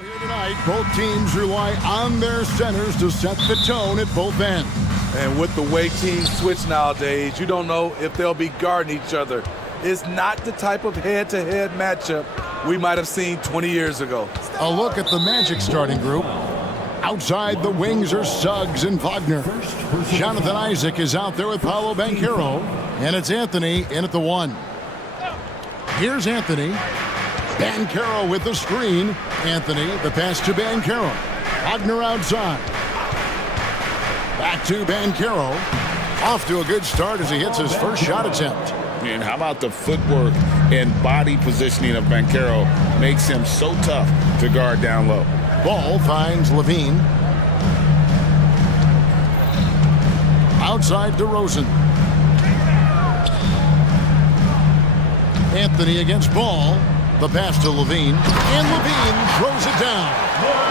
Here tonight, both teams rely on their centers to set the tone at both ends. And with the way teams switch nowadays, you don't know if they'll be guarding each other. It's not the type of head-to-head matchup we might have seen 20 years ago. A look at the Magic starting group. Outside the wings are Suggs and Wagner. Jonathan Isaac is out there with Paolo Banchero. And it's Anthony in at the 1. Here's Anthony. Banchero with the screen. Anthony, the pass to Banchero. Wagner outside. Back to Banchero. Off to a good start as he hits his first shot attempt. And how about the footwork and body positioning of Banchero makes him so tough to guard down low. Ball finds Levine. Outside DeRozan. Anthony against Ball. The pass to Levine. And Levine throws it down.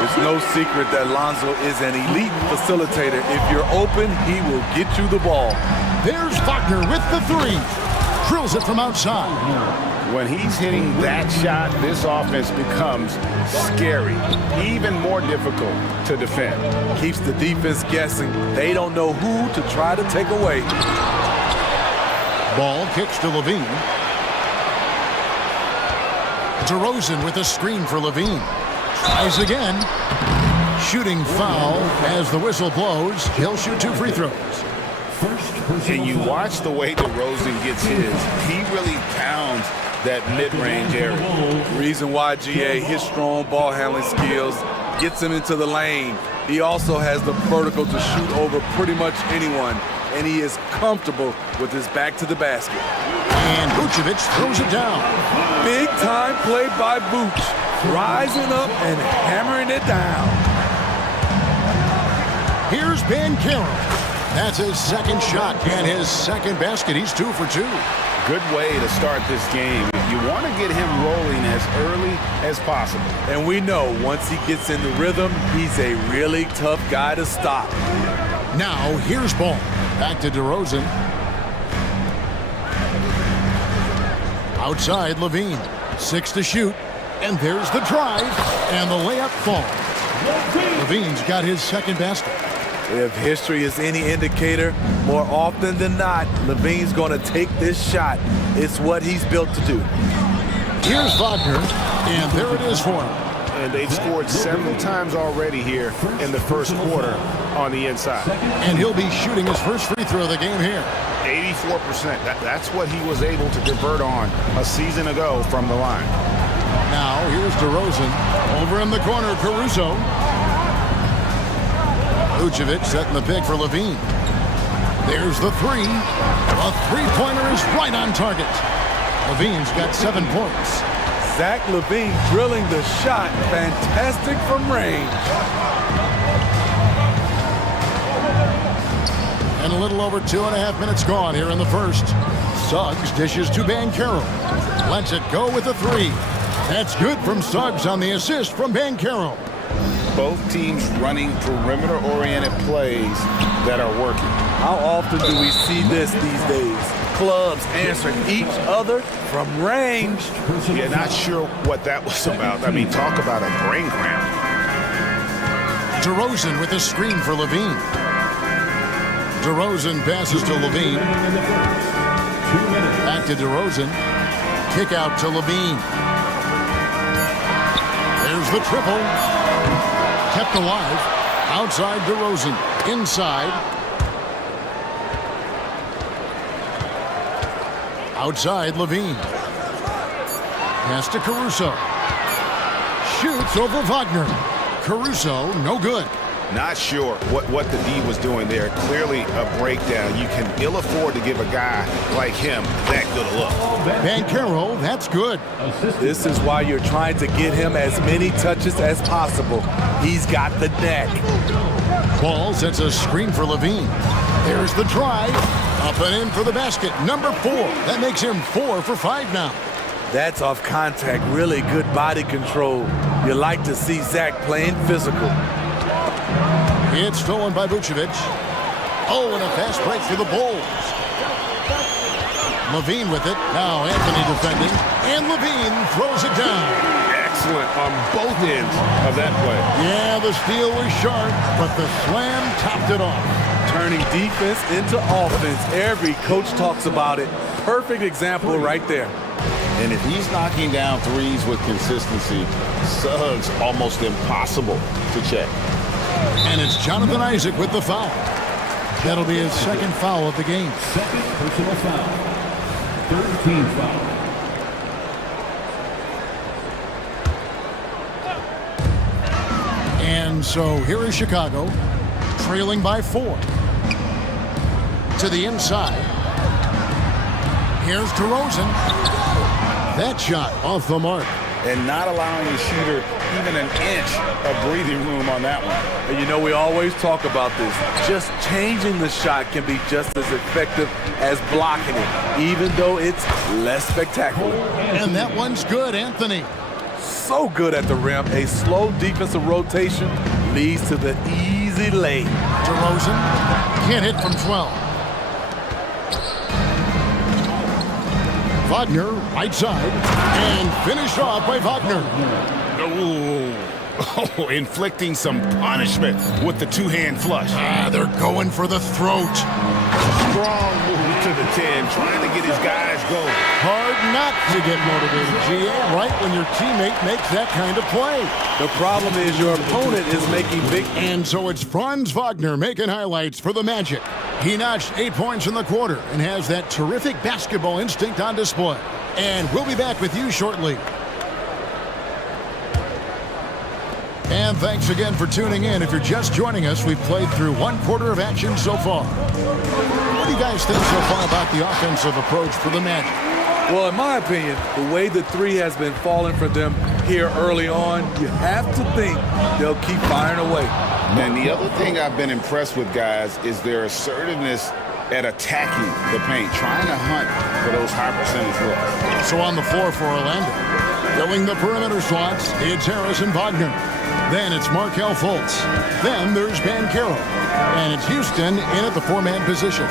It's no secret that Lonzo is an elite facilitator. If you're open, he will get you the ball. There's Wagner with the 3. Drills it from outside. When he's hitting that shot, this offense becomes scary, even more difficult to defend. Keeps the defense guessing. They don't know who to try to take away. Ball kicks to Levine. DeRozan with a screen for Levine. Tries again. Shooting foul as the whistle blows. He'll shoot 2 free throws. And you watch the way DeRozan gets his. He really pounds that mid-range area. Reason why GA, his strong ball handling skills, gets him into the lane. He also has the vertical to shoot over pretty much anyone, and he is comfortable with his back to the basket. And Vucevic throws it down. Big time play by Vooch, rising up and hammering it down. Here's Banchero. That's his second shot and his second basket. He's 2 for 2. Good way to start this game. You want to get him rolling as early as possible. And we know once he gets in the rhythm, he's a really tough guy to stop. Now here's Ball. Back to DeRozan. Outside Levine. 6 to shoot. And there's the drive. And the layup falls. Levine's got his second basket. If history is any indicator, more often than not, Levine's going to take this shot. It's what he's built to do. Here's Wagner, and there it is for him. And they've scored several times already here in the first quarter on the inside. And he'll be shooting his first free throw of the game here. 84%. That's what he was able to convert on a season ago from the line. Now here's DeRozan. Over in the corner, Caruso. Vucevic setting the pick for Levine. There's the 3. A three-pointer is right on target. Levine's got 7 points. Zach LaVine drilling the shot. Fantastic from range. And a little over 2.5 minutes gone here in the first. Suggs dishes to Banchero. Lets it go with the 3. That's good from Suggs on the assist from Banchero. Both teams running perimeter-oriented plays that are working. How often do we see this these days? Clubs answering each other from range. Yeah, not sure what that was about. I mean, talk about a brain cramp. DeRozan with a screen for Levine. DeRozan passes to Levine. Back to DeRozan. Kick out to Levine. There's the triple. Kept alive. Outside DeRozan. Inside. Outside Levine. Pass to Caruso. Shoots over Wagner. Caruso, no good. Not sure what the D was doing there. Clearly a breakdown. You can ill afford to give a guy like him that good a look. Banchero, that's good. This is why you're trying to get him as many touches as possible. He's got the neck. Ball sets a screen for Levine. There's the drive. Up and in for the basket. Number 4. That makes him 4 for 5 now. That's off contact. Really good body control. You like to see Zach playing physical. It's stolen by Vucevic. Oh, and a fast break for the Bulls. Levine with it. Now Anthony defending. And Levine throws it down. excellent on both ends of that play. Yeah, the steal was sharp, but the slam topped it off. Turning defense into offense. Every coach talks about it. Perfect example right there. And if he's knocking down threes with consistency, Suggs almost impossible to check. And it's Jonathan Isaac with the foul. That'll be his second foul of the game. Second personal foul. 13 foul. And so here is Chicago, trailing by 4. To the inside. Here's DeRozan. That shot off the mark. And not allowing the shooter even an inch of breathing room on that one. And you know, we always talk about this. Just changing the shot can be just as effective as blocking it, even though it's less spectacular. And that one's good, Anthony. So good at the rim. A slow defensive rotation leads to the easy lay. DeRozan can't hit from 12. Wagner, right side, and finished off by Wagner. Oh, inflicting some punishment with the two-hand flush. They're going for the throat. Strong move to the 10, trying to get his guys going. Hard not to get motivated, GA, right when your teammate makes that kind of play. The problem is your opponent is making big... And so it's Franz Wagner making highlights for the Magic. He notched 8 points in the quarter and has that terrific basketball instinct on display. And we'll be back with you shortly. And thanks again for tuning in. If you're just joining us, we've played through one quarter of action so far. What do you guys think so far about the offensive approach for the Magic? Well, in my opinion, the way the three has been falling for them here early on, you have to think they'll keep firing away. And the other thing I've been impressed with, guys, is their assertiveness at attacking the paint, trying to hunt for those high percentage looks. So on the floor for Orlando, filling the perimeter slots, it's Harris and Wagner. Then it's Markelle Fultz. Then there's Banchero. And it's Houston in at the four-man position.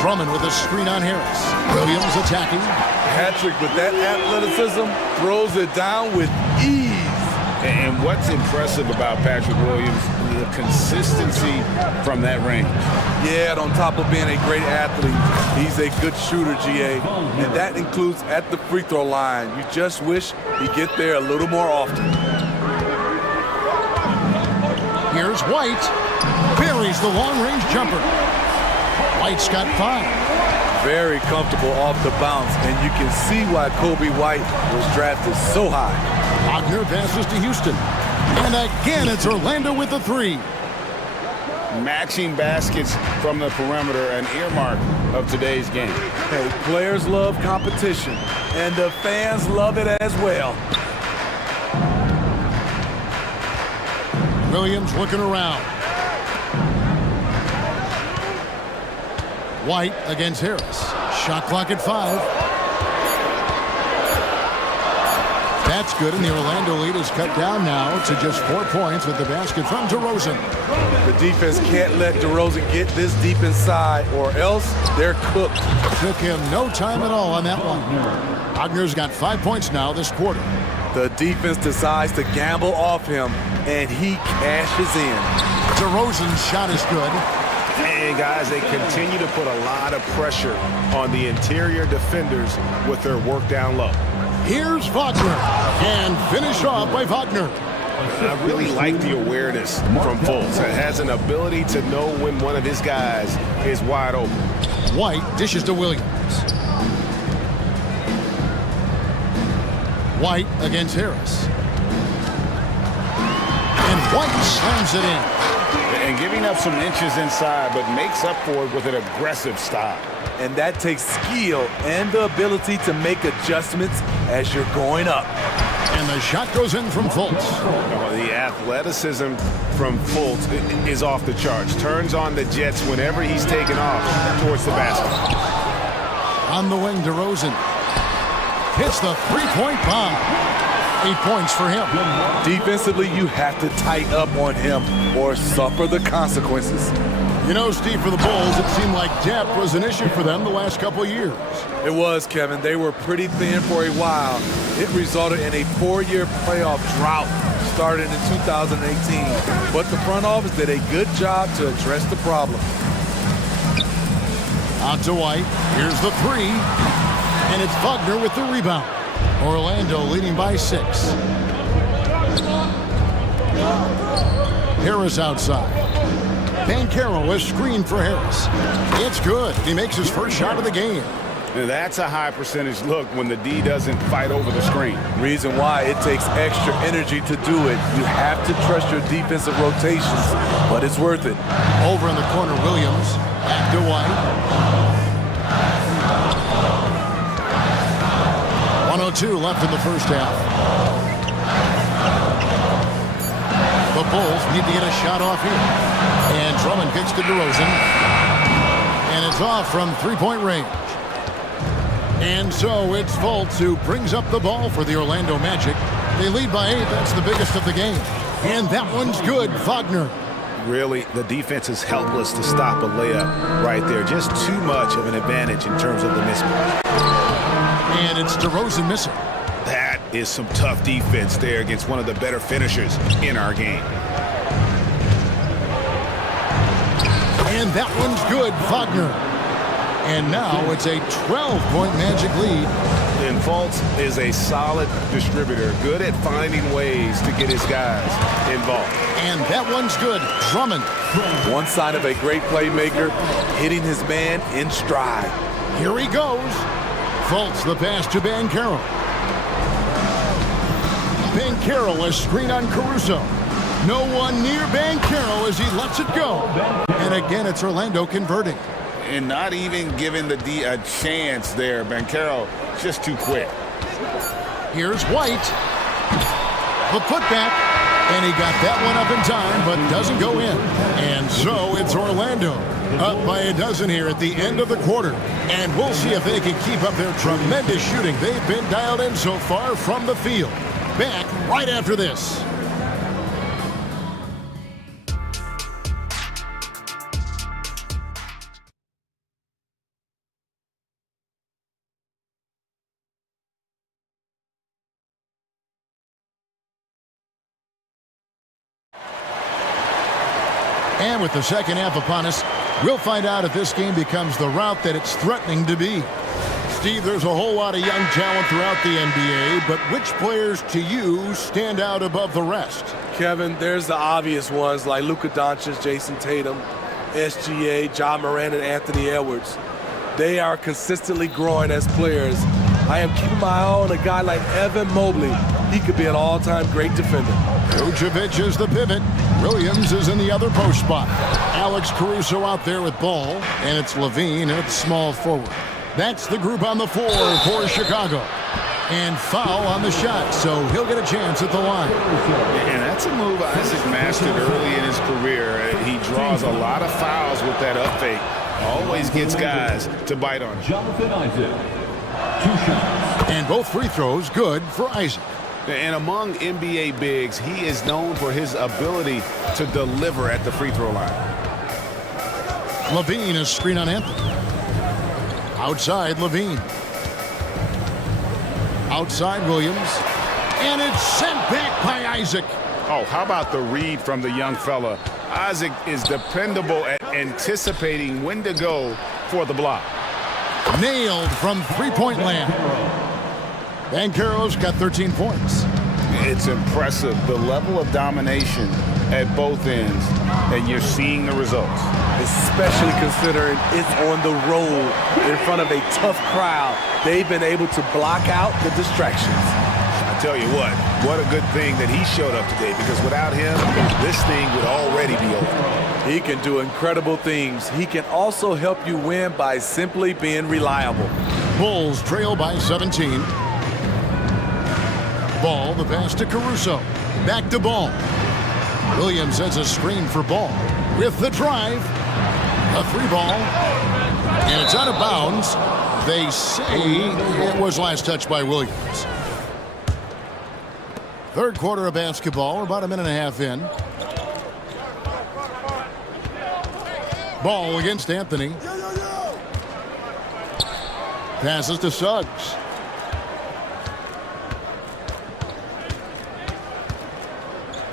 Drummond with a screen on Harris. Williams attacking. Patrick, with that athleticism, throws it down with ease. And what's impressive about Patrick Williams, the consistency from that range. Yeah, and on top of being a great athlete, he's a good shooter, GA. And that includes at the free throw line. You just wish he'd get there a little more often. Here's White. Buries the long-range jumper. White's got 5. Very comfortable off the bounce, and you can see why Kobe White was drafted so high. Wagner passes to Houston. And again, it's Orlando with the 3. Matching baskets from the perimeter, an earmark of today's game. Hey, players love competition, and the fans love it as well. Williams looking around. White against Harris. Shot clock at 5. That's good, and the Orlando lead is cut down now to just 4 points with the basket from DeRozan. The defense can't let DeRozan get this deep inside, or else they're cooked. Took him no time at all on that one. Wagner's got 5 points now this quarter. The defense decides to gamble off him, and he cashes in. DeRozan's shot is good. And guys, they continue to put a lot of pressure on the interior defenders with their work down low. Here's Wagner, and finished off by Wagner. I really like the awareness from Fultz. It has an ability to know when one of his guys is wide open. White dishes to Williams. White against Harris. And White slams it in. And giving up some inches inside, but makes up for it with an aggressive style. And that takes skill and the ability to make adjustments as you're going up. And the shot goes in from Fultz. Oh, the athleticism from Fultz is off the charts. Turns on the jets whenever he's taken off towards the basket. On the wing, DeRozan hits the three-point bomb. 8 points for him. Defensively, you have to tighten up on him or suffer the consequences. You know, Steve, for the Bulls, it seemed like depth was an issue for them the last couple of years. It was, Kevin. They were pretty thin for a while. It resulted in a 4-year playoff drought started in 2018. But the front office did a good job to address the problem. Out to White. Here's the three. And it's Wagner with the rebound. Orlando leading by 6. Harris outside. Banchero is screened for Harris. It's good. He makes his first shot of the game. And that's a high percentage look when the D doesn't fight over the screen. Reason why it takes extra energy to do it. You have to trust your defensive rotations, but it's worth it. Over in the corner, Williams. Back to White. 1:02 left in the first half. The Bulls need to get a shot off here. And Drummond kicks to DeRozan. And it's off from three-point range. And so it's Fultz who brings up the ball for the Orlando Magic. They lead by 8. That's the biggest of the game. And that one's good. Wagner. Really, the defense is helpless to stop a layup right there. Just too much of an advantage in terms of the mismatch. And it's DeRozan missing. That is some tough defense there against one of the better finishers in our game. And that one's good. Wagner. And now it's a 12-point Magic lead. And Fultz is a solid distributor, good at finding ways to get his guys involved. And that one's good. Drummond. One sign of a great playmaker, hitting his man in stride. Here he goes. Fultz the pass to Banchero. Banchero a screen on Caruso. No one near Banchero as he lets it go. And again, it's Orlando converting. And not even giving the D a chance there. Banchero just too quick. Here's White. The putback. And he got that one up in time, but doesn't go in. And so it's Orlando up by a dozen here at the end of the quarter. And we'll see if they can keep up their tremendous shooting. They've been dialed in so far from the field. Back right after this. And with the second half upon us, we'll find out if this game becomes the route that it's threatening to be. Steve, there's a whole lot of young talent throughout the NBA, but which players to you stand out above the rest? Kevin, there's the obvious ones like Luka Doncic, Jason Tatum, SGA, John Moran, and Anthony Edwards. They are consistently growing as players. I am keeping my eye on a guy like Evan Mobley. He could be an all-time great defender. Vucevic is the pivot. Williams is in the other post spot. Alex Caruso out there with ball, and it's Levine at small forward. That's the group on the floor for Chicago. And foul on the shot, so he'll get a chance at the line. And that's a move Isaac mastered early in his career. He draws a lot of fouls with that up fake. Always gets guys to bite on him. Jonathan Isaac, 2 shots. And both free throws good for Isaac. And among NBA bigs, he is known for his ability to deliver at the free throw line. Levine is screen on Anthony. Outside Levine. Outside Williams. And it's sent back by Isaac. Oh, how about the read from the young fella? Isaac is dependable at anticipating when to go for the block. Nailed from three-point land. Banchero's got 13 points. It's impressive, the level of domination at both ends, and you're seeing the results. Especially considering it's on the road in front of a tough crowd. They've been able to block out the distractions. I tell you what a good thing that he showed up today, because without him, this thing would already be over. He can do incredible things. He can also help you win by simply being reliable. Bulls trail by 17. Ball, the pass to Caruso. Back to Ball. Williams has a screen for Ball. With the drive. A 3-ball. And it's out of bounds. They say it was last touched by Williams. Third quarter of basketball. We're about a minute and a half in. Ball against Anthony. Passes to Suggs.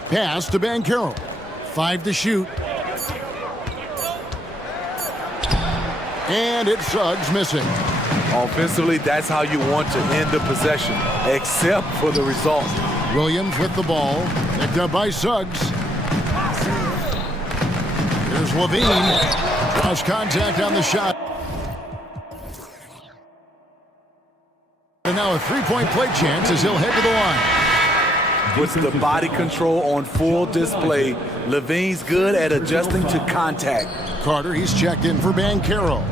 Pass to Banchero. 5 to shoot. And it's Suggs missing. Offensively, that's how you want to end the possession, except for the result. Williams with the ball. Picked up by Suggs. Here's Levine. Cross contact on the shot. And now a three-point play chance as he'll head to the line. With the body control on full display, Levine's good at adjusting to contact. Carter, he's checked in for Banchero.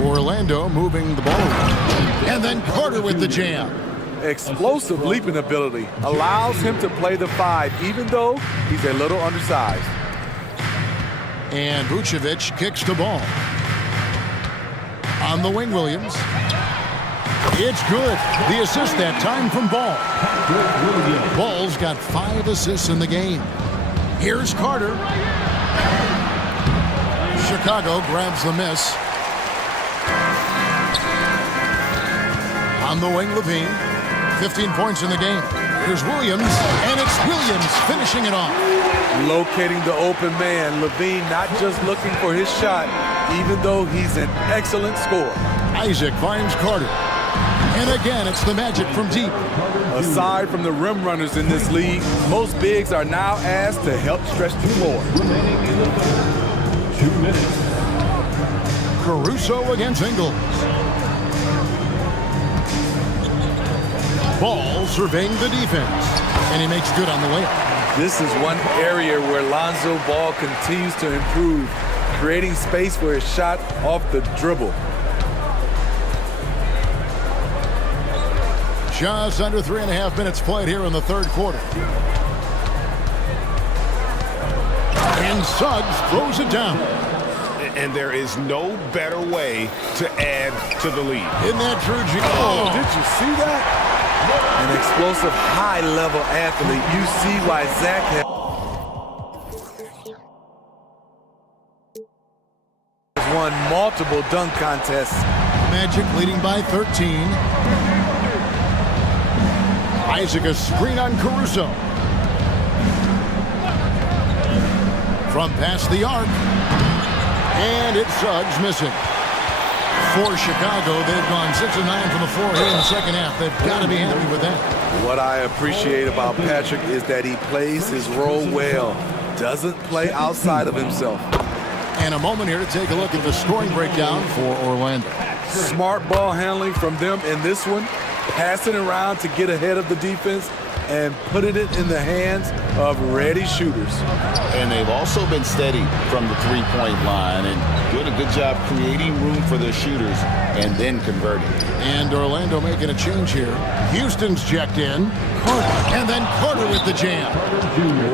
Orlando moving the ball around. And then Carter with the jam. Explosive leaping ability allows him to play the 5, even though he's a little undersized. And Vucevic kicks the ball. On the wing, Williams. It's good. The assist that time from Ball. Ball's got 5 assists in the game. Here's Carter. Chicago grabs the miss. On the wing, Levine. 15 points in the game. Here's Williams, and it's Williams finishing it off. Locating the open man, Levine not just looking for his shot, even though he's an excellent scorer. Isaac finds Carter. And again, it's the Magic from deep. Aside from the rim runners in this league, most bigs are now asked to help stretch the floor. 2 minutes. Caruso against Ingles. Ball surveying the defense. And he makes good on the layup. This is one area where Lonzo Ball continues to improve, creating space for his shot off the dribble. Just under 3.5 minutes played here in the third quarter. And Suggs throws it down. And there is no better way to add to the lead. In that true Oh, did you see that? An explosive, high-level athlete. You see why Zach has won multiple dunk contests. Magic leading by 13. Isaac a screen on Caruso. From past the arc. And it's Suggs missing. For Chicago, they've gone 6 of 9 from the floor here in the second half. They've got to be happy with that. What I appreciate about Patrick is that he plays his role well. Doesn't play outside of himself. And a moment here to take a look at the scoring breakdown for Orlando. Smart ball handling from them in this one. Passing around to get ahead of the defense and putting it in the hands of ready shooters. And they've also been steady from the three-point line and doing a good job creating room for their shooters and then converting. And Orlando making a change here. Houston's checked in. Carter, and then Carter with the jam.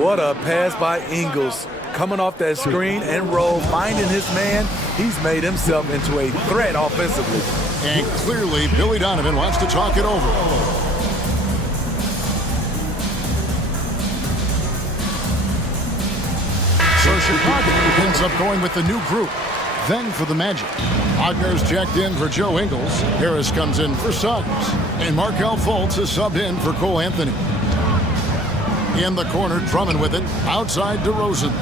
What a pass by Ingles. Coming off that screen and roll, finding his man. He's made himself into a threat offensively. And clearly, Billy Donovan wants to talk it over. So Chicago ends up going with the new group. Then for the Magic. Wagner's checked in for Joe Ingles. Harris comes in for Suggs. And Markelle Fultz is subbed in for Cole Anthony. In the corner, Drummond with it. Outside DeRozan.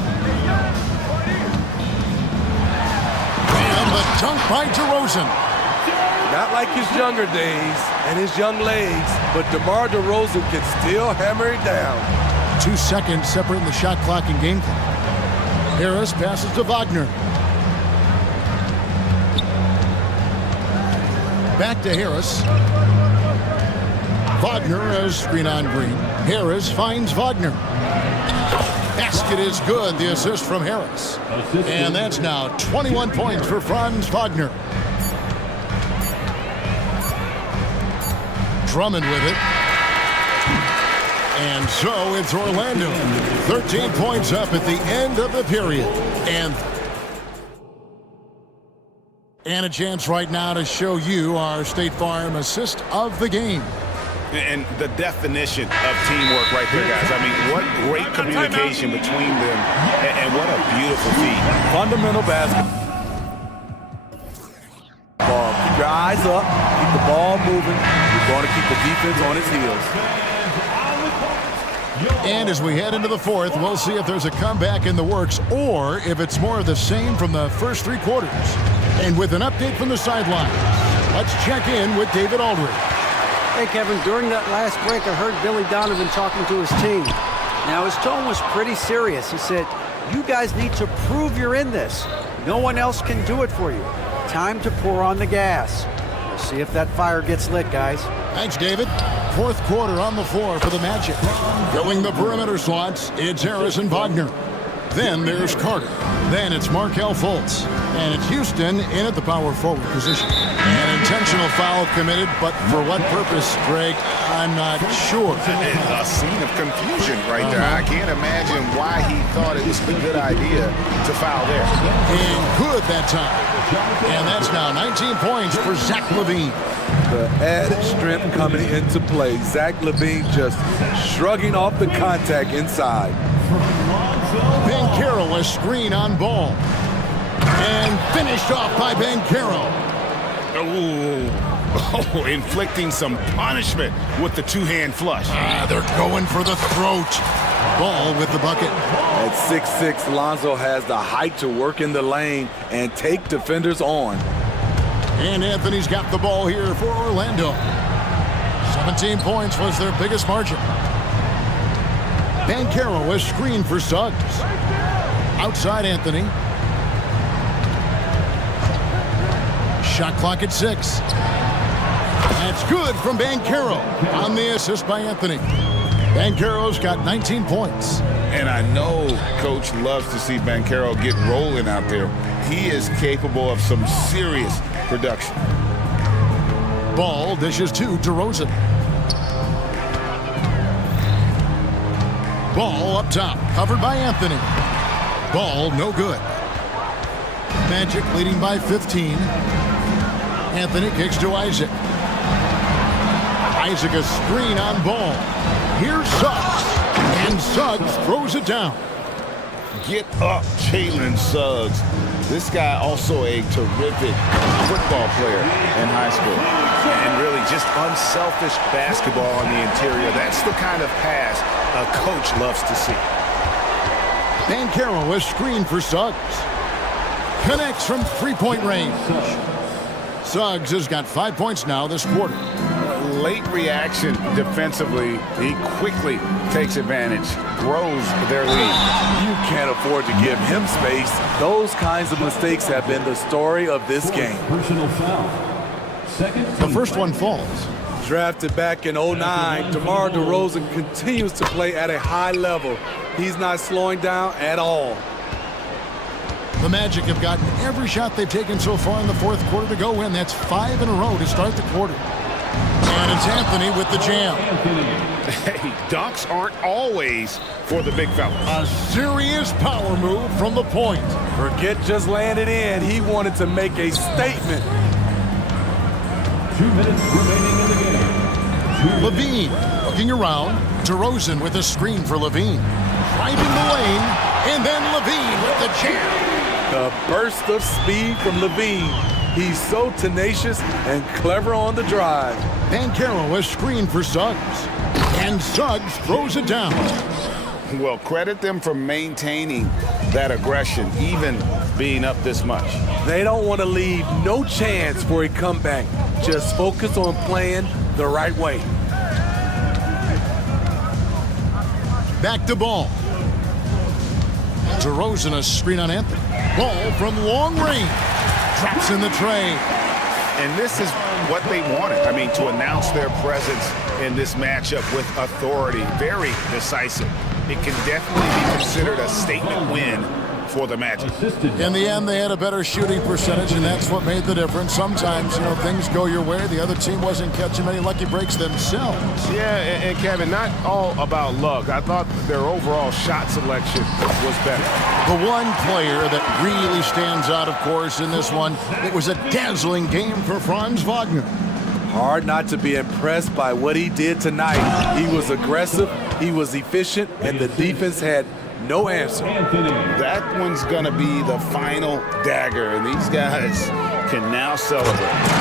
And the dunk by DeRozan. Not like his younger days and his young legs, but DeMar DeRozan can still hammer it down. 2 seconds separating the shot clock and game clock. Harris passes to Wagner. Back to Harris. Wagner has screen on Green. Harris finds Wagner. Basket is good. The assist from Harris. And that's now 21 points for Franz Wagner. Drummond with it. And so it's Orlando. 13 points up at the end of the period. And a chance right now to show you our State Farm assist of the game. And the definition of teamwork right there, guys. I mean, what great communication between them, and what a beautiful feat. Fundamental basketball. Keep your eyes up. Keep the ball moving. You're going to keep the defense on its heels. And as we head into the fourth, we'll see if there's a comeback in the works or if it's more of the same from the first three quarters. And with an update from the sideline, let's check in with David Aldridge. Hey, Kevin, during that last break, I heard Billy Donovan talking to his team. Now, his tone was pretty serious. He said, you guys need to prove you're in this. No one else can do it for you. Time to pour on the gas. We'll see if that fire gets lit, guys. Thanks, David. Fourth quarter on the floor for the Magic. Filling the perimeter slots, it's Harrison Wagner. Then there's Carter. Then it's Markelle Fultz. And it's Houston in at the power forward position. An intentional foul committed, but for what purpose, Greg? I'm not sure. A scene of confusion right there. I can't imagine why he thought it was a good idea to foul there. And good that time. And that's now 19 points for Zach LaVine. The added strength coming into play. Zach LaVine just shrugging off the contact inside. Banchero, a screen on Ball. And finished off by Banchero. Oh, inflicting some punishment with the two-hand flush. They're going for the throat. Ball with the bucket. At 6'6", Lonzo has the height to work in the lane and take defenders on. And Anthony's got the ball here for Orlando. 17 points was their biggest margin. Banchero, a screen for Suggs. Outside Anthony. Shot clock at 6. That's good from Banchero on the assist by Anthony. Banchero's got 19 points. And I know Coach loves to see Banchero get rolling out there. He is capable of some serious production. Ball dishes to DeRozan. Ball up top, covered by Anthony. Ball no good. Magic leading by 15. Anthony kicks to Isaac. Isaac a screen on Ball. Here's Suggs. And Suggs throws it down. Get up, Jalen Suggs. This guy also a terrific football player in high school. And really just unselfish basketball on the interior. That's the kind of pass a coach loves to see. Banchero, a screen for Suggs. Connects from three-point range. Suggs has got 5 points now this quarter. Late reaction defensively. He quickly takes advantage, grows their lead. You can't afford to give him space. Those kinds of mistakes have been the story of this game. Personal foul. Second. The first one falls. Drafted back in 09, DeMar DeRozan continues to play at a high level. He's not slowing down at all. The Magic have gotten every shot they've taken so far in the fourth quarter to go in. That's 5 in a row to start the quarter. And it's Anthony with the jam. Hey, dunks aren't always for the big fella. A serious power move from the point. Forget just laying it in. He wanted to make a statement. 2 minutes remaining in the game. LaVine looking around. DeRozan with a screen for LaVine. Driving the lane. And then LaVine with the jam. The burst of speed from LaVine. He's so tenacious and clever on the drive. Banchero, a screen for Suggs. And Suggs throws it down. Well, credit them for maintaining that aggression, even being up this much. They don't want to leave no chance for a comeback. Just focus on playing the right way. Back to Ball. DeRozan, a screen on Anthony. Ball from long range. Traps in the tray. And this is what they wanted. I mean, to announce their presence in this matchup with authority. Very decisive. It can definitely be considered a statement win for the Magic. In the end, they had a better shooting percentage, and that's what made the difference. Sometimes, things go your way. The other team wasn't catching many lucky breaks themselves. Yeah, and Kevin, not all about luck. I thought their overall shot selection was better. The one player that really stands out, of course, in this one, it was a dazzling game for Franz Wagner. Hard not to be impressed by what he did tonight. He was aggressive, he was efficient, and the defense had no answer. That one's gonna be the final dagger, and these guys can now celebrate.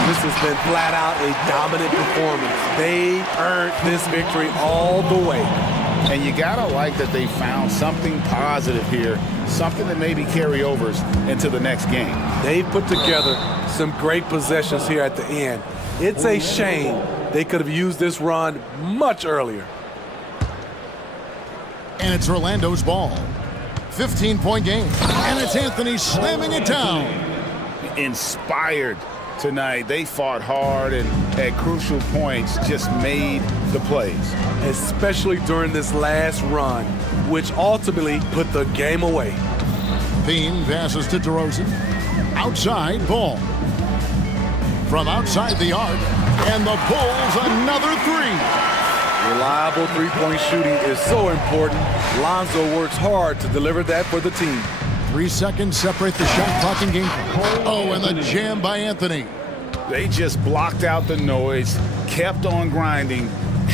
This has been flat out a dominant performance. They earned this victory all the way. And you gotta like that they found something positive here, something that maybe carry overs into the next game. They've put together some great possessions here at the end. It's a shame they could have used this run much earlier. And it's Orlando's ball. 15-point game. And it's Anthony slamming it down. Inspired tonight. They fought hard and at crucial points just made the plays. Especially during this last run, which ultimately put the game away. Bean passes to DeRozan. Outside ball. From outside the arc. And the Bulls another three. Reliable three-point shooting is so important. Lonzo works hard to deliver that for the team. 3 seconds separate the shot clock and game. Oh, and the jam by Anthony. They just blocked out the noise, kept on grinding,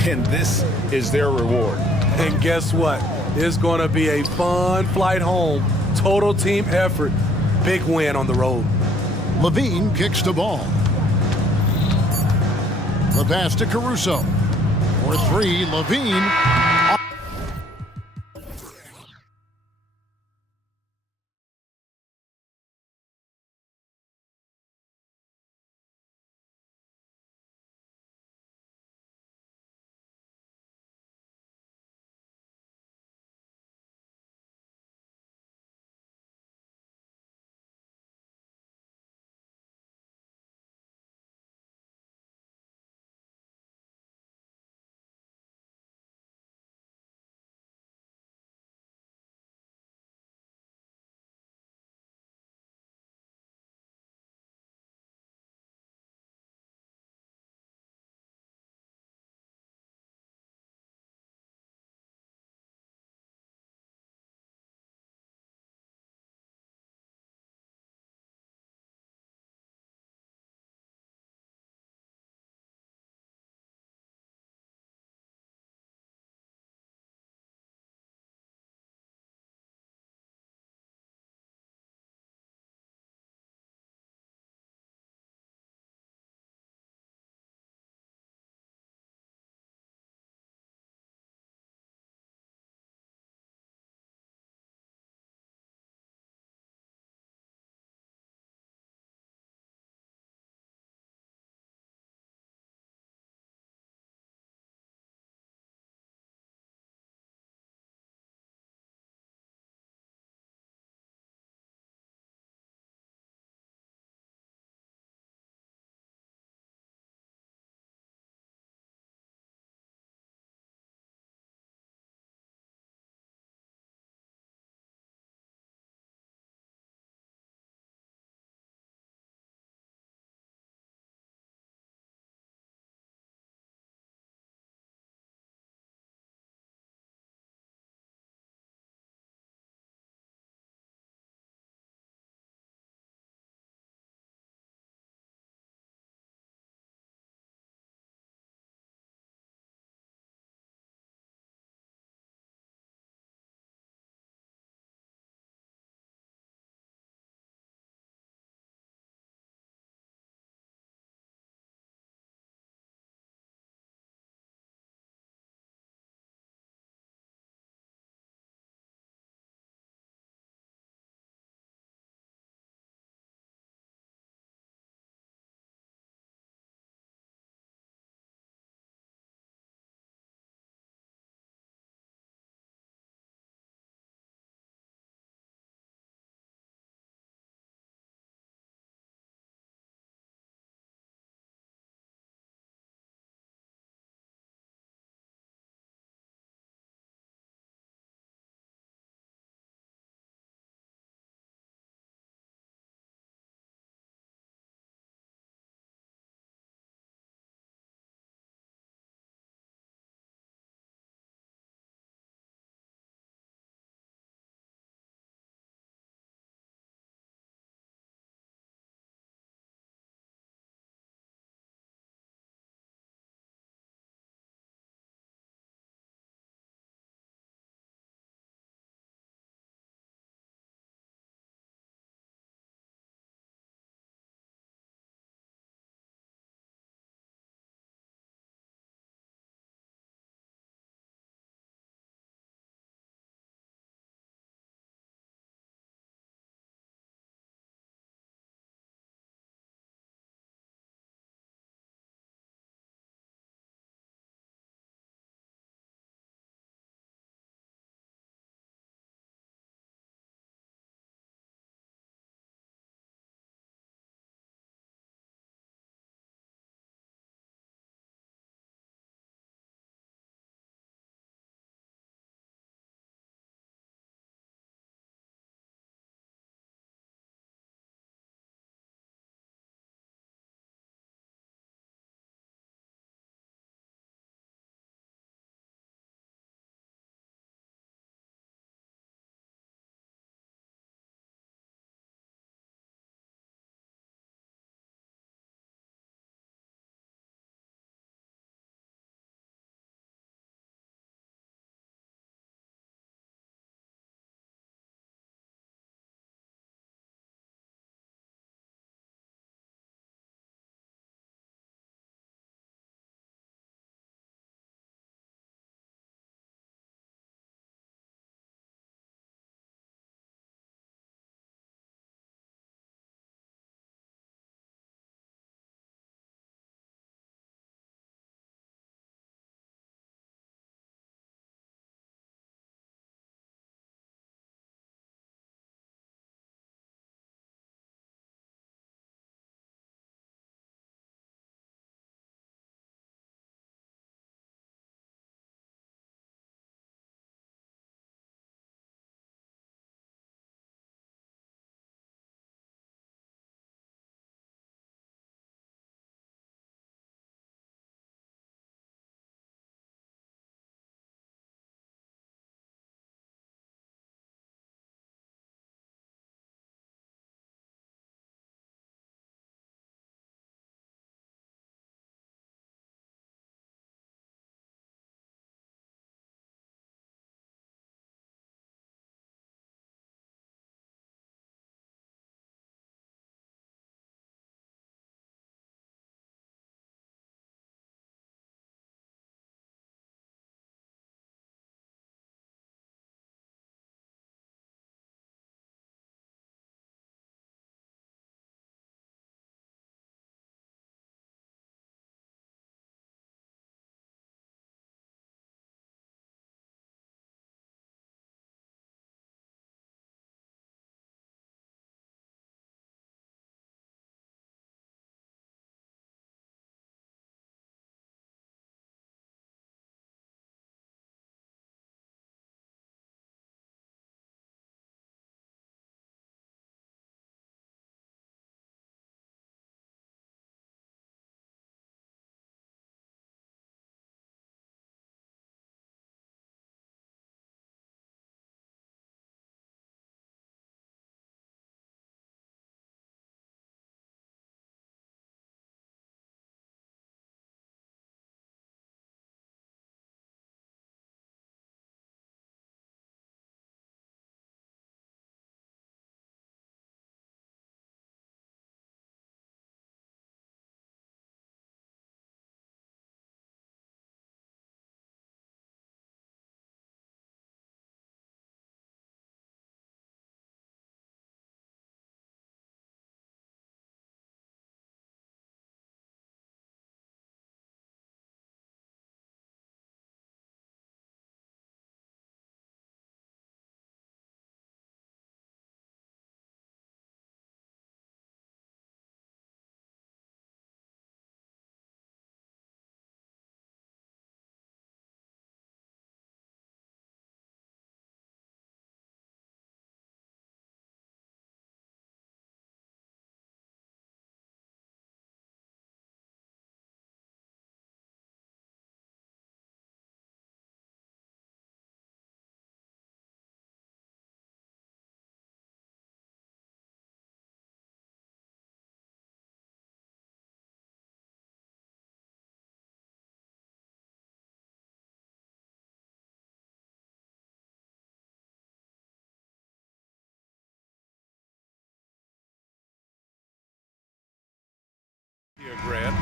and this is their reward. And guess what? It's going to be a fun flight home. Total team effort. Big win on the road. Levine kicks the ball. The pass to Caruso. For three, Levine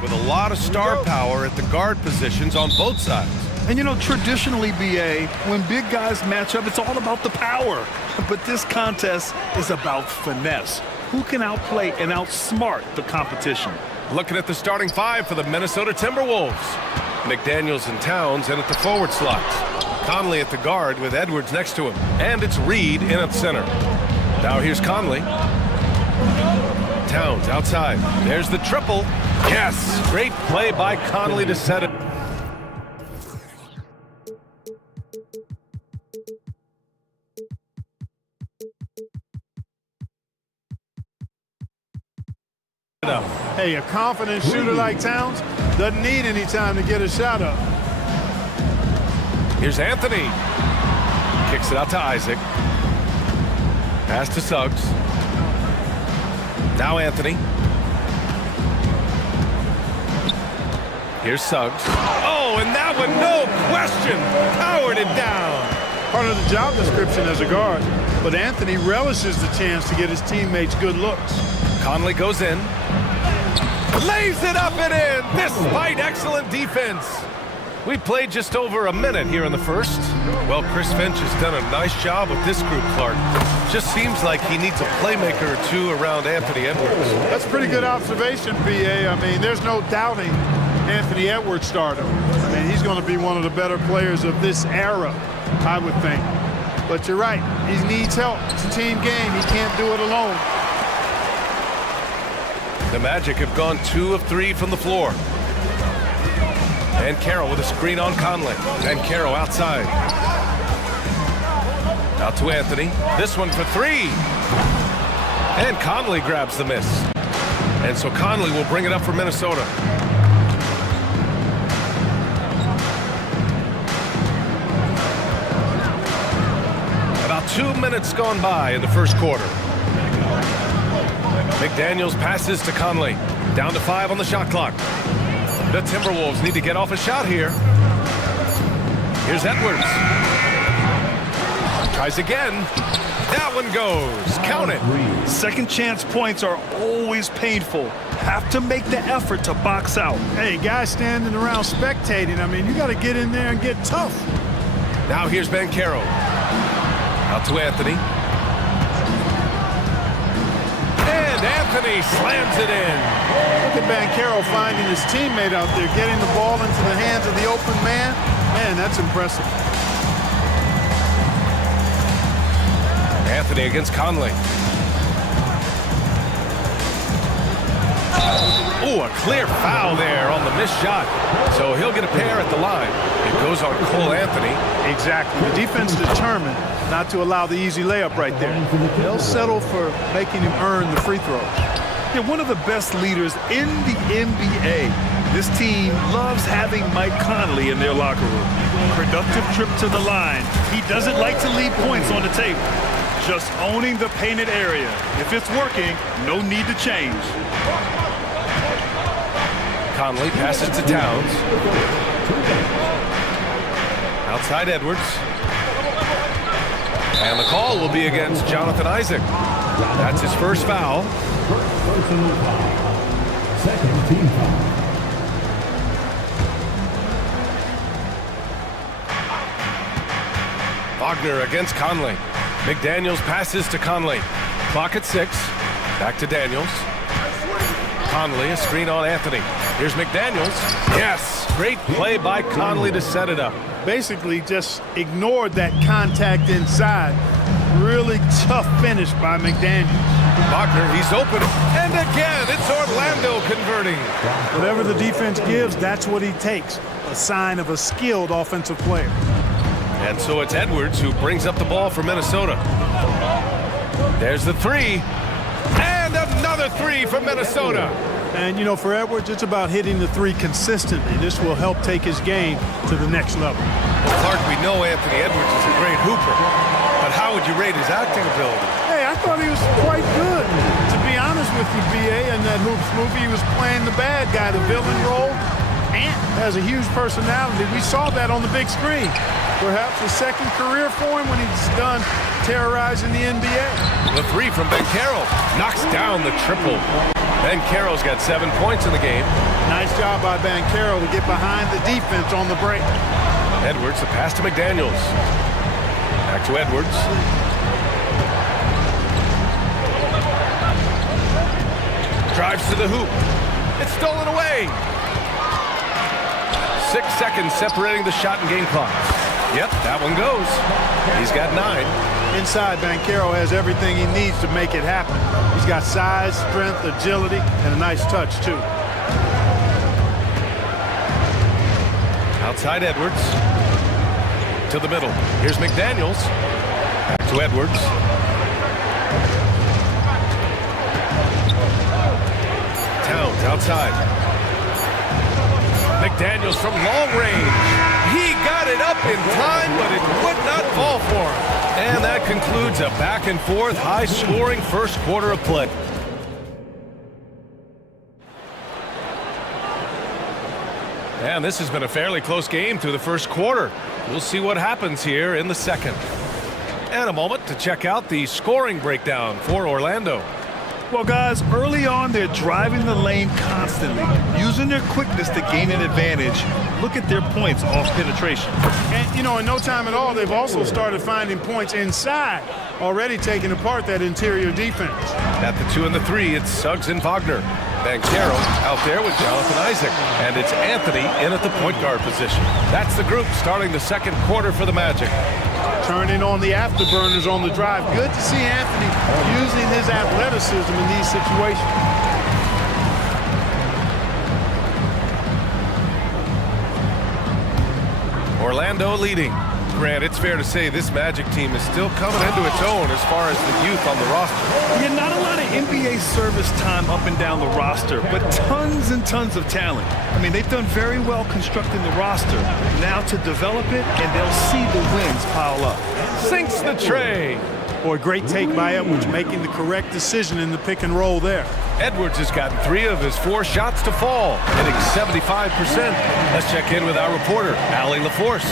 with a lot of star power at the guard positions on both sides. And you know, traditionally, BA, when big guys match up, it's all about the power. But this contest is about finesse. Who can outplay and outsmart the competition? Looking at the starting five for the Minnesota Timberwolves. McDaniels and Towns in at the forward slots. Conley at the guard with Edwards next to him. And it's Reed in at center. Now here's Conley. Towns outside. There's the triple. Yes! Great play by Conley to set it. Hey, a confident shooter like Towns doesn't need any time to get a shot up. Here's Anthony. Kicks it out to Isaac. Pass to Suggs. Now Anthony. Here's Suggs. Oh, and that one, no question, powered it down. Part of the job description as a guard, but Anthony relishes the chance to get his teammates good looks. Conley goes in. Lays it up and in, despite excellent defense. We played just over a minute here in the first. Well, Chris Finch has done a nice job with this group, Clark. Just seems like he needs a playmaker or two around Anthony Edwards. That's a pretty good observation, BA. I mean, there's no doubting Anthony Edwards' stardom. I mean, he's going to be one of the better players of this era, I would think. But you're right, he needs help. It's a team game. He can't do it alone. The Magic have gone 2 of 3 from the floor. And Carroll with a screen on Conley. And Carroll outside. Out to Anthony. This one for 3. And Conley grabs the miss. And so Conley will bring it up for Minnesota. About 2 minutes gone by in the first quarter. McDaniels passes to Conley. Down to 5 on the shot clock. The Timberwolves need to get off a shot here. Here's Edwards. Tries again. That one goes. Count it. Second chance points are always painful. Have to make the effort to box out. Hey, guys standing around spectating, I mean, you got to get in there and get tough. Now here's Ben Carroll. Out to Anthony. And Anthony slams it in. Look at Banchero finding his teammate out there, getting the ball into the hands of the open man. Man, that's impressive. Anthony against Conley. Ooh, a clear foul there on the missed shot. So he'll get a pair at the line. It goes on Cole Anthony. Exactly. The defense determined not to allow the easy layup right there. They'll settle for making him earn the free throw. Yeah, one of the best leaders in the NBA. This team loves having Mike Conley in their locker room. Productive trip to the line. He doesn't like to leave points on the table. Just owning the painted area. If it's working, no need to change. Conley passes to Towns. Outside Edwards. And the call will be against Jonathan Isaac. That's his first foul. Personal foul. Second team foul. Wagner against Conley. McDaniels passes to Conley. Clock at 6. Back to Daniels. Conley, a screen on Anthony. Here's McDaniels. Yes, great play by Conley to set it up. Basically just ignored that contact inside. Really tough finish by McDaniels. Wagner, he's open. And again, it's Orlando converting. Whatever the defense gives, that's what he takes. A sign of a skilled offensive player. And so it's Edwards who brings up the ball for Minnesota. There's the 3. And another 3 for Minnesota. And, you know, for Edwards, it's about hitting the 3 consistently. This will help take his game to the next level. Well, Clark, we know Anthony Edwards is a great hooper. But how would you rate his acting ability? Hey, I thought he was quite good. To be honest with you, BA, in that Hoops movie, he was playing the bad guy, the villain role. Ant has a huge personality. We saw that on the big screen. Perhaps a second career for him when he's done terrorizing the NBA. The 3 from Ben Carroll knocks down the triple. Banchero's got 7 points in the game. Nice job by Banchero to get behind the defense on the break. Edwards, the pass to McDaniels. Back to Edwards. Drives to the hoop. It's stolen away. 6 seconds separating the shot and game clock. Yep, that one goes. He's got 9. Inside, Banchero has everything he needs to make it happen. He's got size, strength, agility, and a nice touch, too. Outside Edwards. To the middle. Here's McDaniels. Back to Edwards. Towns outside. McDaniels from long range. He got it up in time, but it would not fall for him. And that concludes a back-and-forth, high-scoring first quarter of play. And this has been a fairly close game through the first quarter. We'll see what happens here in the second. And a moment to check out the scoring breakdown for Orlando. Well, guys, early on, they're driving the lane constantly, using their quickness to gain an advantage. Look at their points off penetration. And, you know, in no time at all, they've also started finding points inside, already taking apart that interior defense. At the 2 and the 3, it's Suggs and Wagner. Banchero out there with Jonathan Isaac. And it's Anthony in at the point guard position. That's the group starting the second quarter for the Magic. Turning on the afterburners on the drive. Good to see Anthony using his athleticism in these situations. Orlando leading. Grant, it's fair to say this Magic team is still coming into its own as far as the youth on the roster. Yeah, not a lot of NBA service time up and down the roster, but tons and tons of talent. I mean, they've done very well constructing the roster. Now to develop it, and they'll see the wins pile up. Sinks the tray. Boy, great take by Edwards, making the correct decision in the pick and roll there. Edwards has gotten 3 of his 4 shots to fall, hitting 75%. Let's check in with our reporter, Allie LaForce.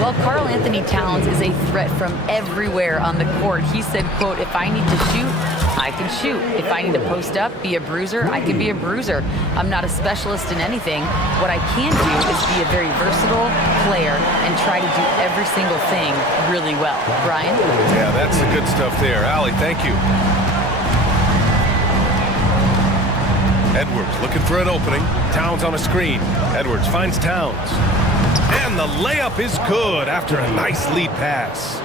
Well, Karl Anthony Towns is a threat from everywhere on the court. He said, quote, if I need to shoot, I can shoot. If I need to post up, be a bruiser, I can be a bruiser. I'm not a specialist in anything. What I can do is be a very versatile player and try to do every single thing really well. Brian? Yeah, that's the good stuff there. Allie, thank you. Edwards looking for an opening. Towns on a screen. Edwards finds Towns. And the layup is good after a nice lead pass.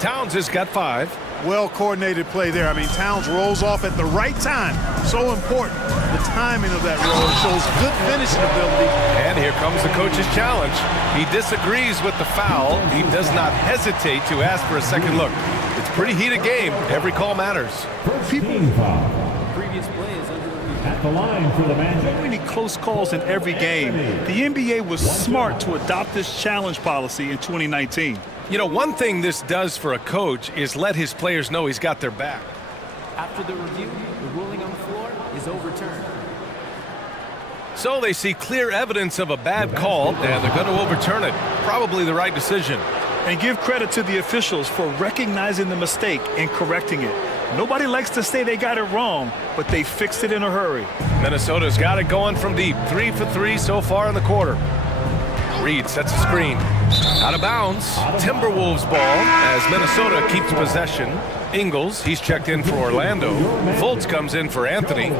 Towns has got 5. Well-coordinated play there. I mean, Towns rolls off at the right time. So important. The timing of that roll shows good finishing ability. And here comes the coach's challenge. He disagrees with the foul. He does not hesitate to ask for a second look. It's a pretty heated game. Every call matters. Team foul. Previous play is under at the line for the Magic. So many close calls in every game. The NBA was smart to adopt this challenge policy in 2019. You know, one thing this does for a coach is let his players know he's got their back. After the review, the ruling on the floor is overturned. So they see clear evidence of a bad call, and they're going to overturn it. Probably the right decision. And give credit to the officials for recognizing the mistake and correcting it. Nobody likes to say they got it wrong, but they fixed it in a hurry. Minnesota's got it going from deep. 3 for 3 so far in the quarter. Reed sets a screen. Out of bounds. Timberwolves ball as Minnesota keeps possession. Ingles, he's checked in for Orlando. Fultz comes in for Anthony.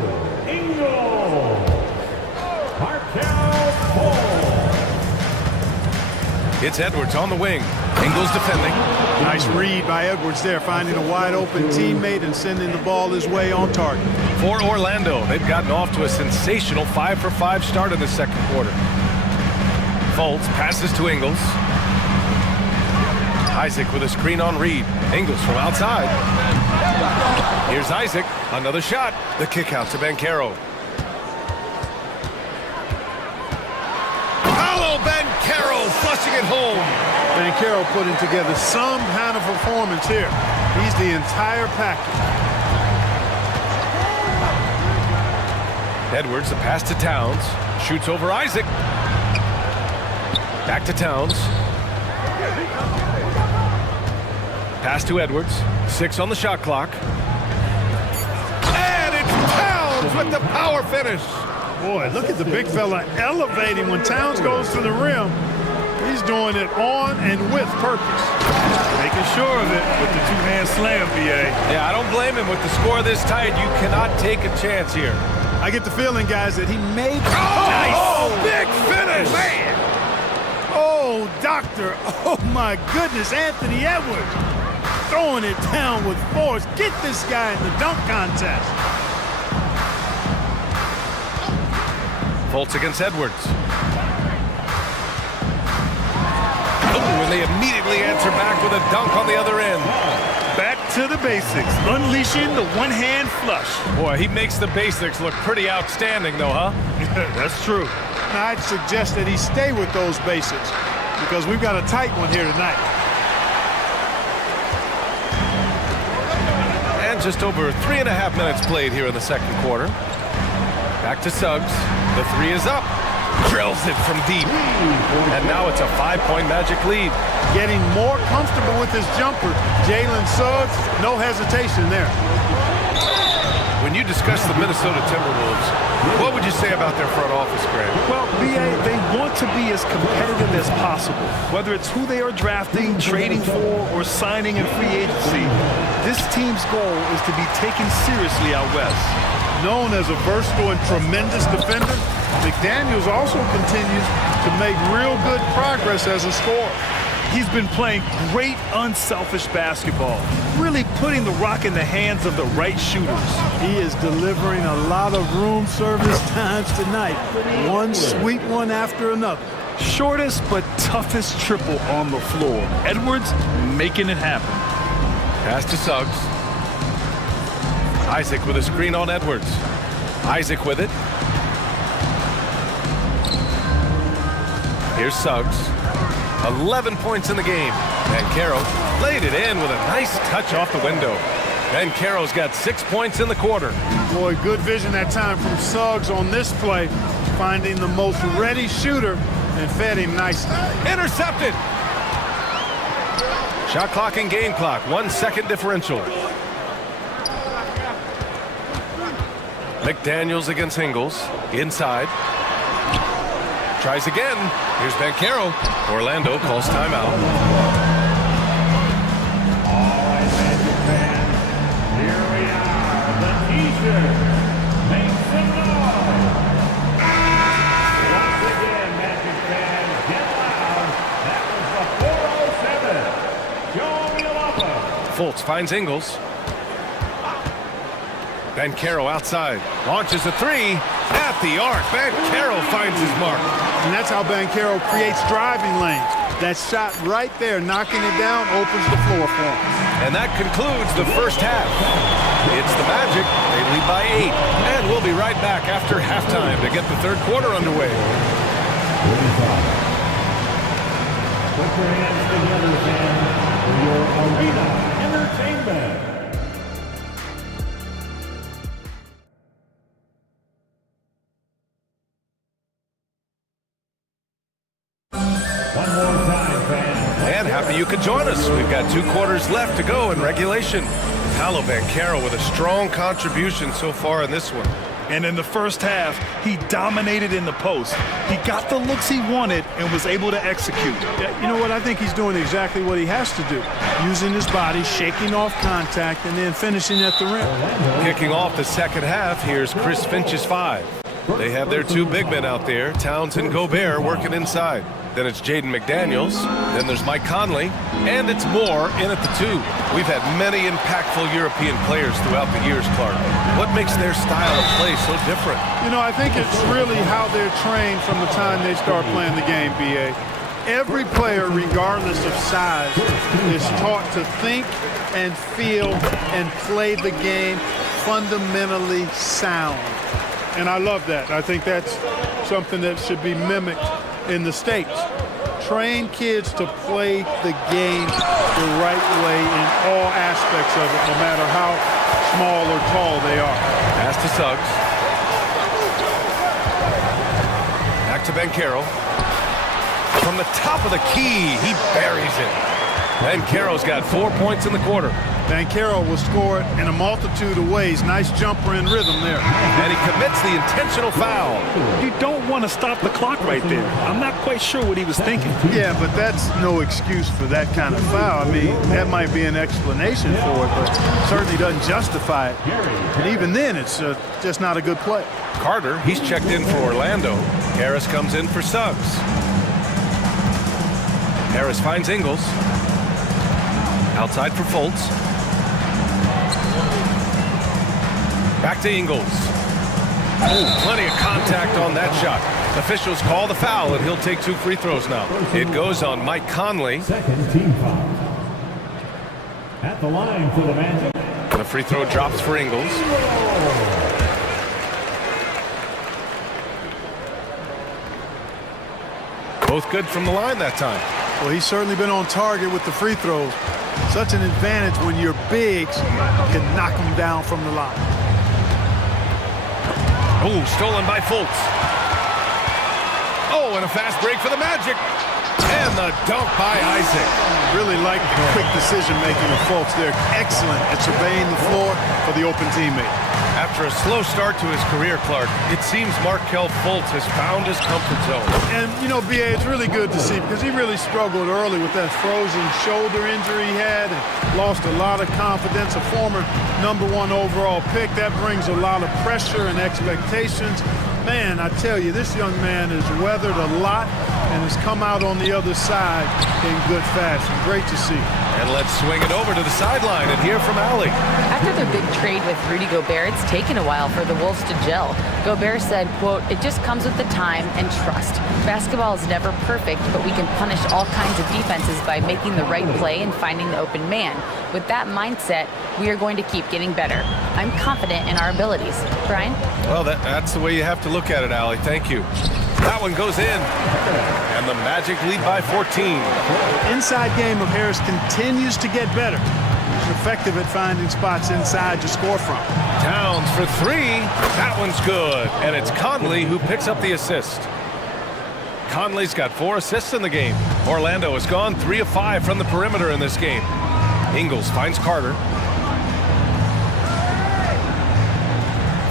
It's Edwards on the wing. Ingles defending. Nice read by Edwards there, finding a wide-open teammate and sending the ball his way on target. For Orlando, they've gotten off to a sensational 5 for 5 start in the second quarter. Fultz passes to Ingles. Isaac with a screen on Reed. Ingles from outside. Here's Isaac. Another shot. The kick out to Banchero. Banchero flushing it home. Banchero putting together some kind of performance here. He's the entire package. Edwards, the pass to Towns. Shoots over Isaac. Back to Towns. Pass to Edwards. 6 on the shot clock. And it's Towns Suggs with the power finish. Boy, look at the big fella elevating when Towns goes to the rim. He's doing it on and with purpose. Making sure of it with the two-hand slam, BA. Yeah, I don't blame him. With the score this tight, you cannot take a chance here. I get the feeling, guys, that he may... Oh, big finish! Man! Oh, doctor. Oh, my goodness. Anthony Edwards throwing it down with force. Get this guy in the dunk contest. Fultz against Edwards. Oh, and they immediately answer back with a dunk on the other end. Back to the basics, unleashing the one-hand flush. Boy, he makes the basics look pretty outstanding, though, huh? That's true. Now, I'd suggest that he stay with those basics because we've got a tight one here tonight. And just over 3.5 minutes played here in the second quarter. Back to Suggs. The three is up. Drills it from deep. And now it's a 5-point Magic lead. Getting more comfortable with his jumper. Jalen Suggs, no hesitation there. When you discuss the Minnesota Timberwolves, what would you say about their front office, Graham? Well, BA, they want to be as competitive as possible. Whether it's who they are drafting, trading for, or signing in free agency, this team's goal is to be taken seriously out west. Known as a versatile and tremendous defender, McDaniels also continues to make real good progress as a scorer. He's been playing great, unselfish basketball, really putting the rock in the hands of the right shooters. He is delivering a lot of room service times tonight. One sweet one after another. Shortest but toughest triple on the floor. Edwards making it happen. Pass to Suggs. Isaac with a screen on Edwards. Isaac with it. Here's Suggs. 11 points in the game. Banchero laid it in with a nice touch off the window. Banchero's got 6 points in the quarter. Boy, good vision that time from Suggs on this play, finding the most ready shooter and fed him nicely. Intercepted. Shot clock and game clock, 1 second differential. McDaniels against Ingles. Inside. Tries again. Here's Banchero. Orlando calls timeout. All right, Magic fans, here we are. The T-shirt makes some noise. Once again, Magic fans, get loud. That was the 407. Show me love. Fultz finds Ingles. Banchero outside. Launches a three. At the arc. Banchero finds his mark. And that's how Banchero creates driving lanes. That shot right there, knocking it down, opens the floor for him. And that concludes the first half. It's the Magic. They lead by 8. And we'll be right back after halftime to get the third quarter underway. Put your hands together, fans, for your arena entertainment. One more time, fans. And happy you could join us. We've got 2 quarters left to go in regulation. Paolo Banchero with a strong contribution so far in this one. And in the first half, he dominated in the post. He got the looks he wanted and was able to execute. Yeah, you know what? I think he's doing exactly what he has to do. Using his body, shaking off contact, and then finishing at the rim. Kicking off the second half, here's Chris Finch's 5. They have their 2 big men out there, Towns and Gobert, working inside. Then it's Jaden McDaniels. Then there's Mike Conley. And it's Moore in at the 2. We've had many impactful European players throughout the years, Clark. What makes their style of play so different? You know, I think it's really how they're trained from the time they start playing the game, B.A. Every player, regardless of size, is taught to think and feel and play the game fundamentally sound. And I love that. I think that's something that should be mimicked in the States. Train kids to play the game the right way in all aspects of it, no matter how small or tall they are. Pass to Suggs. Back to Banchero. From the top of the key, he buries it. Banchero's got 4 points in the quarter. Banchero will score it in a multitude of ways. Nice jumper and rhythm there. And he commits the intentional foul. You don't want to stop the clock right there. I'm not quite sure what he was thinking. Yeah, but that's no excuse for that kind of foul. I mean, that might be an explanation for it, but certainly doesn't justify it. And even then, it's just not a good play. Carter, he's checked in for Orlando. Harris comes in for Suggs. Harris finds Ingles. Outside for Fultz. Back to Ingles. Oh, plenty of contact on that shot. Officials call the foul, and he'll take 2 free throws now. It goes on Mike Conley. Second team foul. At the line for the Magic. And a free throw drops for Ingles. Both good from the line that time. Well, he's certainly been on target with the free throws. Such an advantage when your bigs can knock them down from the line. Oh, stolen by Fultz. Oh, and a fast break for the Magic. And the dunk by Isaac. Really like the quick decision-making of Fultz. They're excellent at surveying the floor for the open teammate. After a slow start to his career, Clark, it seems Markelle Fultz has found his comfort zone. And, you know, B.A., it's really good to see because he really struggled early with that frozen shoulder injury he had and lost a lot of confidence. A former #1 overall pick, that brings a lot of pressure and expectations. Man, I tell you, this young man has weathered a lot and has come out on the other side in good fashion. Great to see. And let's swing it over to the sideline and hear from Allie. After their big trade with Rudy Gobert, it's taken a while for the Wolves to gel. Gobert said, quote, "It just comes with the time and trust. Basketball is never perfect, but we can punish all kinds of defenses by making the right play and finding the open man. With that mindset, we are going to keep getting better. I'm confident in our abilities." Brian? Well, that's the way you have to look at it, Allie. Thank you. That one goes in. And the Magic lead by 14. The inside game of Harris continues to get better. He's effective at finding spots inside to score from. Towns for 3. That one's good. And it's Conley who picks up the assist. Conley's got 4 assists in the game. Orlando has gone 3 of 5 from the perimeter in this game. Ingles finds Carter.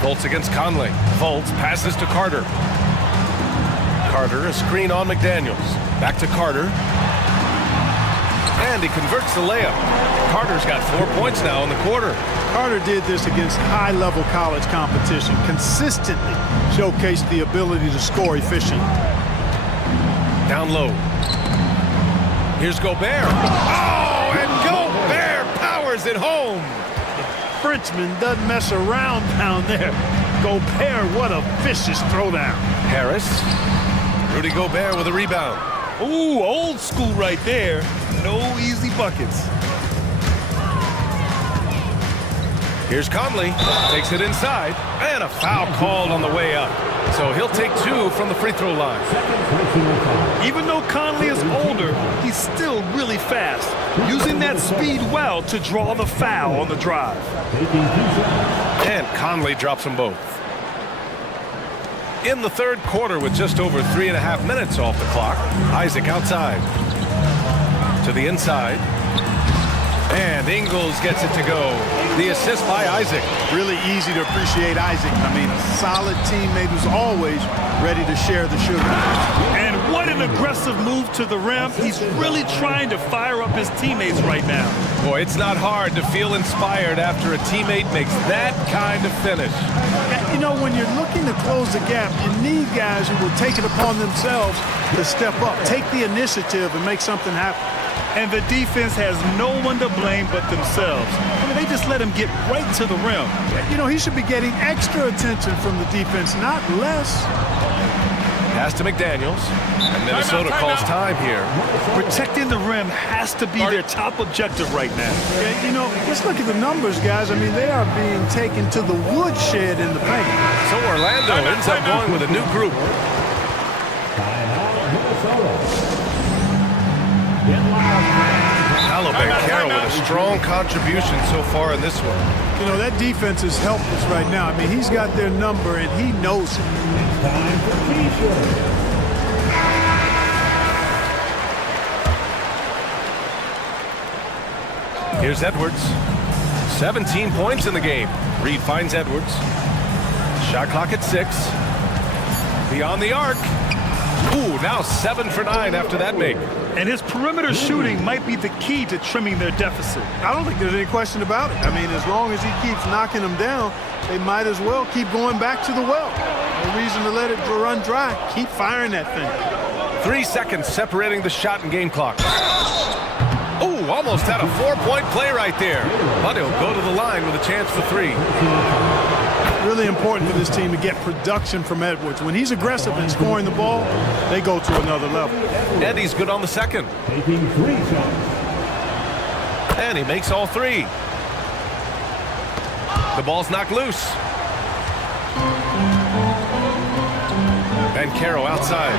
Fultz against Conley. Fultz passes to Carter. Carter, a screen on McDaniels. Back to Carter. And he converts the layup. Carter's got 4 points now in the quarter. Carter did this against high-level college competition. Consistently showcased the ability to score efficiently. Down low. Here's Gobert. Oh, and Gobert powers it home. The Frenchman doesn't mess around down there. Gobert, what a vicious throwdown. Harris. Rudy Gobert with a rebound. Ooh, old school right there. No easy buckets. Here's Conley. Takes it inside. And a foul called on the way up. So he'll take 2 from the free throw line. Even though Conley is older, he's still really fast, using that speed well to draw the foul on the drive. And Conley drops them both. In the third quarter with just over 3.5 minutes off the clock, Isaac outside. To the inside. And Ingles gets it to go. The assist by Isaac. Really easy to appreciate Isaac. I mean, a solid teammate who's always ready to share the sugar. And what an aggressive move to the rim. He's really trying to fire up his teammates right now. Boy, it's not hard to feel inspired after a teammate makes that kind of finish. You know, when you're looking to close the gap, you need guys who will take it upon themselves to step up, take the initiative, and make something happen. And the defense has no one to blame but themselves. I mean, they just let him get right to the rim. You know, he should be getting extra attention from the defense, not less. Pass to McDaniels. And Minnesota calls time here. Protecting the rim has to be their top objective right now. Yeah, you know, just look at the numbers, guys. I mean, they are being taken to the woodshed in the paint. So Orlando ends up going with a new group. Paolo Banchero with a strong contribution so far in this one. You know, that defense is helpless right now. I mean, he's got their number, and he knows it. Time for T-shirt. Here's Edwards. 17 points in the game. Reed finds Edwards. Shot clock at 6. Beyond the arc. Ooh, now 7 for 9 after that make. And his perimeter shooting might be the key to trimming their deficit. I don't think there's any question about it. I mean, as long as he keeps knocking them down, they might as well keep going back to the well. No reason to let it run dry. Keep firing that thing. 3 seconds separating the shot and game clock. Oh, almost had a 4-point play right there. But he'll go to the line with a chance for 3. Really important for this team to get production from Edwards. When he's aggressive in scoring the ball, they go to another level. And he's good on the second. Taking 3 shots. And he makes all 3. The ball's knocked loose. Bankero outside.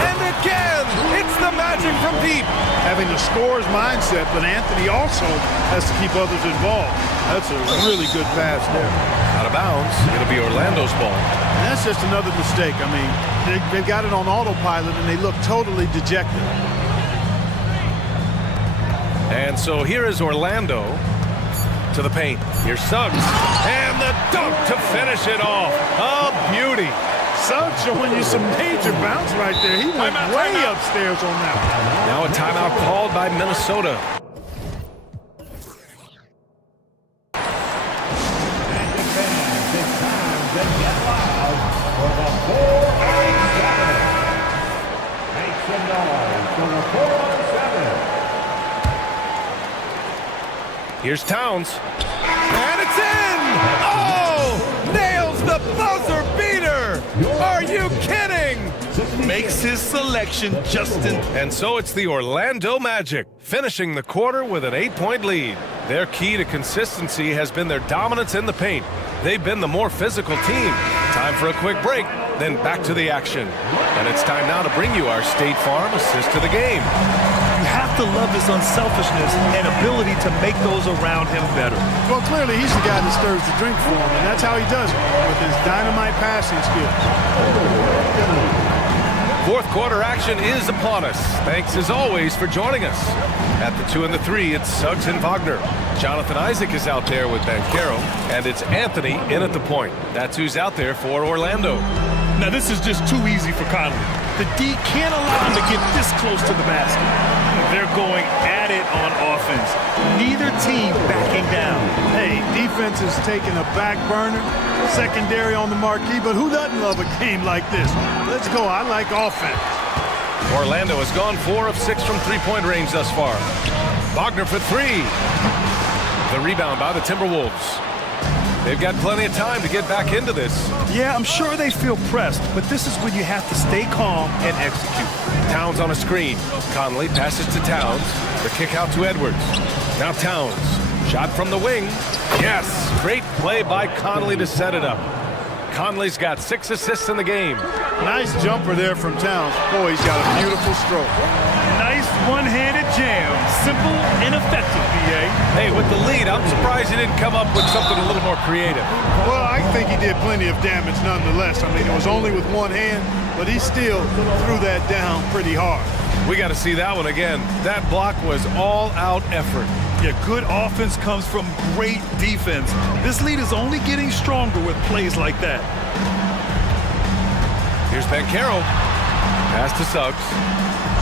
And again, it's the Magic from deep. Having the scorer's mindset, but Anthony also has to keep others involved. That's a really good pass there. Out of bounds. It'll be Orlando's ball. And that's just another mistake. I mean, they've got it on autopilot, and they look totally dejected. And so here is Orlando to the paint. Here's Suggs. And the dunk to finish it off. A beauty. Suggs showing you some major bounce right there. He went way upstairs on that one. Now a timeout called by Minnesota. Here's Towns. And it's in! Oh! Nails the buzzer beater! Are you kidding? Makes his selection just in. And so it's the Orlando Magic, finishing the quarter with an 8-point lead. Their key to consistency has been their dominance in the paint. They've been the more physical team. Time for a quick break, then back to the action. And it's time now to bring you our State Farm assist to the game. You have to love his unselfishness and ability to make those around him better. Well, clearly he's the guy that stirs the drink for him, and that's how he does it, with his dynamite passing skills. Fourth quarter action is upon us. Thanks as always for joining us. At the 2 and the 3, it's Suggs and Wagner. Jonathan Isaac is out there with Bankero, and it's Anthony in at the point. That's who's out there for Orlando. Now this is just too easy for Conley. The D can't allow him to get this close to the basket. They're going at it on offense. Neither team backing down. Hey, defense is taking a back burner, secondary on the marquee, but who doesn't love a game like this? Let's go. I like offense. Orlando has gone 4 of 6 from three-point range thus far. Wagner for 3. The rebound by the Timberwolves. They've got plenty of time to get back into this. Yeah, I'm sure they feel pressed, but this is when you have to stay calm and execute. Towns on a screen. Conley passes to Towns. The kick out to Edwards. Now Towns. Shot from the wing. Yes! Great play by Conley to set it up. Conley's got 6 assists in the game. Nice jumper there from Towns. Boy, he's got a beautiful stroke. Nice one-handed jam. Simple and effective, B.A. Hey, with the lead, I'm surprised he didn't come up with something a little more creative. Well, I think he did plenty of damage nonetheless. I mean, it was only with one hand, but he still threw that down pretty hard. We got to see that one again. That block was all-out effort. Yeah, good offense comes from great defense. This lead is only getting stronger with plays like that. Here's Bankero. Pass to Suggs.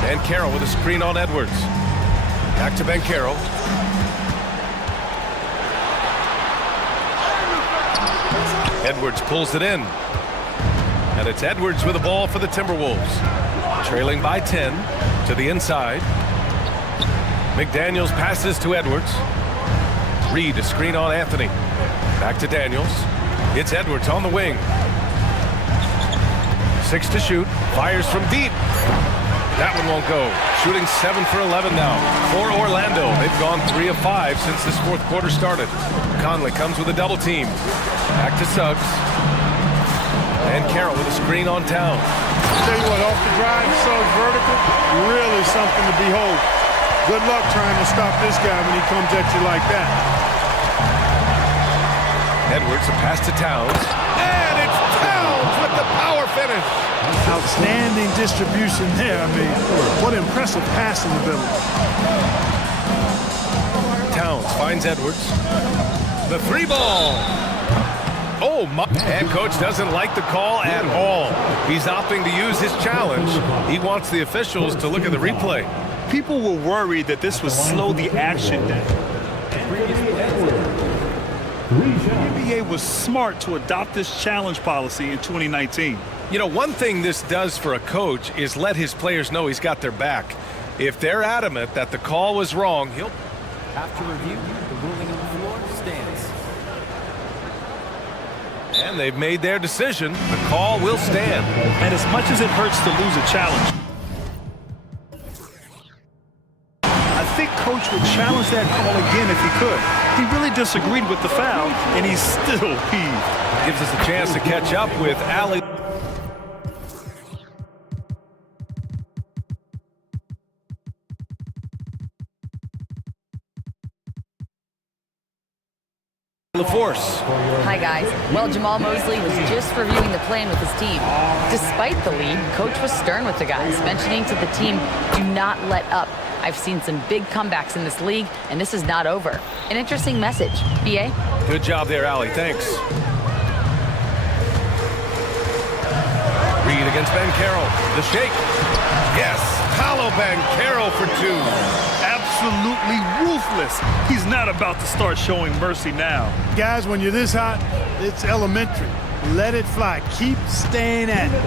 Bankero with a screen on Edwards. Back to Bankero. Edwards pulls it in. And it's Edwards with the ball for the Timberwolves. Trailing by 10 to the inside. McDaniels passes to Edwards. Reed a screen on Anthony. Back to Daniels. It's Edwards on the wing. 6 to shoot. Fires from deep. That one won't go. Shooting 7 for 11 now. For Orlando, they've gone 3 of 5 since this fourth quarter started. Conley comes with a double team. Back to Suggs. And Carroll with a screen on Towns. Tell you what, off the drive, Suggs vertical, really something to behold. Good luck trying to stop this guy when he comes at you like that. Edwards, a pass to Towns. And it's Towns with the power finish. Outstanding distribution there. I mean, what impressive passing ability. Towns finds Edwards. The three ball. Oh, my. And coach doesn't like the call at all. He's opting to use his challenge. He wants the officials to look at the replay. People were worried that this would slow the action down. The NBA was smart to adopt this challenge policy in 2019. You know, one thing this does for a coach is let his players know he's got their back. If they're adamant that the call was wrong, he'll... After review, the ruling on the floor stands. And they've made their decision. The call will stand. And as much as it hurts to lose a challenge, I think coach would challenge that call again if he could. He really disagreed with the foul, and he's still peeved. Gives us a chance to catch up with Ali. Force. Hi, guys. Well, Jamal Mosley was just reviewing the plan with his team. Despite the lead, coach was stern with the guys, mentioning to the team, do not let up. I've seen some big comebacks in this league, and this is not over. An interesting message. BA? Good job there, Ali. Thanks. Reed against Banchero. The shake. Yes. Paolo Banchero for two. Absolutely ruthless. He's not about to start showing mercy now. Guys, when you're this hot, it's elementary. Let it fly. Keep staying at it.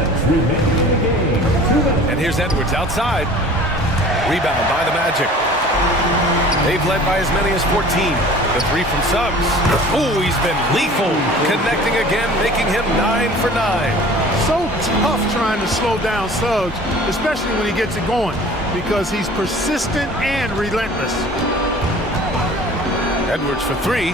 And here's Edwards outside. Rebound by the Magic. They've led by as many as 14. The three from Suggs. Oh, he's been lethal. Connecting again, making him 9 for 9. So tough trying to slow down Suggs, especially when he gets it going, because he's persistent and relentless. Edwards for three.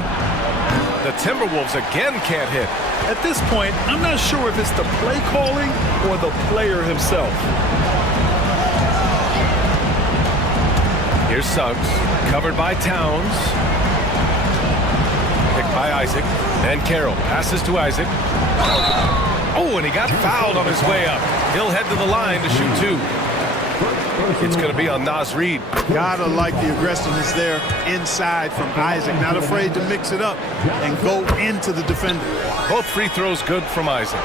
The Timberwolves again can't hit. At this point, I'm not sure if it's the play calling or the player himself. Here's Suggs, covered by Towns. Picked by Isaac. And Carroll passes to Isaac. Oh, and he got fouled on his way up. He'll head to the line to shoot two. It's going to be on Naz Reid. Gotta like the aggressiveness there inside from Isaac. Not afraid to mix it up and go into the defender. Both free throws good from Isaac.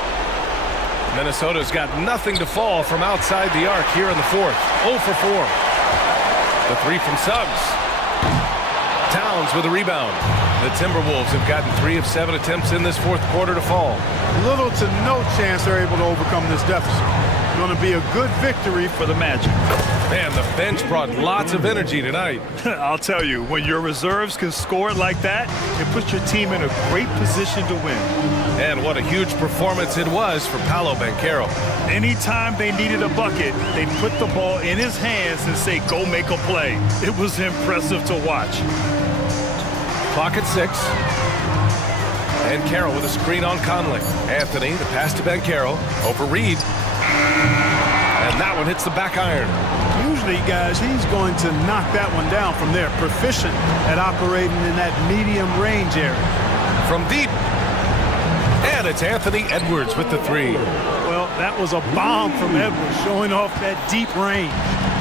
Minnesota's got nothing to fall from outside the arc here in the fourth. 0 for 4. The three from Suggs. Towns with a rebound. The Timberwolves have gotten 3 of 7 attempts in this fourth quarter to fall. Little to no chance they're able to overcome this deficit. Going to be a good victory for the Magic. Man, the bench brought lots of energy tonight. I'll tell you, when your reserves can score like that, it puts your team in a great position to win. And what a huge performance it was for Paolo Banchero. Anytime they needed a bucket, they'd put the ball in his hands and say, go make a play. It was impressive to watch. Clock at 6. And Carroll with a screen on Conley. Anthony, the pass to Banchero. Over Reed. And that one hits the back iron. Usually, guys, he's going to knock that one down from there. Proficient at operating in that medium range area. From deep. And it's Anthony Edwards with the three. Well, that was a bomb from Edwards, showing off that deep range.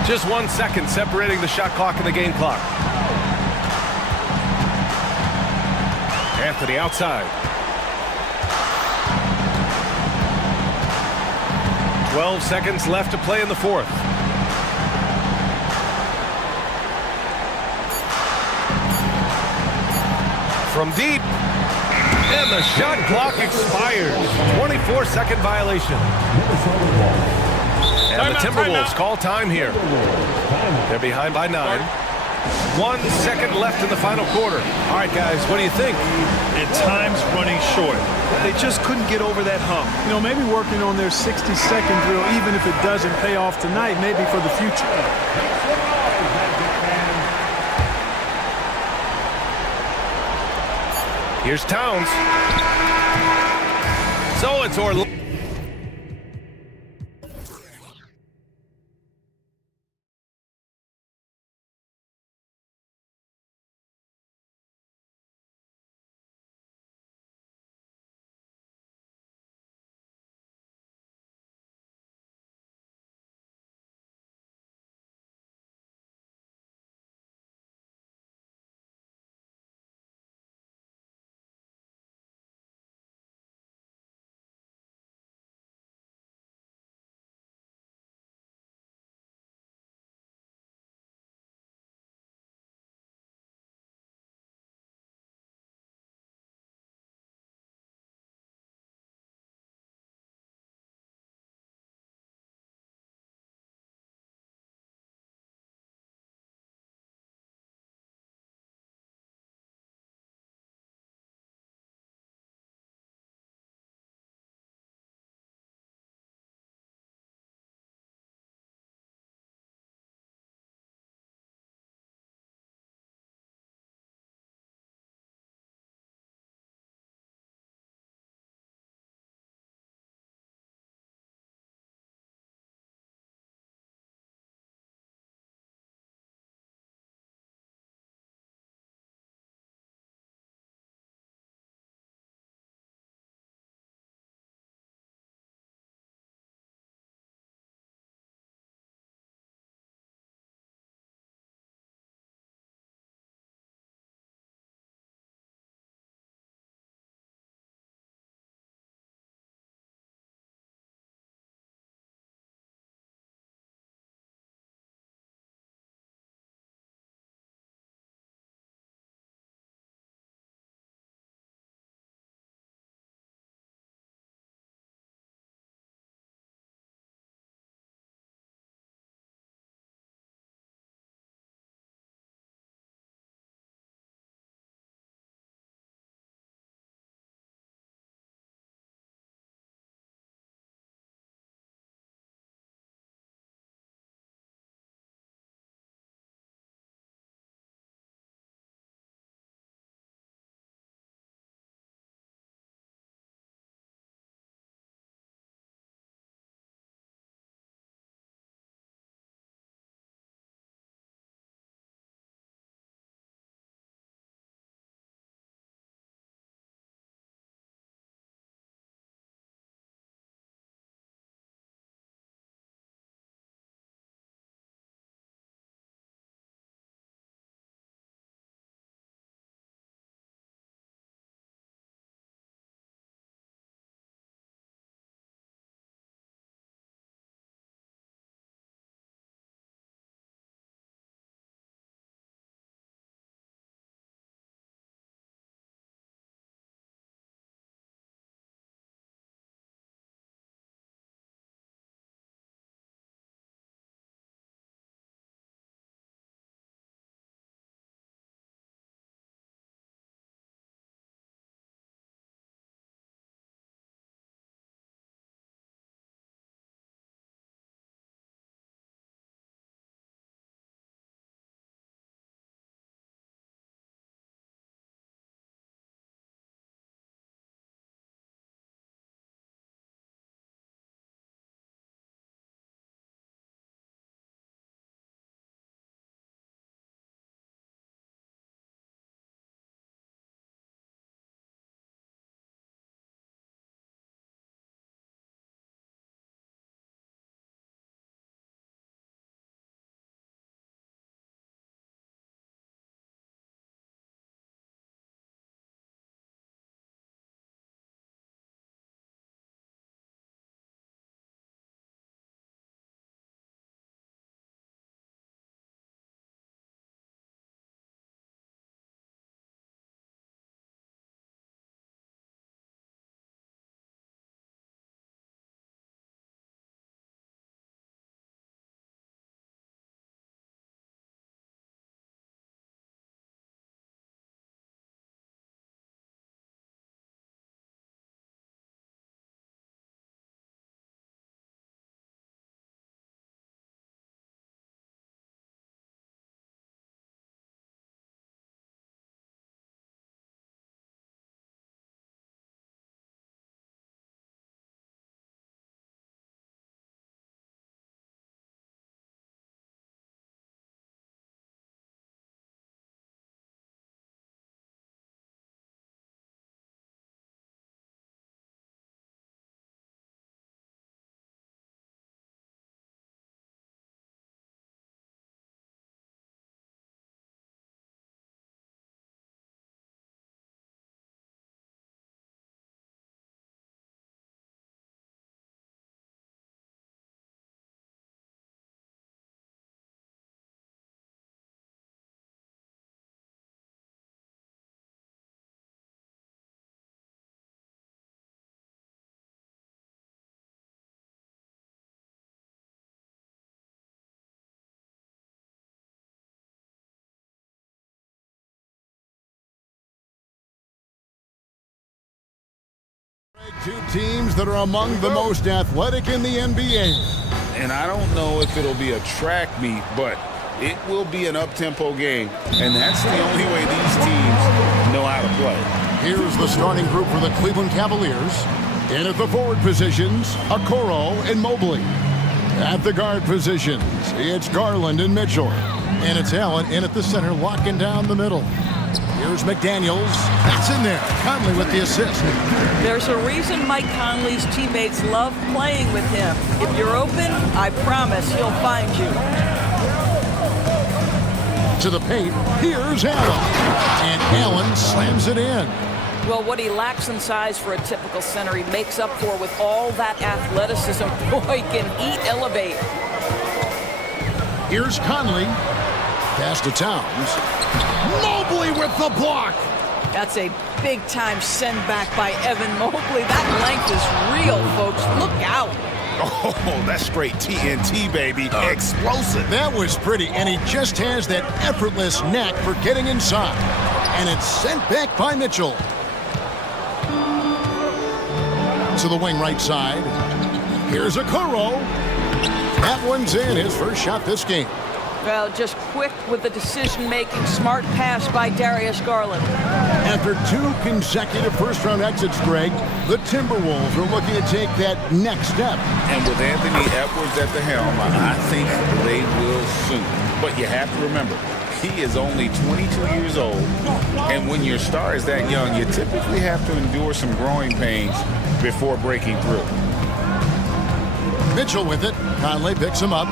Just 1 second separating the shot clock and the game clock. Anthony outside. 12 seconds left to play in the fourth. From deep. And the shot clock expires. 24-second violation. And the Timberwolves call time here. They're behind by 9. 1 second left in the final quarter. All right, guys, what do you think? And time's running short. They just couldn't get over that hump. You know, maybe working on their 60-second drill, even if it doesn't pay off tonight, maybe for the future. Here's Towns. So it's Orlando. Two teams that are among the most athletic in the NBA. And I don't know if it'll be a track meet, but it will be an up-tempo game. And that's the only way these teams know how to play. Here's the starting group for the Cleveland Cavaliers. In at the forward positions, Okoro and Mobley. At the guard positions, it's Garland and Mitchell. And it's Allen in at the center, locking down the middle. Here's McDaniels. That's in there. Conley with the assist. There's a reason Mike Conley's teammates love playing with him. If you're open, I promise he'll find you. To the paint, here's Allen. And Allen slams it in. Well, what he lacks in size for a typical center, he makes up for with all that athleticism. Boy, can he elevate. Here's Conley. Pass to Towns. Mobley with the block. That's a big-time send-back by Evan Mobley. That length is real, folks. Look out. Oh, that's straight TNT, baby. Explosive. That was pretty, and he just has that effortless knack for getting inside. And it's sent back by Mitchell. To the wing right side. Here's Okoro. That one's in, his first shot this game. Well, just quick with the decision-making, smart pass by Darius Garland. After two consecutive first-round exits, Greg, the Timberwolves are looking to take that next step. And with Anthony Edwards at the helm, I think they will soon. But you have to remember, he is only 22 years old. And when your star is that young, you typically have to endure some growing pains before breaking through. Mitchell with it. Conley picks him up.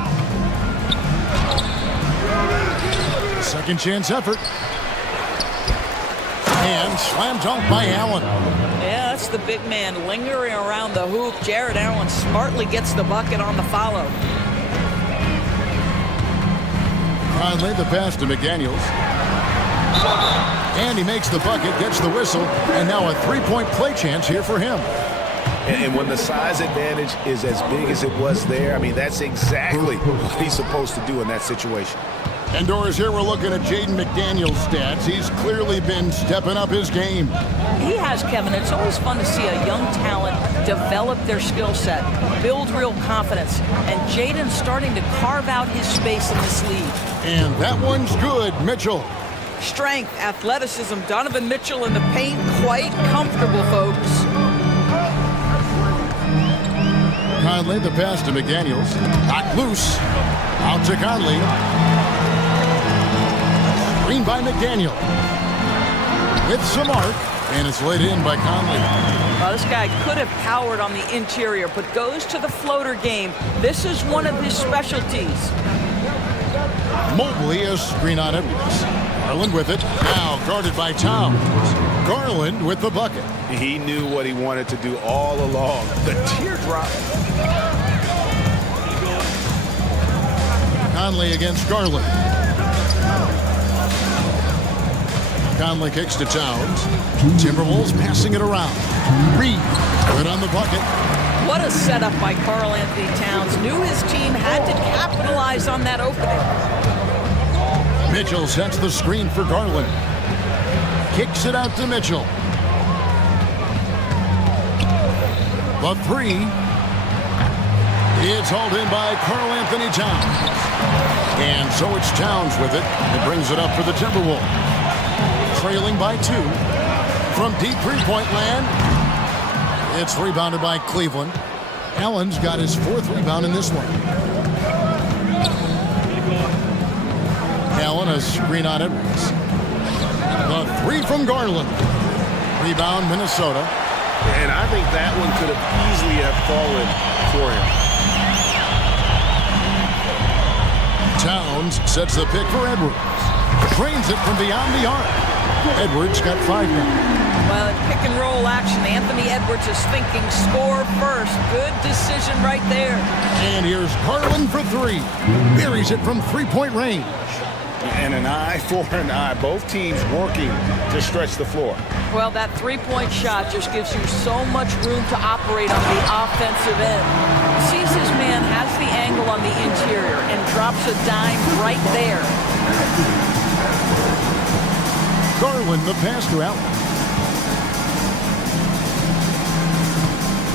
Second chance effort. And slam dunk by Allen. Yeah, that's the big man lingering around the hoop. Jared Allen smartly gets the bucket on the follow. Conley the pass to McDaniels. And he makes the bucket, gets the whistle, and now a three-point play chance here for him. And when the size advantage is as big as it was there, I mean, that's exactly what he's supposed to do in that situation. And Doris, here we're looking at Jaden McDaniels' stats. He's clearly been stepping up his game. He has, Kevin. It's always fun to see a young talent develop their skill set, build real confidence, and Jaden's starting to carve out his space in this league. And that one's good, Mitchell. Strength, athleticism, Donovan Mitchell in the paint, quite comfortable, folks. Conley, the pass to McDaniels. Knocked loose. Out to Conley. Screen by McDaniel. With some arc, and it's laid in by Conley. Well, this guy could have powered on the interior, but goes to the floater game. This is one of his specialties. Mobley a screen on Edwards. Garland with it. Now guarded by Towns. Garland with the bucket. He knew what he wanted to do all along. The teardrop. Conley against Garland. Conley kicks to Towns. Timberwolves passing it around. Reed good on the bucket. What a setup by Karl Anthony Towns. Knew his team had to capitalize on that opening. Mitchell sets the screen for Garland. Kicks it out to Mitchell. The three. It's hauled in by Karl Anthony Towns. And so it's Towns with it. It brings it up for the Timberwolves. Trailing by 2. From deep three-point land. It's rebounded by Cleveland. Allen's got his 4th rebound in this one. Allen a screen on Edwards. The 3 from Garland. Rebound Minnesota. And I think that one could have easily have fallen for him. Towns sets the pick for Edwards. Drains it from beyond the arc. Edwards got 5 now. Well, in pick and roll action, Anthony Edwards is thinking score first. Good decision right there. And here's Garland for 3. Buries it from 3-point range. And an eye for an eye. Both teams working to stretch the floor. Well, that 3-point shot just gives you so much room to operate on the offensive end. Sees his man, has the angle on the interior, and drops a dime right there. Garland the pass to Allen.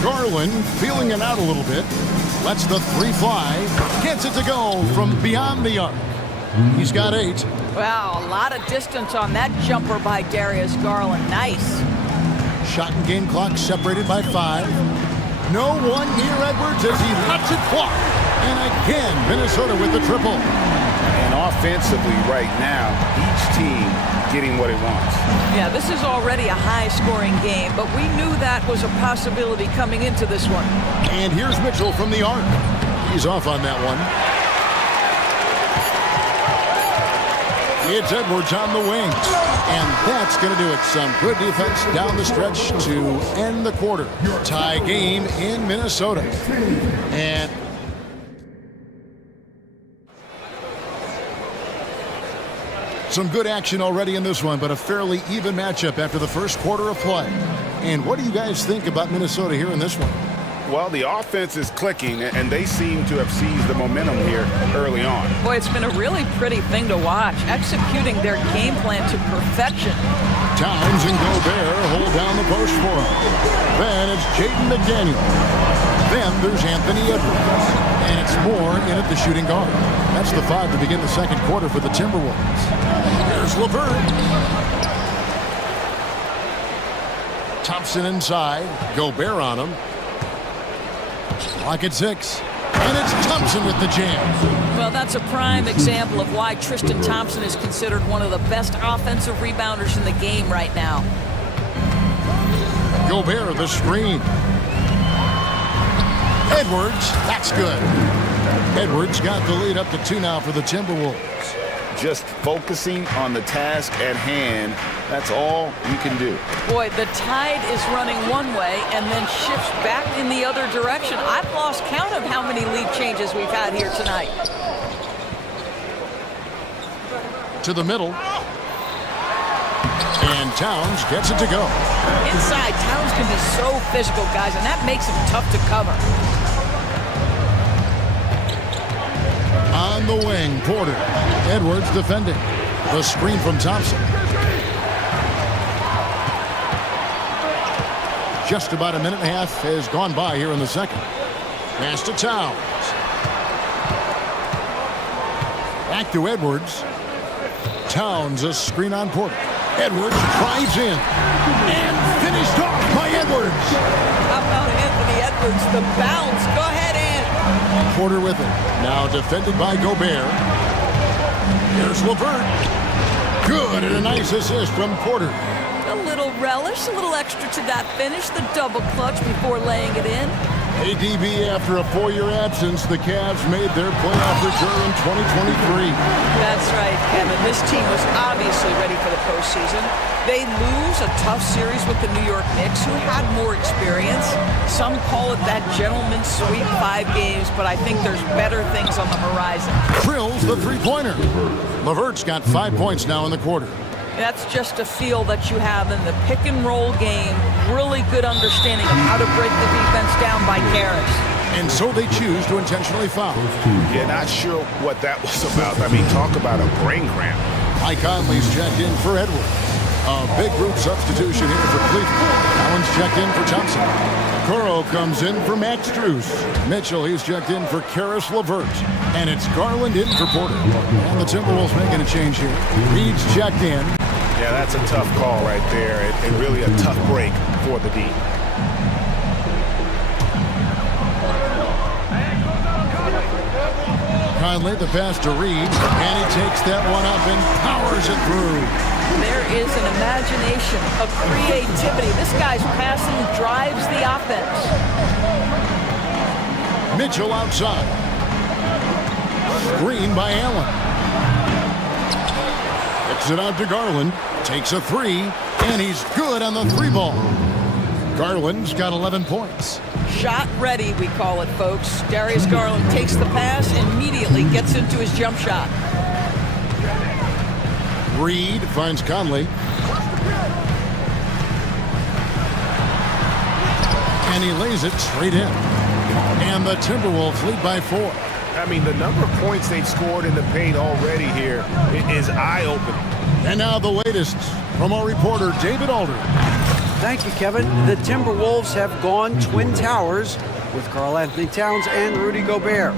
Garland feeling it out a little bit. Lets the three fly. Gets it to go from beyond the arc. He's got 8. Wow, a lot of distance on that jumper by Darius Garland. Nice. Shot and game clock separated by 5. No one near Edwards as he lets it fly. And again, Minnesota with the triple. And offensively right now, each team getting what it wants. Yeah, this is already a high-scoring game, but we knew that was a possibility coming into this one. And here's Mitchell from the arc. He's off on that one. It's Edwards on the wing. And that's going to do it. Some good defense down the stretch to end the quarter. Tie game in Minnesota. And some good action already in this one, but a fairly even matchup after the first quarter of play. And what do you guys think about Minnesota here in this one? Well, the offense is clicking, and they seem to have seized the momentum here early on. Boy, it's been a really pretty thing to watch, executing their game plan to perfection. Towns and Gobert hold down the post for him. Then it's Jaden McDaniel. Then there's Anthony Edwards. And it's Moore in at the shooting guard. That's the 5 to begin the second quarter for the Timberwolves. Here's LeVert. Thompson inside. Gobert on him. Clock at 6. And it's Thompson with the jam. Well, that's a prime example of why Tristan Thompson is considered one of the best offensive rebounders in the game right now. Gobert, the screen. Edwards, that's good. Edwards got the lead up to 2 now for the Timberwolves. Just focusing on the task at hand, that's all you can do. Boy, the tide is running one way and then shifts back in the other direction. I've lost count of how many lead changes we've had here tonight. To the middle. And Towns gets it to go. Inside, Towns can be so physical, guys, and that makes him tough to cover. On the wing, Porter. Edwards defending. The screen from Thompson. Just about a minute and a half has gone by here in the second. Pass to Towns. Back to Edwards. Towns, a screen on Porter. Edwards drives in. And finished off by Edwards. How about Anthony Edwards? The bounce. Go ahead, Ant. Porter with it. Now defended by Gobert. Here's LeVert. Good, and a nice assist from Porter. A little relish, a little extra to that finish, the double clutch before laying it in. ADB, after a 4-year absence, the Cavs made their playoff return in 2023. That's right, Kevin. This team was obviously ready for the postseason. They lose a tough series with the New York Knicks, who had more experience. Some call it that gentleman's sweep, 5 games, but I think there's better things on the horizon. Drills the three-pointer. LeVert's got 5 points now in the quarter. That's just a feel that you have in the pick-and-roll game. Really good understanding of how to break the defense down by Karras. And so they choose to intentionally foul. Yeah, not sure what that was about. I mean, talk about a brain cramp. Mike Conley's checked in for Edwards. A big group substitution here for Cleveland. Allen's checked in for Thompson. Coro comes in for Max Strus. Mitchell, he's checked in for Caris LeVert. And it's Garland in for Porter. And the Timberwolves making a change here. Reed's checked in. Yeah, that's a tough call right there, and really a tough break for the D. Conley, the pass to Reed, and he takes that one up and powers it through. There is an imagination, a creativity. This guy's passing drives the offense. Mitchell outside. Screen by Allen. Kicks it out to Garland. Takes a 3, and he's good on the 3-ball. Garland's got 11 points. Shot ready, we call it, folks. Darius Garland takes the pass, immediately gets into his jump shot. Reed finds Conley. And he lays it straight in. And the Timberwolves lead by 4. I mean, the number of points they've scored in the paint already here is eye-opening. And now the latest from our reporter, David Alder. Thank you, Kevin. The Timberwolves have gone Twin Towers with Karl Anthony Towns and Rudy Gobert.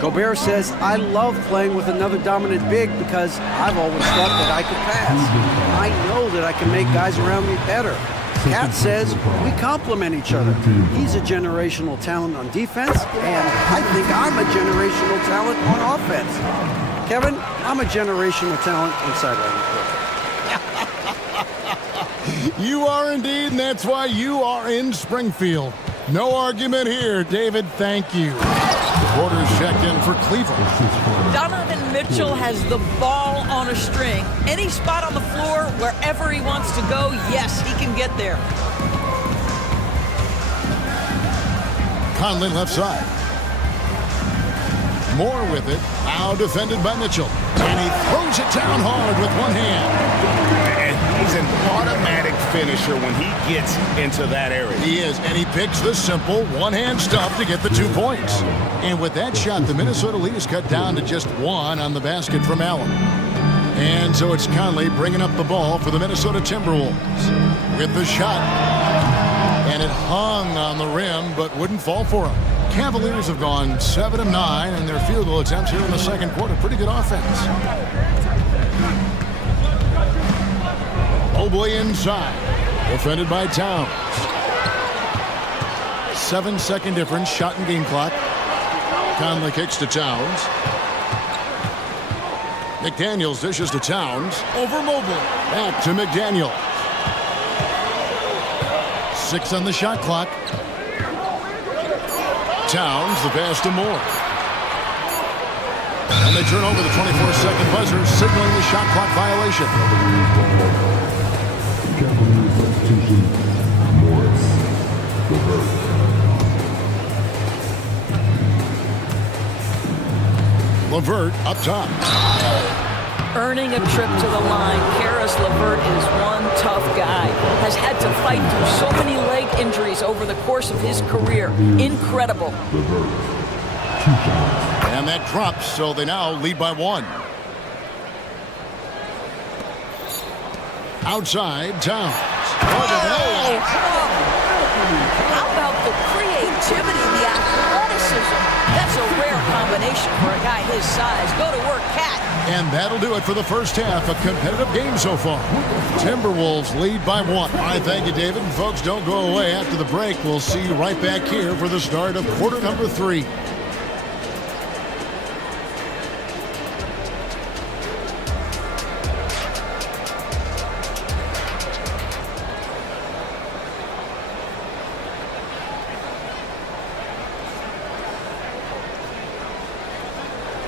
Gobert says, I love playing with another dominant big because I've always thought that I could pass. I know that I can make guys around me better. Cat says, we complement each other. He's a generational talent on defense, and I think I'm a generational talent on offense. Kevin, I'm a generational talent on sideline report. You are indeed, and that's why you are in Springfield. No argument here, David. Thank you. Reporters checked in for Cleveland. Donovan Mitchell has the ball on a string. Any spot on the floor, wherever he wants to go, yes, he can get there. Conley left side. Moore with it. Now defended by Mitchell. And he throws it down hard with one hand. And he's an automatic finisher when he gets into that area. He is, and he picks the simple one-hand stuff to get the 2 points. And with that shot, the Minnesota lead is cut down to just one on the basket from Allen. And so it's Conley bringing up the ball for the Minnesota Timberwolves with the shot. And it hung on the rim, but wouldn't fall for him. Cavaliers have gone 7 of 9 in their field goal attempts here in the second quarter. Pretty good offense. Mobley inside. Defended by Towns. 7-second difference. Shot and game clock. Conley kicks to Towns. McDaniels dishes to Towns. Over Mobley. Back to McDaniels. 6 on the shot clock. Towns, the pass to Moore. And they turn over the 24-second buzzer, signaling the shot clock violation. LeVert up top. Earning a trip to the line, Karis LeVert is one tough guy. Has had to fight through so many leg injuries over the course of his career. Incredible. And that drops, so they now lead by 1. Outside, Towns. Oh, how about the creativity, the athleticism? That's a rare combination for a guy his size. Go to work, Cat. And that'll do it for the first half. A competitive game so far. Timberwolves lead by 1. I thank you, David. And folks, don't go away. After the break, we'll see you right back here for the start of quarter number 3.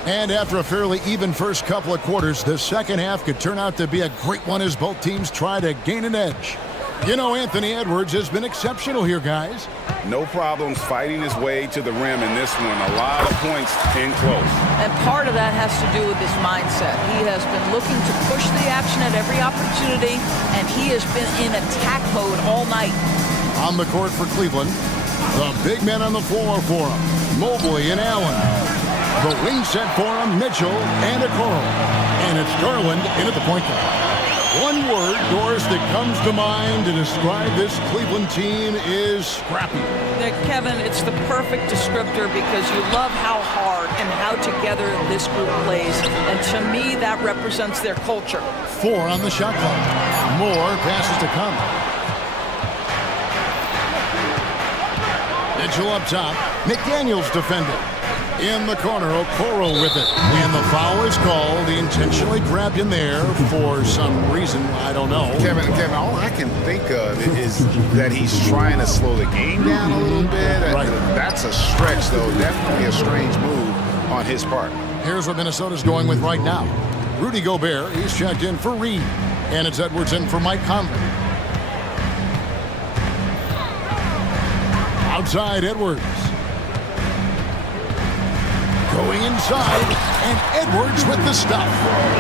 And after a fairly even first couple of quarters, the second half could turn out to be a great one as both teams try to gain an edge. You know, Anthony Edwards has been exceptional here, guys. No problems fighting his way to the rim in this one. A lot of points in close. And part of that has to do with his mindset. He has been looking to push the action at every opportunity, and he has been in attack mode all night. On the court for Cleveland, the big men on the floor for him, Mobley and Allen. The wing set for him, Mitchell and Okoro. And it's Garland in at the point guard. One word, Doris, that comes to mind to describe this Cleveland team is scrappy. Kevin, it's the perfect descriptor because you love how hard and how together this group plays. And to me, that represents their culture. 4 on the shot clock. Moore passes to Conley. Mitchell up top. McDaniels defended. In the corner, Okoro with it. And the foul is called. He intentionally grabbed him there for some reason. I don't know. Kevin, all I can think of is that he's trying to slow the game down a little bit. Right. That's a stretch, though. Definitely a strange move on his part. Here's what Minnesota's going with right now. Rudy Gobert, he's checked in for Reed. And it's Edwards in for Mike Conley. Outside, Edwards. Going inside, and Edwards with the stuff.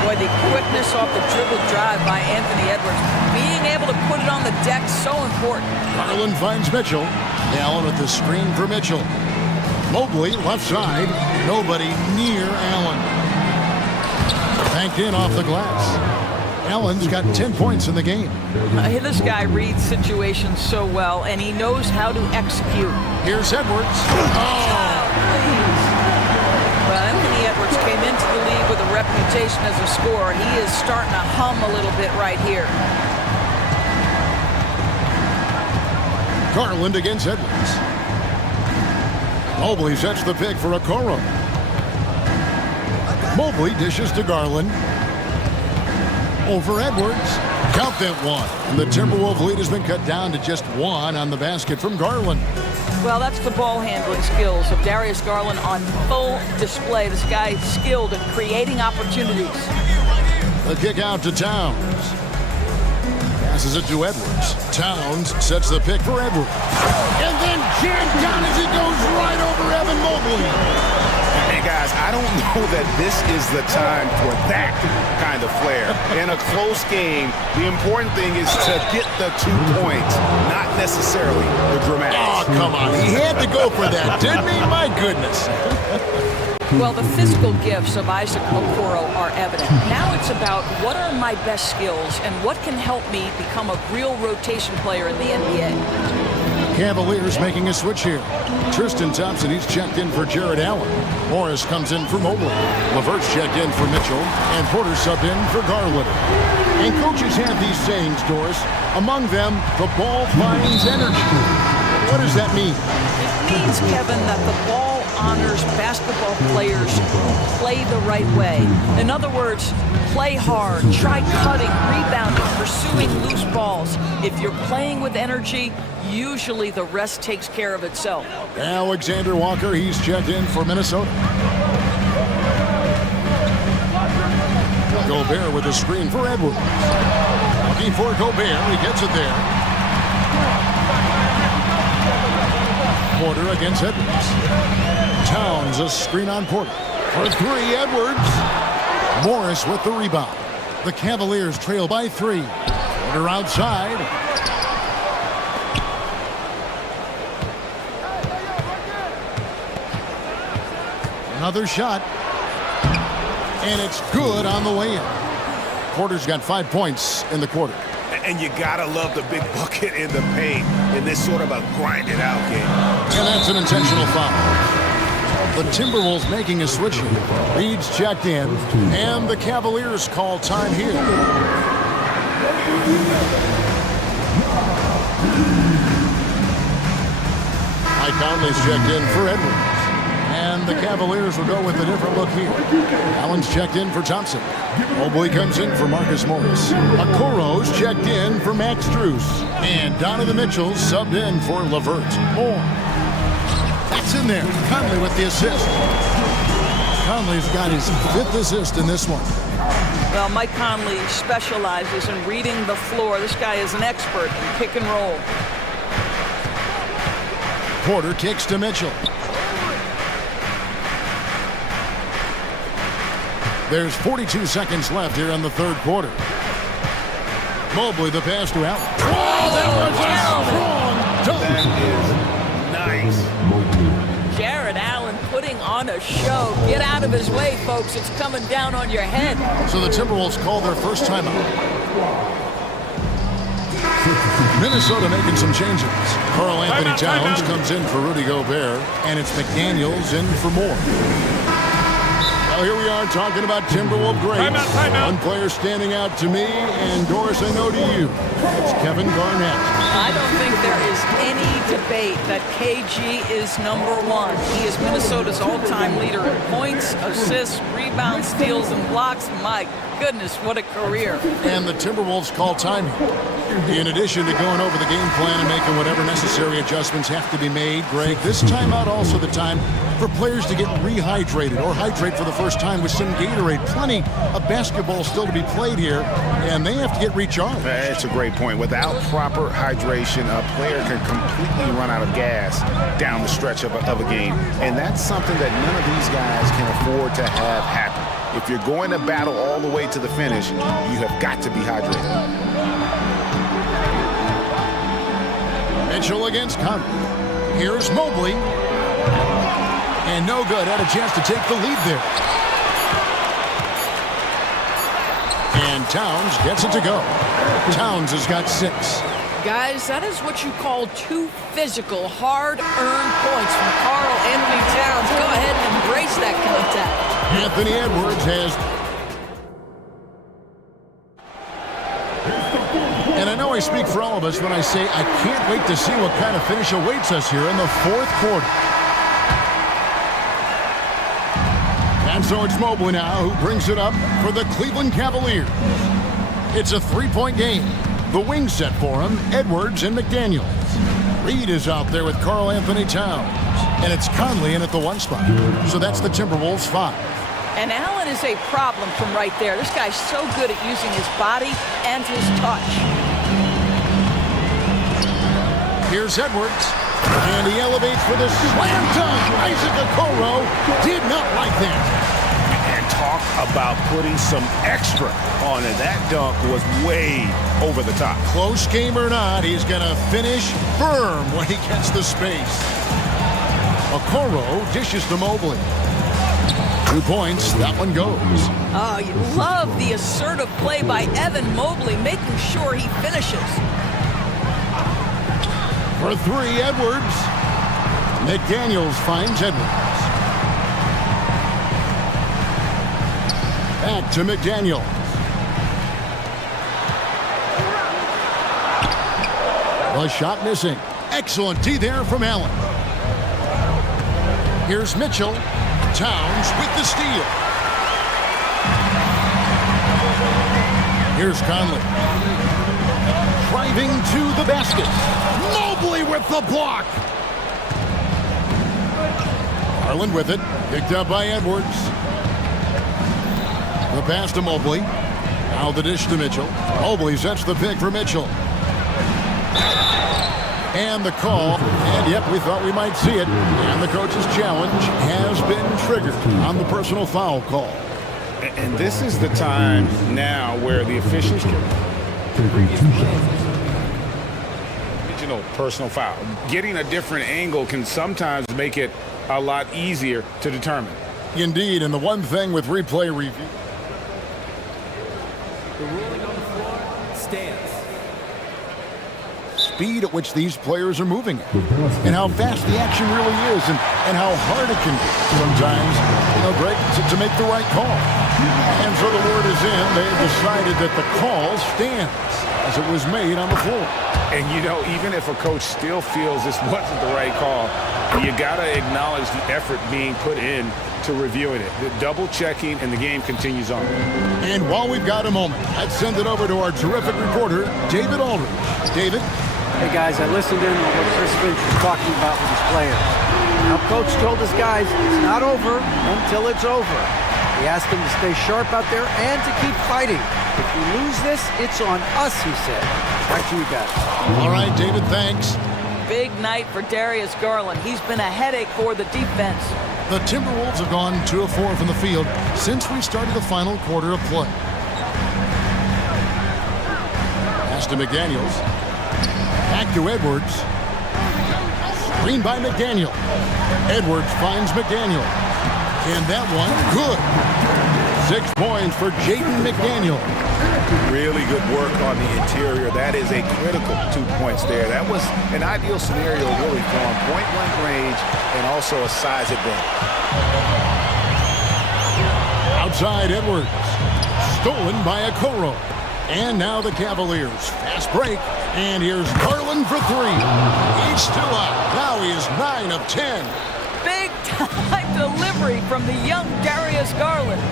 Boy, the quickness off the dribble drive by Anthony Edwards. Being able to put it on the deck, so important. Garland finds Mitchell. Allen with the screen for Mitchell. Mobley, left side. Nobody near Allen. Banked in off the glass. Allen's got 10 points in the game. This guy reads situations so well, and he knows how to execute. Here's Edwards. Well, Anthony Edwards came into the league with a reputation as a scorer. He is starting to hum a little bit right here. Garland against Edwards. Mobley sets the pick for Okoro. Mobley dishes to Garland. Over Edwards. Count that one. And the Timberwolves lead has been cut down to just one on the basket from Garland. Well, that's the ball handling skills of Darius Garland on full display. This guy is skilled at creating opportunities. The kick out to Towns. Passes it to Edwards. Towns sets the pick for Edwards. And then jammed down as he goes right over Evan Mobley. Hey guys, I don't know that this is the time for that kind of flair. In a close game, the important thing is to get the 2 points, not necessarily the dramatics. Oh, come on. He had to go for that, didn't he? My goodness. Well, the physical gifts of Isaac Okoro are evident. Now it's about what are my best skills and what can help me become a real rotation player in the NBA. Cavaliers making a switch here. Tristan Thompson, he's checked in for Jared Allen. Morris comes in for Mobley. Levert's checked in for Mitchell. And Porter subbed in for Garland. And coaches have these sayings, Doris. Among them, the ball finds energy. What does that mean? It means, Kevin, that the ball honors basketball players who play the right way. In other words, play hard, try cutting, rebounding, pursuing loose balls. If you're playing with energy, usually the rest takes care of itself. Alexander Walker, he's checked in for Minnesota. Gobert with a screen for Edwards. Looking for Gobert, he gets it there. Porter against Edwards. Towns, a screen on Porter. For three, Edwards. Morris with the rebound. The Cavaliers trail by 3. Porter outside. Another shot. And it's good on the way in. Porter's got 5 points in the quarter. And you gotta love the big bucket in the paint in this sort of a grinded out game. And that's an intentional foul. The Timberwolves making a switch here. Reed's checked in, and the Cavaliers call time here. Mike Conley's checked in for Edwards. And the Cavaliers will go with a different look here. Allen's checked in for Thompson. Mobley comes in for Marcus Morris. Okoro's checked in for Max Strus. And Donovan Mitchell subbed in for Levert. Moore. That's in there. Conley with the assist. Conley's got his 5th assist in this one. Well, Mike Conley specializes in reading the floor. This guy is an expert in pick and roll. Porter kicks to Mitchell. There's 42 seconds left here in the third quarter. Mobley, the pass to Allen. Oh, that was a strong dunk. That is nice. Jared Allen putting on a show. Get out of his way, folks. It's coming down on your head. So the Timberwolves call their first timeout. Minnesota making some changes. Karl Anthony Towns comes in for Rudy Gobert, and it's McDaniels in for Moore. Well, here we are talking about Timberwolves greats. One player standing out to me, and Doris, I know to you. It's Kevin Garnett. I don't think there is any debate that KG is number 1. He is Minnesota's all-time leader in points, assists, rebounds, steals, and blocks. My goodness, what a career. And the Timberwolves call time here. In addition to going over the game plan and making whatever necessary adjustments have to be made, Greg, this timeout also the time for players to get rehydrated or hydrate for the first time with some Gatorade. Plenty of basketball still to be played here, and they have to get recharged. That's a great point. Without proper hydration, a player can completely run out of gas down the stretch of a game. And that's something that none of these guys can afford to have happen. If you're going to battle all the way to the finish, you have got to be hydrated. Mitchell against Conley. Here's Mobley. And no good. Had a chance to take the lead there. And And Towns gets it to go. Towns has got 6. Guys, that is what you call 2 physical, hard-earned points from Carl Anthony Towns. Go ahead and embrace that contact. Anthony Edwards has... And I know I speak for all of us when I say I can't wait to see what kind of finish awaits us here in the 4th quarter. And so it's Mobley now who brings it up for the Cleveland Cavaliers. It's a 3-point game. The wing set for him, Edwards and McDaniels. Reed is out there with Karl Anthony Towns. And it's Conley in at the 1 spot. So that's the Timberwolves 5. And Allen is a problem from right there. This guy's so good at using his body and his touch. Here's Edwards. And he elevates for the slam dunk. Isaac Okoro did not like that. And talk about putting some extra on it. That dunk was way over the top. Close game or not, he's going to finish firm when he gets the space. Okoro dishes to Mobley. 2 points, that one goes. Oh, you love the assertive play by Evan Mobley, making sure he finishes. For 3, Edwards. McDaniels finds Edwards. Back to McDaniels. The shot missing. Excellent D there from Allen. Here's Mitchell. Towns with the steal. Here's Conley. Driving to the basket. Mobley with the block. Garland with it. Picked up by Edwards. The pass to Mobley. Now the dish to Mitchell. Mobley sets the pick for Mitchell. And the call, and yep, we thought we might see it. And the coach's challenge has been triggered on the personal foul call. And this is the time now where the officials can... Original personal foul. Getting a different angle can sometimes make it a lot easier to determine. Indeed, and the one thing with replay review... The ruling on the floor stands. Speed at which these players are moving at, and how fast the action really is, and how hard it can be sometimes, Greg, to make the right call. And so the word is in. They have decided that the call stands as it was made on the floor. And even if a coach still feels this wasn't the right call, you got to acknowledge the effort being put in to reviewing it. The double checking, and the game continues on. And while we've got a moment, let's send it over to our terrific reporter, David Aldridge. David? Hey guys, I listened in on what Chris Finch was talking about with his players. Now coach told his guys it's not over until it's over. He asked them to stay sharp out there and to keep fighting. If we lose this, it's on us, he said. Back to you guys. All right, David, thanks. Big night for Darius Garland. He's been a headache for the defense. The Timberwolves have gone 2 of 4 from the field since we started the final quarter of play. Pass to McDaniels. Back to Edwards. Screen by McDaniel. Edwards finds McDaniel. And that one, good. 6 points for Jaden McDaniel. Really good work on the interior. That is a critical 2 points there. That was an ideal scenario really for him. Point-blank range and also a size advantage. Outside Edwards. Stolen by Okoro. And now the Cavaliers. Fast break. And here's Garland for 3. He's still out. Now he is 9 of 10. Big time delivery from the young Darius Garland.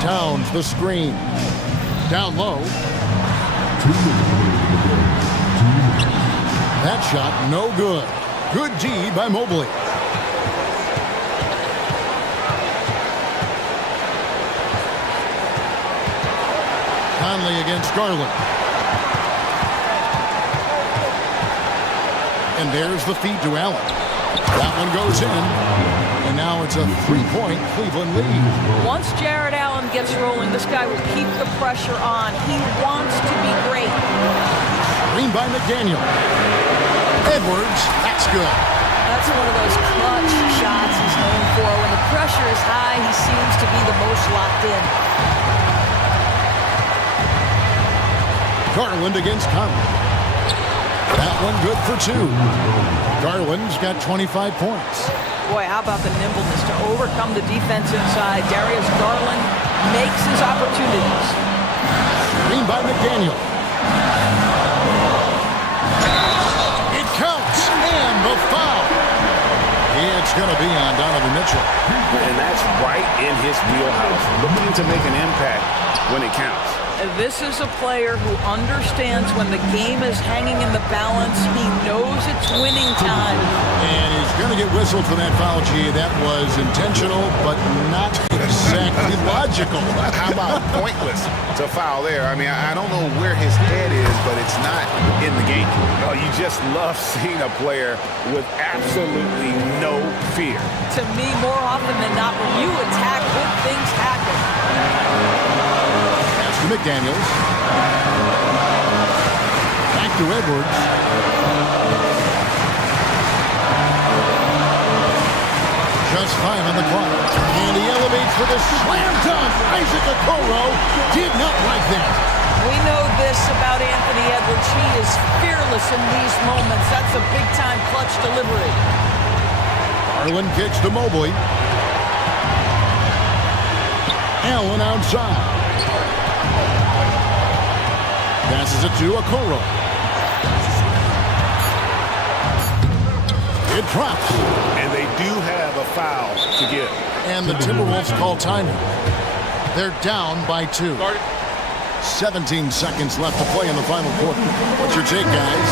Towns the screen. Down low. That shot no good. Good D by Mobley. Conley against Garland. And there's the feed to Allen. That one goes in. And now it's a 3-point Cleveland lead. Once Jared Allen gets rolling, this guy will keep the pressure on. He wants to be great. Screen by McDaniel. Edwards, that's good. That's one of those clutch shots he's known for. When the pressure is high, he seems to be the most locked in. Garland against Conley. That one good for 2. Garland's got 25 points. Boy, how about the nimbleness to overcome the defense inside. Darius Garland makes his opportunities. Screen by McDaniel. It counts, and the foul. It's going to be on Donovan Mitchell. And that's right in his wheelhouse, looking to make an impact when it counts. This is a player who understands when the game is hanging in the balance. He knows it's winning time. And he's going to get whistled for that foul, G. That was intentional, but not exactly logical. How about pointless to foul there? I mean, I don't know where his head is, but it's not in the game. Oh, you just love seeing a player with absolutely no fear. To me, more often than not, when you attack, good things happen. To McDaniels. Back to Edwards. Just 5 on the clock. And he elevates for the slam dunk. Isaac Okoro did not like that. We know this about Anthony Edwards. He is fearless in these moments. That's a big-time clutch delivery. Garland kicks to Mobley. Allen outside. Passes it to Okoro. It drops. And they do have a foul to give. And the Timberwolves call timeout. They're down by 2. 17 seconds left to play in the final quarter. What's your take, guys?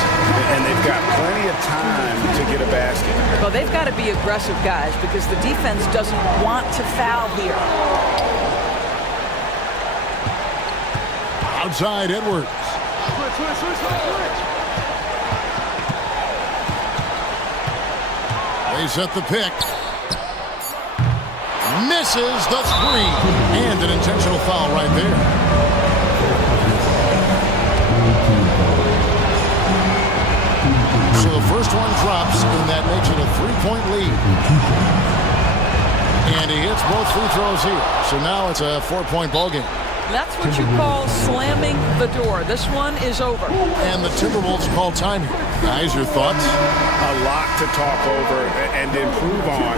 And they've got plenty of time to get a basket. Well, they've got to be aggressive, guys, because the defense doesn't want to foul here. Outside Edwards. They set the pick. Misses the screen. And an intentional foul right there. So the first one drops, and that makes it a 3-point lead. And he hits both free throws here. So now it's a 4-point ball game. That's what you call slamming the door. This one is over. And the Timberwolves call time here. Guys, your thoughts? A lot to talk over and improve on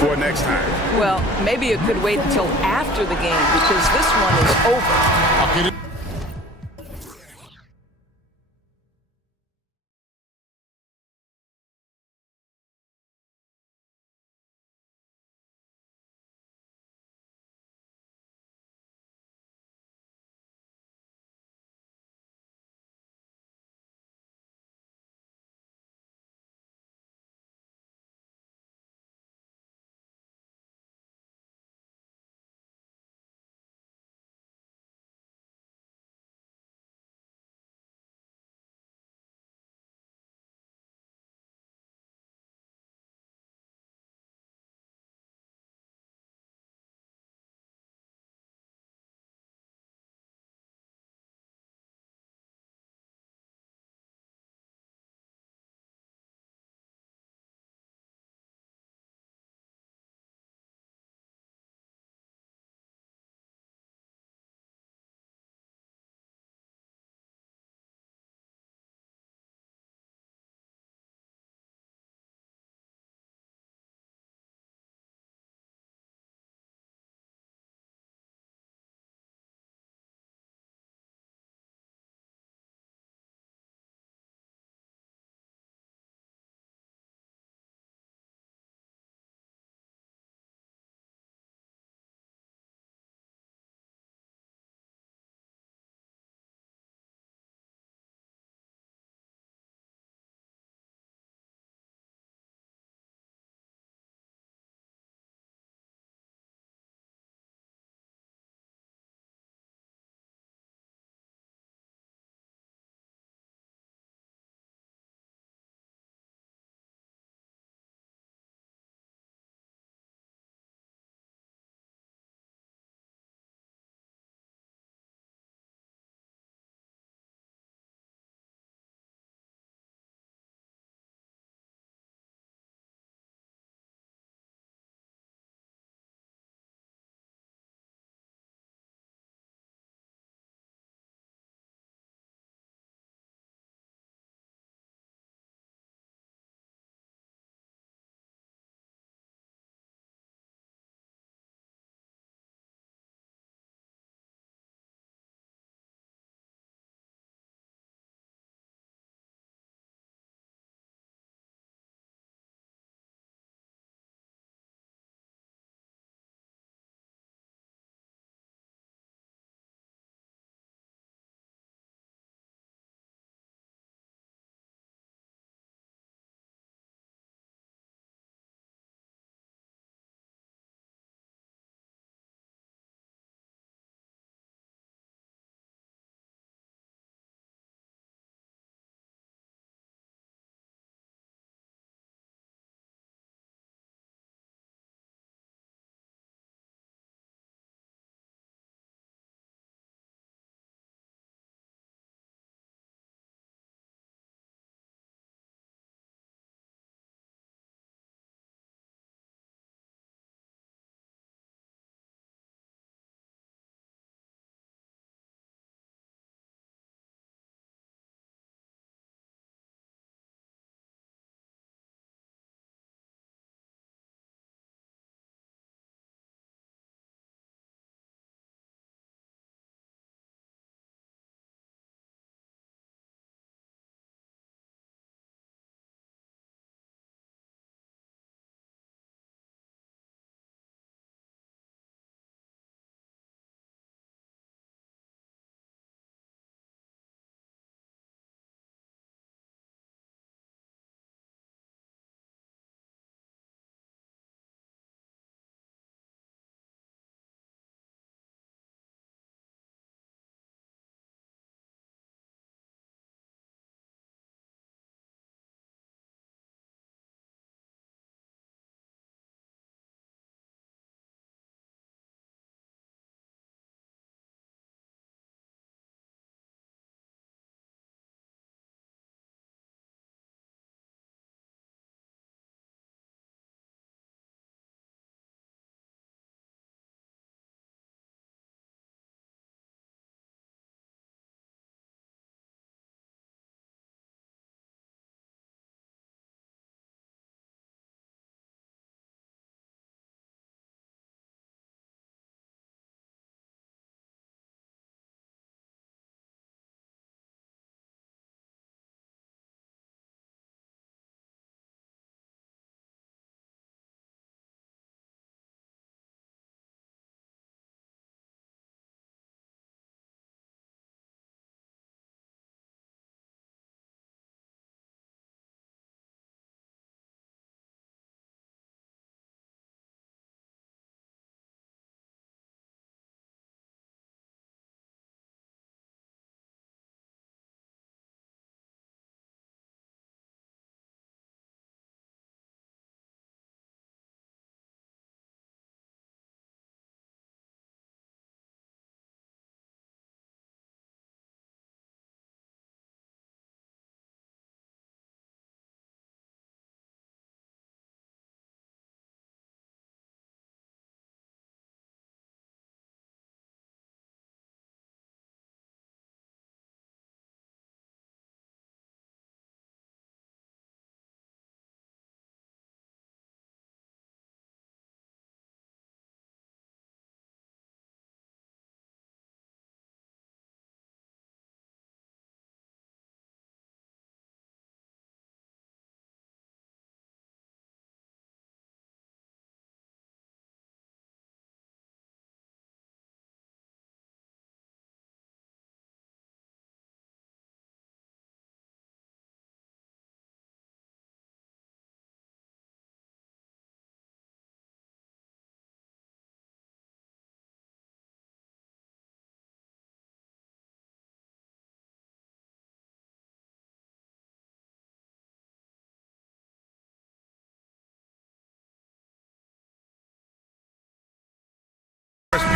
for next time. Well, maybe it could wait until after the game because this one is over. Okay.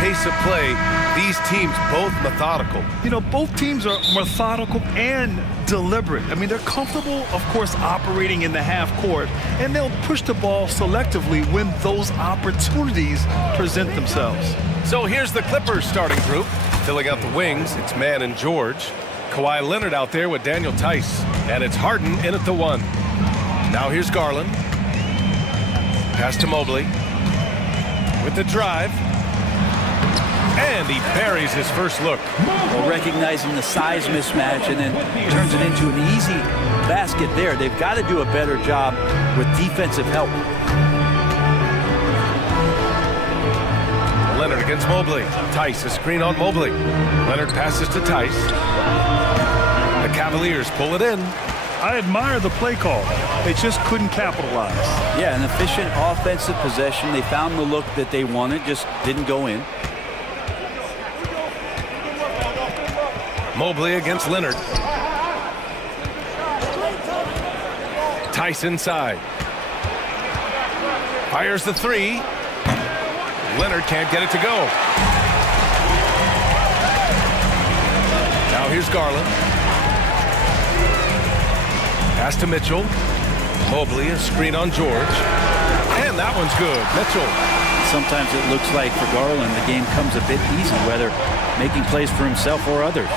pace of play, these teams both methodical. You know, both teams are methodical and deliberate. I mean, they're comfortable, of course, operating in the half court, and they'll push the ball selectively when those opportunities present themselves. So here's the Clippers starting group. Filling out the wings, it's Mann and George. Kawhi Leonard out there with Daniel Tice. And it's Harden in at the 1. Now here's Garland. Pass to Mobley. With the drive. And he buries his first look. Well, recognizing the size mismatch and then turns it into an easy basket there. They've got to do a better job with defensive help. Leonard against Mobley. Tice, a screen on Mobley. Leonard passes to Tice. The Cavaliers pull it in. I admire the play call. They just couldn't capitalize. Yeah, an efficient offensive possession. They found the look that they wanted, just didn't go in. Mobley against Leonard. Tice inside. Fires the 3. Leonard can't get it to go. Now here's Garland. Pass to Mitchell. Mobley, a screen on George. And that one's good. Mitchell. Sometimes it looks like for Garland the game comes a bit easy, whether making plays for himself or others.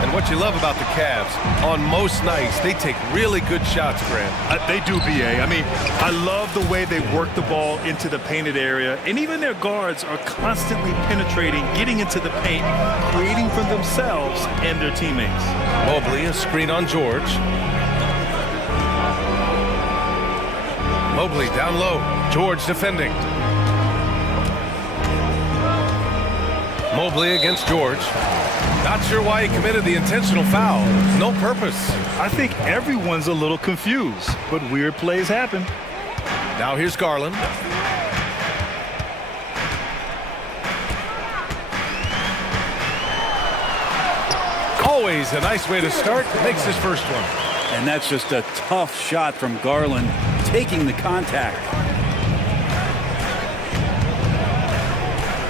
And what you love about the Cavs, on most nights, they take really good shots, Grant. They do, BA. I mean, I love the way they work the ball into the painted area, and even their guards are constantly penetrating, getting into the paint, creating for themselves and their teammates. Mobley, a screen on George. Mobley down low. George defending. Mobley against George. Not sure why he committed the intentional foul. No purpose. I think everyone's a little confused, but weird plays happen. Now here's Garland. Always a nice way to start. Makes his first one. And that's just a tough shot from Garland, taking the contact.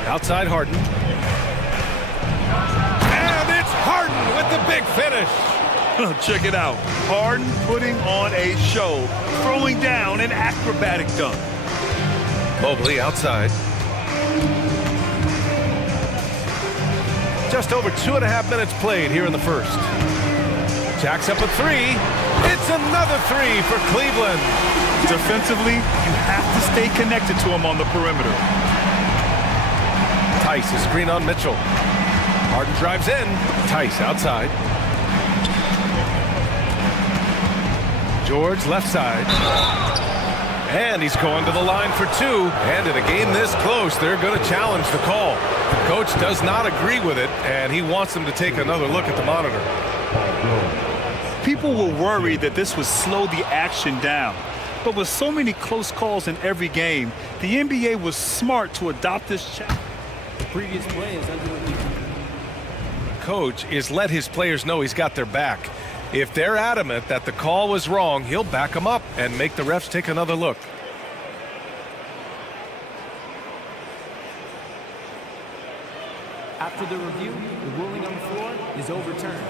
Outside Harden. And it's Harden with the big finish. Check it out. Harden putting on a show, throwing down an acrobatic dunk. Mobley outside. Just over 2.5 minutes played here in the first. Jacks up a 3. It's another 3 for Cleveland. Defensively, you have to stay connected to him on the perimeter. Tice, a screen on Mitchell. Harden drives in. Tice outside. George left side. And he's going to the line for 2. And in a game this close, they're going to challenge the call. The coach does not agree with it, and he wants them to take another look at the monitor. People were worried that this would slow the action down. But with so many close calls in every game, the NBA was smart to adopt this challenge. The previous play is under review. Coach is let his players know he's got their back. If they're adamant that the call was wrong, he'll back them up and make the refs take another look. After the review, the ruling on the floor is overturned.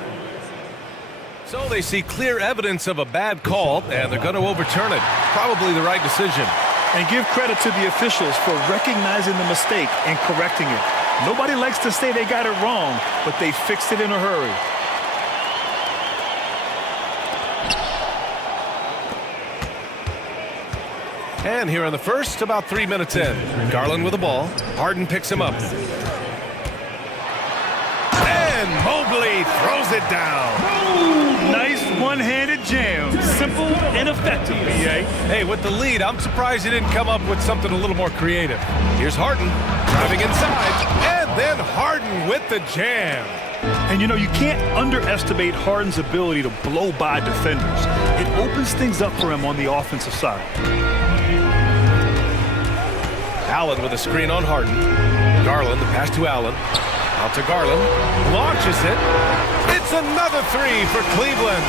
So they see clear evidence of a bad call, and they're going to overturn it. Probably the right decision. And give credit to the officials for recognizing the mistake and correcting it. Nobody likes to say they got it wrong, but they fixed it in a hurry. And here in the first, about 3 minutes in. Garland with the ball. Harden picks him up. And Mobley throws it down. Nice one-handed jam. Simple and effective, BA. Hey, with the lead, I'm surprised he didn't come up with something a little more creative. Here's Harden driving inside. And then Harden with the jam. And you know, you can't underestimate Harden's ability to blow by defenders. It opens things up for him on the offensive side. Allen with a screen on Harden. Garland, the pass to Allen. Out to Garland. Launches it. It's another 3 for Cleveland.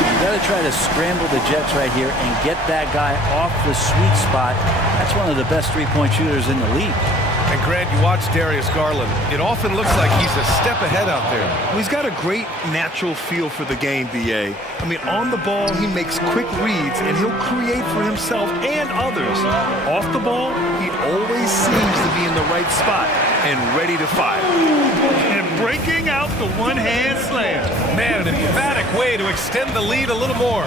You got to try to scramble the Jets right here and get that guy off the sweet spot. That's one of the best three-point shooters in the league. And Grant, you watch Darius Garland. It often looks like he's a step ahead out there. Well, he's got a great natural feel for the game, BA. I mean, on the ball, he makes quick reads, and he'll create for himself and others. Off the ball, he always seems to be in the right spot and ready to fire. And breaking out the one-hand slam. Man, an emphatic way to extend the lead a little more.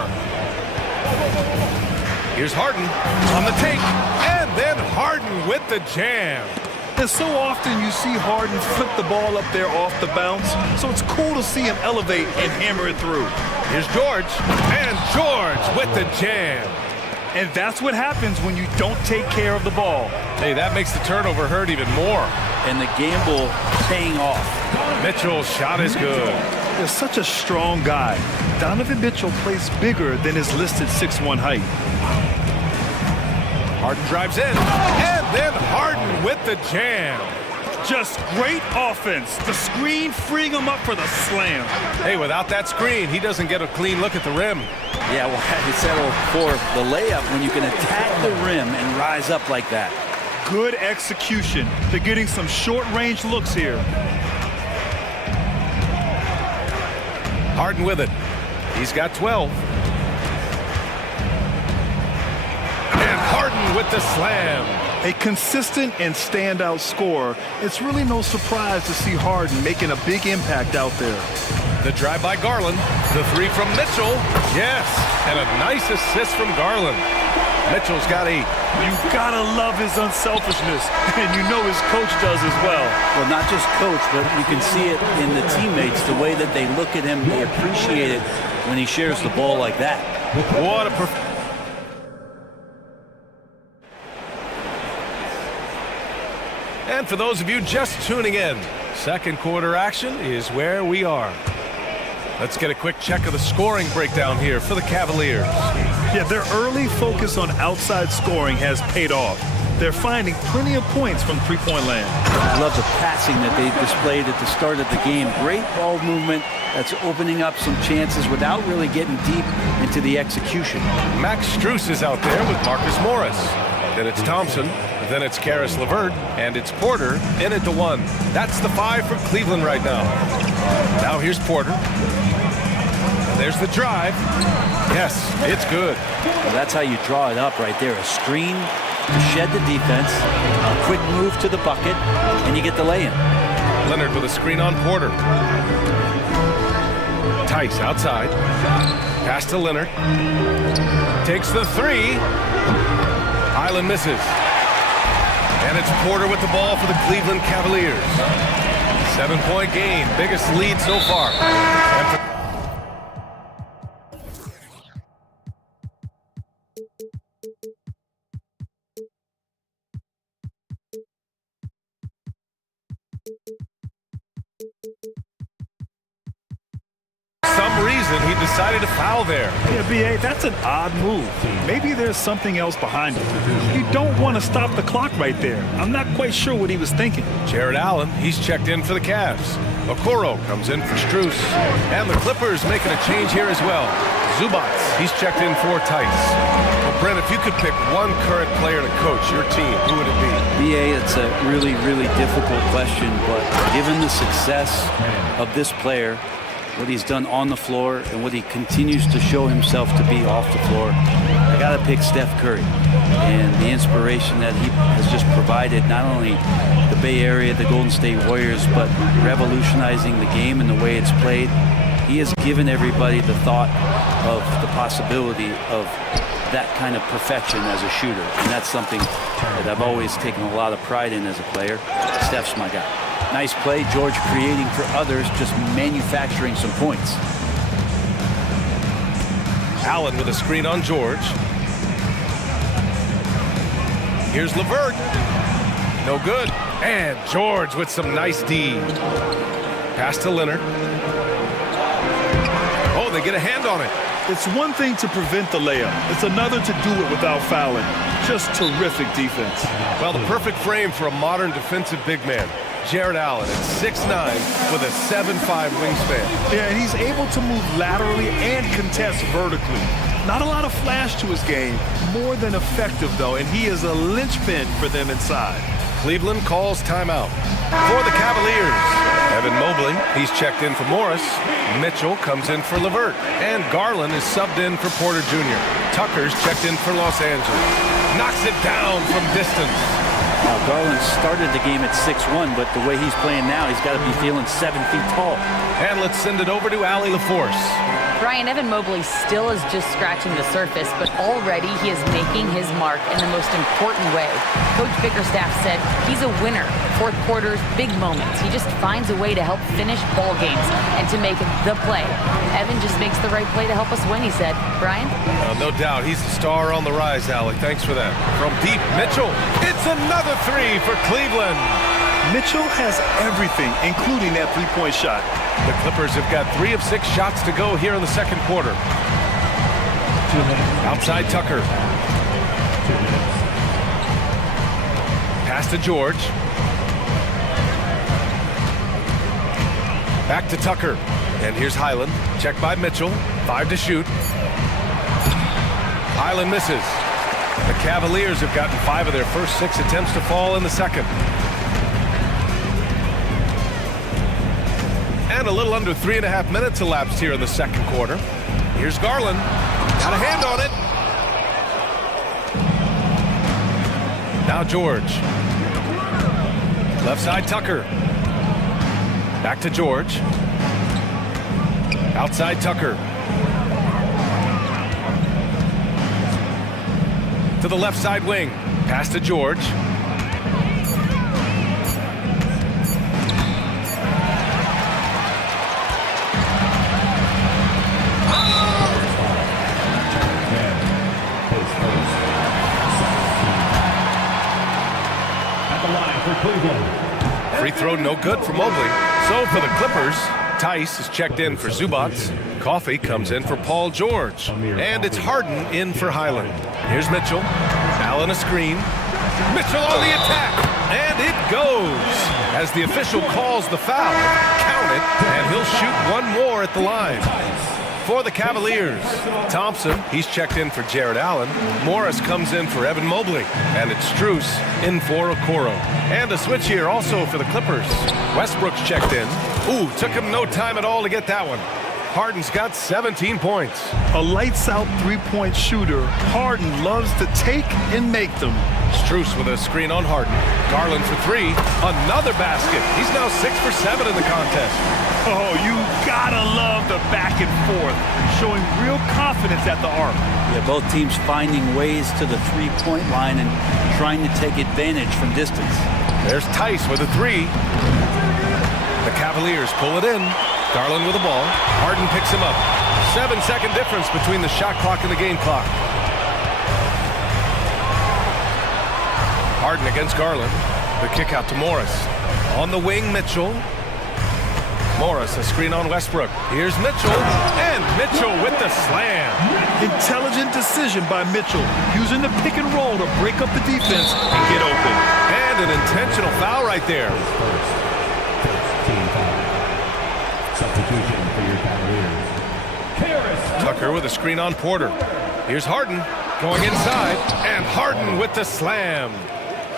Here's Harden on the take, and then Harden with the jam. And so often you see Harden flip the ball up there off the bounce, so it's cool to see him elevate and hammer it through. Here's George, and George with the jam. And that's what happens when you don't take care of the ball. Hey, that makes the turnover hurt even more. And the gamble paying off. Mitchell's shot is good. They're such a strong guy. Donovan Mitchell plays bigger than his listed 6'1" height. Harden drives in, and then Harden with the jam. Just great offense. The screen freeing him up for the slam. Hey, without that screen, he doesn't get a clean look at the rim. Yeah, well, had to settle for the layup when you can attack the rim and rise up like that. Good execution. They're getting some short-range looks here. Harden with it. He's got 12. And Harden with the slam. A consistent and standout scorer. It's really no surprise to see Harden making a big impact out there. The drive by Garland. The three from Mitchell. Yes. And a nice assist from Garland. Mitchell's got 8. You gotta love his unselfishness, and you know his coach does as well. Well, not just coach, but you can see it in the teammates, the way that they look at him, they appreciate it when he shares the ball like that. What a And for those of you just tuning in, second quarter action is where we are. Let's get a quick check of the scoring breakdown here for the Cavaliers. Yeah, their early focus on outside scoring has paid off. They're finding plenty of points from three-point land. I love the passing that they displayed at the start of the game. Great ball movement that's opening up some chances without really getting deep into the execution. Max Strus is out there with Marcus Morris. Then it's Thompson. Then it's Karis LeVert, and it's Porter in at the 1. That's the 5 for Cleveland right now. Now here's Porter. And there's the drive. Yes, it's good. Well, that's how you draw it up right there. A screen to shed the defense, a quick move to the bucket, and you get the lay-in. Leonard with a screen on Porter. Tice outside. Pass to Leonard. Takes the 3. Island misses. And it's Porter with the ball for the Cleveland Cavaliers. 7-point game, biggest lead so far. Some reason he decided to foul there. Yeah, BA, that's an odd move. Maybe there's something else behind it. You don't want to stop the clock right there. I'm not quite sure what he was thinking. Jared Allen, he's checked in for the Cavs. Okoro comes in for Strus. And the Clippers making a change here as well. Zubats, he's checked in for Tice. Well, Brent, if you could pick one current player to coach your team, who would it be? BA, it's a really, really difficult question, but given the success of this player, what he's done on the floor and what he continues to show himself to be off the floor, I got to pick Steph Curry. And the inspiration that he has just provided, not only the Bay Area, the Golden State Warriors, but revolutionizing the game and the way it's played. He has given everybody the thought of the possibility of that kind of perfection as a shooter. And that's something that I've always taken a lot of pride in as a player. Steph's my guy. Nice play, George creating for others, just manufacturing some points. Allen with a screen on George. Here's LeVert. No good. And George with some nice D. Pass to Leonard. Oh, they get a hand on it. It's one thing to prevent the layup. It's another to do it without fouling. Just terrific defense. Well, the perfect frame for a modern defensive big man. Jared Allen at 6'9" with a 7'5" wingspan. Yeah, and he's able to move laterally and contest vertically. Not a lot of flash to his game, more than effective though, and he is a linchpin for them inside. Cleveland calls timeout. For the Cavaliers, Evan Mobley, he's checked in for Morris. Mitchell comes in for Levert. And Garland is subbed in for Porter Jr. Tucker's checked in for Los Angeles. Knocks it down from distance. Garland started the game at 6'1", but the way he's playing now, he's got to be feeling 7 feet tall. And let's send it over to Allie LaForce. Brian, Evan Mobley still is just scratching the surface, but already he is making his mark in the most important way. Coach Bickerstaff said he's a winner. Fourth quarters, big moments. He just finds a way to help finish ball games and to make the play. Evan just makes the right play to help us win, he said. Brian? No doubt. He's the star on the rise, Allie. Thanks for that. From deep, Mitchell. It's another three for Cleveland. Mitchell has everything, including that three-point shot. The Clippers have got 3 of 6 shots to go here in the second quarter. Outside Tucker. Pass to George. Back to Tucker. And here's Highland. Checked by Mitchell. 5 to shoot. Highland misses. The Cavaliers have gotten 5 of their first 6 attempts to fall in the second. And a little under 3.5 minutes elapsed here in the second quarter. Here's Garland. Got a hand on it. Now George. Left side Tucker. Back to George. Outside Tucker. To the left side wing. Pass to George. Free throw no good for Mobley. So for the Clippers, Tice is checked in for Zubats. Coffey comes in for Paul George. And it's Harden in for Highland. Here's Mitchell. Allen a screen. Mitchell on the attack. And it goes. As the official calls the foul, count it, and he'll shoot one more at the line. For the Cavaliers, Thompson, he's checked in for Jared Allen. Morris comes in for Evan Mobley. And it's Strus in for Okoro. And a switch here also for the Clippers. Westbrook's checked in. Ooh, took him no time at all to get that one. Harden's got 17 points. A lights-out three-point shooter. Harden loves to take and make them. Strus with a screen on Harden. Garland for 3. Another basket. He's now 6 for 7 in the contest. Oh, you gotta love the back and forth, showing real confidence at the arc. Yeah, both teams finding ways to the three-point line and trying to take advantage from distance. There's Tice with a 3. The Cavaliers pull it in. Garland with the ball. Harden picks him up. 7-second difference between the shot clock and the game clock. Harden against Garland. The kick out to Morris. On the wing, Mitchell. Morris, a screen on Westbrook. Here's Mitchell, and Mitchell with the slam. Intelligent decision by Mitchell, using the pick and roll to break up the defense and get open. And an intentional foul right there. Substitution for your Cavaliers. Tucker with a screen on Porter. Here's Harden going inside, and Harden with the slam.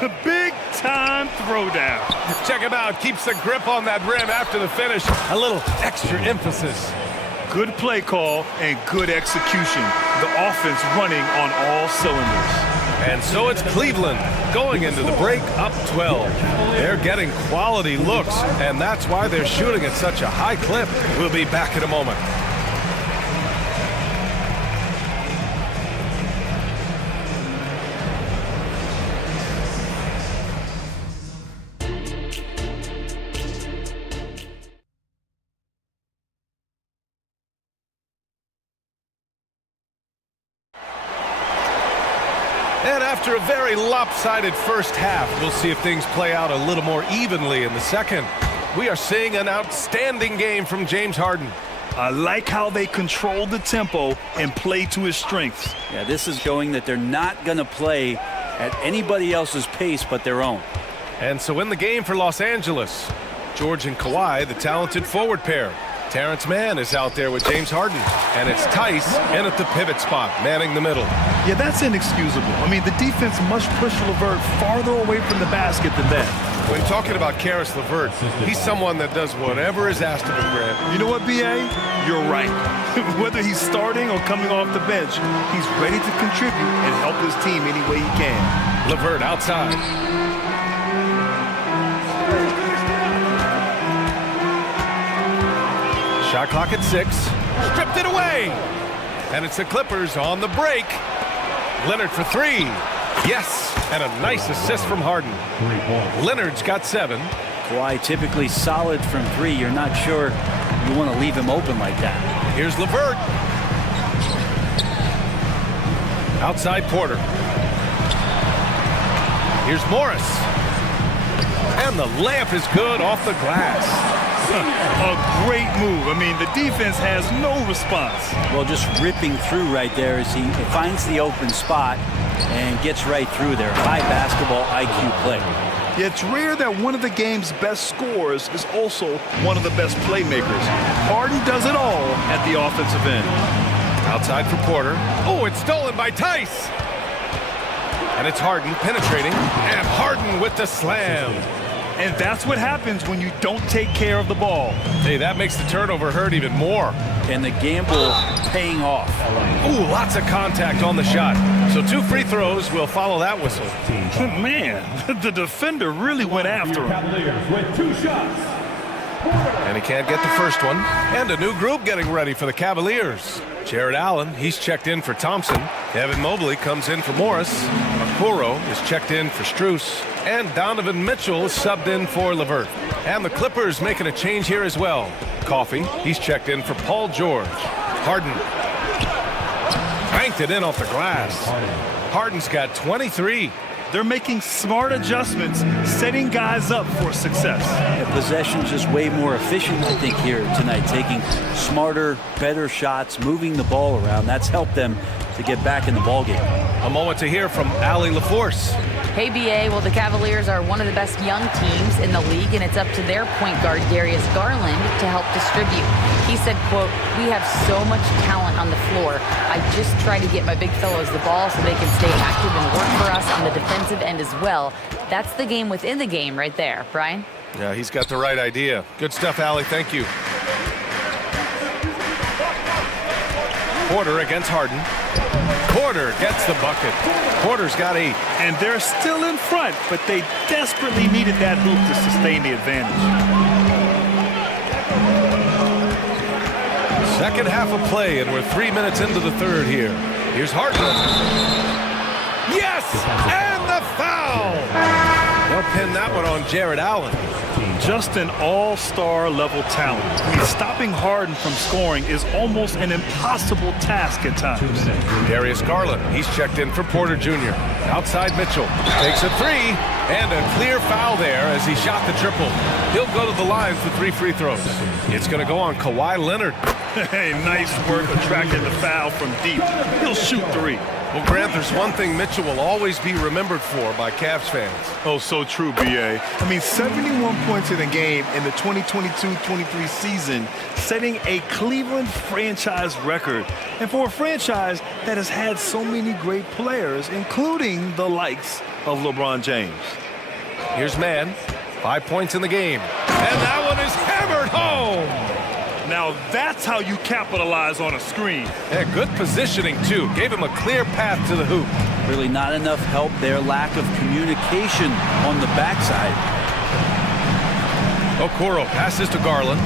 The big-time throwdown. Check him out. Keeps the grip on that rim after the finish. A little extra emphasis. Good play call and good execution. The offense running on all cylinders. And so it's Cleveland going into the break up 12. They're getting quality looks, and that's why they're shooting at such a high clip. We'll be back in a moment. And after a very lopsided first half, we'll see if things play out a little more evenly in the second. We are seeing an outstanding game from James Harden. I like how they control the tempo and play to his strengths. Yeah, this is showing that they're not going to play at anybody else's pace but their own. And so in the game for Los Angeles, George and Kawhi, the talented forward pair. Terrence Mann is out there with James Harden. And it's Tice in at the pivot spot, manning the middle. Yeah, that's inexcusable. I mean, the defense must push LeVert farther away from the basket than that. When talking about Karis LeVert, he's someone that does whatever is asked of him, Grant. You know what, B.A.? You're right. Whether he's starting or coming off the bench, he's ready to contribute and help his team any way he can. LeVert outside. Shot clock at 6. Stripped it away. And it's the Clippers on the break. Leonard for 3. Yes, and a nice assist from Harden. Leonard's got 7. Kawhi typically solid from 3. You're not sure you want to leave him open like that. Here's LeVert. Outside Porter. Here's Morris. And the layup is good off the glass. A great move. I mean, the defense has no response. Well, just ripping through right there as he finds the open spot and gets right through there. High basketball IQ play. Yeah, it's rare that one of the game's best scorers is also one of the best playmakers. Harden does it all at the offensive end. Outside for Porter. Oh, it's stolen by Tice. And it's Harden penetrating. And Harden with the slam. And that's what happens when you don't take care of the ball. Hey, that makes the turnover hurt even more. And the gamble paying off. Ooh, lots of contact on the shot. So 2 free throws will follow that whistle. Man, the defender really went after him. Cavaliers with 2 shots. And he can't get the first one. And a new group getting ready for the Cavaliers. Jared Allen, he's checked in for Thompson. Evan Mobley comes in for Morris. Okoro is checked in for Strus. And Donovan Mitchell is subbed in for LeVert. And the Clippers making a change here as well. Coffey, he's checked in for Paul George. Harden. Banked it in off the glass. Harden's got 23. They're making smart adjustments, setting guys up for success. Yeah, possession's just way more efficient, I think, here tonight. Taking smarter, better shots, moving the ball around. That's helped them to get back in the ballgame. A moment to hear from Allie LaForce. Hey, BA, well, the Cavaliers are one of the best young teams in the league, and it's up to their point guard, Darius Garland, to help distribute. He said, quote, "We have so much talent on the floor. I just try to get my big fellows the ball so they can stay active and work for us on the defensive end as well." That's the game within the game right there. Brian? Yeah, he's got the right idea. Good stuff, Allie. Thank you. Porter against Harden. Porter gets the bucket. Porter's got 8. And they're still in front, but they desperately needed that hoop to sustain the advantage. Second half of play, and we're 3 minutes into the third here. Here's Harden. Yes! And the foul! They'll pin that one on Jared Allen. Just an all-star level talent. I mean, stopping Harden from scoring is almost an impossible task at times. Darius Garland, he's checked in for Porter Jr. Outside Mitchell, takes a 3, and a clear foul there as he shot the triple. He'll go to the line for 3 free throws. It's going to go on Kawhi Leonard. Hey, nice work attracting the foul from deep. He'll shoot 3. Well, Grant, there's one thing Mitchell will always be remembered for by Cavs fans. Oh, so true, B.A. I mean, 71 points in a game in the 2022-23 season, setting a Cleveland franchise record. And for a franchise that has had so many great players, including the likes of LeBron James. Here's Mann, 5 points in the game. And that one is hammered home. Now that's how you capitalize on a screen. Yeah, good positioning, too. Gave him a clear path to the hoop. Really not enough help there. Lack of communication on the backside. Okoro passes to Garland.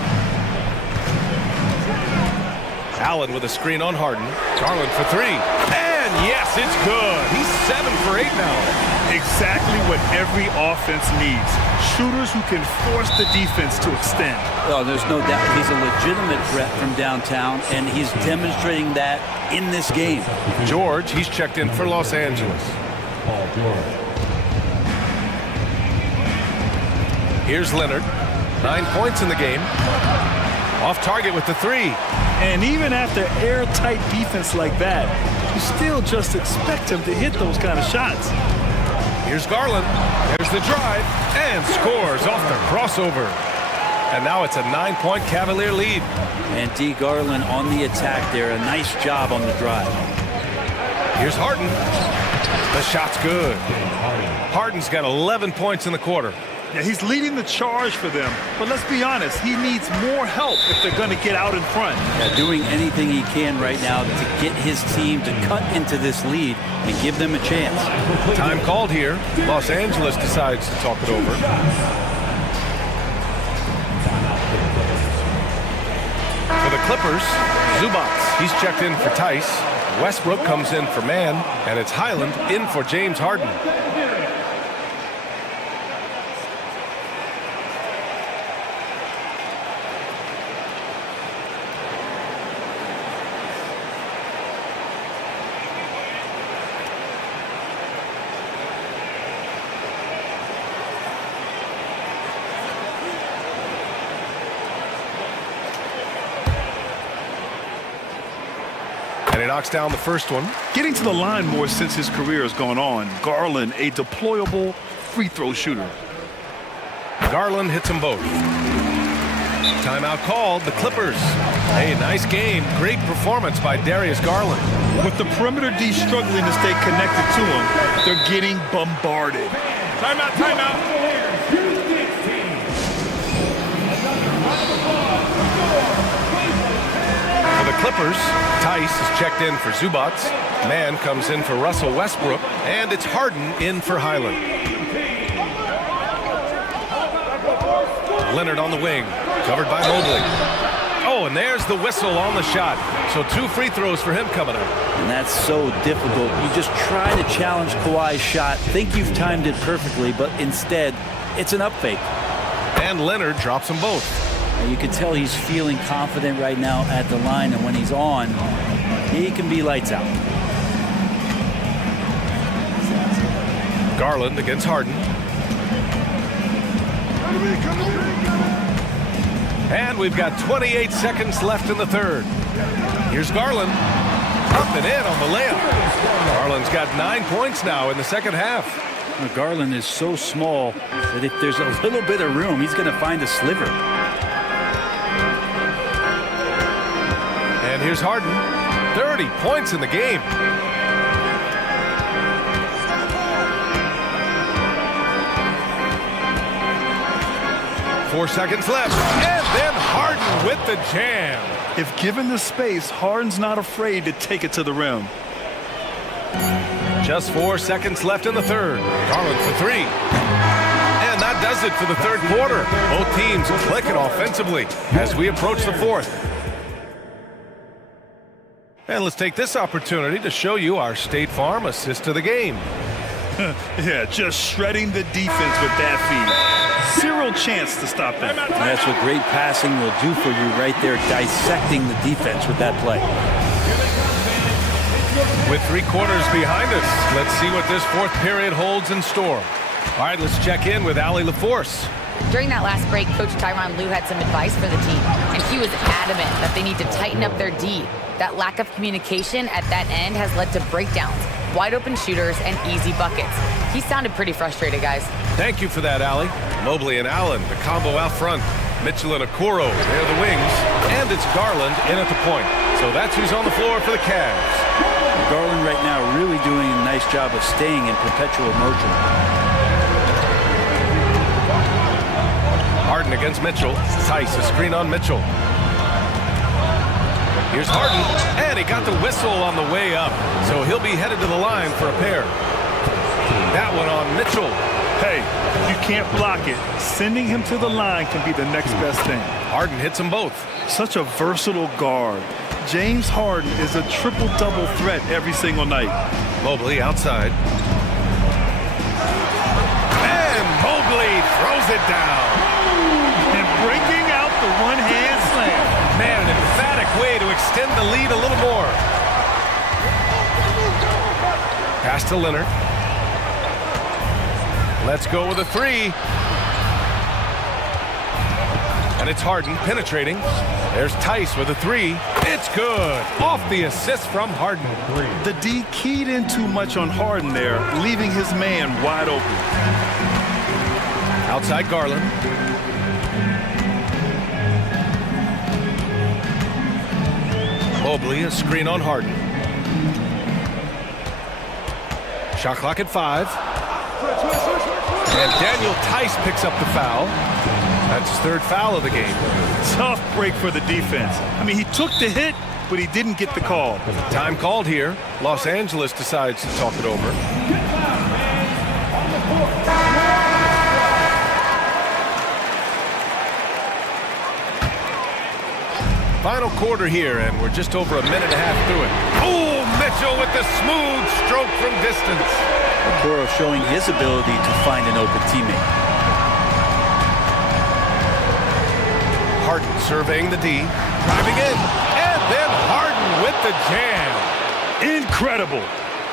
Allen with a screen on Harden. Garland for 3. And yes, it's good. He's 7 for 8 now. Exactly what every offense needs. Shooters who can force the defense to extend. Oh, there's no doubt he's a legitimate threat from downtown, and he's demonstrating that in this game. George, he's checked in for Los Angeles. Here's Leonard. 9 points in the game. Off target with the 3. And even after airtight defense like that, you still just expect him to hit those kind of shots. Here's Garland. There's the drive. And scores off the crossover. And now it's a 9-point Cavalier lead. And D. Garland on the attack there. A nice job on the drive. Here's Harden. The shot's good. Harden's got 11 points in the quarter. Yeah, he's leading the charge for them. But let's be honest, he needs more help if they're going to get out in front. Yeah, doing anything he can right now to get his team to cut into this lead and give them a chance. Time called here. Los Angeles decides to talk it over. For the Clippers, Zubats. He's checked in for Tice. Westbrook comes in for Mann, and it's Highland in for James Harden. And he knocks down the first one. Getting to the line more since his career has gone on. Garland, a deployable free throw shooter. Garland hits them both. Timeout called, the Clippers. Hey, nice game. Great performance by Darius Garland. With the perimeter D struggling to stay connected to him, they're getting bombarded. Timeout, timeout. For the Clippers, Tice is checked in for Zubats. Mann comes in for Russell Westbrook. And it's Harden in for Highland. Leonard on the wing, covered by Mobley. Oh, and there's the whistle on the shot. So 2 free throws for him coming up. And that's so difficult. You just try to challenge Kawhi's shot, think you've timed it perfectly, but instead, it's an up fake. And Leonard drops them both. And you can tell he's feeling confident right now at the line, and when he's on, he can be lights out. Garland against Harden. And we've got 28 seconds left in the third. Here's Garland. Up and in on the layup. Garland's got 9 points now in the second half. Well, Garland is so small that if there's a little bit of room, he's going to find a sliver. And here's Harden. 30 points in the game. Four seconds left, and then Harden with the jam. If given the space, Harden's not afraid to take it to the rim. Just 4 seconds left in the third. Garland for 3. And that does it for the third quarter. Both teams clicking offensively as we approach the fourth. And let's take this opportunity to show you our State Farm assist to the game. Yeah, just shredding the defense with that feed. Zero chance to stop that. That's what great passing will do for you right there, dissecting the defense with that play. With 3 quarters behind us, let's see what this fourth period holds in store. All right, let's check in with Allie LaForce. During that last break, Coach Tyronn Lue had some advice for the team, and he was adamant that they need to tighten up their D. That lack of communication at that end has led to breakdowns, wide open shooters, and easy buckets. He sounded pretty frustrated, guys. Thank you for that, Allie. Mobley and Allen, the combo out front. Mitchell and Okoro, they're the wings. And it's Garland in at the point. So that's who's on the floor for the Cavs. Garland right now really doing a nice job of staying in perpetual motion. Harden against Mitchell. Tice, a screen on Mitchell. Here's Harden, and he got the whistle on the way up, so he'll be headed to the line for a pair. That one on Mitchell. Hey, you can't block it. Sending him to the line can be the next best thing. Harden hits them both. Such a versatile guard. James Harden is a triple-double threat every single night. Mobley outside. And Mobley throws it down. And breaking out the one-hand slam. Man, an emphatic way to extend the lead a little more. Pass to Leonard. Let's go with a 3. And it's Harden penetrating. There's Tice with a 3. It's good. Off the assist from Harden. The D keyed in too much on Harden there, leaving his man wide open. Outside Garland. Mobley, a screen on Harden. Shot clock at 5. And Daniel Tice picks up the foul. That's his 3rd foul of the game. Tough break for the defense. I mean, he took the hit, but he didn't get the call. Time called here. Los Angeles decides to talk it over. Final quarter here, and we're just over a minute and a half through it. Oh, Mitchell with the smooth stroke from distance. Okoro showing his ability to find an open teammate. Harden surveying the D, driving in, and then Harden with the jam. Incredible.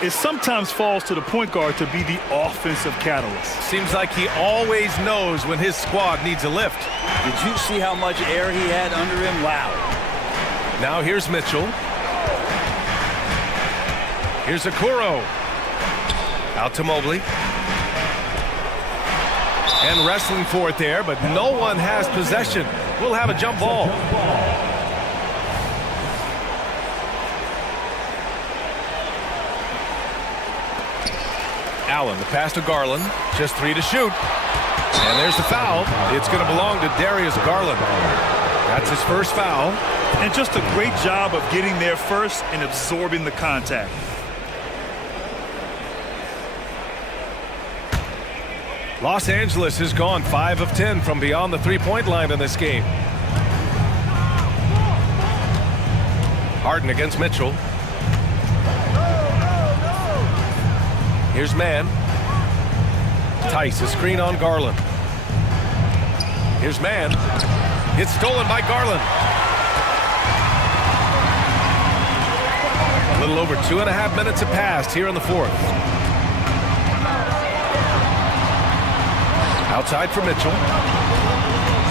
It sometimes falls to the point guard to be the offensive catalyst. Seems like he always knows when his squad needs a lift. Did you see how much air he had under him? Wow. Now here's Mitchell. Here's Okoro. Out to Mobley. And wrestling for it there, but no one has possession. We'll have a jump ball. Allen, the pass to Garland. Just 3 to shoot. And there's the foul. It's going to belong to Darius Garland. That's his 1st foul. And just a great job of getting there first and absorbing the contact. Los Angeles has gone 5 of 10 from beyond the 3-point line in this game. Harden against Mitchell. Here's Mann. Tice, a screen on Garland. Here's Mann. It's stolen by Garland. A little over 2.5 minutes have passed here in the 4th. Outside for Mitchell.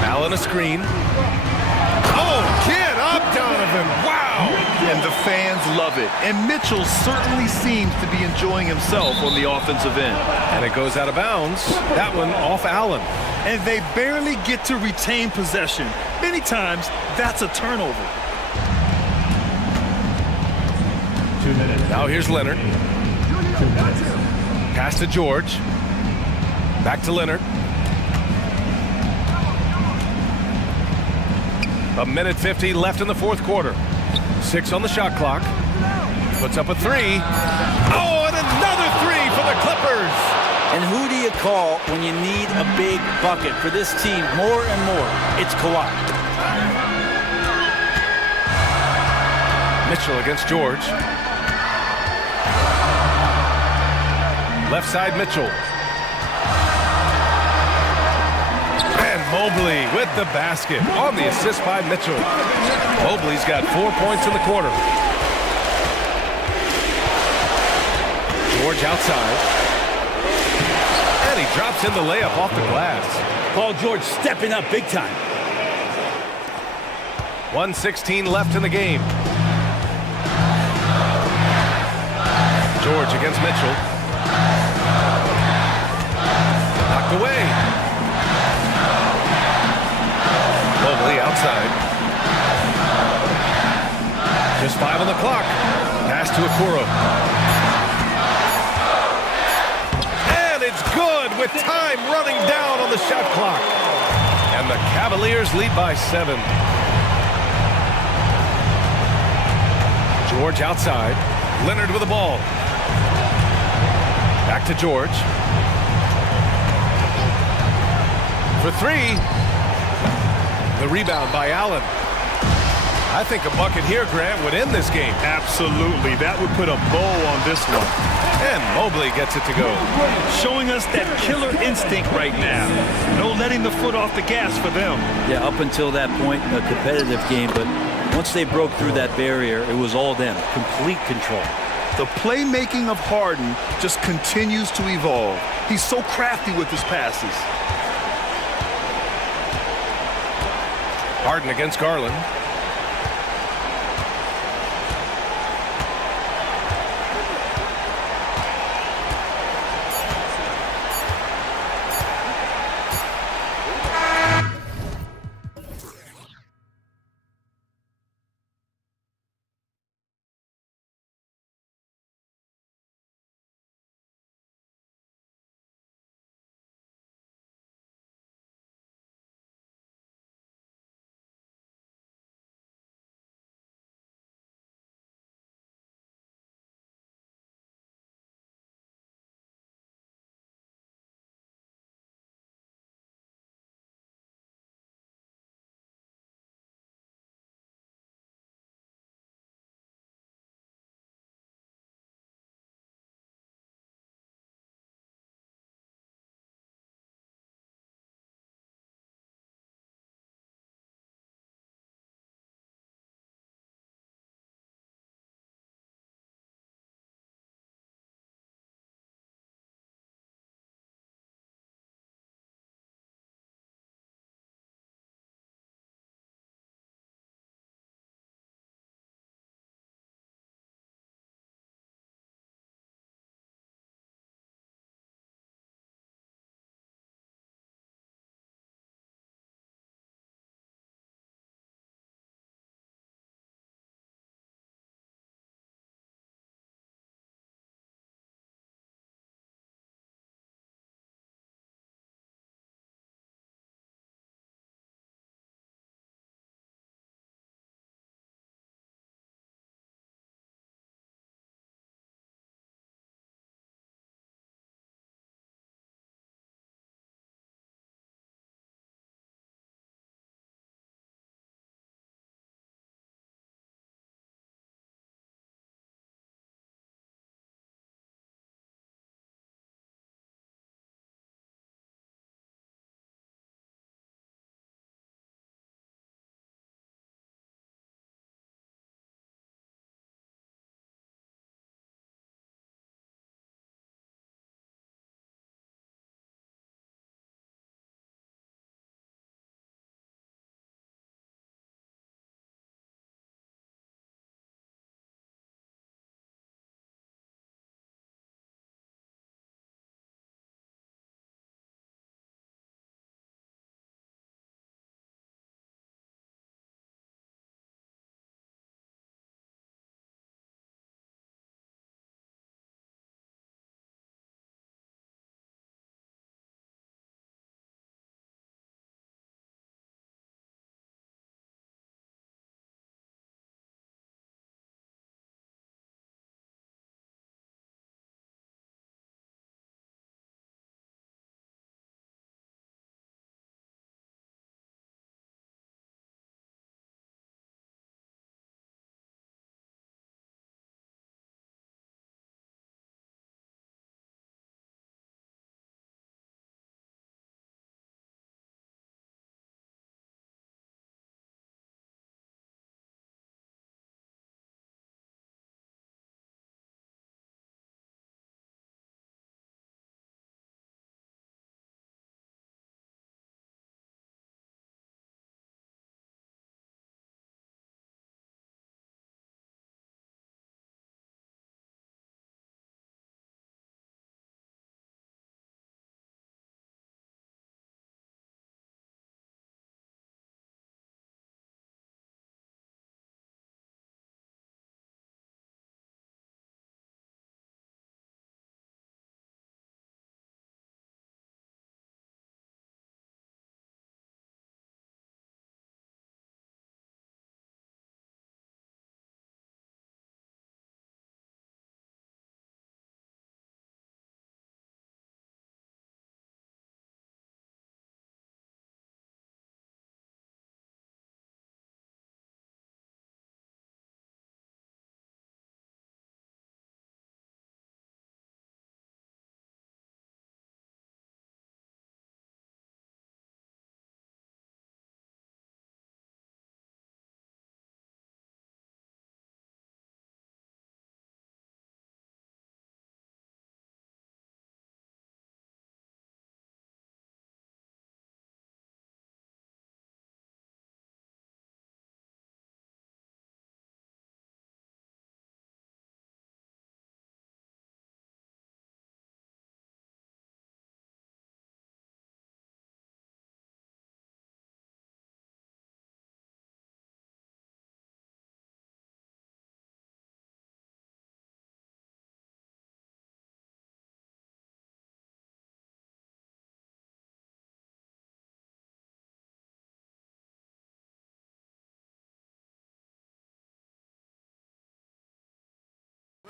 Allen a screen. Oh, get up, Donovan. Wow. And the fans love it. And Mitchell certainly seems to be enjoying himself on the offensive end. And it goes out of bounds. That one off Allen. And they barely get to retain possession. Many times, that's a turnover. 2 minutes. Now here's Leonard. Pass to George. Back to Leonard. 1:50 left in the 4th quarter. 6 on the shot clock. Puts up a 3. Oh, and another 3 for the Clippers. And who do you call when you need a big bucket for this team more and more? It's Kawhi. Mitchell against George. Left side Mitchell. And Mobley with the basket on the assist by Mitchell. Mobley's got 4 points in the quarter. George outside. And he drops in the layup off the glass. Paul George stepping up big time. 1:16 left in the game. George against Mitchell. Knocked away. Mobley outside. Just 5 on the clock. Pass to Okoro. And it's good with time running down on the shot clock. And the Cavaliers lead by 7. George outside. Leonard with the ball. Back to George. For 3. The rebound by Allen. I think a bucket here, Grant, would end this game. Absolutely. That would put a bow on this one. And Mobley gets it to go. Showing us that killer instinct right now. No letting the foot off the gas for them. Yeah, up until that point, a competitive game, but once they broke through that barrier, it was all them. Complete control. The playmaking of Harden just continues to evolve. He's so crafty with his passes. Harden against Garland.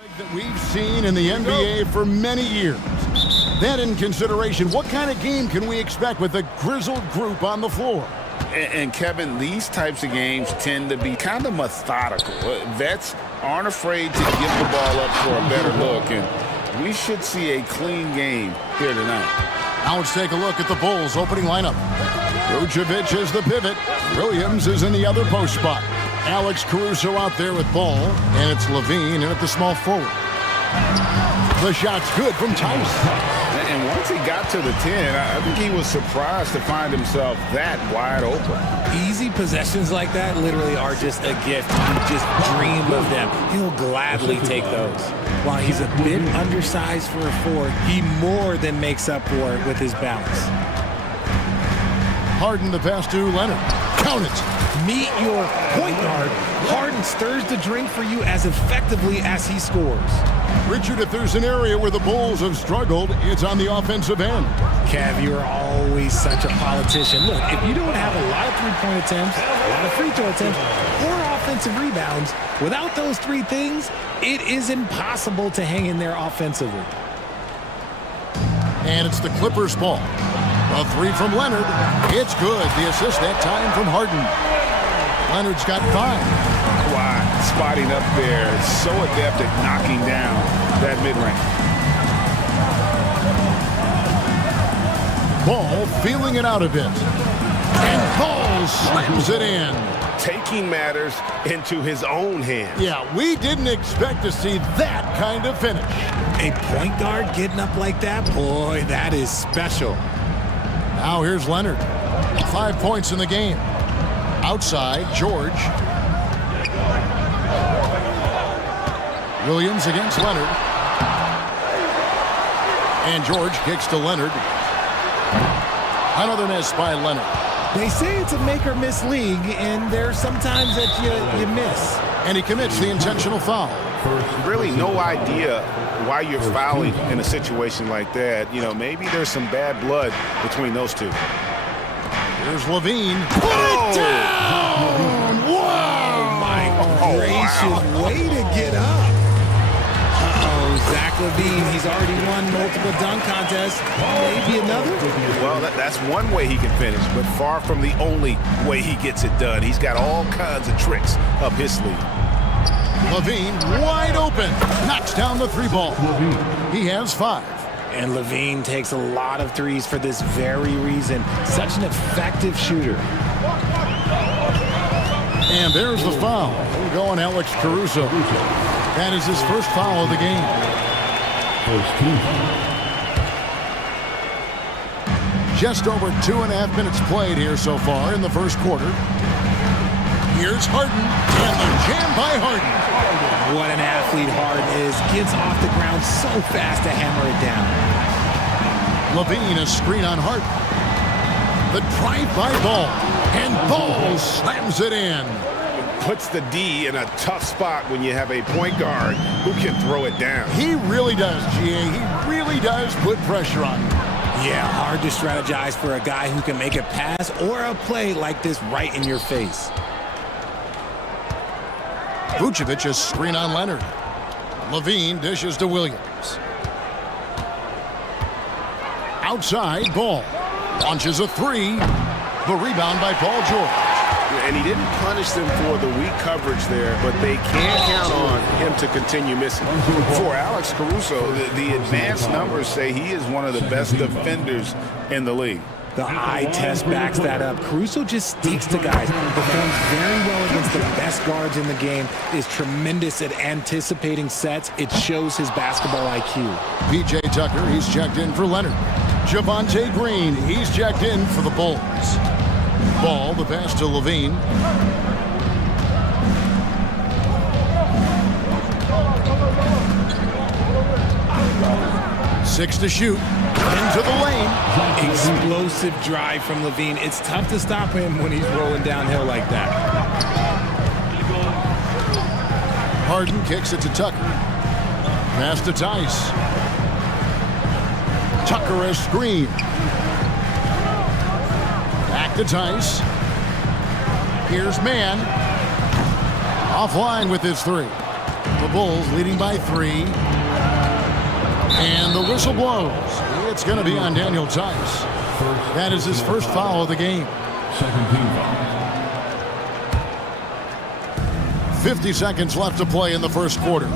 That we've seen in the NBA for many years. That in consideration, what kind of game can we expect with a grizzled group on the floor? And Kevin, these types of games tend to be kind of methodical. Vets aren't afraid to give the ball up for a better look, and we should see a clean game here tonight. Now let's take a look at the Bulls' opening lineup. Vucevic is the pivot. Williams is in the other post spot. Alex Caruso out there with ball, and it's Levine in at the small forward. The shot's good from Tice. And once he got to the 10, I think he was surprised to find himself that wide open. Easy possessions like that literally are just a gift. You just dream of them. He'll gladly take those. While he's a bit undersized for a 4, he more than makes up for it with his balance. Harden the pass to Leonard. Count it. Meet your point guard. Harden stirs the drink for you as effectively as he scores. Richard, if there's an area where the Bulls have struggled, it's on the offensive end. Kev, you're always such a politician. Look, if you don't have a lot of three-point attempts, a lot of free throw attempts, or offensive rebounds, without those 3 things, it is impossible to hang in there offensively. And it's the Clippers' ball. A 3 from Leonard. It's good. The assist that time from Harden. Leonard's got 5. Wow, spotting up there. So adept at knocking down that mid-range. Ball feeling it out a bit. And Ball slams it in. Taking matters into his own hands. Yeah, we didn't expect to see that kind of finish. A point guard getting up like that? Boy, that is special. Now here's Leonard. 5 points in the game. Outside, George. Williams against Leonard. And George kicks to Leonard. Another miss by Leonard. They say it's a make-or-miss league, and there's sometimes that you miss. And he commits the intentional foul. Really no idea why you're fouling in a situation like that. You know, maybe there's some bad blood between those two. Here's Levine. Put it down! Wow! Oh, my gracious. Way to get up. Zach Levine, he's already won multiple dunk contests. Maybe another? Well, that's one way he can finish, but far from the only way he gets it done. He's got all kinds of tricks up his sleeve. Levine wide open. Knocks down the 3 ball. He has 5. And Levine takes a lot of threes for this very reason. Such an effective shooter. And there's the foul. We're going Alex Caruso. That is his first foul of the game. Just over 2.5 minutes played here so far in the first quarter. Here's Harden, and the jam by Harden. What an athlete Harden is. Gets off the ground so fast to hammer it down. Levine, a screen on Harden. The drive-by Ball, and Ball slams it in. Puts the D in a tough spot when you have a point guard who can throw it down. He really does, GA. He really does put pressure on him. Yeah, hard to strategize for a guy who can make a pass or a play like this right in your face. Vucevic, a screen on Leonard. Levine dishes to Williams. Outside, Ball. Launches a 3. The rebound by Paul George. And he didn't punish them for the weak coverage there, but they can't count on him to continue missing. For Alex Caruso, the advanced numbers say he is one of the best defenders in the league. The eye test backs that up. Caruso just sticks to guys. Performs very well against the best guards in the game. Is tremendous at anticipating sets. It shows his basketball IQ. P.J. Tucker, he's checked in for Leonard. Javonte Green, he's checked in for the Bulls. Ball, the pass to Levine. Six to shoot. Into the lane. Explosive drive from Levine. It's tough to stop him when he's rolling downhill like that. Harden kicks it to Tucker. Pass to Tice. Tucker a screen. Back to Tice. Here's Mann. Offline with his 3. The Bulls leading by 3. And the whistle blows. It's going to be on Daniel Tice. That is his first foul of the game. 50 seconds left to play in the first quarter.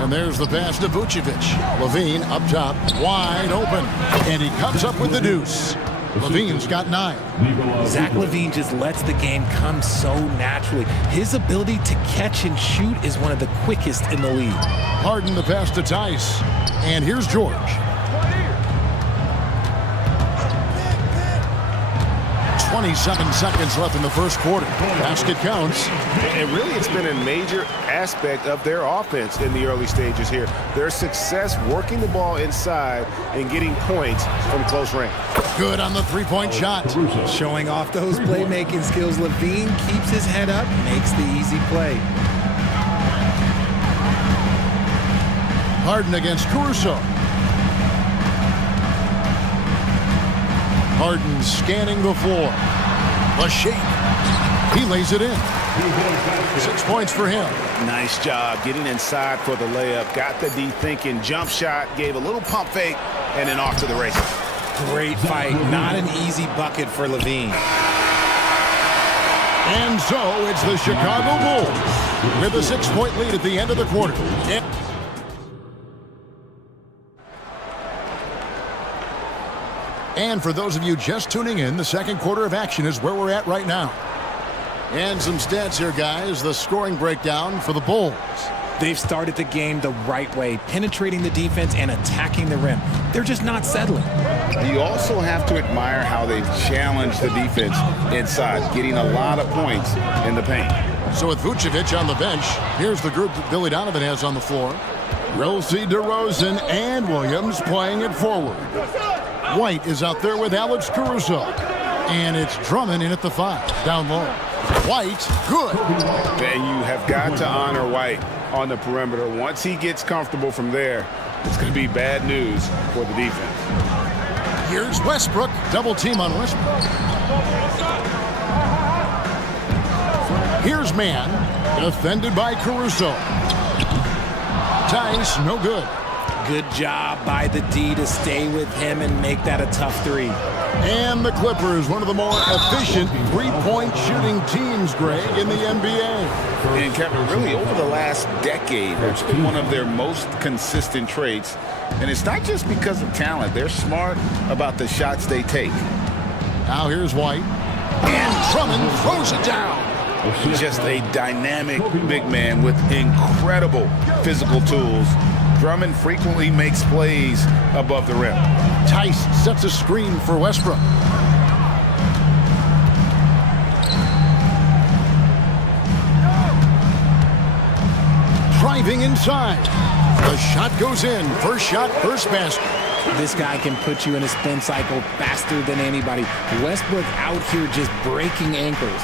And there's the pass to Vucevic. Levine up top, wide open. And he comes up with the deuce. Levine's got 9. Zach LaVine just lets the game come so naturally. His ability to catch and shoot is one of the quickest in the league. Harden the pass to Tice. And here's George. 27 seconds left in the first quarter. Basket counts. And really, it's been a major aspect of their offense in the early stages here. Their success working the ball inside and getting points from close range. Good on the three-point shot. Showing off those playmaking skills, LaVine keeps his head up, makes the easy play. Harden against Caruso. Harden scanning the floor. A shake. He lays it in. 6 points for him. Nice job getting inside for the layup. Got the D thinking, jump shot, gave a little pump fake, and then off to the races. Great fight. Not an easy bucket for LaVine. And so it's the Chicago Bulls with a 6-point lead at the end of the quarter. And for those of you just tuning in, the second quarter of action is where we're at right now. And some stats here, guys. The scoring breakdown for the Bulls. They've started the game the right way, penetrating the defense and attacking the rim. They're just not settling. You also have to admire how they've challenged the defense inside, getting a lot of points in the paint. So with Vucevic on the bench, here's the group that Billy Donovan has on the floor. Rosie, DeRozan, and Williams playing it forward. White is out there with Alex Caruso. And it's Drummond in at the 5, down low. White, good. And you have got to honor White on the perimeter. Once he gets comfortable from there, it's going to be bad news for the defense. Here's Westbrook. Double team on Westbrook. Here's Mann. Defended by Caruso. Tice, no good. Good job by the D to stay with him and make that a tough 3. And the Clippers, one of the more efficient three-point shooting teams, Greg, in the NBA. And Kevin, really over the last decade, that's been one of their most consistent traits. And it's not just because of talent. They're smart about the shots they take. Now here's White. And Drummond throws it down. Just a dynamic big man with incredible physical tools. Drummond frequently makes plays above the rim. Tice sets a screen for Westbrook. Driving inside. The shot goes in. First shot, first basket. This guy can put you in a spin cycle faster than anybody. Westbrook out here just breaking ankles.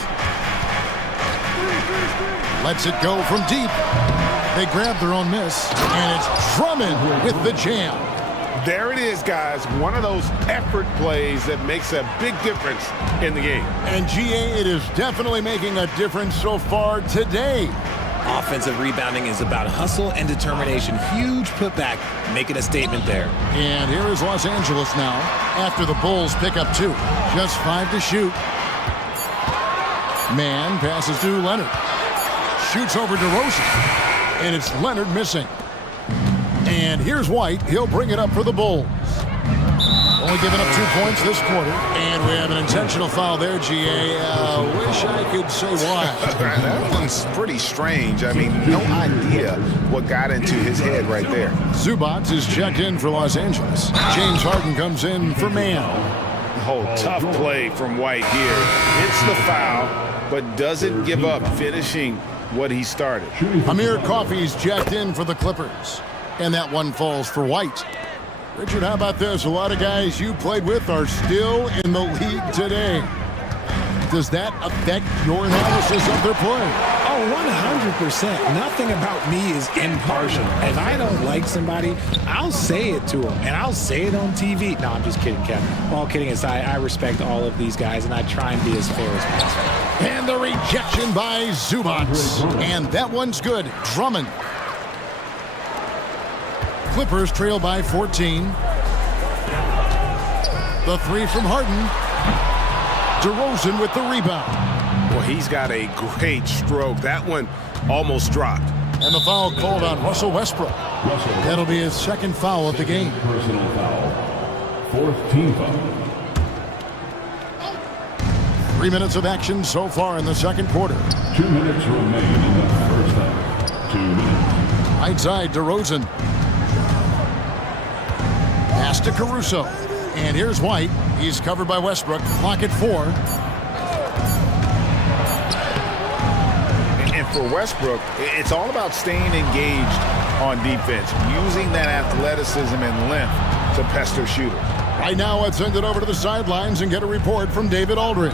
Lets it go from deep. They grab their own miss, and it's Drummond with the jam. There it is, guys. One of those effort plays that makes a big difference in the game. And GA, it is definitely making a difference so far today. Offensive rebounding is about hustle and determination. Huge putback, making a statement there. And here is Los Angeles now, after the Bulls pick up 2. Just 5 to shoot. Mann passes to Leonard. Shoots over DeRozan. And it's Leonard missing. And here's White. He'll bring it up for the Bulls. Only giving up 2 points this quarter. And we have an intentional foul there, GA. Wish I could say why. That one's pretty strange. I mean, no idea what got into his head right there. Zubac is checked in for Los Angeles. James Harden comes in for Mann. Oh, tough play from White here. Hits the foul, but doesn't give up finishing what he started. Amir Coffey's jacked in for the Clippers. And that one falls for White. Richard, how about this? A lot of guys you played with are still in the league today. Does that affect your analysis of their play? Oh, Oh, 100%. Nothing about me is impartial. If I don't like somebody, I'll say it to them, and I'll say it on TV. No, I'm just kidding, Kevin. All kidding aside, I respect all of these guys, and I try and be as fair as possible. And the rejection by Zubac. And that one's good. Drummond. Clippers trail by 14. The three from Harden. DeRozan with the rebound. Well, he's got a great stroke. That one almost dropped. And the foul called on Russell Westbrook. That'll be his second foul of the game. Personal foul. Fourth team foul. 3 minutes of action so far in the second quarter. 2 minutes remain in the first half. 2 minutes. Right side, DeRozan. Pass to Caruso. And here's White. He's covered by Westbrook. Clock at 4. And for Westbrook, it's all about staying engaged on defense, using that athleticism and length to pester shooters. Right now, let's send it over to the sidelines and get a report from David Aldridge.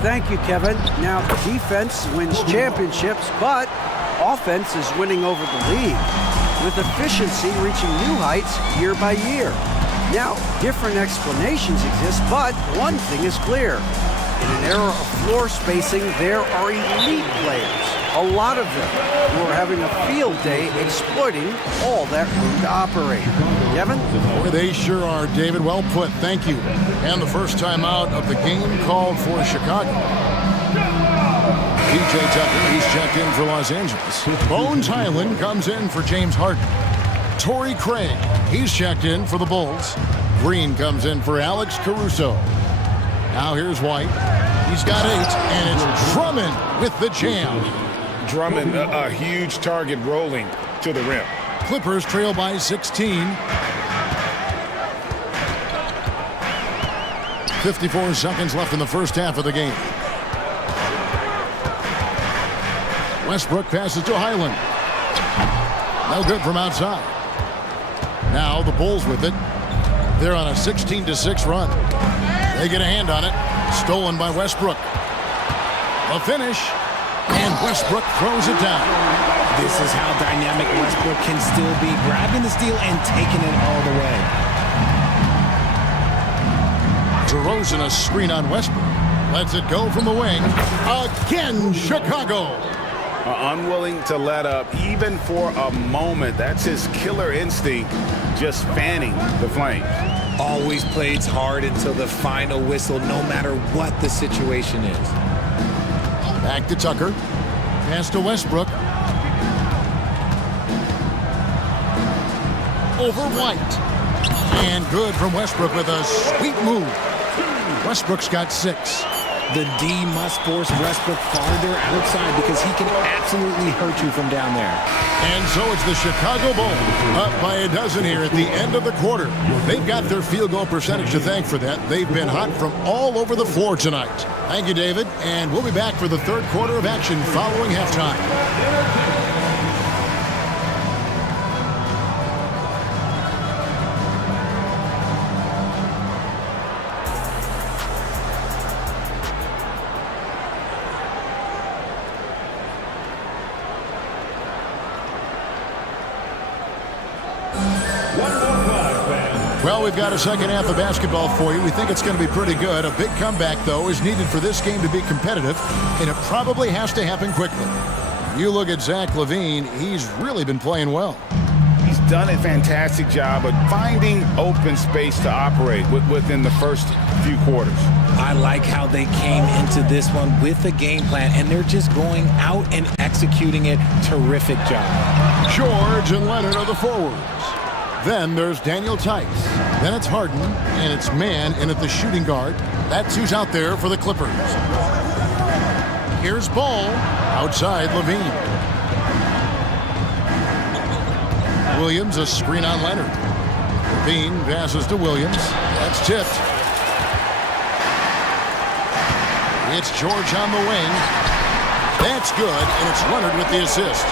Thank you, Kevin. Now, defense wins championships, but offense is winning over the league, with efficiency reaching new heights year by year. Now, different explanations exist, but one thing is clear. In an era of floor spacing, there are elite players, a lot of them, who are having a field day exploiting all that room to operate. Kevin? Boy, they sure are, David. Well put. Thank you. And the first time out of the game called for Chicago. PJ Tucker, he's checked in for Los Angeles. Bones Highland comes in for James Harden. Torrey Craig, he's checked in for the Bulls. Green comes in for Alex Caruso. Now here's White. He's got 8, and it's Drummond with the jam. Drummond, a huge target rolling to the rim. Clippers trail by 16. 54 seconds left in the first half of the game. Westbrook passes to Highland. No good from outside. Now the Bulls with it. They're on a 16-6 run. They get a hand on it. Stolen by Westbrook. A finish. And Westbrook throws it down. This is how dynamic Westbrook can still be, grabbing the steal and taking it all the way. DeRozan a screen on Westbrook. Lets it go from the wing. Again, Chicago. Unwilling to let up even for a moment. That's his killer instinct, just fanning the flames. Always plays hard until the final whistle, no matter what the situation is. Back to Tucker. Pass to Westbrook. Over White. And good from Westbrook with a sweet move. Westbrook's got 6. The D must force Westbrook farther outside because he can absolutely hurt you from down there. And so it's the Chicago Bulls up by a dozen here at the end of the quarter. They've got their field goal percentage to thank for that. They've been hot from all over the floor tonight. Thank you, David. And we'll be back for the third quarter of action following halftime. Well, we've got a second half of basketball for you. We think it's going to be pretty good. A big comeback, though, is needed for this game to be competitive, and it probably has to happen quickly. You look at Zach LaVine, he's really been playing well. He's done a fantastic job of finding open space to operate within the first few quarters. I like how they came into this one with a game plan, and they're just going out and executing it. Terrific job. George and Leonard are the forwards. Then there's Daniel Tice. Then it's Harden, and it's Mann in at the shooting guard. That's who's out there for the Clippers. Here's Ball. Outside, LaVine. Williams, a screen on Leonard. LaVine passes to Williams. That's tipped. It's George on the wing. That's good, and it's Leonard with the assist.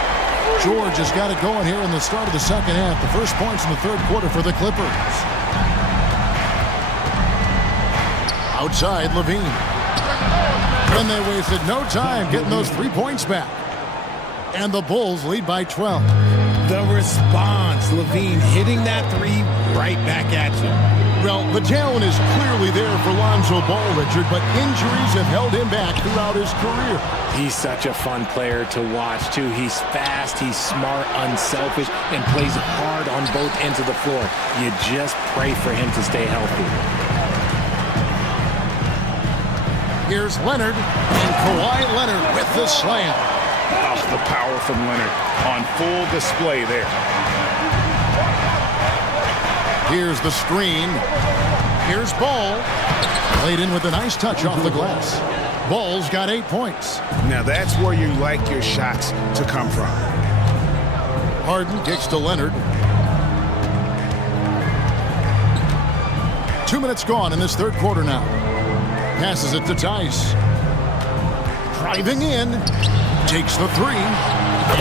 George has got it going here in the start of the second half. The first points in the third quarter for the Clippers. Outside, LaVine. And they wasted no time getting those 3 points back. And the Bulls lead by 12. The response, Levine hitting that three right back at you. Well, the talent is clearly there for Lonzo Ball, Richard, but injuries have held him back throughout his career. He's such a fun player to watch, too. He's fast, he's smart, unselfish, and plays hard on both ends of the floor. You just pray for him to stay healthy. Here's Leonard, and Kawhi Leonard with the slam. Oh, the power from Leonard on full display there. Here's the screen. Here's Ball. Played in with a nice touch off the glass. Ball's got 8 points. Now that's where you like your shots to come from. Harden kicks to Leonard. 2 minutes gone in this third quarter now. Passes it to Tice. Driving in. Takes the three.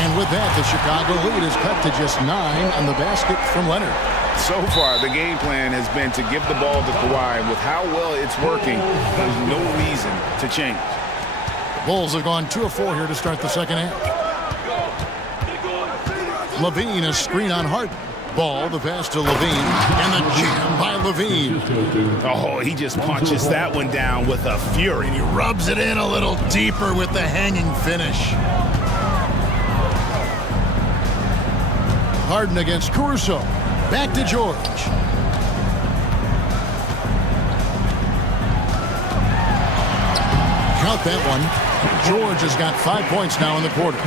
And with that, the Chicago lead is cut to just 9 on the basket from Leonard. So far, the game plan has been to give the ball to Kawhi. With how well it's working, there's no reason to change. The Bulls have gone 2 of 4 here to start the second half. Levine, a screen on Harden. Ball, the pass to Levine, and the jam by Levine. Oh, he just punches that one down with a fury. And he rubs it in a little deeper with the hanging finish. Harden against Caruso. Back to George. Count that one. George has got 5 points now in the quarter.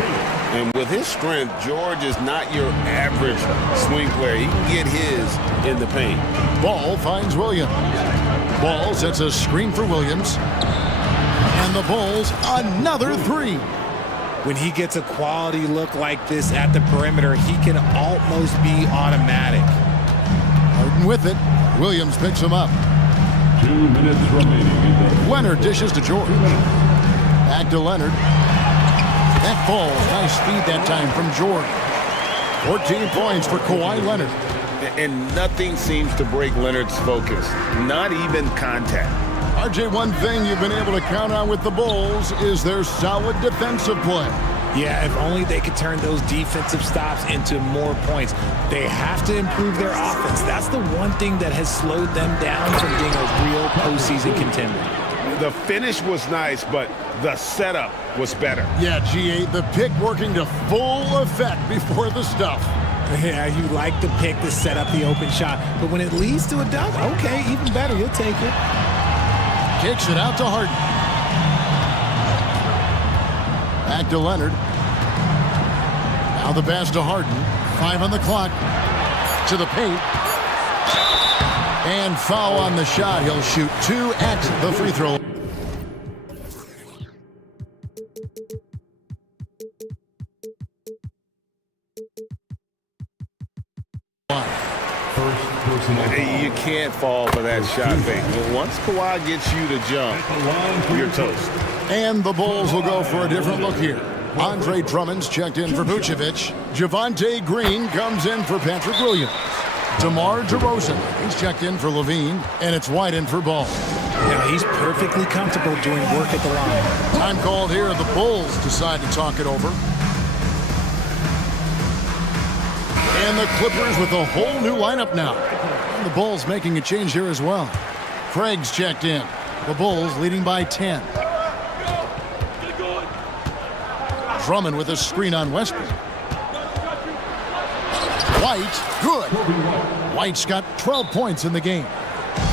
And with his strength, George is not your average swing player. He can get his in the paint. Ball finds Williams. Ball sets a screen for Williams. And the Bulls, another three. When he gets a quality look like this at the perimeter, he can almost be automatic. Harden with it. Williams picks him up. 2 minutes remaining. Leonard dishes to George. Back to Leonard. That falls. Nice feed that time from George. 14 points for Kawhi Leonard. And nothing seems to break Leonard's focus. Not even contact. RJ, one thing you've been able to count on with the Bulls is their solid defensive play. Yeah, if only they could turn those defensive stops into more points. They have to improve their offense. That's the one thing that has slowed them down from being a real postseason contender. The finish was nice, but the setup was better. Yeah, GA, the pick working to full effect before the stuff. Yeah, you like the pick to set up the open shot, but when it leads to a dunk, okay, even better, you'll take it. Kicks it out to Harden. Back to Leonard. Now the pass to Harden. 5 on the clock. To the paint. And foul on the shot. He'll shoot 2 at the free throw. You can't fall for that shot fake. But once Kawhi gets you to jump, you're toast. And the Bulls will go for a different look here. Andre Drummond's checked in for Vucevic. Javonte Green comes in for Patrick Williams. DeMar DeRozan, he's checked in for Levine, and it's White in for Ball. Now he's perfectly comfortable doing work at the line. Time called here. The Bulls decide to talk it over. And the Clippers with a whole new lineup now. And the Bulls making a change here as well. Craig's checked in. The Bulls leading by 10. Drummond with a screen on Westbrook. White, good. White's got 12 points in the game.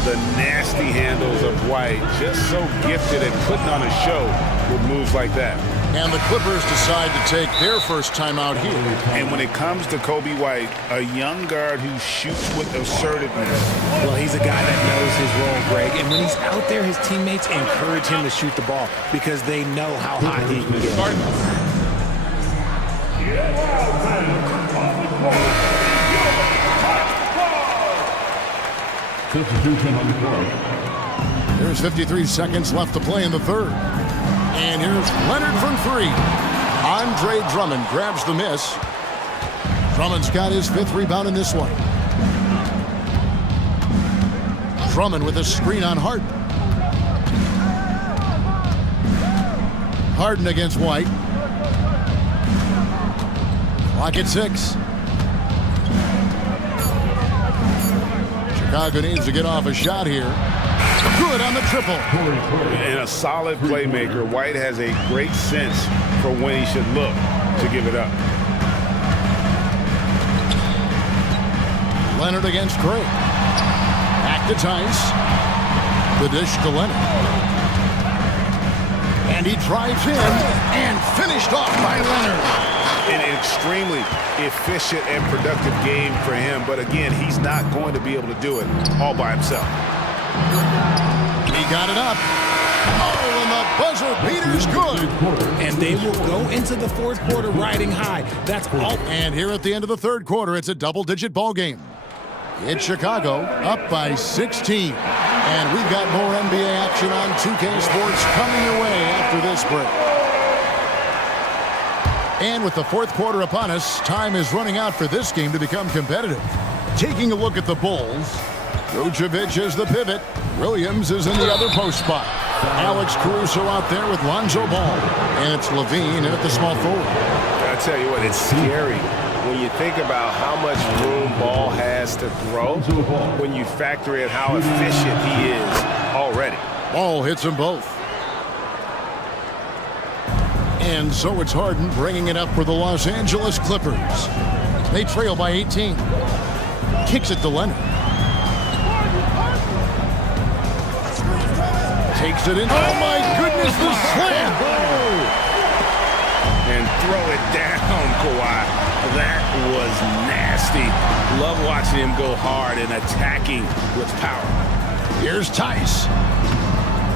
The nasty handles of White, just so gifted at putting on a show with moves like that. And the Clippers decide to take their first timeout here. And when it comes to Kobe White, a young guard who shoots with assertiveness. Well, he's a guy that knows his role, Greg. And when he's out there, his teammates encourage him to shoot the ball because they know how hot he can get. Substitution on the court. There's 53 seconds left to play in the third. And here's Leonard from 3. Andre Drummond grabs the miss. Drummond's got his 5th rebound in this one. Drummond with a screen on Harden. Harden against White. Clock at 6. Chicago needs to get off a shot here. Good on the triple. And a solid playmaker. White has a great sense for when he should look to give it up. Leonard against Gray. Back to Tice. The dish to Leonard. And he drives in and finished off by Leonard. An extremely efficient and productive game for him. But again, he's not going to be able to do it all by himself. He got it up. Oh, and the buzzer beater's good. And they will go into the fourth quarter riding high. That's all. And here at the end of the third quarter, it's a double-digit ball game. It's Chicago up by 16. And we've got more NBA action on 2K Sports coming your way after this break. And with the fourth quarter upon us, time is running out for this game to become competitive. Taking a look at the Bulls, Vucevic is the pivot. Williams is in the other post spot. Alex Caruso out there with Lonzo Ball. And it's Levine at the small forward. I tell you what, it's scary when you think about how much room Ball has to throw, when you factor in how efficient he is already. Ball hits them both. And so it's Harden bringing it up for the Los Angeles Clippers. They trail by 18. Kicks it to Leonard. Takes it in. Oh my goodness, the slam! And throw it down, Kawhi. That was nasty. Love watching him go hard and attacking with power. Here's Tice.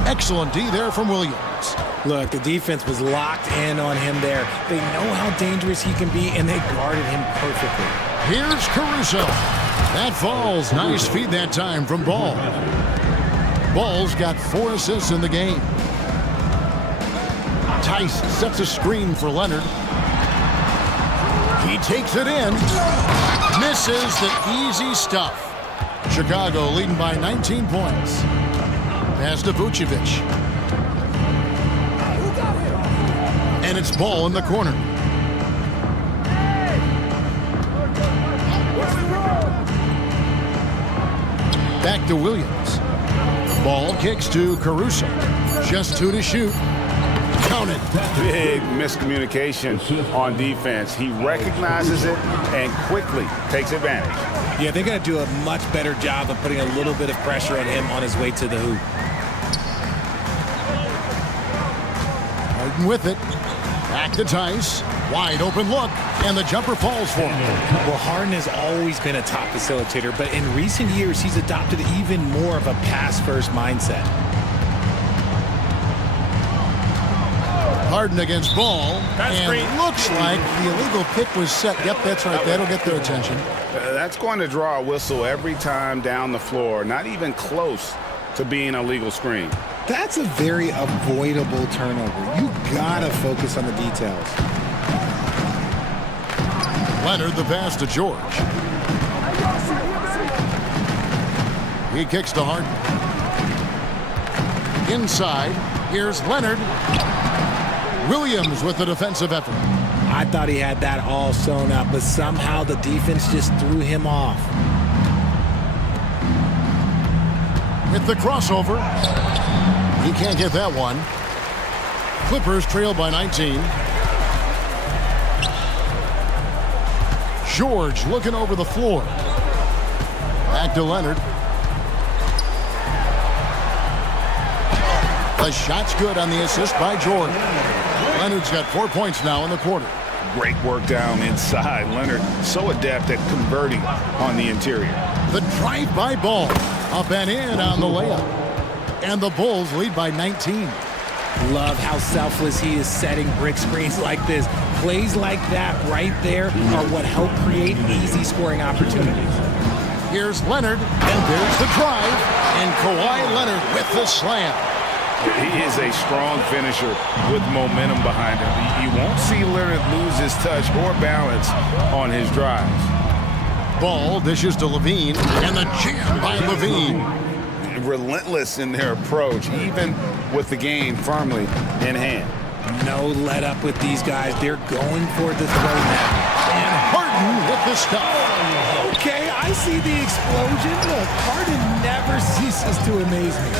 Excellent D there from Williams. Look, the defense was locked in on him there. They know how dangerous he can be, and they guarded him perfectly. Here's Caruso. That falls. Nice feed that time from Ball. Ball's got 4 assists in the game. Tice sets a screen for Leonard. He takes it in. Misses the easy stuff. Chicago leading by 19 points. Pass to Vucevic. And it's Ball in the corner. Back to Williams. Ball kicks to Caruso. Just 2 to shoot. Counted. Big miscommunication on defense. He recognizes it and quickly takes advantage. Yeah, they're going to do a much better job of putting a little bit of pressure on him on his way to the hoop. Harden with it. Back to Tice. Wide open look. And the jumper falls for him. Well, Harden has always been a top facilitator, but in recent years, he's adopted even more of a pass-first mindset. Harden against Ball. And looks like the illegal pick was set. Yep, that's right. That'll get their attention. That's going to draw a whistle every time down the floor. Not even close to being a legal screen. That's a very avoidable turnover. You gotta focus on the details. Leonard the pass to George. He kicks to Harden. Inside, here's Leonard. Williams with the defensive effort. I thought he had that all sewn up, but somehow the defense just threw him off. With the crossover. He can't get that one. Clippers trail by 19. George looking over the floor. Back to Leonard. The shot's good on the assist by George. Leonard's got 4 points now in the quarter. Great work down inside. Leonard so adept at converting on the interior. The drive by Ball. Up and in on the layup. And the Bulls lead by 19. Love how selfless he is setting brick screens like this. Plays like that right there are what help create easy scoring opportunities. Here's Leonard, and there's the drive. And Kawhi Leonard with the slam. He is a strong finisher with momentum behind him. You won't see Leonard lose his touch or balance on his drives. Ball dishes to Levine, and the jam by Levine. Relentless in their approach, even with the game firmly in hand. No let up with these guys. They're going for the throw now. And Harden with the stuff. Okay, I see the explosion. Look, Harden never ceases to amaze me.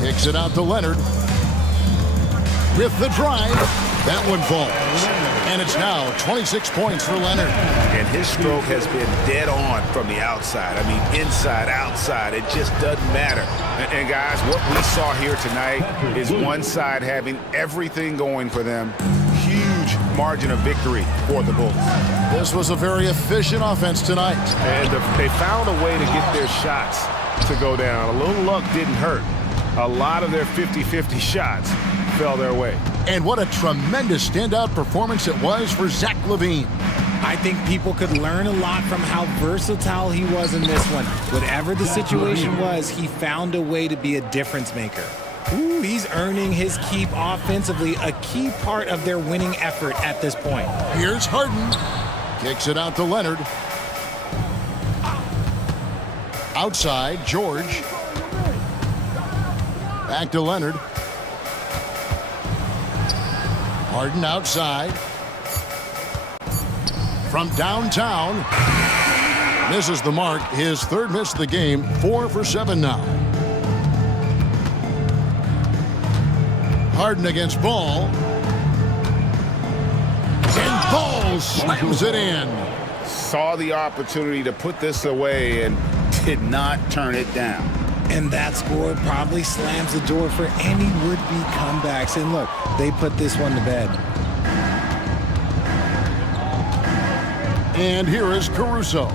Kicks it out to Leonard. With the drive, that one falls. And it's now 26 points for Leonard. And his stroke has been dead on from the outside. I mean, inside, outside, it just doesn't matter. And guys, what we saw here tonight is one side having everything going for them. Huge margin of victory for the Bulls. This was a very efficient offense tonight. And they found a way to get their shots to go down. A little luck didn't hurt. A lot of their 50-50 shots fell their way. And what a tremendous standout performance it was for Zach LaVine. I think people could learn a lot from how versatile he was in this one. Whatever the situation was, he found a way to be a difference maker. Ooh, he's earning his keep offensively, a key part of their winning effort at this point. Here's Harden. Kicks it out to Leonard. Outside, George. Back to Leonard. Harden outside. From downtown. Misses the mark. His third miss of the game. 4 for 7 now. Harden against Ball. And Ball slams it in. Saw the opportunity to put this away and did not turn it down. And that score probably slams the door for any would-be comebacks. And look, they put this one to bed. And here is Caruso.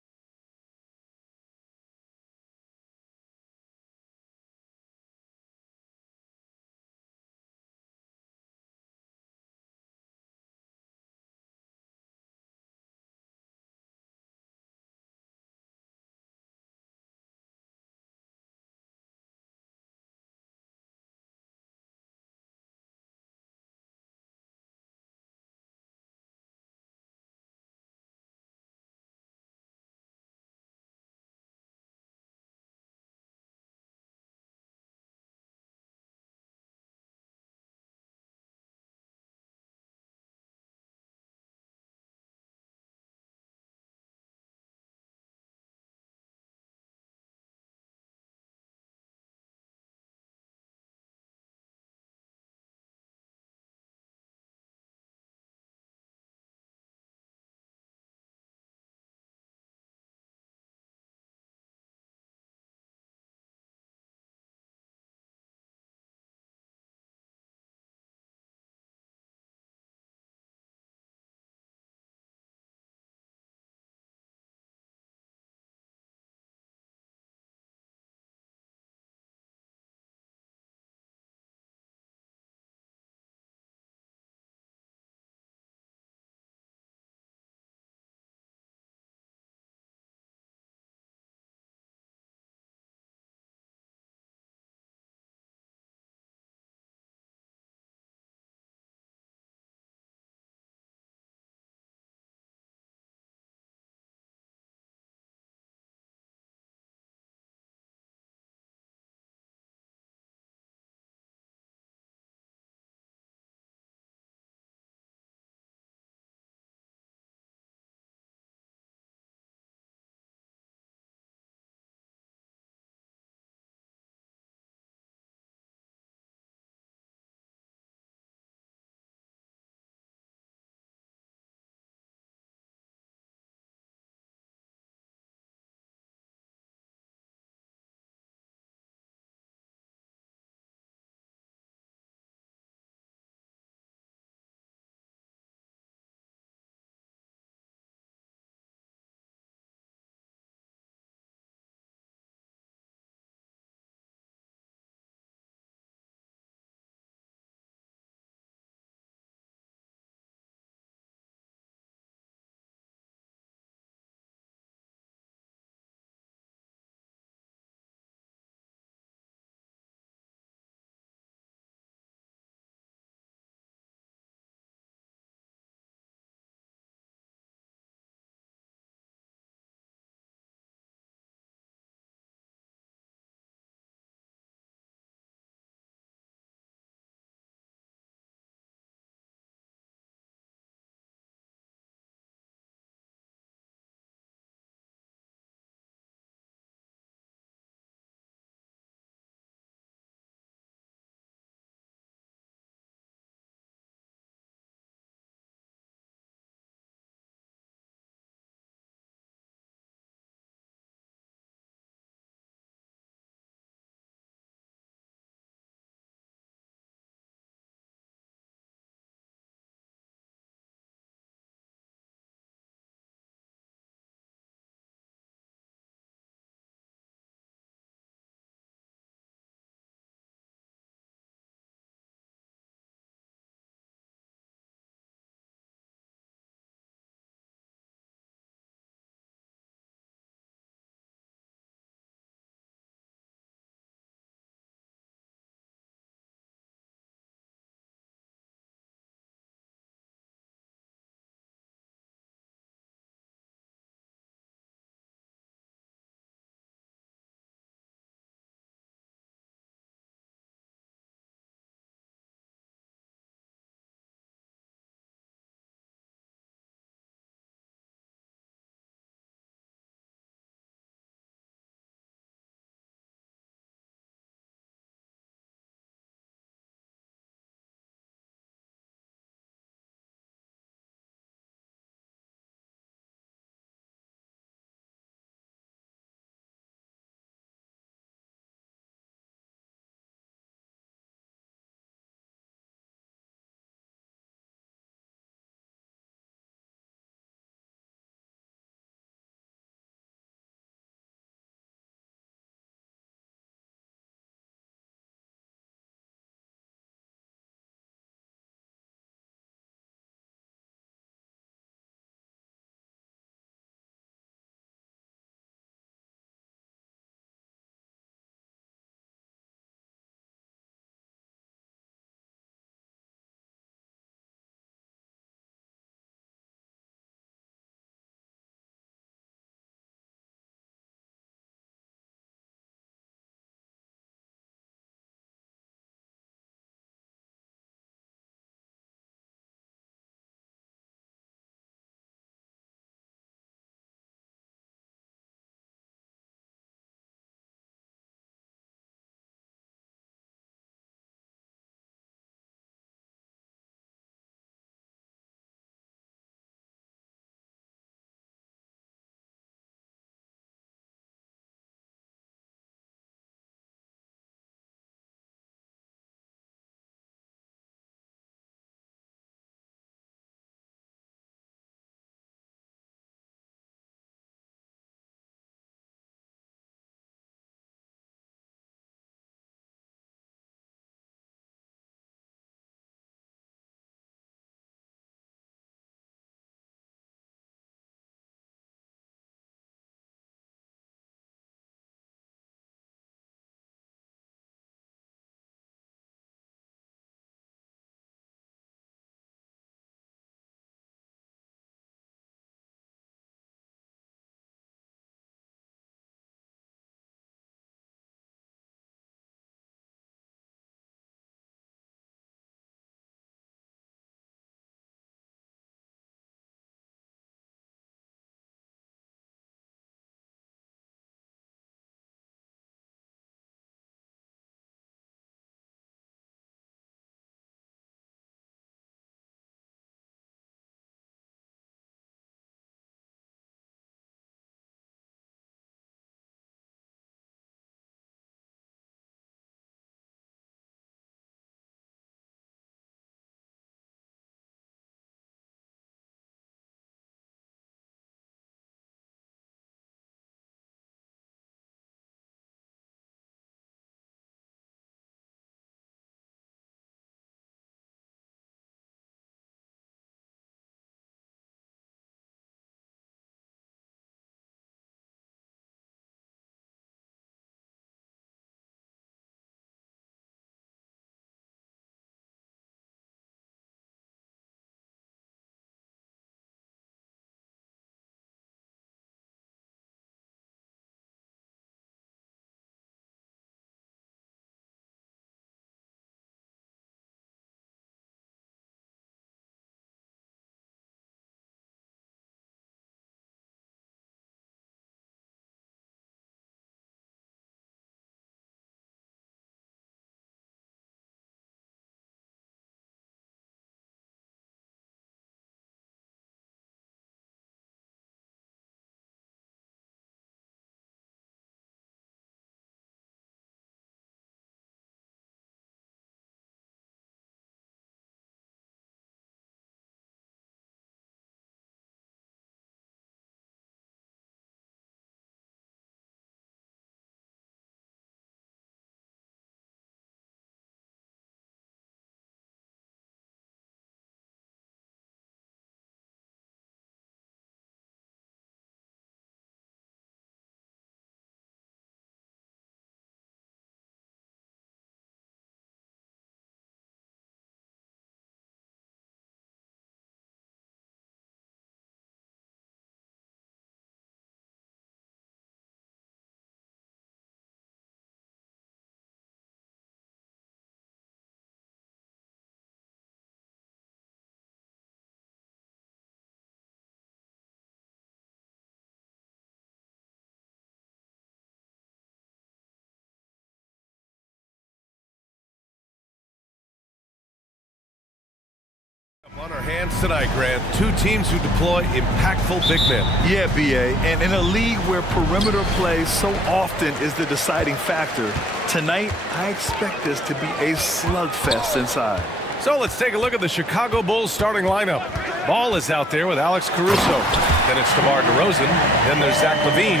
On our hands tonight, Grant. Two teams who deploy impactful big men. Yeah, BA. And in a league where perimeter play so often is the deciding factor, tonight I expect this to be a slugfest inside. So let's take a look at the Chicago Bulls starting lineup. Ball is out there with Alex Caruso. Then it's DeMar DeRozan. Then there's Zach LaVine.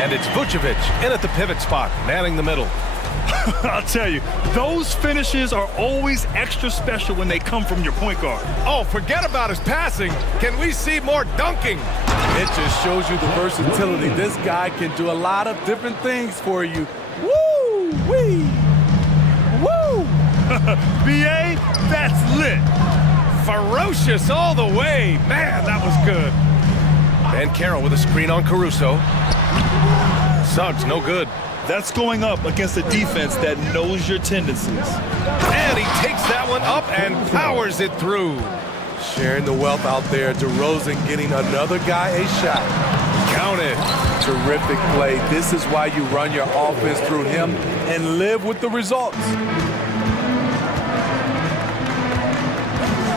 And it's Vucevic in at the pivot spot, manning the middle. I'll tell you, those finishes are always extra special when they come from your point guard. Oh, forget about his passing. Can we see more dunking? It just shows you the versatility. This guy can do a lot of different things for you. Woo! Wee! Woo! BA, that's lit. Ferocious all the way. Man, that was good. And Carroll with a screen on Caruso. Suggs, no good. That's going up against a defense that knows your tendencies. And he takes that one up and powers it through. Sharing the wealth out there. DeRozan getting another guy a shot. Count it. Terrific play. This is why you run your offense through him and live with the results.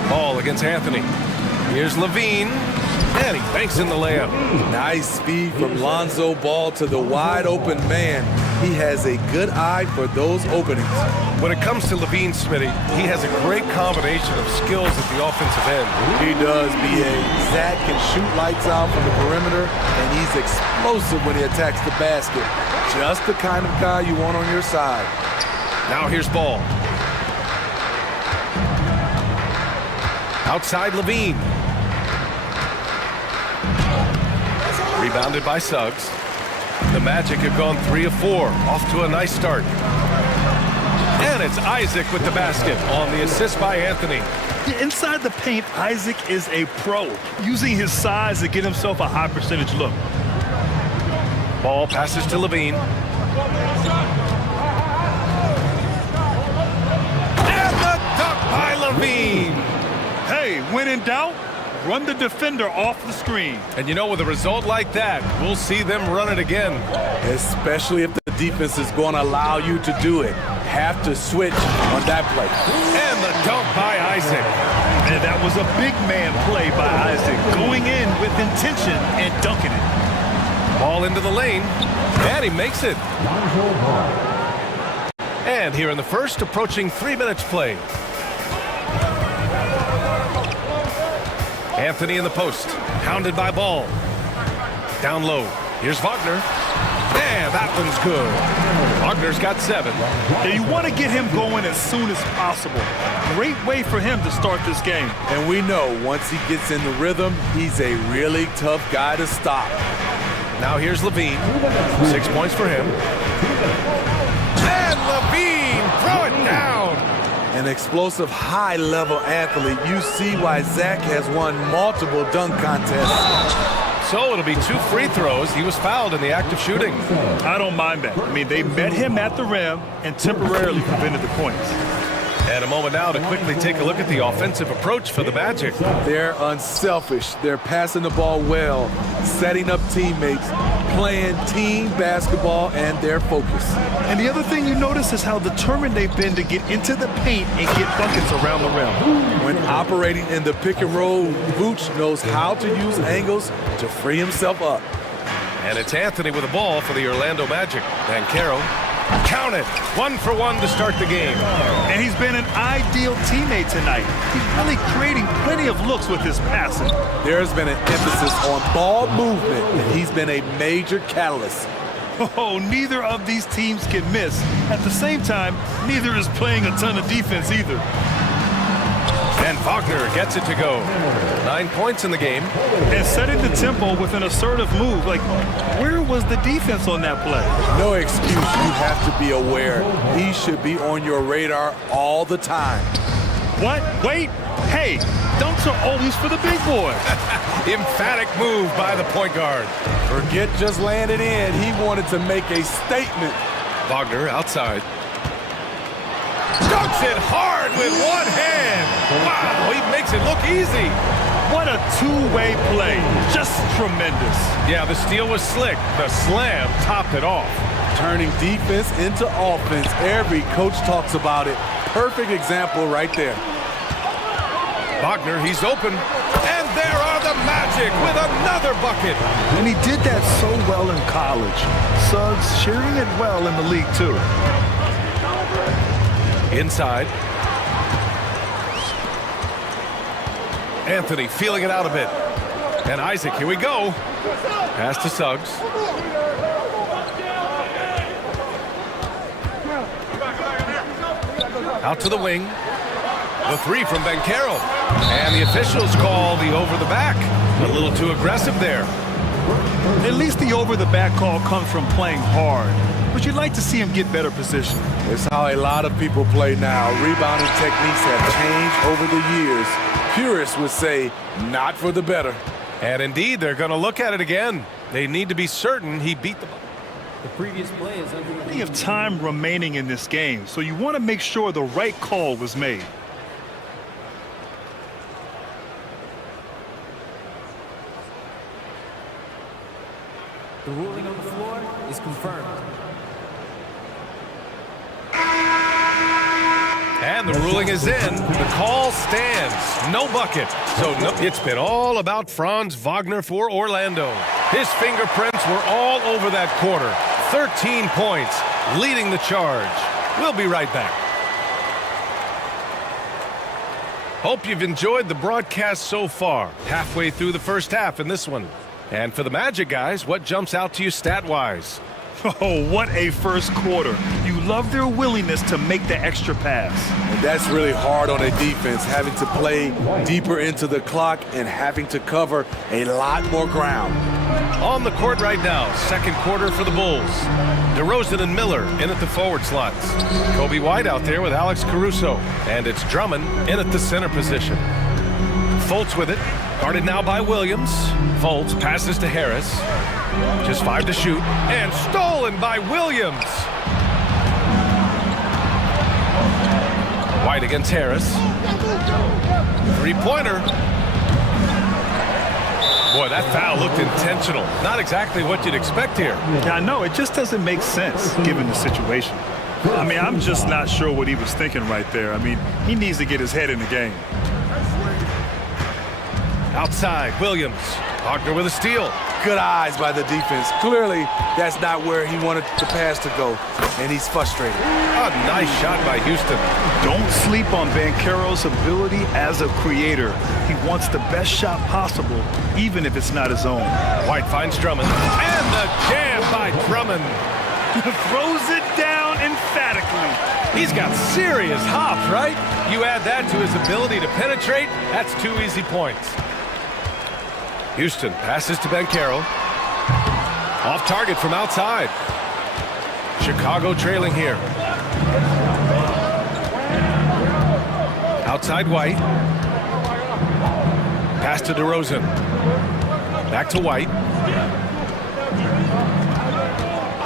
Ball against Anthony. Here's LaVine. And he banks in the layup. Nice speed from Lonzo Ball to the wide open man. He has a good eye for those openings. When it comes to LaVine, Smitty, he has a great combination of skills at the offensive end. He does, B.A. Zach can shoot lights out from the perimeter, and he's explosive when he attacks the basket. Just the kind of guy you want on your side. Now here's Ball. Outside LaVine. Rebounded by Suggs. The Magic have gone 3 of 4, off to a nice start. And it's Isaac with the basket on the assist by Anthony. Inside the paint, Isaac is a pro, using his size to get himself a high percentage look. Ball passes to LaVine. And the dunk by LaVine. Hey, when in doubt, run the defender off the screen. And you know, with a result like that, we'll see them run it again. Especially if the defense is going to allow you to do it. Have to switch on that play. And the dunk by Isaac. And that was a big man play by Isaac, going in with intention and dunking it. Ball into the lane, and he makes it. And here in the first, approaching 3 minutes played. Anthony in the post, hounded by Ball. Down low, here's Wagner. And that one's good. Wagner's got 7. Yeah, you want to get him going as soon as possible. Great way for him to start this game. And we know once he gets in the rhythm, he's a really tough guy to stop. Now here's LaVine. 6 points for him. And LaVine, throw it down. An explosive, high-level athlete. You see why Zach has won multiple dunk contests. So it'll be 2 free throws. He was fouled in the act of shooting. I don't mind that. I mean, they met him at the rim and temporarily prevented the points. And a moment now to quickly take a look at the offensive approach for the Magic. They're unselfish. They're passing the ball well, setting up teammates, playing team basketball, and they're focused. And the other thing you notice is how determined they've been to get into the paint and get buckets around the rim. When operating in the pick and roll, Vooch knows how to use angles to free himself up. And it's Anthony with the ball for the Orlando Magic. Banchero, count it, 1 for 1 to start the game. And he's been an ideal teammate tonight. He's really creating plenty of looks with his passing. There's been an emphasis on ball movement, and he's been a major catalyst. Oh, neither of these teams can miss. At the same time, neither is playing a ton of defense either. And Wagner gets it to go. 9 points in the game. And setting the tempo with an assertive move. Like, where was the defense on that play? No excuse. You have to be aware. He should be on your radar all the time. What? Wait. Hey, dunks are always for the big boys. Emphatic move by the point guard. Forget just laying it in. He wanted to make a statement. Wagner outside. Dunks it hard with one hand. Wow, he makes it look easy. What a two-way play. Just tremendous. Yeah, the steal was slick. The slam topped it off. Turning defense into offense. Every coach talks about it. Perfect example right there. Wagner, he's open. And there are the Magic with another bucket. And he did that so well in college. Suggs sharing it well in the league, too. Inside. Anthony feeling it out a bit. And Isaac, here we go. Pass to Suggs. Out to the wing. The three from Banchero. And the officials call the over the back. A little too aggressive there. At least the over-the-back call comes from playing hard. But you'd like to see him get better position. It's how a lot of people play now. Rebounding techniques have changed over the years. Purists would say, not for the better. And indeed, they're going to look at it again. They need to be certain he beat the ball. The previous play is under. Plenty of time remaining in this game, so you want to make sure the right call was made. The ruling on the floor is confirmed. And the ruling is in. The call stands. No bucket. So no, it's been all about Franz Wagner for Orlando. His fingerprints were all over that quarter. 13 points, leading the charge. We'll be right back. Hope you've enjoyed the broadcast so far. Halfway through the first half in this one. And for the Magic guys, what jumps out to you stat-wise? Oh, what a first quarter. You love their willingness to make the extra pass. And that's really hard on a defense, having to play deeper into the clock and having to cover a lot more ground. On the court right now, second quarter for the Bulls. DeRozan and Miller in at the forward slots. Kobe White out there with Alex Caruso. And it's Drummond in at the center position. Fultz with it. Guarded now by Williams. Fultz passes to Harris. Just 5 to shoot. And stolen by Williams. White against Harris. Three-pointer. Boy, that foul looked intentional. Not exactly what you'd expect here. Yeah, I know. It just doesn't make sense given the situation. I mean, I'm just not sure what he was thinking right there. I mean, he needs to get his head in the game. Outside, Williams. Wagner with a steal. Good eyes by the defense. Clearly, that's not where he wanted the pass to go, and he's frustrated. A nice shot by Houston. Don't sleep on Banchero's ability as a creator. He wants the best shot possible, even if it's not his own. White finds Drummond. And the jam by Drummond. Throws it down emphatically. He's got serious hops, right? You add that to his ability to penetrate, that's 2 easy points. Houston passes to Banchero. Off target from outside. Chicago trailing here. Outside White. Pass to DeRozan. Back to White.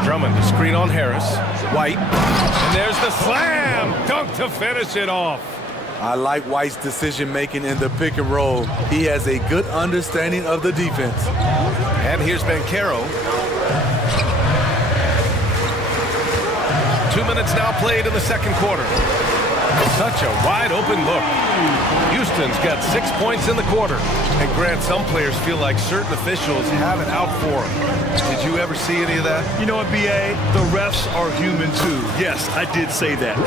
Drummond, the screen on Harris. White. And there's the slam dunk to finish it off. I like White's decision-making in the pick and roll. He has a good understanding of the defense. And here's Banchero. 2 minutes now played in the second quarter. Such a wide-open look. Houston's got 6 points in the quarter. And Grant, some players feel like certain officials have it out for them. Did you ever see any of that? You know what, B.A.? The refs are human, too. Yes, I did say that.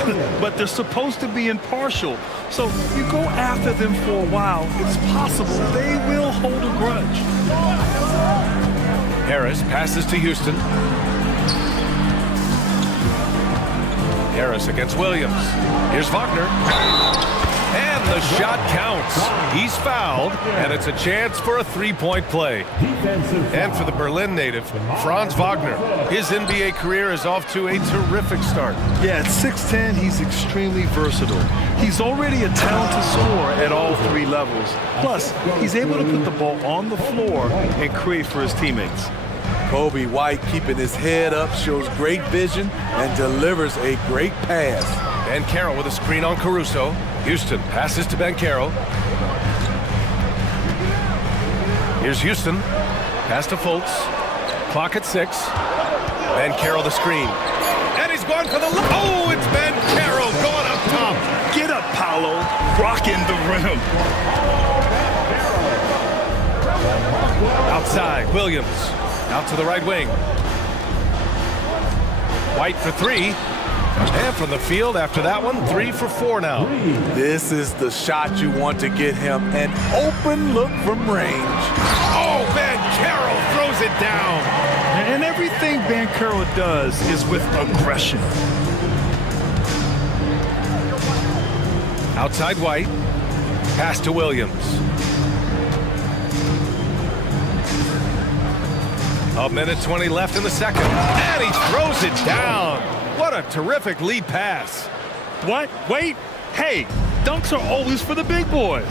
But they're supposed to be impartial. So you go after them for a while, it's possible they will hold a grudge. Harris passes to Houston. Harris against Williams. Here's Wagner. And the shot counts. He's fouled, and it's a chance for a three-point play. And for the Berlin native, Franz Wagner, his NBA career is off to a terrific start. Yeah, at 6'10", he's extremely versatile. He's already a talented scorer at all 3 levels. Plus, he's able to put the ball on the floor and create for his teammates. Kobe White keeping his head up, shows great vision, and delivers a great pass. Banchero with a screen on Caruso. Houston passes to Banchero. Here's Houston. Pass to Fultz. Clock at 6. Banchero the screen. And he's going for the... Oh, it's Banchero going up top. Get up, power Paolo rocking the rim. Outside, Williams. Out to the right wing. White for three. And from the field after that one, 3 for 4 now. This is the shot you want to get him. An open look from range. Oh, Carroll throws it down. And everything Banchero does is with aggression. Outside White. Pass to Williams. A minute 20 left in the second. And he throws it down. What a terrific lead pass. What? Wait. Hey, dunks are always for the big boys.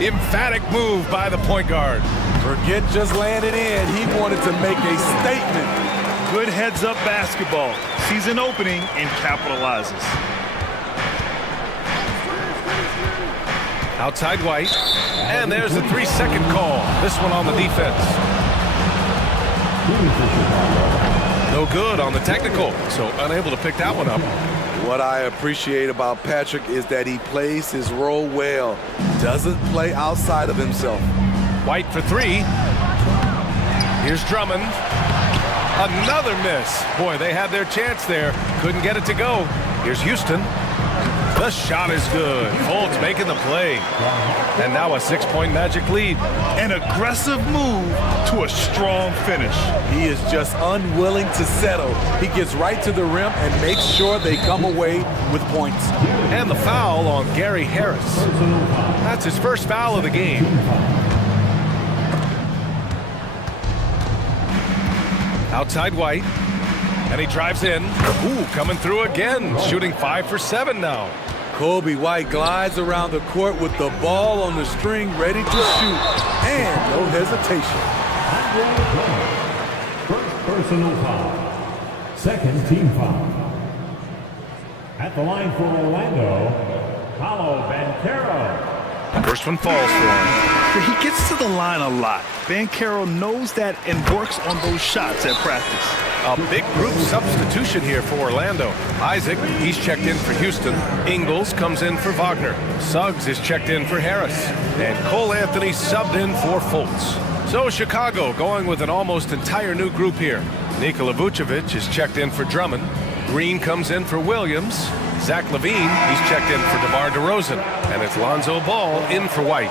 Emphatic move by the point guard. Forget just landing in. He wanted to make a statement. Good heads-up basketball. Sees an opening and capitalizes. Outside White. And there's the 3-second call. This one on the defense. No good on the technical, so unable to pick that one up. What I appreciate about Patrick is that he plays his role well. Doesn't play outside of himself. White for 3. Here's Drummond. Another miss. Boy, they had their chance there. Couldn't get it to go. Here's Houston. The shot is good. Fultz making the play. And now a 6-point Magic lead. An aggressive move to a strong finish. He is just unwilling to settle. He gets right to the rim and makes sure they come away with points. And the foul on Gary Harris. That's his first foul of the game. Outside White. And he drives in. Ooh, coming through again. Shooting 5 for 7 now. Kobe White glides around the court with the ball on the string, ready to shoot. And no hesitation. First personal foul. Second team foul. At the line for Orlando, Paolo Banchero. First one falls for him. He gets to the line a lot. Banchero knows that and works on those shots at practice. A big group substitution here for Orlando. Isaac, he's checked in for Houston. Ingles comes in for Wagner. Suggs is checked in for Harris. And Cole Anthony subbed in for Fultz. So Chicago going with an almost entire new group here. Nikola Vucevic is checked in for Drummond. Green comes in for Williams. Zach LaVine, he's checked in for DeMar DeRozan. And it's Lonzo Ball in for White.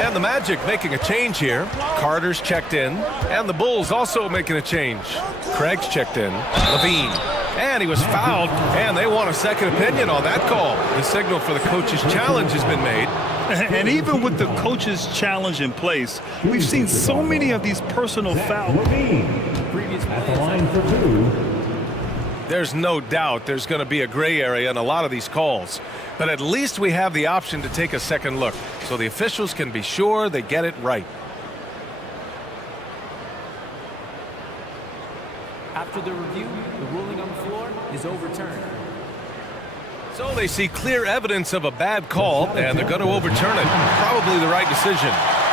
And the Magic making a change here. Carter's checked in. And the Bulls also making a change. Craig's checked in. LaVine. And he was fouled. And they want a second opinion on that call. The signal for the coach's challenge has been made. And even with the coach's challenge in place, we've seen so many of these personal fouls. At the line for 2. There's no doubt there's going to be a gray area in a lot of these calls. But at least we have the option to take a second look, so the officials can be sure they get it right. After the review, the ruling on the floor is overturned. So they see clear evidence of a bad call, and they're going to overturn it. Probably the right decision.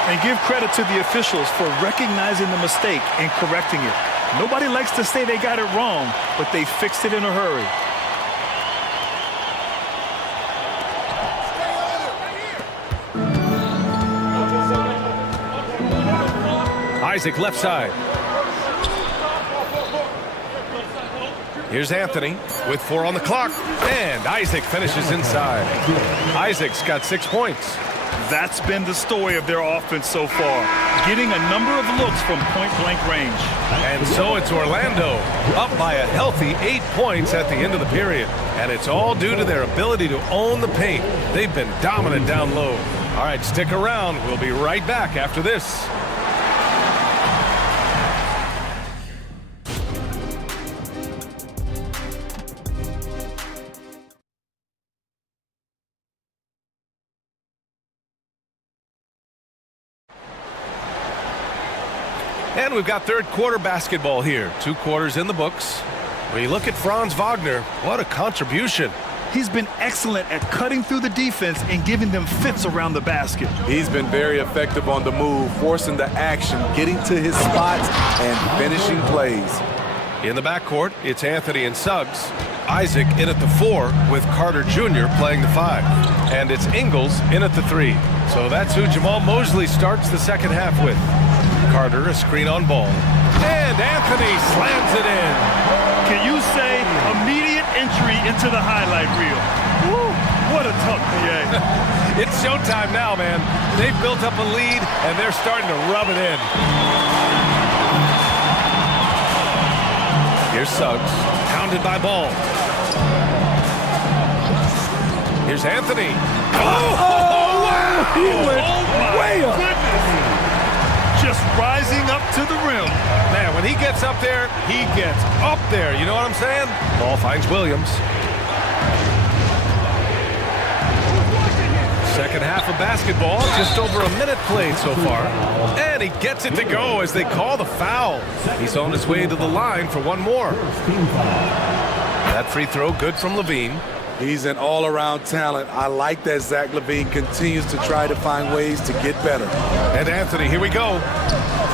And give credit to the officials for recognizing the mistake and correcting it. Nobody likes to say they got it wrong, but they fixed it in a hurry. Isaac left side. Here's Anthony with 4 on the clock. And Isaac finishes inside. Isaac's got 6 points. That's been the story of their offense so far, getting a number of looks from point-blank range. And so it's Orlando, up by a healthy 8 points at the end of the period. And it's all due to their ability to own the paint. They've been dominant down low. All right, stick around. We'll be right back after this. And we've got third quarter basketball here. 2 quarters in the books. When you look at Franz Wagner, what a contribution. He's been excellent at cutting through the defense and giving them fits around the basket. He's been very effective on the move, forcing the action, getting to his spots, and finishing plays. In the backcourt, it's Anthony and Suggs. Isaac in at the 4 with Carter Jr. playing the 5. And it's Ingles in at the 3. So that's who Jamal Mosley starts the second half with. Carter, a screen on ball. And Anthony slams it in. Can you say immediate entry into the highlight reel? Woo, what a dunk, PA. It's showtime now, man. They've built up a lead, and they're starting to rub it in. Here's Suggs, pounded by Ball. Here's Anthony. Oh, wow! He went way up. Goodness. Just rising up to the rim. Man, when he gets up there, he gets up there. You know what I'm saying? Ball finds Williams. Second half of basketball, just over a minute played so far. And he gets it to go as they call the foul. He's on his way to the line for one more. That free throw good from Levine. He's an all-around talent. I like that Zach Levine continues to try to find ways to get better. And Anthony, here we go.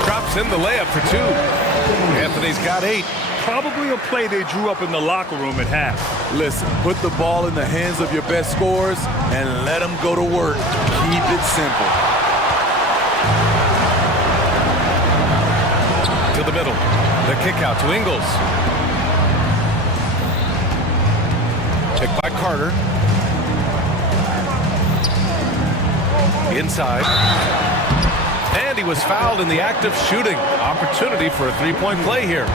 Drops in the layup for 2. Anthony's got 8. Probably a play they drew up in the locker room at half. Listen, put the ball in the hands of your best scorers and let them go to work. Keep it simple. To the middle. The kick out to Ingles. Check by Carter. Inside. And he was fouled in the act of shooting. Opportunity for a three-point play here.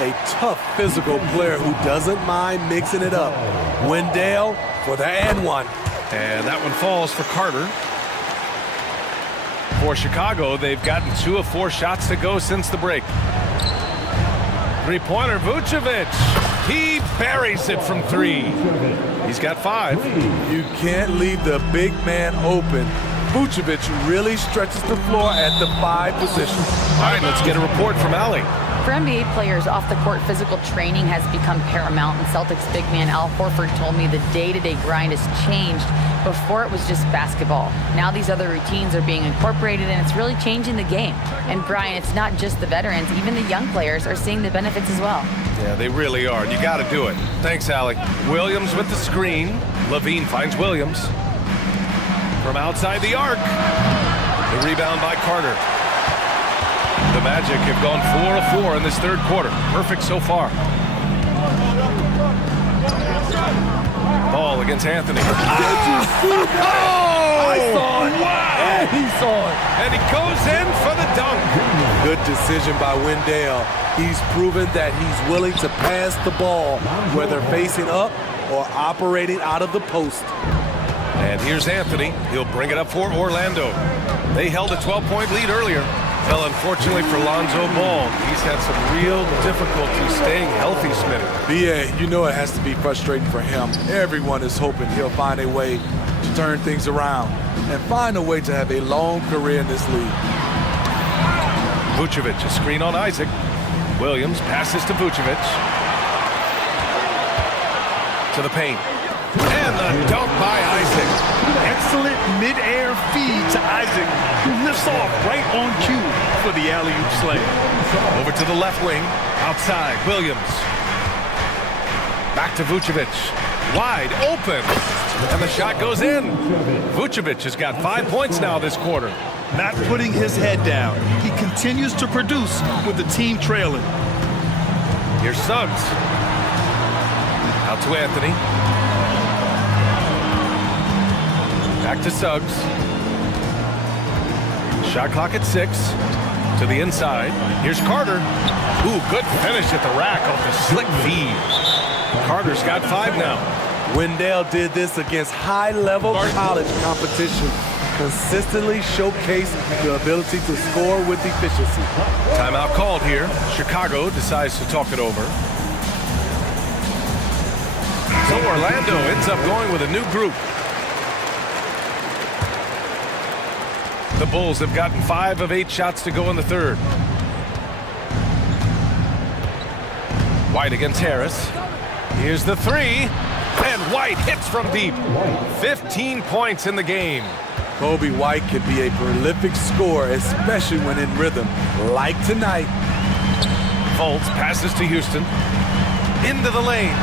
A tough physical player who doesn't mind mixing it up. Wendell for the and one. And that one falls for Carter. For Chicago, they've gotten 2 of 4 shots to go since the break. Three-pointer, Vucevic. He buries it from 3. He's got 5. You can't leave the big man open. Vucevic really stretches the floor at the 5 position. All right, let's get a report from Allie. For NBA players, off-the-court physical training has become paramount, and Celtics big man Al Horford told me the day-to-day grind has changed. Before it was just basketball. Now these other routines are being incorporated, and it's really changing the game. And Brian, it's not just the veterans, even the young players are seeing the benefits as well. Yeah, they really are, and you got to do it. Thanks, Allie. Williams with the screen. Levine finds Williams. From outside the arc. The rebound by Carter. The Magic have gone 4 of 4 in this third quarter. Perfect so far. Ball against Anthony. Did you see that? I saw it. Wow. And he saw it. And he goes in for the dunk. Good decision by Wendell. He's proven that he's willing to pass the ball, whether facing up or operating out of the post. And here's Anthony. He'll bring it up for Orlando. They held a 12-point lead earlier. Well, unfortunately for Lonzo Ball, he's had some real difficulty staying healthy, Smitty. BA, you know it has to be frustrating for him. Everyone is hoping he'll find a way to turn things around and find a way to have a long career in this league. Vucevic, a screen on Isaac. Williams passes to Vucevic. To the paint. And the dunk by Isaac. Excellent mid-air feed to Isaac, who lifts off right on cue for the alley-oop slam. Over to the left wing. Outside, Williams. Back to Vucevic. Wide open. And the shot goes in. Vucevic has got 5 points now this quarter. Not putting his head down. He continues to produce with the team trailing. Here's Suggs. Out to Anthony. Back to Suggs. Shot clock at 6. To the inside. Here's Carter. Ooh, good finish at the rack off the slick feed. Carter's got 5 now. Wendell did this against high-level college competition. Consistently showcased the ability to score with efficiency. Timeout called here. Chicago decides to talk it over. So Orlando ends up going with a new group. The Bulls have gotten 5 of 8 shots to go in the third. White against Harris. Here's the 3. And White hits from deep. 15 points in the game. Kobe White can be a prolific scorer, especially when in rhythm, like tonight. Fultz passes to Houston. Into the lane.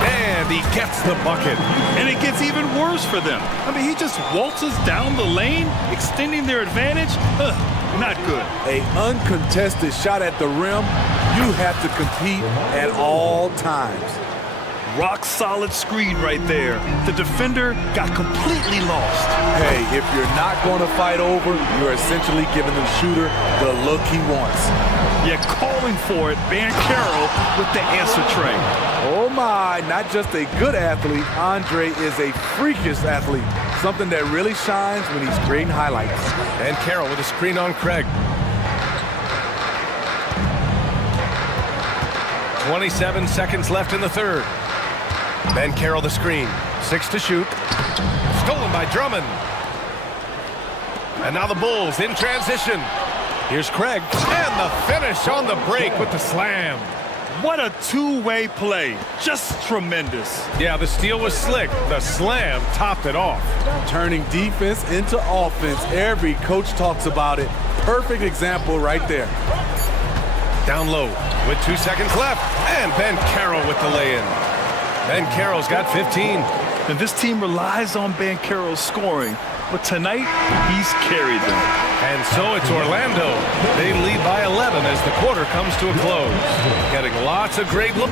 And he gets the bucket. And it gets even worse for them. I mean, he just waltzes down the lane, extending their advantage. Not good. An uncontested shot at the rim, you have to compete at all times. Rock solid screen right there. The defender got completely lost. Hey, if you're not going to fight over, you're essentially giving the shooter the look he wants. Yeah, calling for it, Carroll with the answer tray. Oh my, not just a good athlete, Andre is a freakish athlete. Something that really shines when he's creating highlights. And Carroll with a screen on Craig. 27 seconds left in the third. Ben Carroll the screen. 6 to shoot. Stolen by Drummond. And now the Bulls in transition. Here's Craig. And the finish on the break with the slam. What a two-way play. Just tremendous. Yeah, the steal was slick. The slam topped it off. Turning defense into offense. Every coach talks about it. Perfect example right there. Down low with 2 seconds left. And Ben Carroll with the lay-in. Ben Carroll's got 15. And this team relies on Ben Carroll's scoring. But tonight, he's carried them. And so it's Orlando. They lead by 11 as the quarter comes to a close. Getting lots of great look.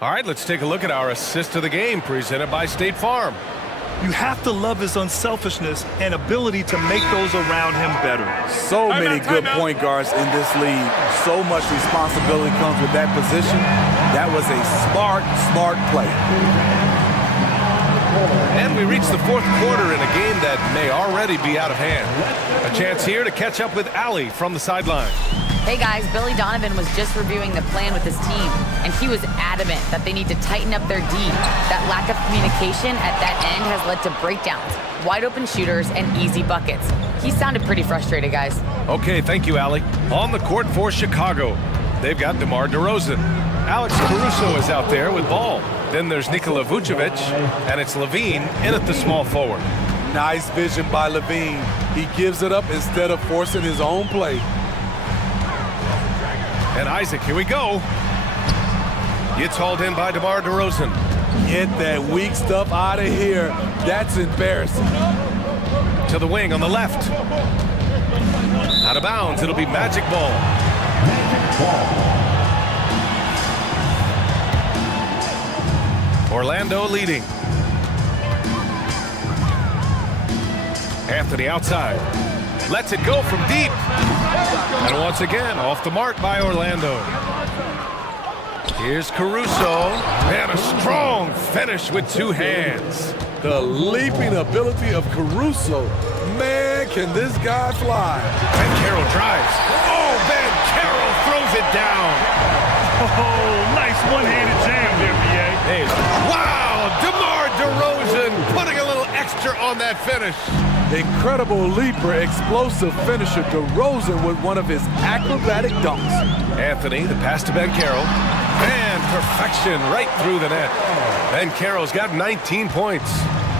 All right, let's take a look at our assist of the game presented by State Farm. You have to love his unselfishness and ability to make those around him better. So many good point guards in this league. So much responsibility comes with that position. That was a smart play. And we reach the fourth quarter in a game that may already be out of hand. A chance here to catch up with Allie from the sideline. Hey guys, Billy Donovan was just reviewing the plan with his team, and he was adamant that they need to tighten up their D. That lack of communication at that end has led to breakdowns, wide open shooters, and easy buckets. He sounded pretty frustrated, guys. Okay, thank you, Allie. On the court for Chicago, they've got DeMar DeRozan. Alex Caruso is out there with ball. Then there's Nikola Vucevic, and it's Levine in at the small forward. Nice vision by Levine. He gives it up instead of forcing his own play. And Isaac, here we go. It's hauled in by DeMar DeRozan. Get that weak stuff out of here. That's embarrassing. To the wing on the left. Out of bounds, it'll be Magic Ball. Orlando leading. Anthony outside. Lets it go from deep. And once again, off the mark by Orlando. Here's Caruso. And a strong finish with 2 hands. The leaping ability of Caruso. Man, can this guy fly. Ben Carroll drives. Oh, Ben Carroll throws it down. Oh, nice one-handed jam there, B.A. Hey, wow, DeMar DeRozan putting a little extra on that finish. Incredible leaper, explosive finisher. DeRozan with one of his acrobatic dunks. Anthony, the pass to Ben Carroll. And perfection right through the net. Ben Carroll's got 19 points.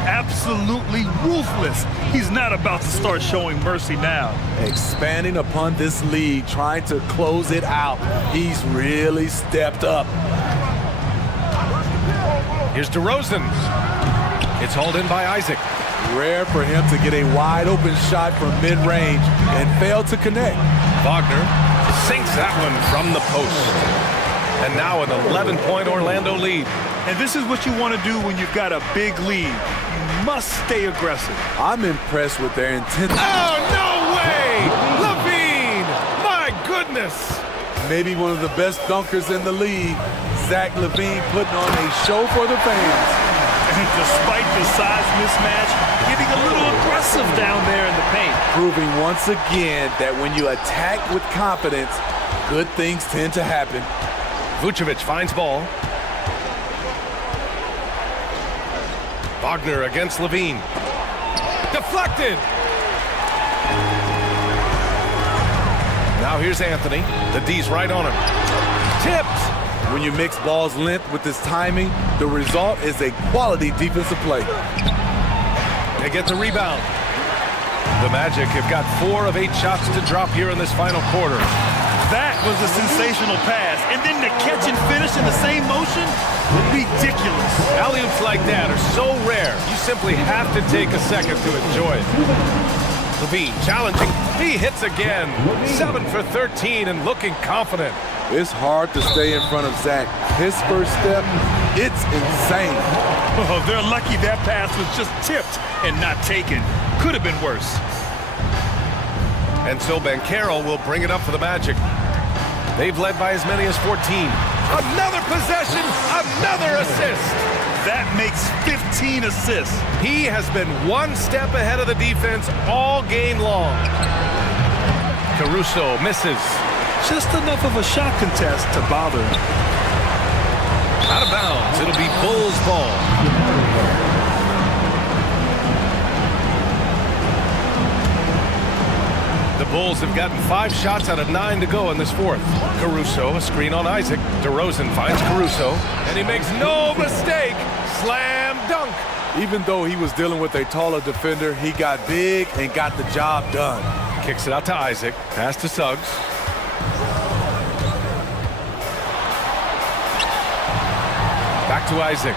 Absolutely ruthless. He's not about to start showing mercy now. Expanding upon this lead, trying to close it out. He's really stepped up. Here's DeRozan. It's hauled in by Isaac. Rare for him to get a wide open shot from mid-range and fail to connect. Wagner sinks that one from the post. And now an 11-point Orlando lead. And this is what you want to do when you've got a big lead. You must stay aggressive. I'm impressed with their intensity. Oh, no way! Levine! My goodness! Maybe one of the best dunkers in the league. Zach LaVine putting on a show for the fans. And despite the size mismatch, getting a little aggressive down there in the paint. Proving once again that when you attack with confidence, good things tend to happen. Vucevic finds ball. Wagner against Levine. Deflected! Now here's Anthony. The D's right on him. Tipped! When you mix ball's length with his timing, the result is a quality defensive play. They get the rebound. The Magic have got 4 of 8 shots to drop here in this final quarter. That was a sensational pass. And then the catch and finish in the same motion? Ridiculous. Alley-oops like that are so rare, you simply have to take a second to enjoy it. Levine challenging. He hits again. 7 for 13 and looking confident. It's hard to stay in front of Zach. His first step, it's insane. Oh, they're lucky that pass was just tipped and not taken. Could have been worse. And so Banchero will bring it up for the Magic. They've led by as many as 14. Another possession, another assist. That makes 15 assists. He has been one step ahead of the defense all game long. Caruso misses. Just enough of a shot contest to bother him. Out of bounds, it'll be Bulls ball. The Bulls have gotten 5 shots out of 9 to go in this fourth. Caruso, a screen on Isaac. DeRozan finds Caruso, and he makes no mistake. Slam dunk. Even though he was dealing with a taller defender, he got big and got the job done. Kicks it out to Isaac. Pass to Suggs. Back to Isaac.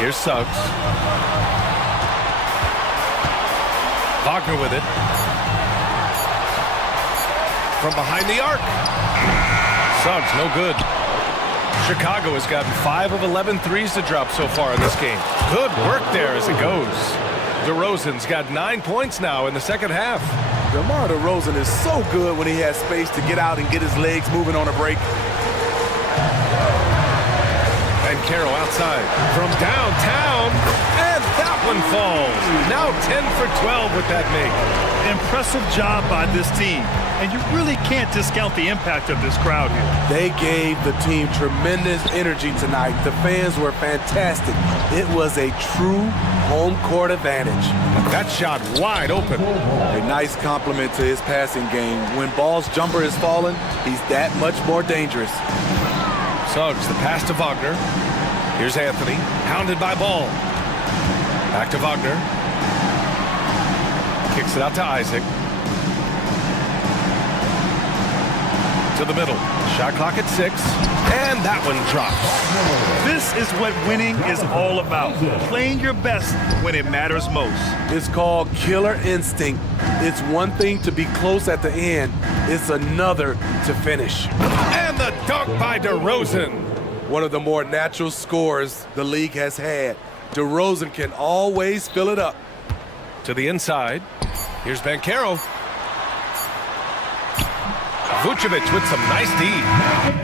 Here's Suggs. Wagner with it. From behind the arc. Suggs, no good. Chicago has gotten 5 of 11 threes to drop so far in this game. Good work there as it goes. DeRozan's got 9 points now in the second half. DeMar DeRozan is so good when he has space to get out and get his legs moving on a break. And Carroll outside from downtown, and that one falls. Now 10 for 12 with that make. Impressive job by this team, and you really can't discount the impact of this crowd here. They gave the team tremendous energy tonight. The fans were fantastic. It was a true home court advantage. That shot wide open. A nice compliment to his passing game. When Ball's jumper is falling, he's that much more dangerous. Suggs, the pass to Wagner. Here's Anthony, hounded by Ball. Back to Wagner. Kicks it out to Isaac. To the middle. Shot clock at 6. And that one drops. This is what winning is all about. Playing your best when it matters most. It's called killer instinct. It's one thing to be close at the end. It's another to finish. And the dunk by DeRozan. One of the more natural scorers the league has had. DeRozan can always fill it up. To the inside. Here's Banchero. Vucevic with some nice D.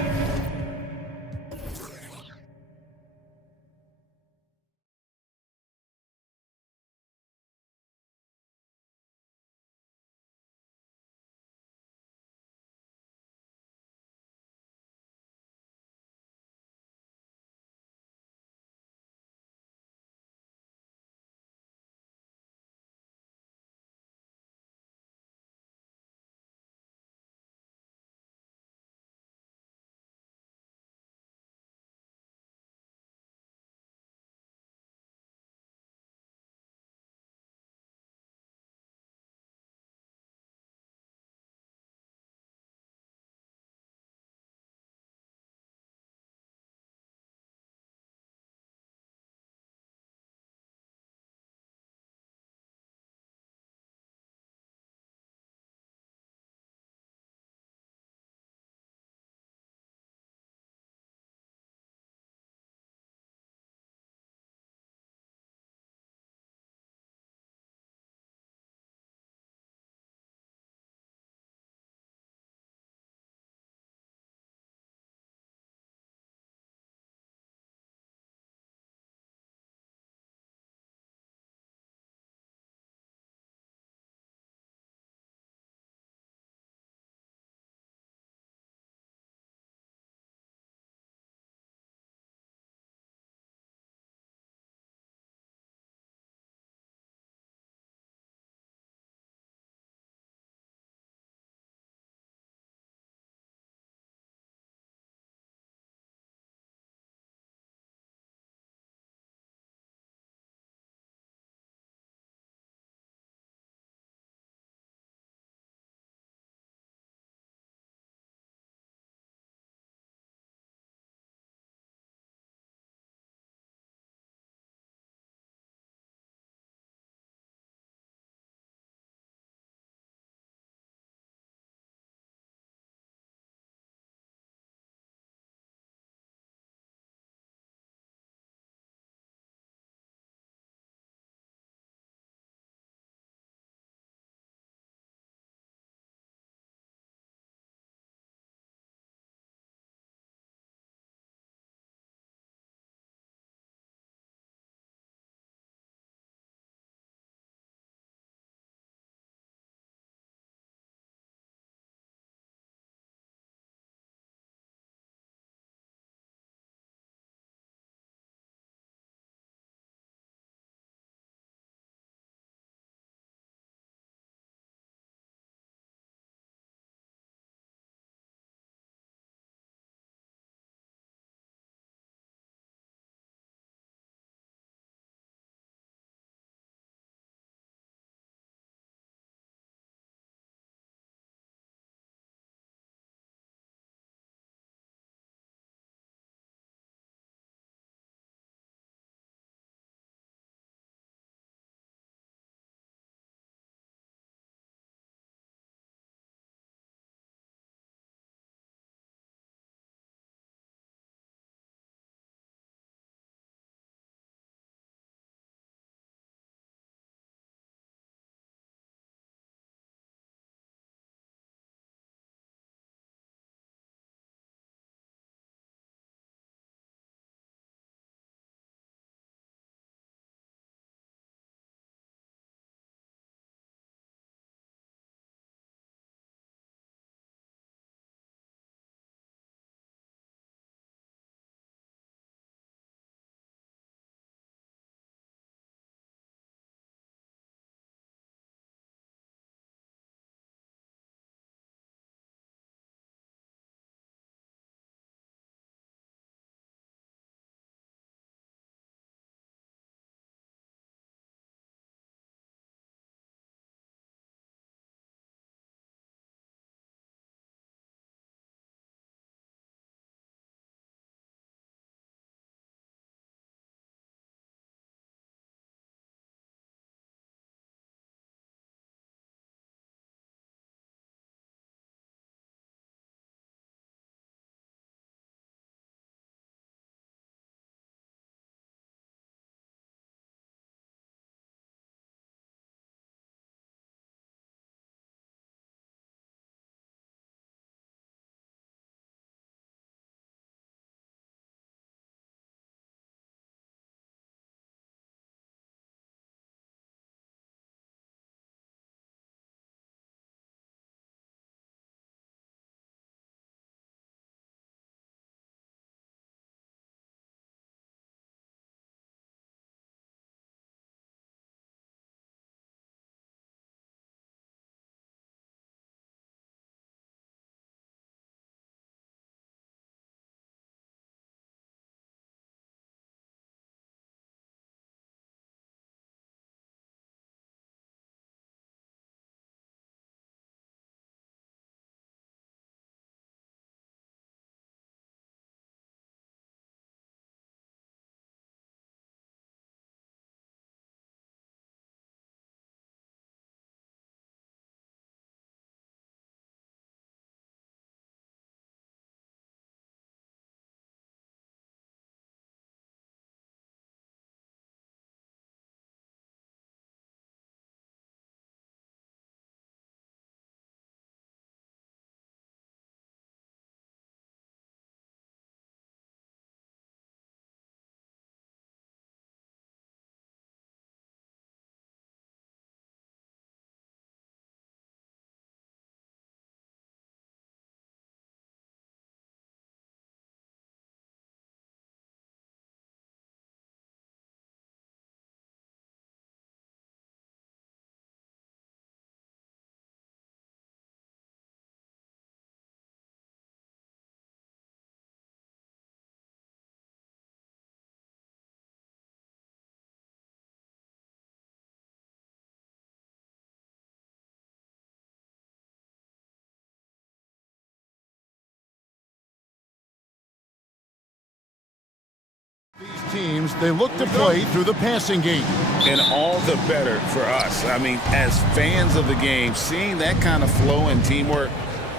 teams, they look to play through the passing game. And all the better for us. I mean, as fans of the game, seeing that kind of flow and teamwork,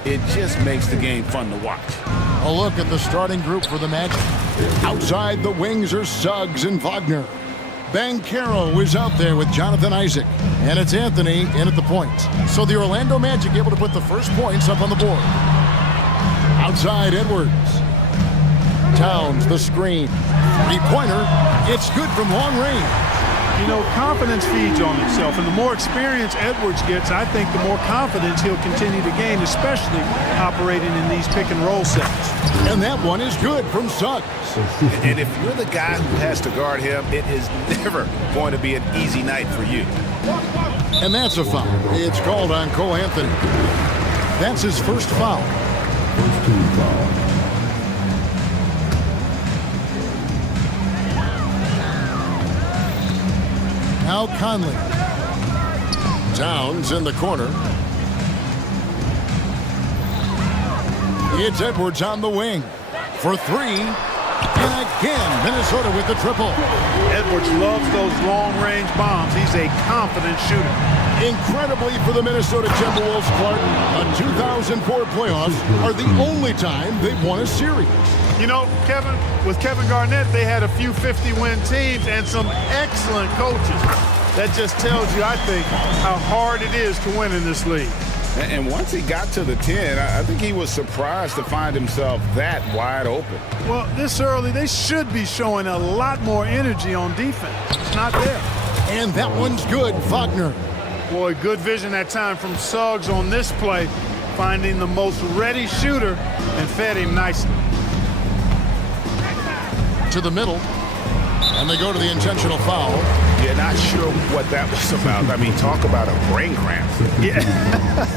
it just makes the game fun to watch. A look at the starting group for the Magic. Outside the wings are Suggs and Wagner. Banchero is out there with Jonathan Isaac. And it's Anthony in at the points. So the Orlando Magic able to put the first points up on the board. Outside Edwards. Towns, the screen. Three-pointer. It's good from long range. You know, confidence feeds on itself, and the more experience Edwards gets, I think the more confidence he'll continue to gain, especially operating in these pick-and-roll sets. And that one is good from Suggs. And if you're the guy who has to guard him, it is never going to be an easy night for you. And that's a foul. It's called on Cole Anthony. That's his first foul. First team foul. Now Conley. Towns in the corner. It's Edwards on the wing for three. And again, Minnesota with the triple. Edwards loves those long-range bombs. He's a confident shooter. Incredibly for the Minnesota Timberwolves, Clark, the 2004 playoffs are the only time they've won a series. You know, Kevin, with Kevin Garnett, they had a few 50-win teams and some excellent coaches. That just tells you, I think, how hard it is to win in this league. And once he got to the 10, I think he was surprised to find himself that wide open. Well, this early, they should be showing a lot more energy on defense. It's not there. And that one's good, Wagner. Boy, good vision that time from Suggs on this play, finding the most ready shooter and fed him nicely. To the middle, and they go to the intentional foul. Yeah, not sure what that was about. I mean, talk about a brain cramp. Yeah,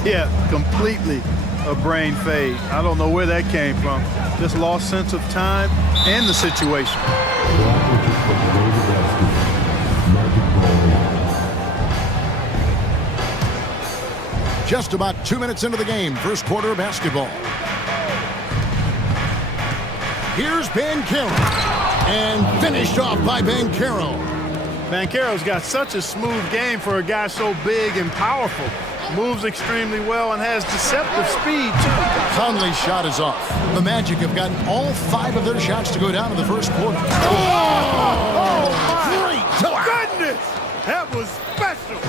yeah, completely a brain fade. I don't know where that came from. Just lost sense of time and the situation. Just about 2 minutes into the game, first quarter of basketball. Here's Banchero, and finished off by Banchero. Banchero's got such a smooth game for a guy so big and powerful. Moves extremely well and has deceptive speed, too. Conley's shot is off. The Magic have gotten all 5 of their shots to go down in the first quarter. Oh, my great! Goodness! That was special.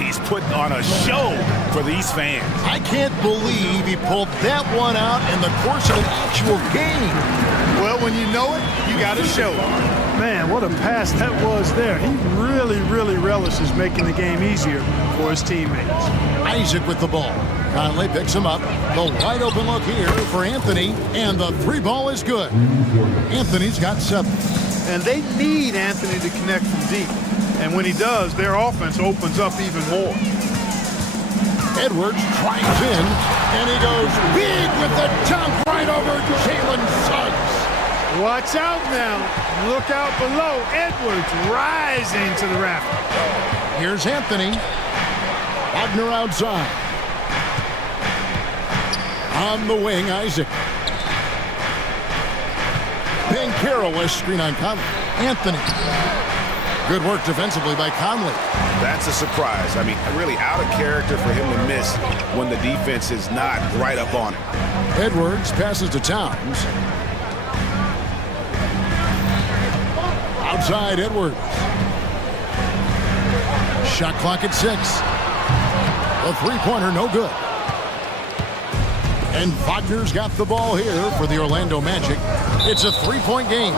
He's putting on a show for these fans. I can't believe he pulled that one out in the course of an actual game. Well, when you know it, you got to show it. Man, what a pass that was there. He really, really relishes making the game easier for his teammates. Isaac with the ball. Conley picks him up. The wide open look here for Anthony, and the 3 ball is good. Anthony's got 7. And they need Anthony to connect from deep. And when he does, their offense opens up even more. Edwards drives in, and he goes big with the dunk right over Jalen Suggs. Watch out now. Look out below. Edwards rising to the rafters. Here's Anthony. Wagner outside. On the wing, Isaac. Banchero was screen on Conley. Anthony. Good work defensively by Conley. That's a surprise. I mean, really out of character for him to miss when the defense is not right up on him. Edwards passes to Towns. Outside Edwards. Shot clock at 6. The three-pointer no good. And Wagner's got the ball here for the Orlando Magic. It's a 3-point game.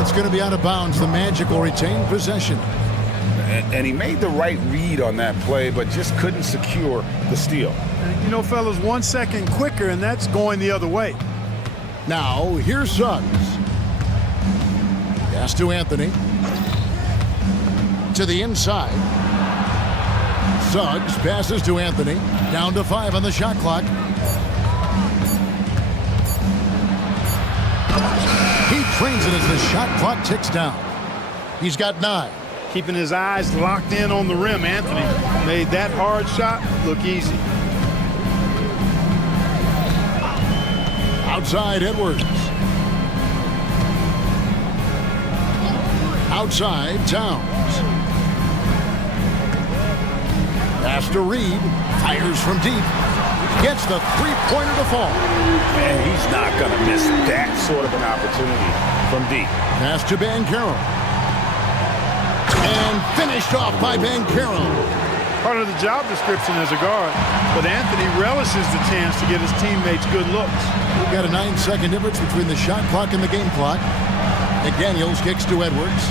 It's going to be out of bounds. The Magic will retain possession. And he made the right read on that play, but just couldn't secure the steal. You know, fellas, 1 second quicker, and that's going the other way. Now, here's Suggs. Pass to Anthony. To the inside. Suggs passes to Anthony. Down to 5 on the shot clock. He trains it as the shot clock ticks down. He's got 9. Keeping his eyes locked in on the rim, Anthony made that hard shot look easy. Outside Edwards. Outside, Towns. Pass to Reed. Fires from deep. Gets the three-pointer to fall. And he's not going to miss that sort of an opportunity from deep. Pass to Banchero. And finished off by Banchero. Part of the job description as a guard, but Anthony relishes the chance to get his teammates good looks. We've got a 9-second difference between the shot clock and the game clock. McDaniels kicks to Edwards.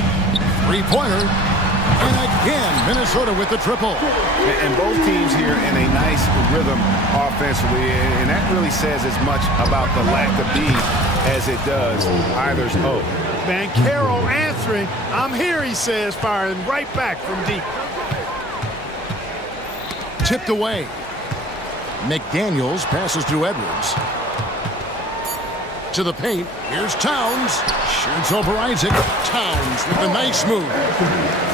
Three-pointer. And again, Minnesota with the triple. And both teams here in a nice rhythm offensively, and that really says as much about the lack of D as it does either's O. Banchero answering. I'm here, he says, firing right back from deep. Tipped away. McDaniels passes to Edwards. To the paint. Here's Towns. Shoots over Isaac. Towns with a nice move.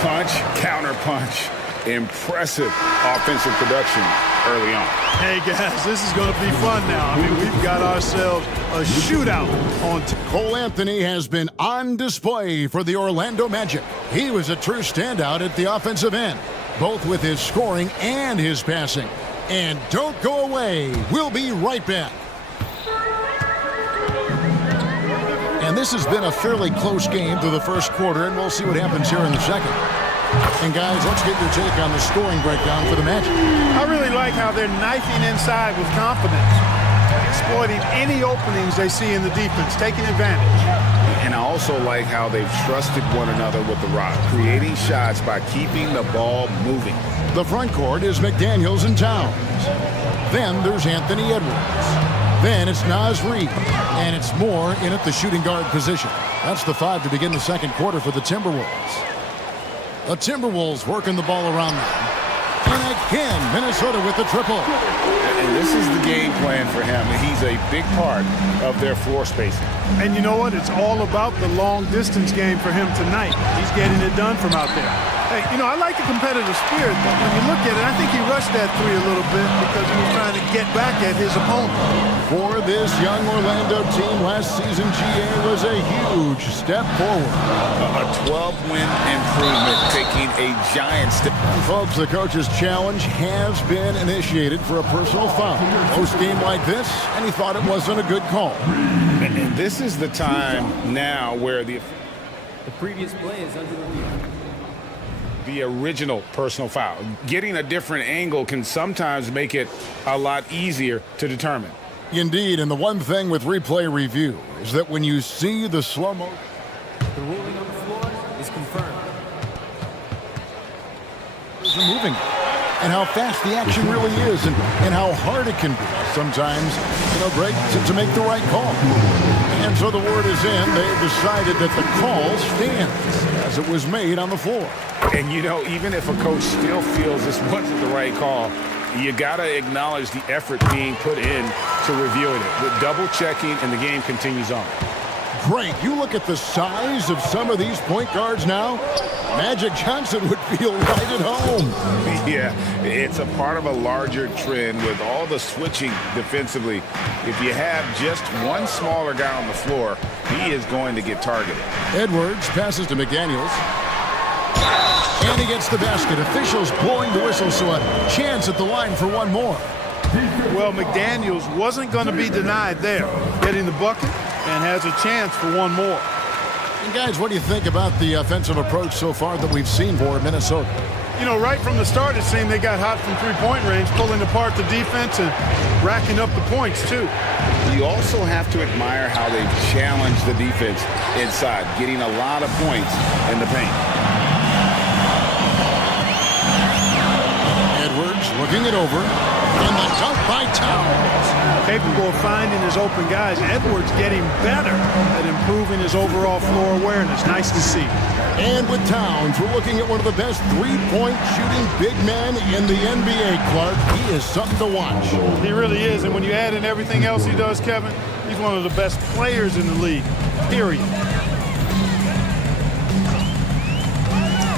Punch, counter punch. Impressive offensive production early on. Hey, guys, this is going to be fun now. I mean, we've got ourselves a shootout on. Cole Anthony has been on display for the Orlando Magic. He was a true standout at the offensive end, both with his scoring and his passing. And don't go away. We'll be right back. And this has been a fairly close game through the first quarter, and we'll see what happens here in the second. And guys, let's get your take on the scoring breakdown for the Magic. I really like how they're knifing inside with confidence, exploiting any openings they see in the defense, taking advantage. And I also like how they've trusted one another with the rock, creating shots by keeping the ball moving. The front court is McDaniels and Towns. Then there's Anthony Edwards. Then it's Naz Reid, and it's Moore in at the shooting guard position. That's the 5 to begin the second quarter for the Timberwolves. The Timberwolves working the ball around them. And again, Minnesota with the triple. And this is the game plan for him. He's a big part of their floor spacing. And you know what? It's all about the long distance game for him tonight. He's getting it done from out there. Hey, you know, I like the competitive spirit, but when you look at it, I think he rushed that three a little bit because he was trying to get back at his opponent. For this young Orlando team, last season GA was a huge step forward. A 12-win improvement, taking a giant step. And folks, the coach's challenge has been initiated for a personal foul. Post-game like this, and he thought it wasn't a good call. And this is the time now where the previous play is under review. The original personal foul. Getting a different angle can sometimes make it a lot easier to determine. Indeed, and the one thing with replay review is that when you see the slow-mo... The ruling on the floor is confirmed. ...are moving, and how fast the action really is, and how hard it can be sometimes, you know, Greg, to make the right call. And so the word is in. They've decided that the call stands as it was made on the floor. And, you know, even if a coach still feels this wasn't the right call, you got to acknowledge the effort being put in to reviewing it. The double-checking, and the game continues on. Greg, you look at the size of some of these point guards now, Magic Johnson would feel right at home. Yeah, it's a part of a larger trend with all the switching defensively. If you have just one smaller guy on the floor, he is going to get targeted. Edwards passes to McDaniels. And he gets the basket. Officials blowing the whistle, so a chance at the line for one more. Well, McDaniels wasn't going to be denied there, getting the bucket, and has a chance for one more. And guys, what do you think about the offensive approach so far that we've seen for Minnesota? You know, right from the start, it seemed they got hot from three-point range, pulling apart the defense and racking up the points, too. You also have to admire how they've challenged the defense inside, getting a lot of points in the paint. Edwards looking it over, and the dunk by Towns. Capable of finding his open guys. Edwards getting better at improving his overall floor awareness. Nice to see. And with Towns, we're looking at one of the best three-point shooting big men in the NBA, Clark. He is something to watch. He really is, and when you add in everything else he does, Kevin, he's one of the best players in the league, period.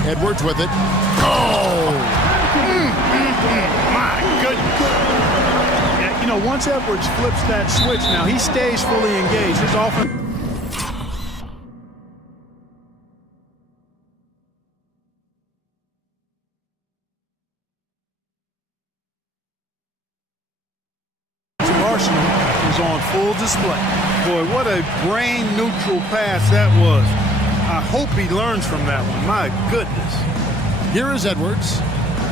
Edwards with it. Oh! My goodness. Yeah, you know, once Edwards flips that switch now, he stays fully. was on full display. Boy, what a brain-neutral pass that was. I hope he learns from that one. My goodness. Here is Edwards.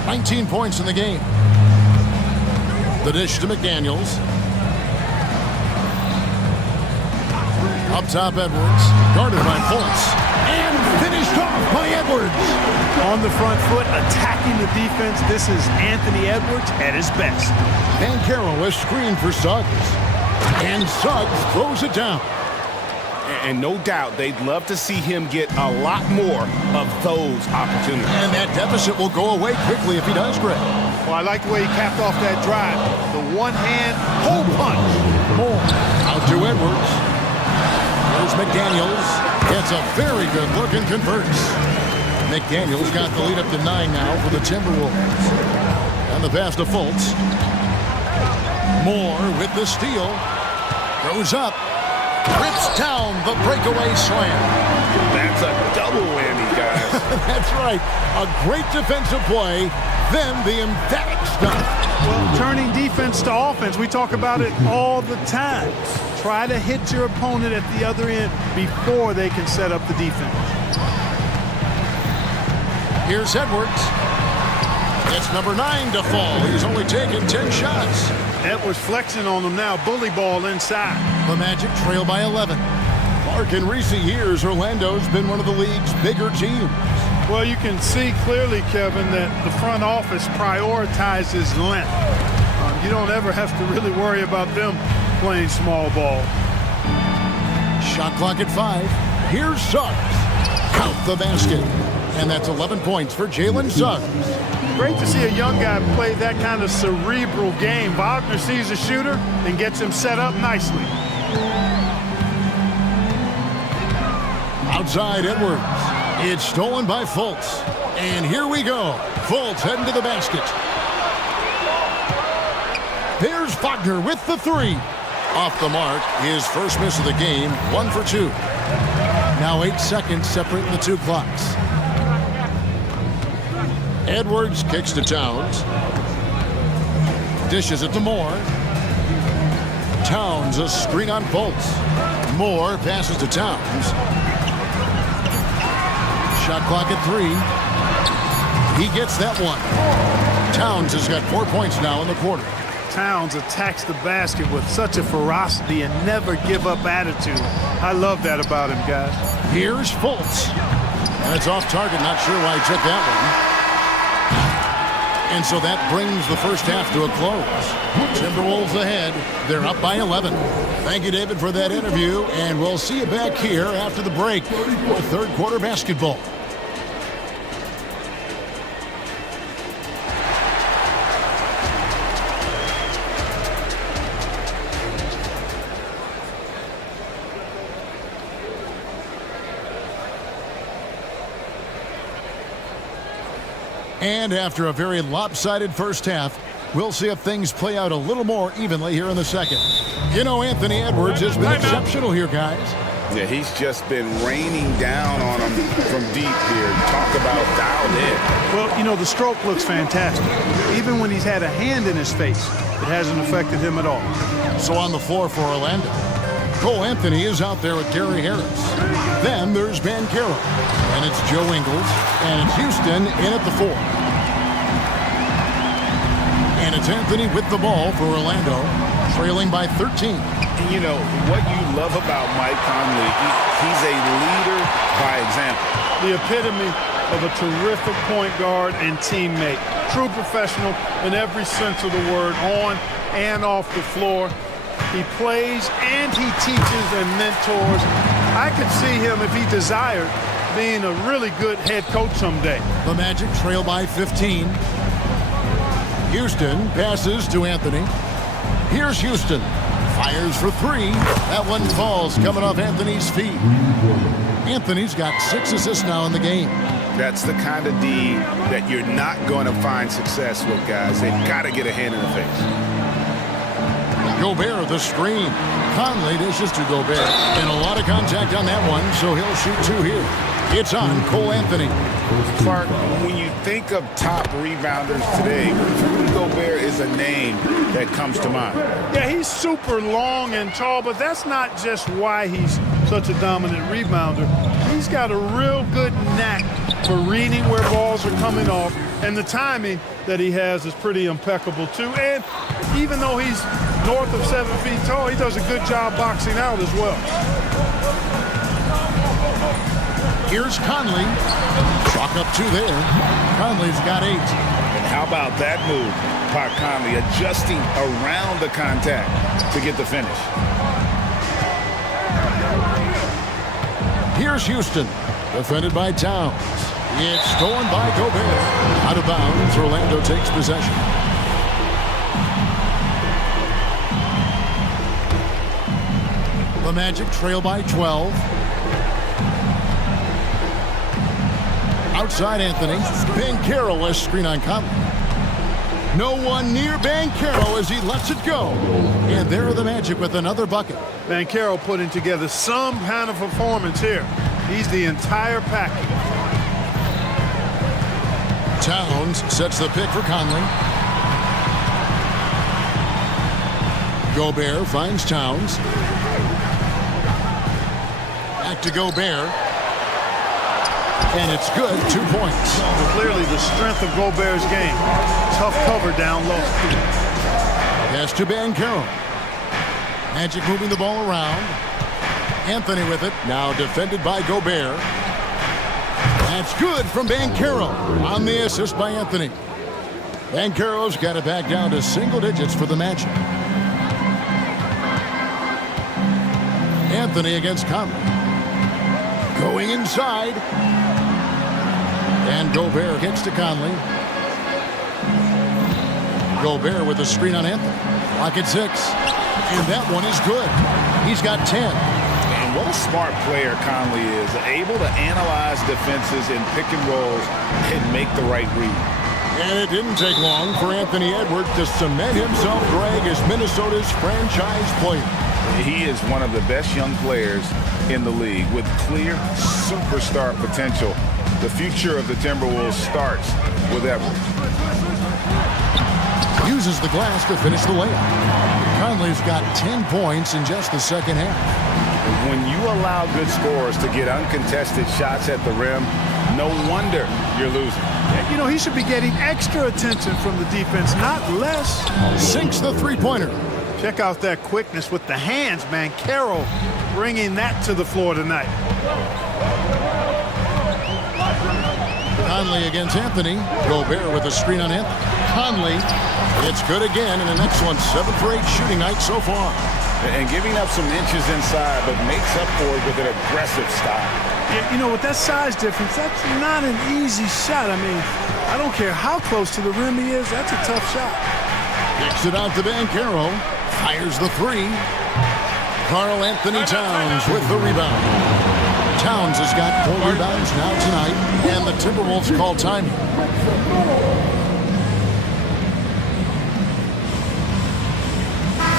19 points in the game. The dish to McDaniels. Up top, Edwards. Guarded by Fultz. And finished off by Edwards. On the front foot, attacking the defense. This is Anthony Edwards at his best. Bankero is screened for Suggs. And Suggs throws it down. And no doubt they'd love to see him get a lot more of those opportunities. And that deficit will go away quickly if he does, Greg. Well, I like the way he capped off that drive. The one-hand hole punch. More. Out to Edwards. Here's McDaniels. Gets a very good look and converts. McDaniels got the lead up to 9 now for the Timberwolves. And the pass to Fultz. Moore with the steal. Goes up. Rips down the breakaway slam. That's a double whammy, guys. That's right. A great defensive play, then the emphatic stuff. Well, turning defense to offense, we talk about it all the time. Try to hit your opponent at the other end before they can set up the defense. Here's Edwards. It's number 9 to fall. He's only taken 10 shots. Edwards flexing on them now. Bully ball inside. The Magic trail by 11. Mark, in recent years, Orlando's been one of the league's bigger teams. Well, you can see clearly, Kevin, that the front office prioritizes length. You don't ever have to really worry about them playing small ball. Shot clock at 5. Here's Suggs. Count the basket. And that's 11 points for Jalen Suggs. Great to see a young guy play that kind of cerebral game. Wagner sees a shooter and gets him set up nicely. Outside Edwards. It's stolen by Fultz. And here we go. Fultz heading to the basket. There's Wagner with the 3. Off the mark. His first miss of the game. 1 for 2. Now 8 seconds separating the two clocks. Edwards kicks to Towns. Dishes it to Moore. Towns a screen on Fultz. Moore passes to Towns. Shot clock at 3. He gets that one. Towns has got 4 points now in the quarter. Towns attacks the basket with such a ferocity and never give up attitude. I love that about him, guys. Here's Fultz. And it's off target. Not sure why he took that one. And so that brings the first half to a close. Timberwolves ahead. They're up by 11. Thank you, David, for that interview. And we'll see you back here after the break for third quarter basketball. And after a very lopsided first half, we'll see if things play out a little more evenly here in the second. You know, Anthony Edwards has been exceptional here, guys. Yeah, he's just been raining down on them from deep here. Talk about dialed in. Well, you know, the stroke looks fantastic. Even when he's had a hand in his face, it hasn't affected him at all. So on the floor for Orlando, Cole Anthony is out there with Gary Harris. Then there's Bankero. And it's Joe Ingles. And it's Houston in at the 4. And it's Anthony with the ball for Orlando, trailing by 13. And you know, what you love about Mike Conley, he's a leader by example. The epitome of a terrific point guard and teammate. True professional in every sense of the word, on and off the floor. He plays and he teaches and mentors. I could see him, if he desired, being a really good head coach someday. The Magic trail by 15. Houston passes to Anthony. Here's Houston. Fires for 3. That one falls coming off Anthony's feet. Anthony's got 6 assists now in the game. That's the kind of D that you're not going to find success with, guys. They've got to get a hand in the face. Gobert the screen. Conley dishes to Gobert. And a lot of contact on that one, so he'll shoot 2 here. It's on Cole Anthony. Clark, when you think of top rebounders today, Rudy Gobert is a name that comes to mind. Yeah, he's super long and tall, but that's not just why he's such a dominant rebounder. He's got a real good knack for reading where balls are coming off, and the timing that he has is pretty impeccable too. And even though he's north of 7 feet tall, he does a good job boxing out as well. Here's Conley. Chalk up 2 there. Conley's got 8. And how about that move? Pat Conley adjusting around the contact to get the finish. Here's Houston. Defended by Towns. It's stolen by Gobert. Out of bounds, Orlando takes possession. The Magic trail by 12. Outside Anthony. Banchero has screen on Conley. No one near Banchero as he lets it go. And there are the Magic with another bucket. Banchero putting together some kind of performance here. He's the entire package. Towns sets the pick for Conley. Gobert finds Towns. Back to Gobert. And it's good. 2 points. Clearly the strength of Gobert's game. Tough cover down low. Pass to Banchero. Magic moving the ball around. Anthony with it. Now defended by Gobert. That's good from Banchero on the assist by Anthony. Banchero's got it back down to single digits for the Magic. Anthony against Conley. Going inside. And Gobert gets to Conley. Gobert with a screen on Anthony. Clock at 6. And that one is good. He's got 10. And what a smart player Conley is. Able to analyze defenses in pick and rolls and make the right read. And it didn't take long for Anthony Edwards to cement himself, Greg, as Minnesota's franchise player. He is one of the best young players in the league with clear superstar potential. The future of the Timberwolves starts with Edwards. Uses the glass to finish the layup. Conley's got 10 points in just the second half. When you allow good scorers to get uncontested shots at the rim, no wonder you're losing. You know, he should be getting extra attention from the defense, not less. Sinks the three-pointer. Check out that quickness with the hands, man. Carroll bringing that to the floor tonight. Conley against Anthony. Gobert with a screen on Anthony. Conley, it's good again, and an excellent 7 for 8 shooting night so far. And giving up some inches inside, but makes up for it with an aggressive style. Yeah, you know, with that size difference, that's not an easy shot. I mean, I don't care how close to the rim he is, that's a tough shot. Kicks it out to Banchero. Fires the 3. Karl Anthony Towns with the rebound. Towns has got 4 rebounds now tonight, and the Timberwolves call time.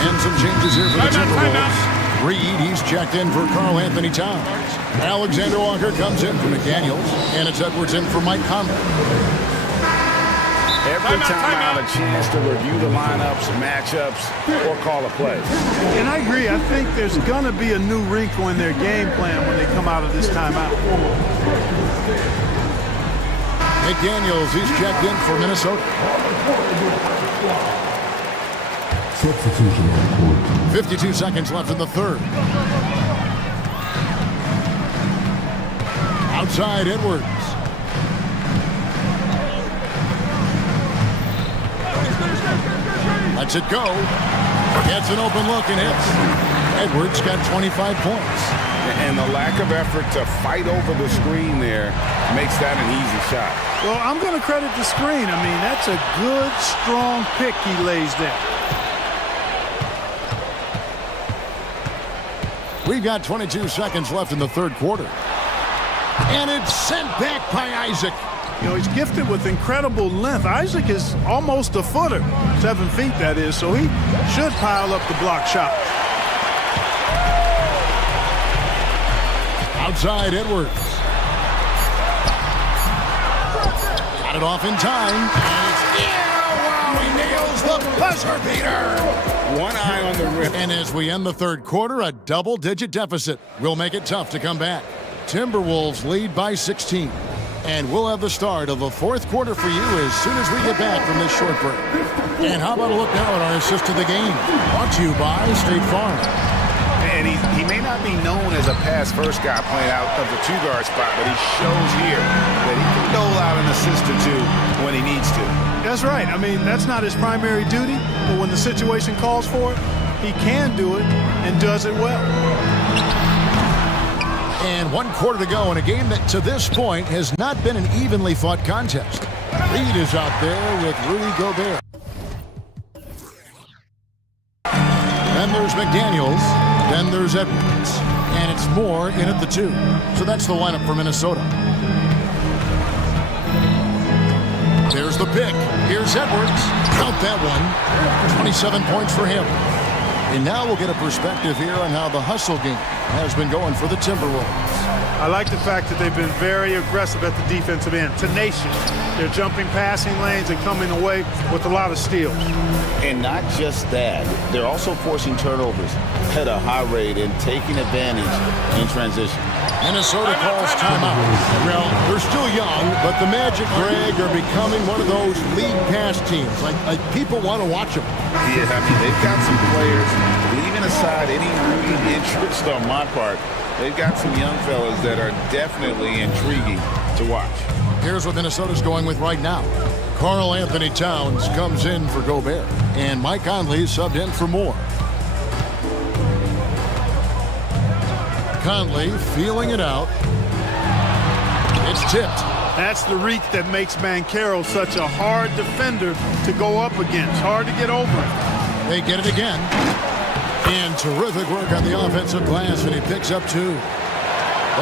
And some changes here for the Timberwolves. Reed, he's checked in for Karl Anthony Towns. Alexander Walker comes in for McDaniels, and it's Edwards in for Mike Conley. Every timeout, a chance to review the lineups, matchups, or call a play. And I agree. I think there's going to be a new wrinkle in their game plan when they come out of this timeout. McDaniels, he's checked in for Minnesota. Substitution on court. 52 seconds left in the third. Outside Edwards. Lets it go. Gets an open look and hits. Edwards got 25 points. And the lack of effort to fight over the screen there makes that an easy shot. Well, I'm going to credit the screen. I mean, that's a good, strong pick he lays there. We've got 22 seconds left in the third quarter. And it's sent back by Isaac. You know, he's gifted with incredible length. Isaac is almost a footer, 7 feet that is, so he should pile up the block shot. Outside Edwards. Got it off in time. And it's wow, he nails the buzzer beater. One eye on the rim. And as we end the third quarter, a double-digit deficit will make it tough to come back. Timberwolves lead by 16. And we'll have the start of the fourth quarter for you as soon as we get back from this short break. And how about a look now at our assist to the game? Brought to you by State Farm. And he may not be known as a pass-first guy playing out of the two-guard spot, but he shows here that he can dole out an assist or two when he needs to. That's right. I mean, that's not his primary duty, but when the situation calls for it, he can do it and does it well. And 1 quarter to go in a game that, to this point, has not been an evenly fought contest. Reed is out there with Rudy Gobert. Then there's McDaniels. Then there's Edwards. And it's Moore in at the 2. So that's the lineup for Minnesota. There's the pick. Here's Edwards. Count that one. 27 points for him. And now we'll get a perspective here on how the hustle game has been going for the Timberwolves. I like the fact that they've been very aggressive at the defensive end, tenacious. They're jumping passing lanes and coming away with a lot of steals. And not just that, they're also forcing turnovers at a high rate and taking advantage in transition. Minnesota calls timeout. Well, they're still young, but the Magic, Greg, are becoming one of those league pass teams. Like people want to watch them. Yeah, I mean, they've got some players, leaving aside any rooting interest on my part, they've got some young fellas that are definitely intriguing to watch. Here's what Minnesota's going with right now. Karl Anthony Towns comes in for Gobert, and Mike Conley subbed in for Moore. Conley feeling it out. It's tipped. That's the reek that makes Banchero such a hard defender to go up against. Hard to get over him. They get it again. And terrific work on the offensive glass, and he picks up 2.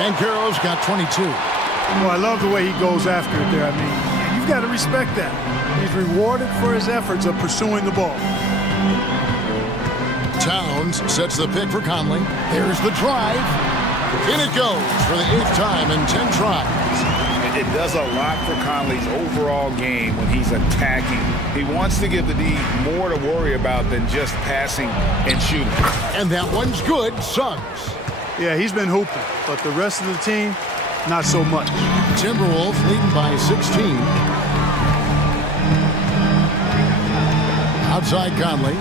Banchero's got 22. Well, I love the way he goes after it there. I mean, you've got to respect that. He's rewarded for his efforts of pursuing the ball. Towns sets the pick for Conley. There's the drive. In it goes for the 8th time in 10 tries. It does a lot for Conley's overall game when he's attacking. He wants to give the D more to worry about than just passing and shooting. And that one's good. Suggs. Yeah, he's been hooping, but the rest of the team, not so much. Timberwolves leading by 16. Outside Conley.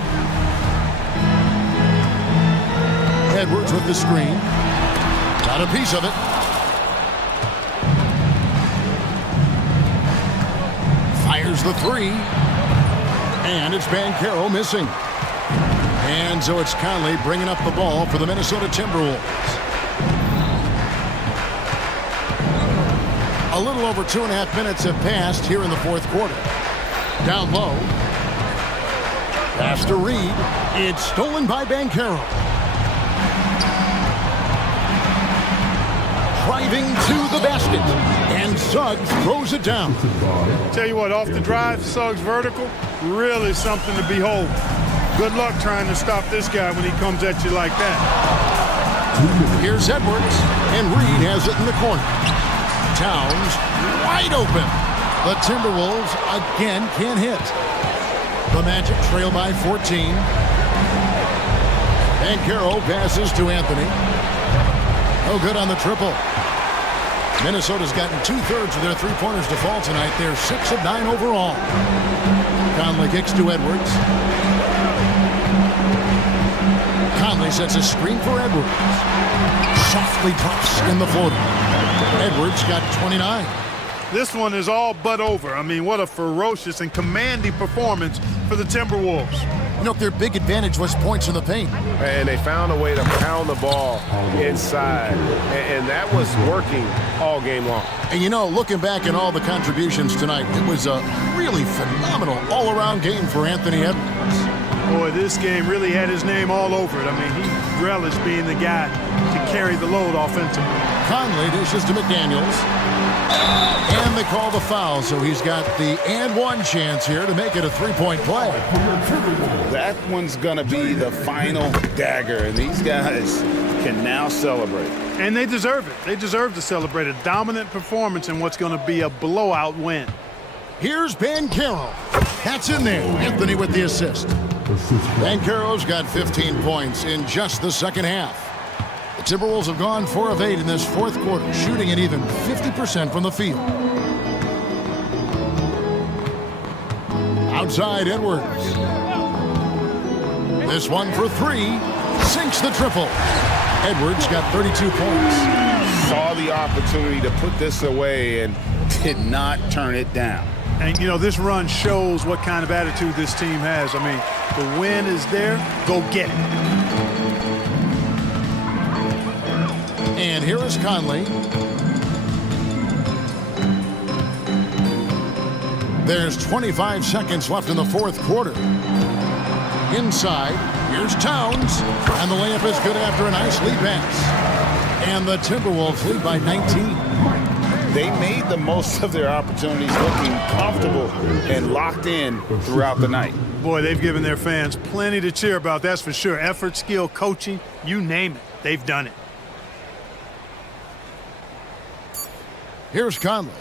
Edwards with the screen. Got a piece of it. Fires the 3. And it's Banchero missing. And so it's Conley bringing up the ball for the Minnesota Timberwolves. A little over 2.5 minutes have passed here in the fourth quarter. Down low. Pass to Reed. It's stolen by Banchero. Driving to the basket. And Suggs throws it down. Tell you what, off the drive, Suggs vertical, really something to behold. Good luck trying to stop this guy when he comes at you like that. Here's Edwards, and Reed has it in the corner. Towns wide open. The Timberwolves again can't hit. The Magic trail by 14. Banchero passes to Anthony. No good on the triple. Minnesota's gotten 2/3 of their three-pointers to fall tonight. They're 6 of 9 overall. Conley kicks to Edwards. Conley sets a screen for Edwards. Softly drops in the floater. Edwards got 29. This one is all but over. I mean, what a ferocious and commanding performance for the Timberwolves. You know, their big advantage was points in the paint. And they found a way to pound the ball inside. And that was working all game long. And you know, looking back at all the contributions tonight, it was a really phenomenal all-around game for Anthony Edwards. Boy, this game really had his name all over it. I mean, he relished being the guy to carry the load offensively. Conley dishes to McDaniels. And they call the foul, so he's got the and one chance here to make it a three-point play. That one's going to be the final dagger, and these guys can now celebrate. And they deserve it. They deserve to celebrate a dominant performance in what's going to be a blowout win. Here's Banchero. That's in there. Anthony with the assist. Banchero's got 15 points in just the second half. The Timberwolves have gone 4 of 8 in this fourth quarter, shooting at even 50% from the field. Outside Edwards. This one for 3. Sinks the triple. Edwards got 32 points. Saw the opportunity to put this away and did not turn it down. And, you know, this run shows what kind of attitude this team has. I mean, the win is there. Go get it. And here is Conley. There's 25 seconds left in the fourth quarter. Inside, here's Towns. And the layup is good after a nice lead pass. And the Timberwolves lead by 19. They made the most of their opportunities, looking comfortable and locked in throughout the night. Boy, they've given their fans plenty to cheer about, that's for sure. Effort, skill, coaching, you name it. They've done it. Here's Conley.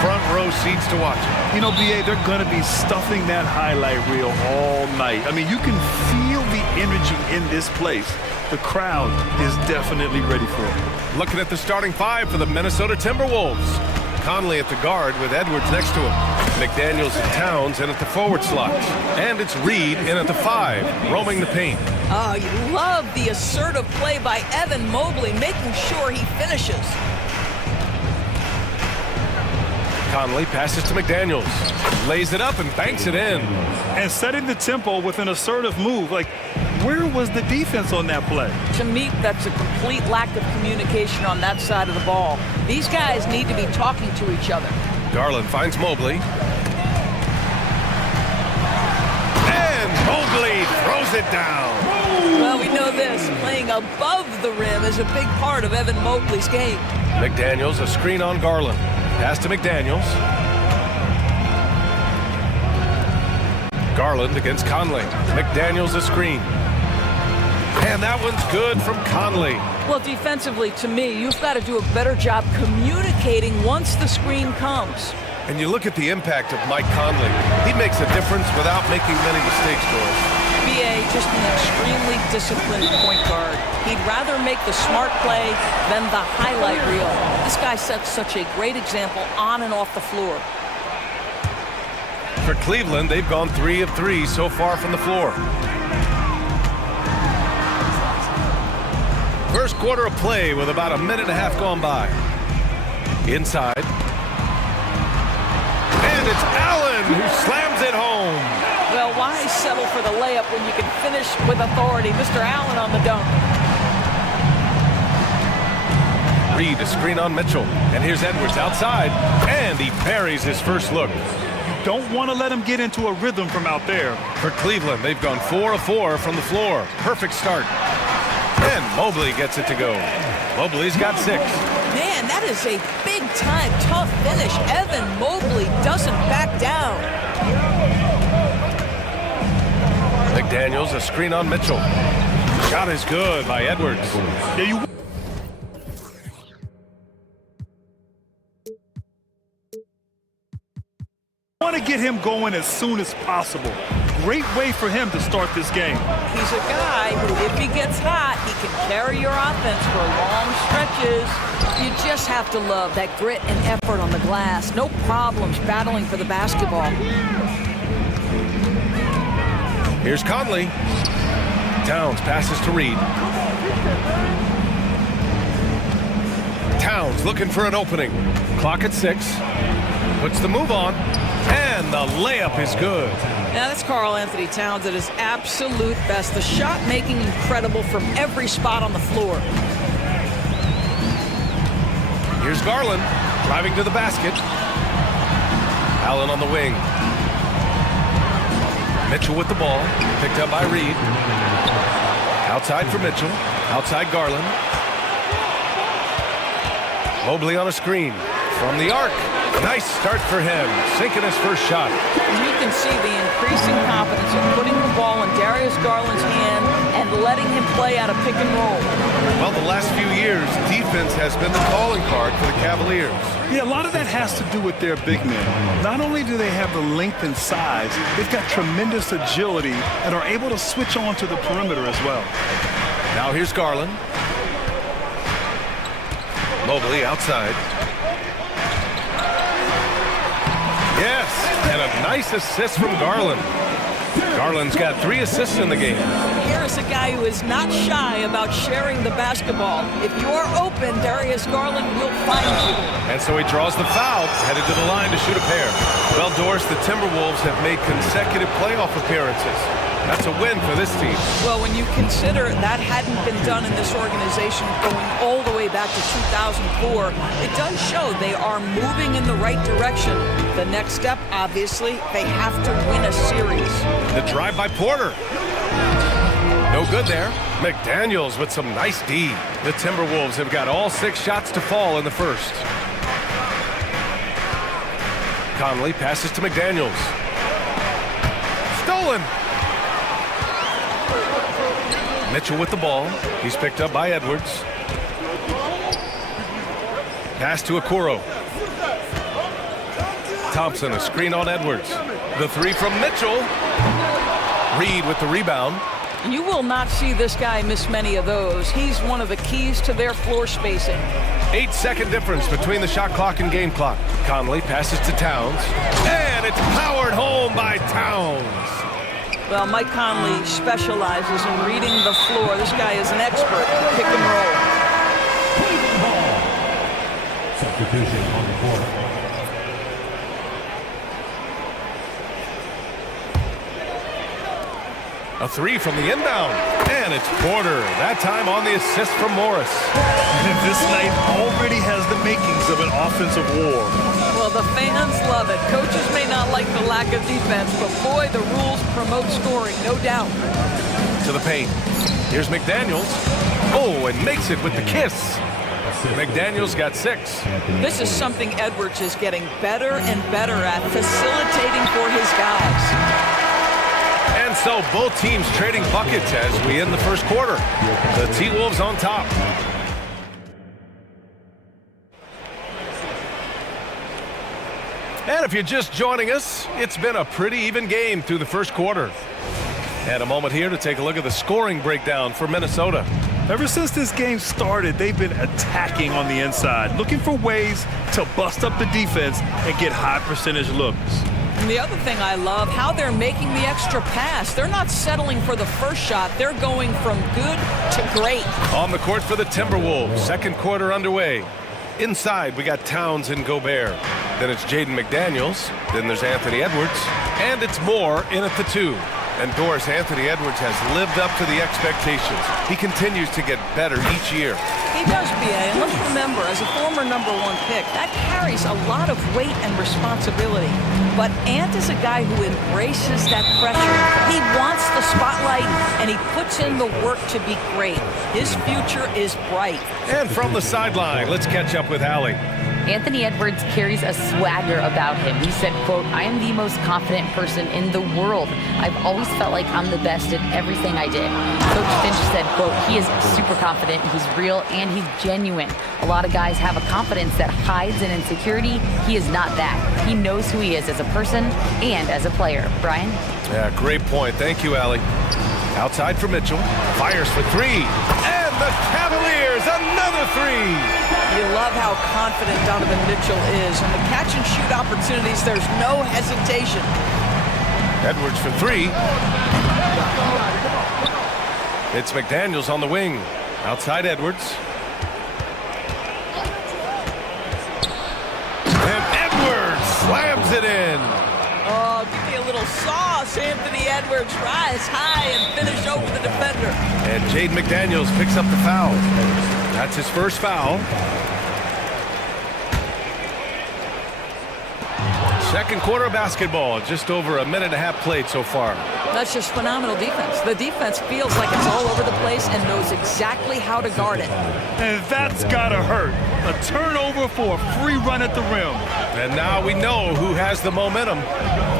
front row seats to watch it. You know, BA, they're going to be stuffing that highlight reel all night. I mean, you can feel the energy in this place. The crowd is definitely ready for it. Looking at the starting five for the Minnesota Timberwolves. Conley at the guard with Edwards next to him. McDaniels and Towns in at the forward slot. And it's Reed in at the 5, roaming the paint. Oh, you love the assertive play by Evan Mobley, making sure he finishes. Conley passes to McDaniels. Lays it up and banks it in. And setting the tempo with an assertive move. Like, where was the defense on that play? To me, that's a complete lack of communication on that side of the ball. These guys need to be talking to each other. Garland finds Mobley. And Mobley throws it down. Well, we know this. Playing above the rim is a big part of Evan Mobley's game. McDaniels, a screen on Garland. Pass to McDaniels. Garland against Conley. McDaniels a screen. And that one's good from Conley. Well, defensively, to me, you've got to do a better job communicating once the screen comes. And you look at the impact of Mike Conley. He makes a difference without making many mistakes, Doris. BA, just an extremely disciplined point guard. He'd rather make the smart play than the highlight reel. This guy sets such a great example on and off the floor. For Cleveland, they've gone 3 of 3 so far from the floor. First quarter of play with about a minute and a half gone by. Inside. And it's Allen who slams it home. Well, why settle for the layup when you can finish with authority? Mr. Allen on the dunk. Reed a screen on Mitchell. And here's Edwards outside. And he parries his first look. Don't want to let him get into a rhythm from out there. For Cleveland, they've gone 4 of 4 from the floor. Perfect start. And Mobley gets it to go. Mobley's got 6. Man, that is a big-time tough finish. Evan Mobley doesn't back down. McDaniels a screen on Mitchell. Shot is good by Edwards. Yeah, you want to get him going as soon as possible. Great way for him to start this game. He's a guy who, if he gets hot, he can carry your offense for long stretches. You just have to love that grit and effort on the glass. No problems battling for the basketball. Here's Conley. Towns passes to Reed. Towns looking for an opening. Clock at 6. Puts the move on. And the layup is good. Now that's Karl Anthony Towns at his absolute best. The shot making incredible from every spot on the floor. Here's Garland driving to the basket. Allen on the wing. Mitchell with the ball. Picked up by Reed. Outside for Mitchell. Outside Garland. Mobley on a screen. From the arc. Nice start for him. Sinking his first shot. You can see the increasing confidence of putting the ball in Darius Garland's hand and letting him play out of pick and roll. Well, the last few years, defense has been the calling card for the Cavaliers. Yeah, a lot of that has to do with their big men. Not only do they have the length and size, they've got tremendous agility and are able to switch on to the perimeter as well. Now here's Garland. Mobley outside. Yes, and a nice assist from Garland. Garland's got 3 assists in the game. Here is a guy who is not shy about sharing the basketball. If you are open, Darius Garland will find you. And so he draws the foul, headed to the line to shoot a pair. Well, Doris, the Timberwolves have made consecutive playoff appearances. That's a win for this team. Well, when you consider that hadn't been done in this organization going all the way back to 2004, it does show they are moving in the right direction. The next step, obviously, they have to win a series. The drive by Porter. No good there. McDaniels with some nice D. The Timberwolves have got all 6 shots to fall in the first. Conley passes to McDaniels. Stolen. Mitchell with the ball. He's picked up by Edwards. Pass to Okoro. Thompson, a screen on Edwards. The three from Mitchell. Reed with the rebound. You will not see this guy miss many of those. He's one of the keys to their floor spacing. 8-second difference between the shot clock and game clock. Conley passes to Towns. And it's powered home by Towns. Well, Mike Conley specializes in reading the floor. This guy is an expert at pick and roll. Substitution on the court. A three from the inbound. And it's Porter. That time on the assist from Morris. And this night already has the makings of an offensive war. Well, the fans love it. Coaches may not like the lack of defense, but boy, the rules promote scoring, no doubt. To the paint. Here's McDaniels. Oh, and makes it with the kiss. McDaniels got 6. This is something Edwards is getting better and better at, facilitating for his guys. And so both teams trading buckets as we end the first quarter. The T-Wolves on top. And if you're just joining us, it's been a pretty even game through the first quarter. And a moment here to take a look at the scoring breakdown for Minnesota. Ever since this game started, they've been attacking on the inside, looking for ways to bust up the defense and get high percentage looks. And the other thing I love, how they're making the extra pass. They're not settling for the first shot. They're going from good to great. On the court for the Timberwolves, second quarter underway. Inside, we got Towns and Gobert. Then it's Jaden McDaniels. Then there's Anthony Edwards. And it's Moore in at the 2. And Doris, Anthony Edwards has lived up to the expectations. He continues to get better each year. He does, B.A. And let's remember, as a former #1 pick, that carries a lot of weight and responsibility. But Ant is a guy who embraces that pressure. He wants the spotlight, and he puts in the work to be great. His future is bright. And from the sideline, let's catch up with Allie. Anthony Edwards carries a swagger about him. He said, quote, "I am the most confident person in the world. I've always felt like I'm the best at everything I did." Coach Finch said, quote, "He is super confident, he's real, and he's genuine. A lot of guys have a confidence that hides an insecurity. He is not that. He knows who he is as a person and as a player." Brian? Yeah, great point. Thank you, Allie. Outside for Mitchell. Fires for 3. And the Cavaliers, another 3. You love how confident Donovan Mitchell is. And the catch and shoot opportunities, there's no hesitation. Edwards for 3. It's McDaniels on the wing. Outside Edwards. And Edwards slams it in. Oh, give me a little sauce. Anthony Edwards rise high and finish over the defender. And Jaden McDaniels picks up the foul. That's his first foul. Second quarter of basketball, just over a minute and a half played so far. That's just phenomenal defense. The defense feels like it's all over the place and knows exactly how to guard it. And that's gotta hurt. A turnover for a free run at the rim. And now we know who has the momentum.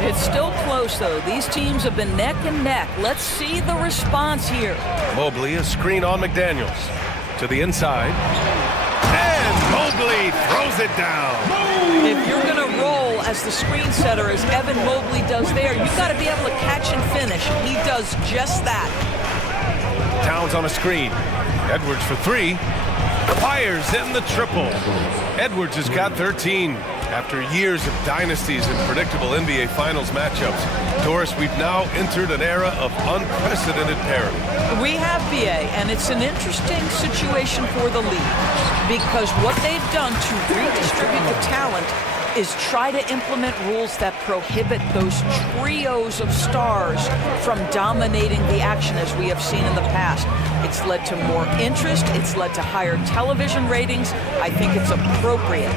It's still close, though. These teams have been neck and neck. Let's see the response here. Mobley, a screen on McDaniels. To the inside. And Mobley throws it down. If you're going to roll as the screen setter, as Evan Mobley does there, you've got to be able to catch and finish. He does just that. Towns on a screen. Edwards for 3. Fires in the triple. Edwards has got 13. After years of dynasties and predictable NBA Finals matchups, Doris, we've now entered an era of unprecedented parity. We have, BA, and it's an interesting situation for the league because what they've done to redistribute the talent is try to implement rules that prohibit those trios of stars from dominating the action as we have seen in the past. It's led to more interest. It's led to higher television ratings. I think it's appropriate.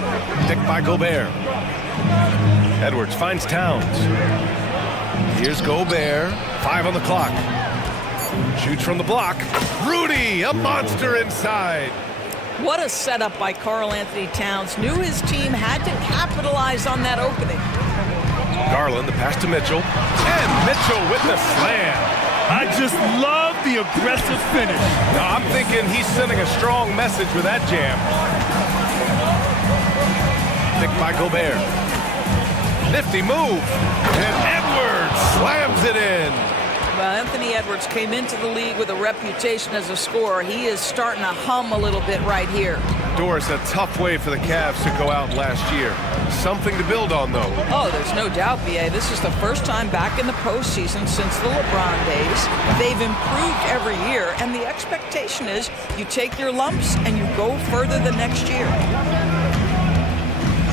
Pick by Gobert. Edwards finds Towns. Here's Gobert. 5 on the clock. Shoots from the block. Rudy, a monster inside. What a setup by Karl Anthony Towns. Knew his team had to capitalize on that opening. Garland, the pass to Mitchell. And Mitchell with the slam. I just love the aggressive finish. No, I'm thinking he's sending a strong message with that jam. Picked by Gobert. Nifty move. And Edwards slams it in. Well, Anthony Edwards came into the league with a reputation as a scorer. He is starting to hum a little bit right here. Doris, a tough way for the Cavs to go out last year. Something to build on, though. Oh, there's no doubt, B.A. This is the first time back in the postseason since the LeBron days. They've improved every year, and the expectation is you take your lumps and you go further the next year.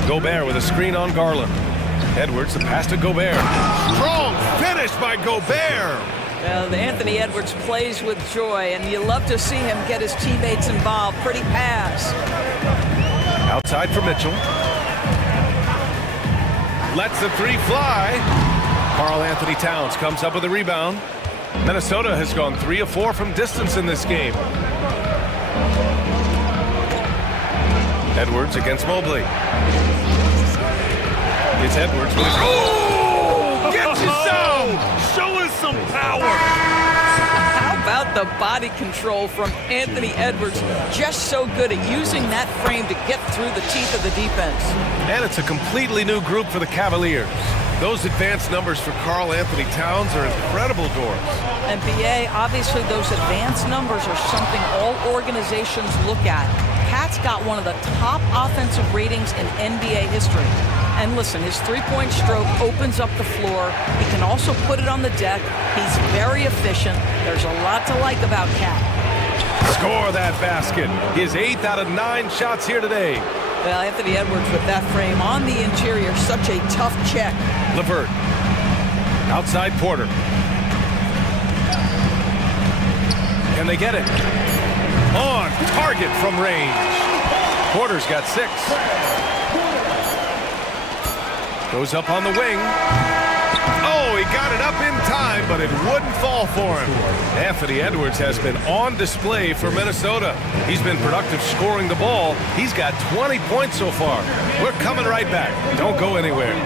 Gobert with a screen on Garland. Edwards, the pass to Gobert. Strong finish by Gobert. Well, Anthony Edwards plays with joy, and you love to see him get his teammates involved. Pretty pass. Outside for Mitchell. Lets the three fly. Karl Anthony Towns comes up with a rebound. Minnesota has gone 3 of 4 from distance in this game. Edwards against Mobley. It's Edwards with a... Oh! Get you some! Show us some power! How about the body control from Anthony Edwards? Just so good at using that frame to get through the teeth of the defense. And it's a completely new group for the Cavaliers. Those advanced numbers for Karl Anthony Towns are incredible, Doris. And B.A., obviously those advanced numbers are something all organizations look at. Cat's got one of the top offensive ratings in NBA history. And listen, his three-point stroke opens up the floor. He can also put it on the deck. He's very efficient. There's a lot to like about Cat. Score that basket. His 8th out of 9 shots here today. Well, Anthony Edwards with that frame on the interior, such a tough check. LeVert. Outside Porter. Can they get it? On target from range. Porter's got 6. Goes up on the wing. Oh, he got it up in time, but it wouldn't fall for him. Anthony Edwards has been on display for Minnesota. He's been productive scoring the ball. He's got 20 points so far. We're coming right back. Don't go anywhere.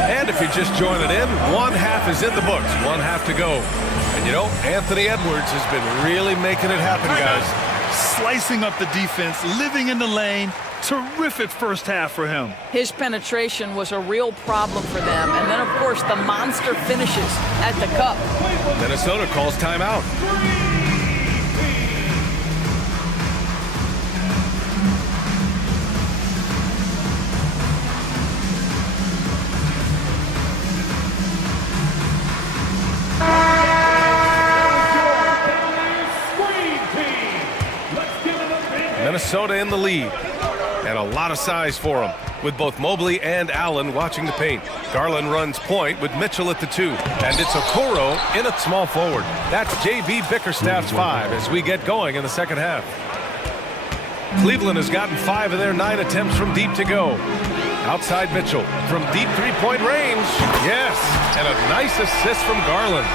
And if you're just joining in, 1 half is in the books, 1 half to go. And you know, Anthony Edwards has been really making it happen, guys. Slicing up the defense, living in the lane. Terrific first half for him. His penetration was a real problem for them. And then, of course, the monster finishes at the cup. Minnesota calls timeout. Minnesota in the lead, and a lot of size for them, with both Mobley and Allen watching the paint. Garland runs point with Mitchell at the 2, and it's Okoro in at small forward. That's J.B. Bickerstaff's 5 as we get going in the second half. Cleveland has gotten 5 of their 9 attempts from deep to go. Outside Mitchell from deep three-point range. Yes, and a nice assist from Garland.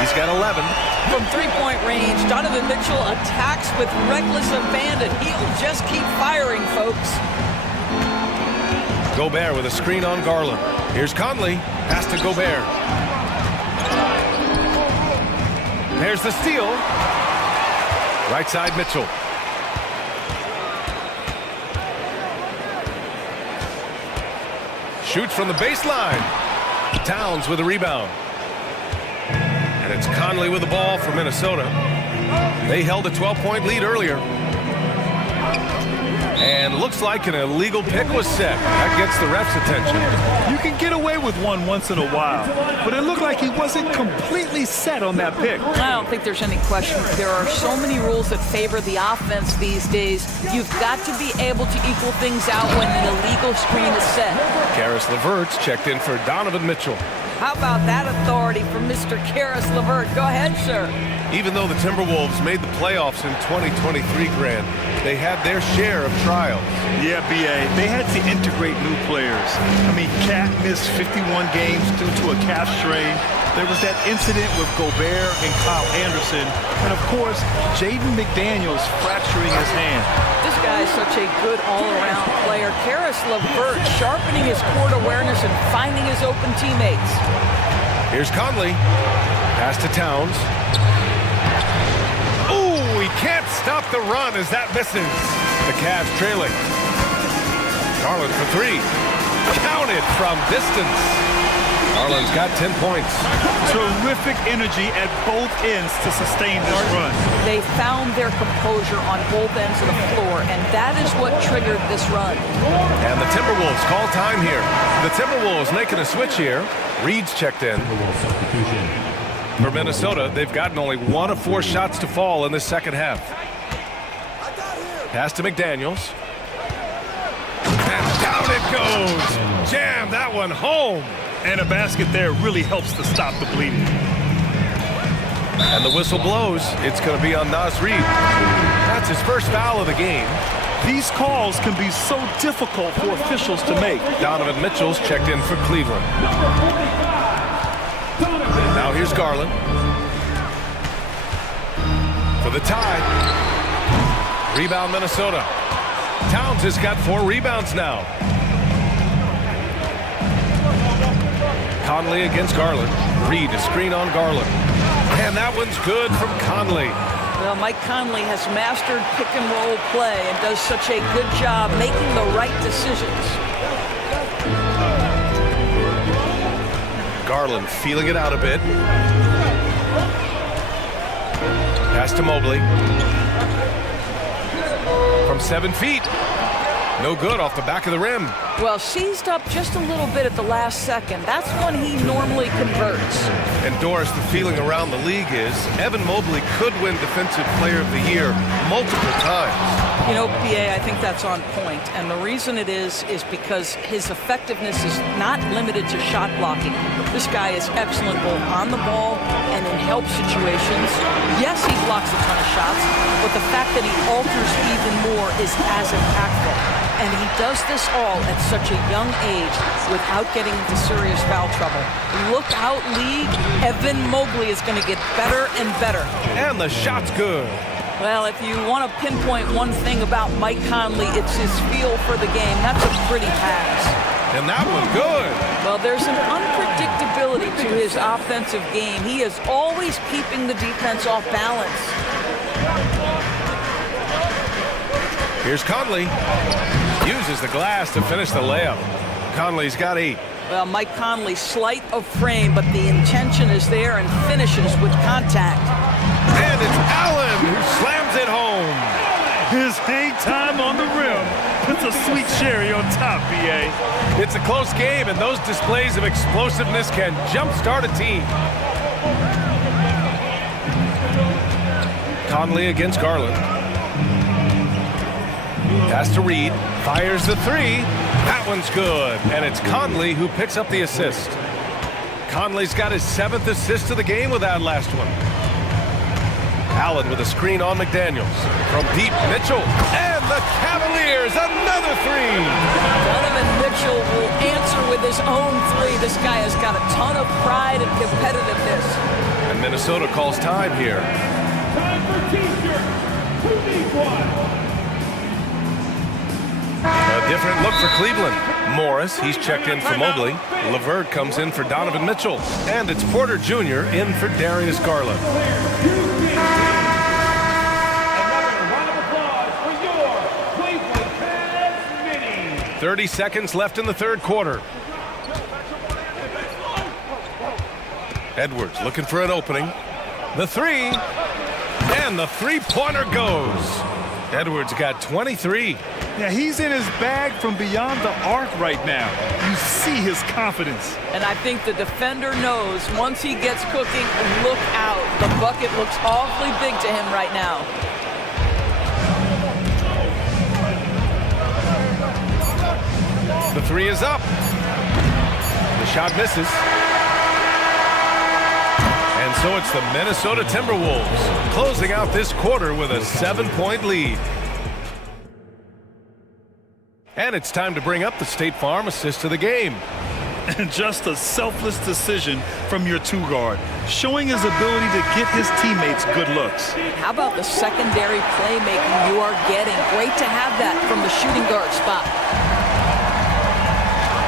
He's got 11. From three-point range, Donovan Mitchell attacks with reckless abandon. He'll just keep firing, folks. Gobert with a screen on Garland. Here's Conley. Pass to Gobert. There's the steal. Right side Mitchell. Shoots from the baseline. Towns with a rebound. And it's Conley with the ball for Minnesota. They held a 12-point lead earlier. And looks like an illegal pick was set. That gets the ref's attention. You can get away with one once in a while, but it looked like he wasn't completely set on that pick. I don't think there's any question. There are so many rules that favor the offense these days. You've got to be able to equal things out when an illegal screen is set. Karis LeVert's checked in for Donovan Mitchell. How about that authority from Mr. Karis LeVert? Go ahead, sir. Even though the Timberwolves made the playoffs in 2023, Grant, they had their share of trials. Yeah, B.A., they had to integrate new players. I mean, Cat missed 51 games due to a calf strain. There was that incident with Gobert and Kyle Anderson. And, of course, Jaden McDaniels fracturing his hand. This guy is such a good all-around player. Karis LeVert sharpening his court awareness and finding his open teammates. Here's Conley. Pass to Towns. Ooh, he can't stop the run as that misses. The Cavs trailing. Garland for three. Counted from distance. Garland's got 10 points. Terrific energy at both ends to sustain this run. They found their composure on both ends of the floor, and that is what triggered this run. And the Timberwolves call time here. The Timberwolves making a switch here. Reed's checked in. For Minnesota, they've gotten only 1 of 4 shots to fall in this second half. Pass to McDaniels. And down it goes. Jam that one home. And a basket there really helps to stop the bleeding. And the whistle blows. It's going to be on Naz Reid. That's his first foul of the game. These calls can be so difficult for officials to make. Donovan Mitchell's checked in for Cleveland. Now here's Garland. For the tie. Rebound Minnesota. Towns has got 4 rebounds now. Conley against Garland. Reed a screen on Garland. And that one's good from Conley. Well, Mike Conley has mastered pick and roll play and does such a good job making the right decisions. Garland feeling it out a bit. Pass to Mobley. From 7 feet. No good off the back of the rim. Well, seized up just a little bit at the last second. That's when he normally converts. And Doris, the feeling around the league is Evan Mobley could win Defensive Player of the Year multiple times. You know, PA, I think that's on point. And the reason it is because his effectiveness is not limited to shot blocking. This guy is excellent both on the ball and in help situations. Yes, he blocks a ton of shots, but the fact that he alters even more is as impactful. And he does this all at such a young age without getting into serious foul trouble. Look out, league. Evan Mobley is going to get better and better. And the shot's good. Well, if you want to pinpoint one thing about Mike Conley, it's his feel for the game. That's a pretty pass. And that one good. Well, there's an unpredictability to his offensive game. He is always keeping the defense off balance. Here's Conley. Uses the glass to finish the layup. Conley's got 8. Well, Mike Conley, slight of frame, but the intention is there and finishes with contact. And it's Allen who slams it home. His hang time on the rim puts a sweet cherry on top, B.A. It's a close game, and those displays of explosiveness can jumpstart a team. Conley against Garland. Pass to Reed. Fires the 3. That one's good. And it's Conley who picks up the assist. Conley's got his 7th assist of the game with that last one. Allen with a screen on McDaniels. From deep, Mitchell. And the Cavaliers, another 3. Donovan Mitchell will answer with his own 3. This guy has got a ton of pride and competitiveness. And Minnesota calls time here. Time for T-shirt. Who needs one? A different look for Cleveland. Morris, he's checked in for Mobley. LeVert comes in for Donovan Mitchell. And it's Porter Jr. in for Darius Garland. Another round of applause for your Cleveland Cavs mini. 30 seconds left in the third quarter. Edwards looking for an opening. The 3. And the 3-pointer goes. Edwards got 23. Yeah, he's in his bag from beyond the arc right now. You see his confidence. And I think the defender knows once he gets cooking, look out. The bucket looks awfully big to him right now. The 3 is up. The shot misses. And so it's the Minnesota Timberwolves closing out this quarter with a 7-point lead. And it's time to bring up the State Farm assist of the game. And just a selfless decision from your two-guard, showing his ability to get his teammates good looks. How about the secondary playmaking you are getting? Great to have that from the shooting guard spot.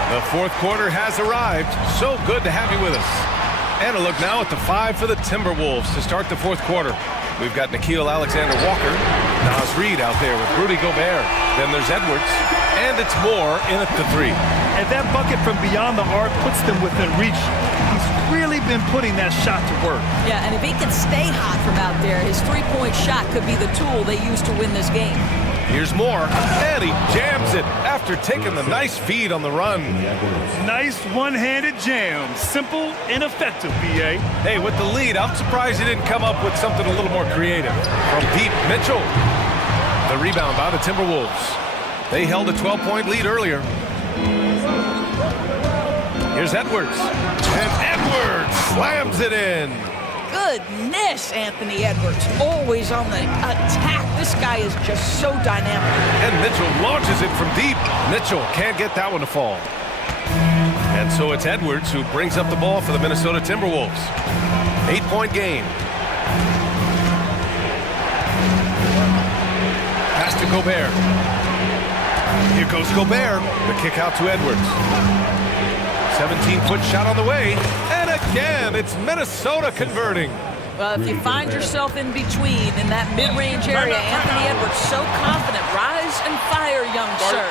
The fourth quarter has arrived. So good to have you with us. And a look now at the 5 for the Timberwolves to start the fourth quarter. We've got Nickeil Alexander-Walker, Naz Reid out there with Rudy Gobert. Then there's Edwards, and it's Moore in at the 3. And that bucket from beyond the arc puts them within reach. He's really been putting that shot to work. Yeah, and if he can stay hot from out there, his three-point shot could be the tool they use to win this game. Here's Moore, and he jams it after taking the nice feed on the run. Nice one-handed jam. Simple and effective, B.A. Hey, with the lead, I'm surprised he didn't come up with something a little more creative. From deep, Mitchell. The rebound by the Timberwolves. They held a 12-point lead earlier. Here's Edwards. And Edwards slams it in. Goodness, Anthony Edwards, always on the attack. This guy is just so dynamic. And Mitchell launches it from deep. Mitchell can't get that one to fall. And so it's Edwards who brings up the ball for the Minnesota Timberwolves. 8-point game. Pass to Gobert. Here goes Gobert. The kick out to Edwards. 17-foot shot on the way. And again, it's Minnesota converting. Well, if you find yourself in between in that mid-range area, Anthony Edwards so confident. Rise and fire, young sir.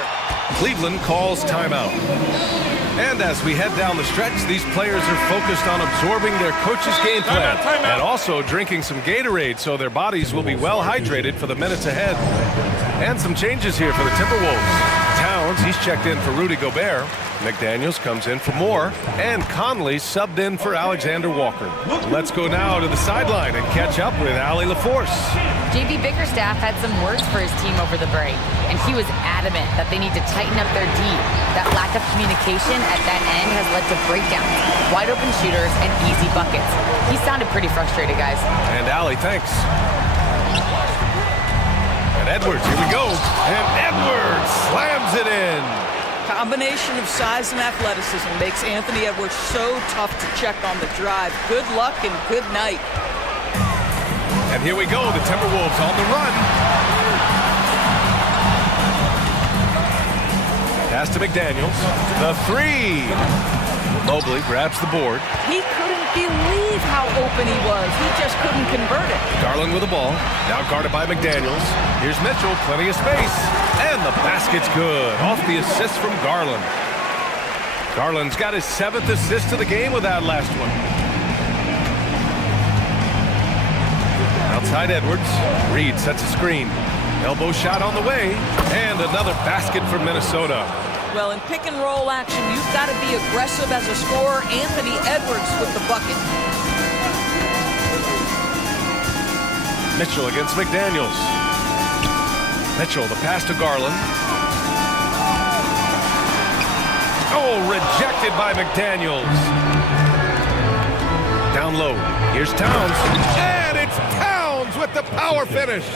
Cleveland calls timeout. And as we head down the stretch, these players are focused on absorbing their coach's game plan and also drinking some Gatorade so their bodies will be well hydrated for the minutes ahead. And some changes here for the Timberwolves. Towns, he's checked in for Rudy Gobert. McDaniels comes in for Moore, and Conley subbed in for Alexander Walker. Let's go now to the sideline and catch up with Allie LaForce. JB Bickerstaff had some words for his team over the break, and he was adamant that they need to tighten up their D. That lack of communication at that end has led to breakdowns, wide open shooters, and easy buckets. He sounded pretty frustrated, guys. And Allie, thanks. And Edwards, here we go. And Edwards slams it in. Combination of size and athleticism makes Anthony Edwards so tough to check on the drive. Good luck and good night. And here we go, the Timberwolves on the run. Pass to McDaniels. The 3. Mobley grabs the board. He couldn't believe how open he was. He just couldn't convert it. Garland with the ball. Now guarded by McDaniels. Here's Mitchell, plenty of space. And the basket's good. Off the assist from Garland. Garland's got his 7th assist of the game with that last one. Outside Edwards. Reid sets a screen. Elbow shot on the way. And another basket for Minnesota. Well, in pick and roll action, you've got to be aggressive as a scorer. Anthony Edwards with the bucket. Mitchell against McDaniels. Mitchell, the pass to Garland. Oh, rejected by McDaniels. Down low. Here's Towns. And it's Towns with the power finish.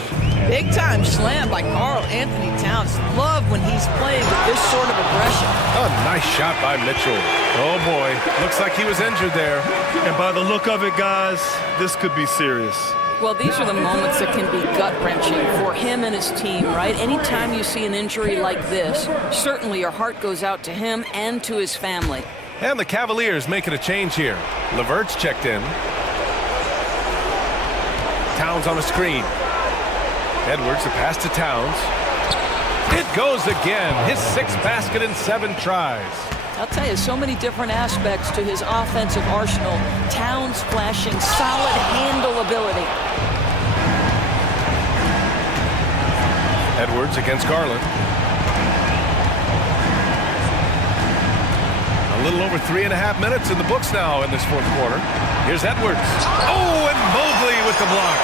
Big time slam by Karl Anthony Towns. Love when he's playing with this sort of aggression. A nice shot by Mitchell. Oh boy, looks like he was injured there. And by the look of it, guys, this could be serious. Well, these are the moments that can be gut-wrenching for him and his team, right? Anytime you see an injury like this, certainly your heart goes out to him and to his family. And the Cavaliers making a change here. LeVert's checked in. Towns on a screen. Edwards, the pass to Towns. It goes again. His 6th basket in 7 tries. I'll tell you, so many different aspects to his offensive arsenal. Towns flashing solid handle ability. Edwards against Garland. A little over 3.5 minutes in the books now in this fourth quarter. Here's Edwards. Oh, and Mobley with the block.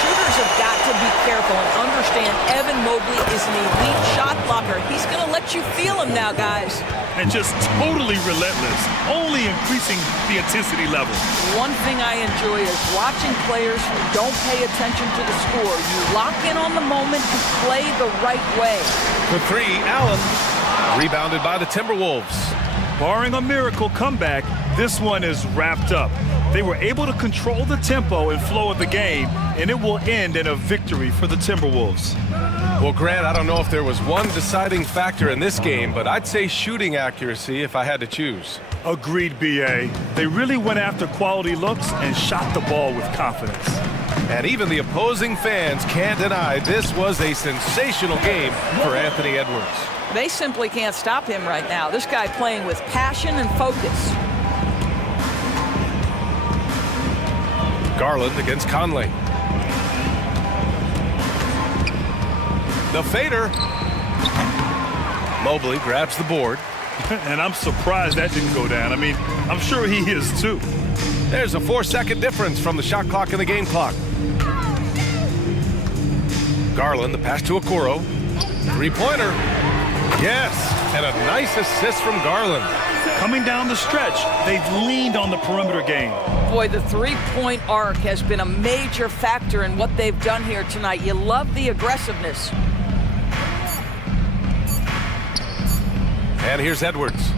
Shooters have got to be careful and understand Evan Mobley is an elite shot blocker. He's going to let you feel him now, guys. And just totally relentless, only increasing the intensity level. One thing I enjoy is watching players who don't pay attention to the score. You lock in on the moment and play the right way. For 3, Allen. Rebounded by the Timberwolves. Barring a miracle comeback, this one is wrapped up. They were able to control the tempo and flow of the game, and it will end in a victory for the Timberwolves. Well, Grant, I don't know if there was one deciding factor in this game, but I'd say shooting accuracy if I had to choose. Agreed, BA. They really went after quality looks and shot the ball with confidence. And even the opposing fans can't deny this was a sensational game for Anthony Edwards. They simply can't stop him right now. This guy playing with passion and focus. Garland against Conley. The fader. Mobley grabs the board. And I'm surprised that didn't go down. I mean, I'm sure he is too. There's a 4-second difference from the shot clock and the game clock. Garland, the pass to Okoro. Three-pointer. Yes, and a nice assist from Garland. Coming down the stretch, they've leaned on the perimeter game. Boy, the three-point arc has been a major factor in what they've done here tonight. You love the aggressiveness. And here's Edwards.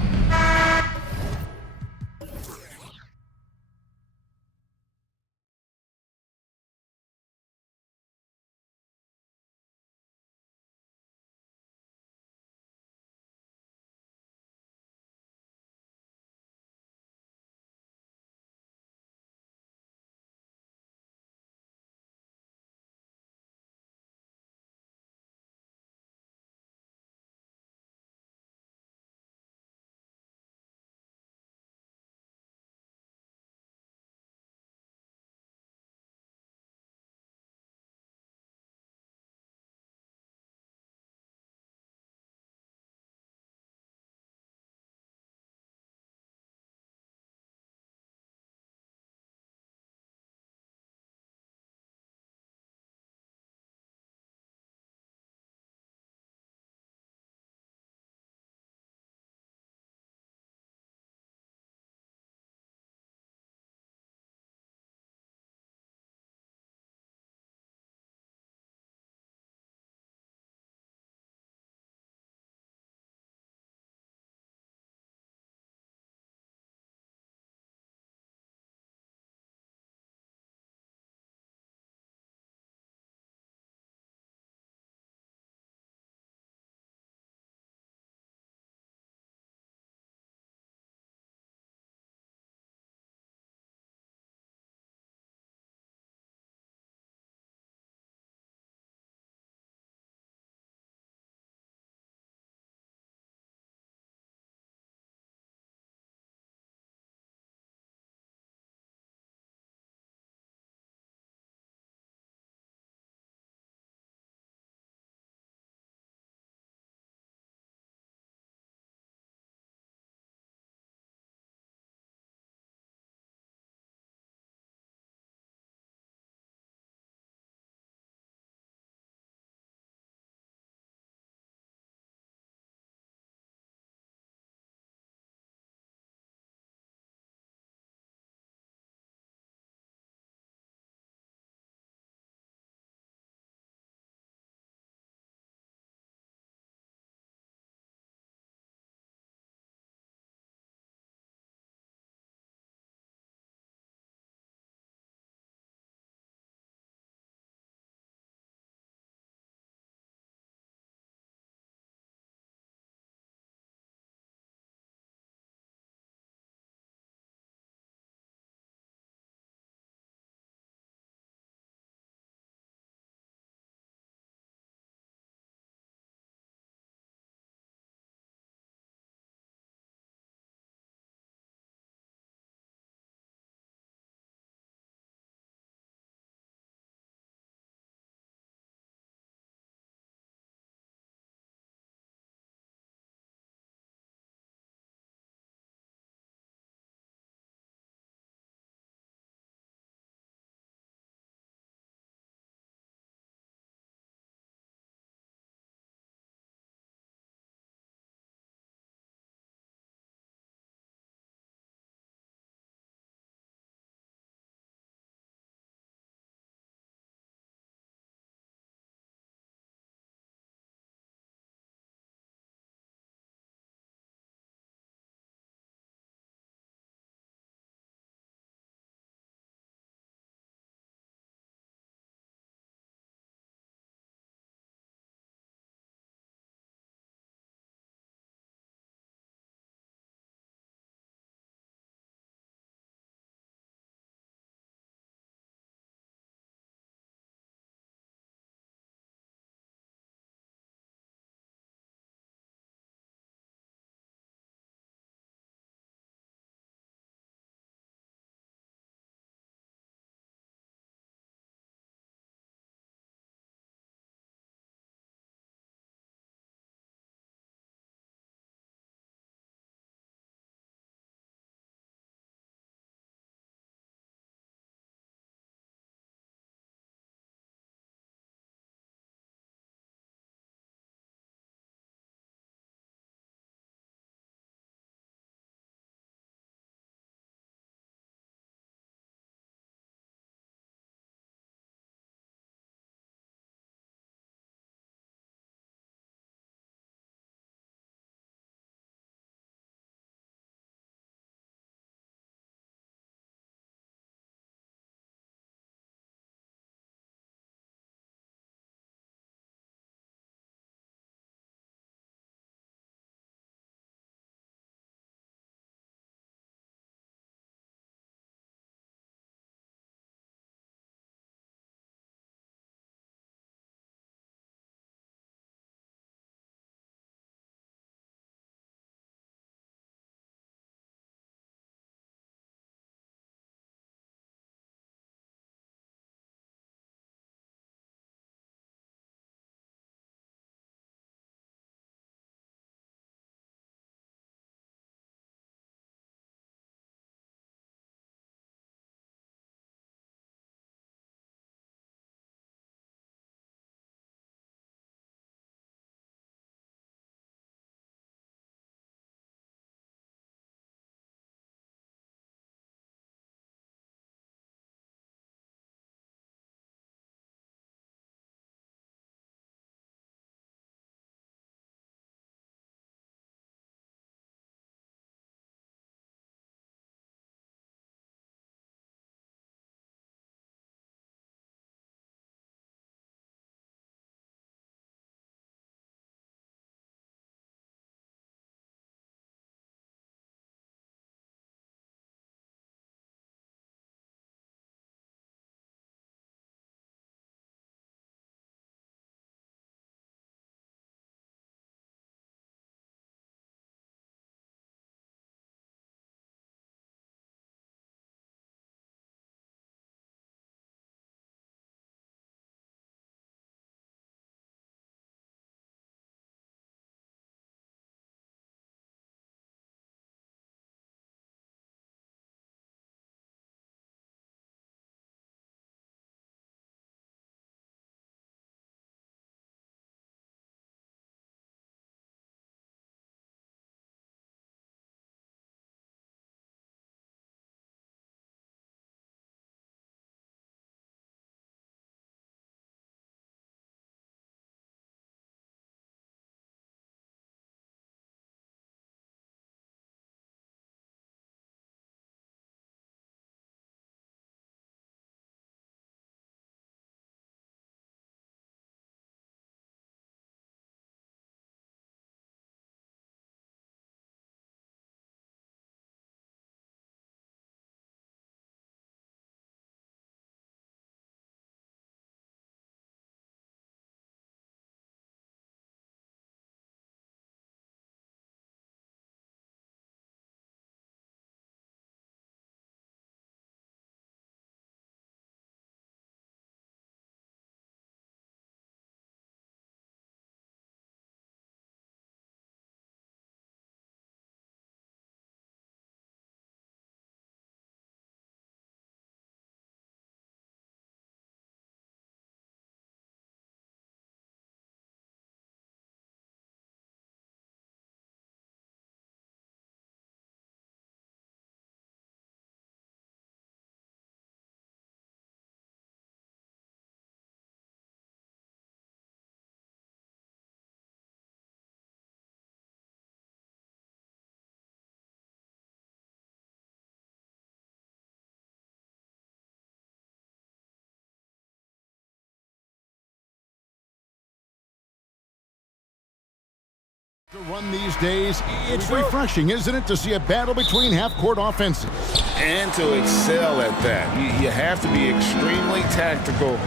To run these days, it's refreshing, isn't it, to see a battle between half-court offenses? And to excel at that. You have to be extremely tactical,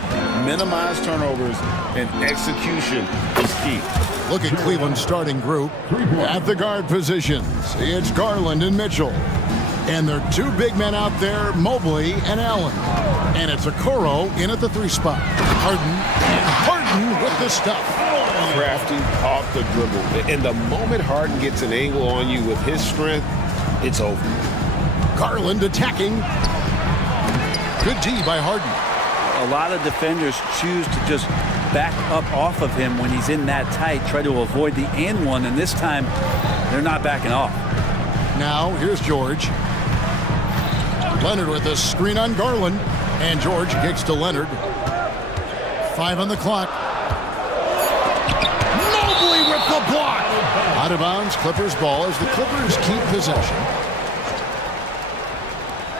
minimize turnovers, and execution is key. Look at Cleveland's starting group. At the guard positions, it's Garland and Mitchell. And there are two big men out there, Mobley and Allen. And it's Okoro in at the 3 spot. Harden with the stuff. Crafty off the dribble. And the moment Harden gets an angle on you with his strength, it's over. Garland attacking. Good D by Harden. A lot of defenders choose to just back up off of him when he's in that tight, try to avoid the and one, and this time they're not backing off. Now here's George. Leonard with a screen on Garland, and George kicks to Leonard. 5 on the clock. Mobley with the block. Out of bounds, Clippers ball as the Clippers keep possession.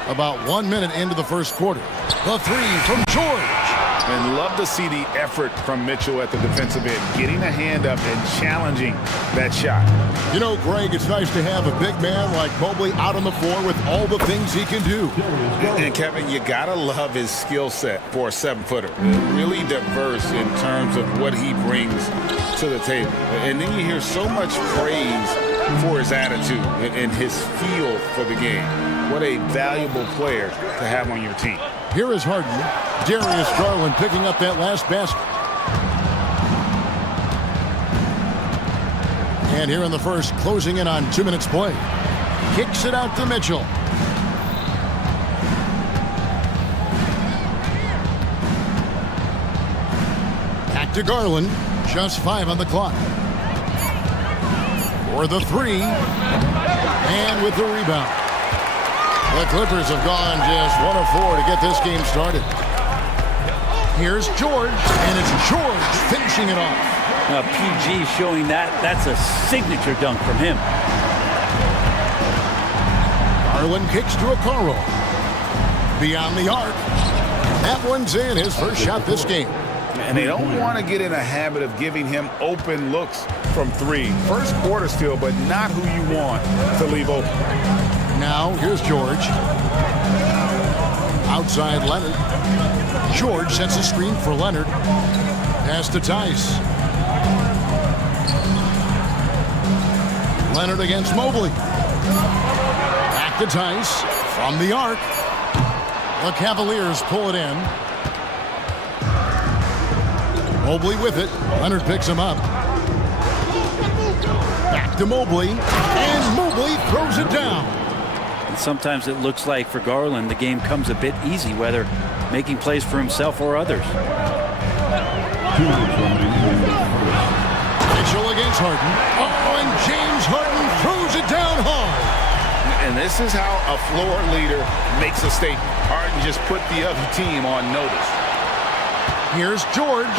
About 1 minute into the first quarter. The 3 from George. And love to see the effort from Mitchell at the defensive end, getting a hand up and challenging that shot. You know, Greg, it's nice to have a big man like Mobley out on the floor with all the things he can do. And Kevin, you gotta love his skill set for a 7-footer. Really diverse in terms of what he brings to the table. And then you hear so much praise for his attitude and his feel for the game. What a valuable player to have on your team. Here is Harden. Darius Garland picking up that last basket. And here in the first, closing in on 2 minutes play. Kicks it out to Mitchell. Back to Garland. Just 5 on the clock. For the 3. And with the rebound. The Clippers have gone just 1 of 4 to get this game started. Here's George, and it's George finishing it off. PG showing that's a signature dunk from him. Garland kicks to Okoro. Beyond the arc. That one's in, his first shot this game. And they don't want to get in a habit of giving him open looks from 3. First quarter still, but not who you want to leave open. Now, here's George. Outside Leonard. George sets a screen for Leonard. Pass to Tice. Leonard against Mobley. Back to Tice. From the arc. The Cavaliers pull it in. Mobley with it. Leonard picks him up. Back to Mobley. And Mobley throws it down. Sometimes it looks like for Garland the game comes a bit easy, whether making plays for himself or others. Mitchell against Harden. Oh, and James Harden throws it down hard. And this is how a floor leader makes a statement. Harden just put the other team on notice. Here's George,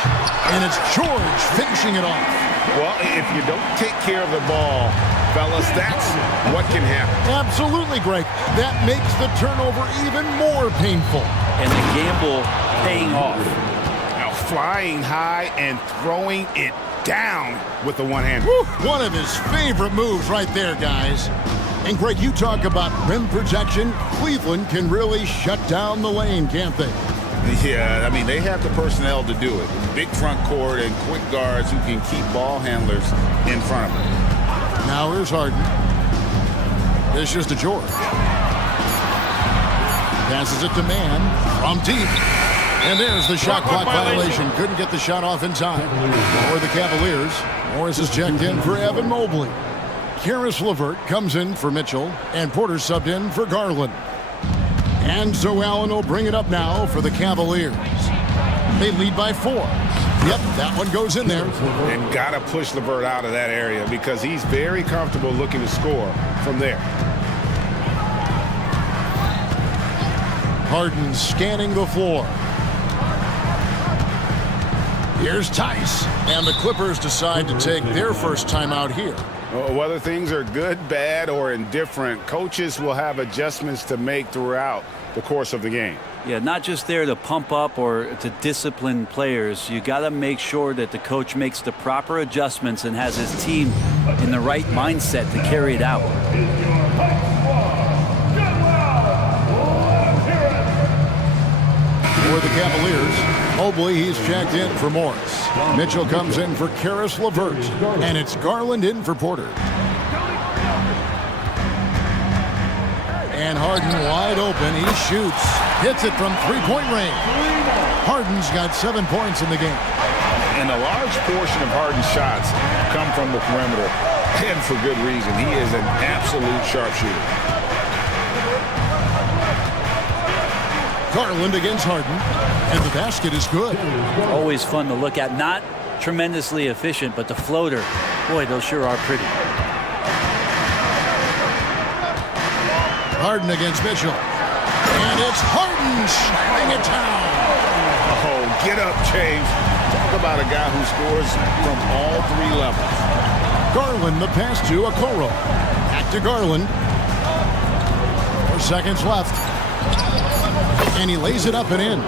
and it's George finishing it off. Well, if you don't take care of the ball, fellas, that's what can happen. Absolutely, Greg. That makes the turnover even more painful. And the gamble paying off. Now flying high and throwing it down with the one-hand. One of his favorite moves right there, guys. And Greg, you talk about rim protection. Cleveland can really shut down the lane, can't they? Yeah, I mean, they have the personnel to do it. Big front court and quick guards who can keep ball handlers in front of them. Now here's Harden. Dishes to George. Passes it to Mann from deep. And there's the shot clock violation. Couldn't get the shot off in time for the Cavaliers. Morris is checked in for Evan Mobley. Karis LeVert comes in for Mitchell. And Porter subbed in for Garland. And Zoe Allen will bring it up now for the Cavaliers. They lead by 4. Yep, that one goes in there. And got to push LeVert out of that area because he's very comfortable looking to score from there. Harden scanning the floor. Here's Tice. And the Clippers decide to take their first time out here. Whether things are good, bad, or indifferent, coaches will have adjustments to make throughout the course of the game. Yeah, not just there to pump up or to discipline players. You got to make sure that the coach makes the proper adjustments and has his team in the right mindset to carry it out. For the Cavaliers, Mobley, he's checked in for Morris. Mitchell comes in for Karis LeVert, and it's Garland in for Porter. And Harden wide open. He shoots. Hits it from three-point range. Harden's got 7 points in the game. And a large portion of Harden's shots come from the perimeter. And for good reason. He is an absolute sharpshooter. Garland against Harden. And the basket is good. Always fun to look at. Not tremendously efficient, but the floater, boy, those sure are pretty. Harden against Mitchell. And it's Harden slamming it down. Oh, get up, James. Talk about a guy who scores from all 3 levels. Garland, the pass to Okoro. Back to Garland. 4 seconds left. And he lays it up and in.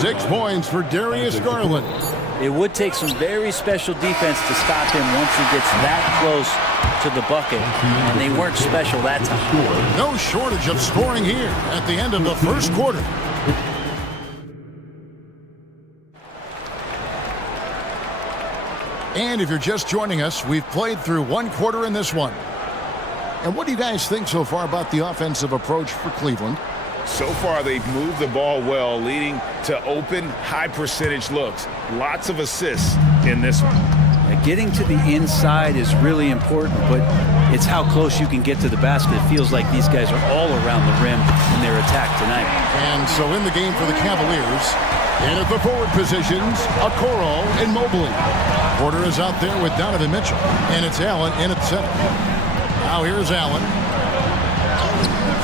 6 points for Darius Garland. It would take some very special defense to stop him once he gets that close to the bucket, and they weren't special that time. No shortage of scoring here at the end of the first quarter. And if you're just joining us, we've played through 1 quarter in this one. And what do you guys think so far about the offensive approach for Cleveland? So far, they've moved the ball well, leading to open, high-percentage looks. Lots of assists in this one. Getting to the inside is really important, but it's how close you can get to the basket. It feels like these guys are all around the rim in their attack tonight. And so in the game for the Cavaliers, and at the forward positions, Okoro and Mobley. Porter is out there with Donovan Mitchell, and it's Allen in at center. Now here's Allen.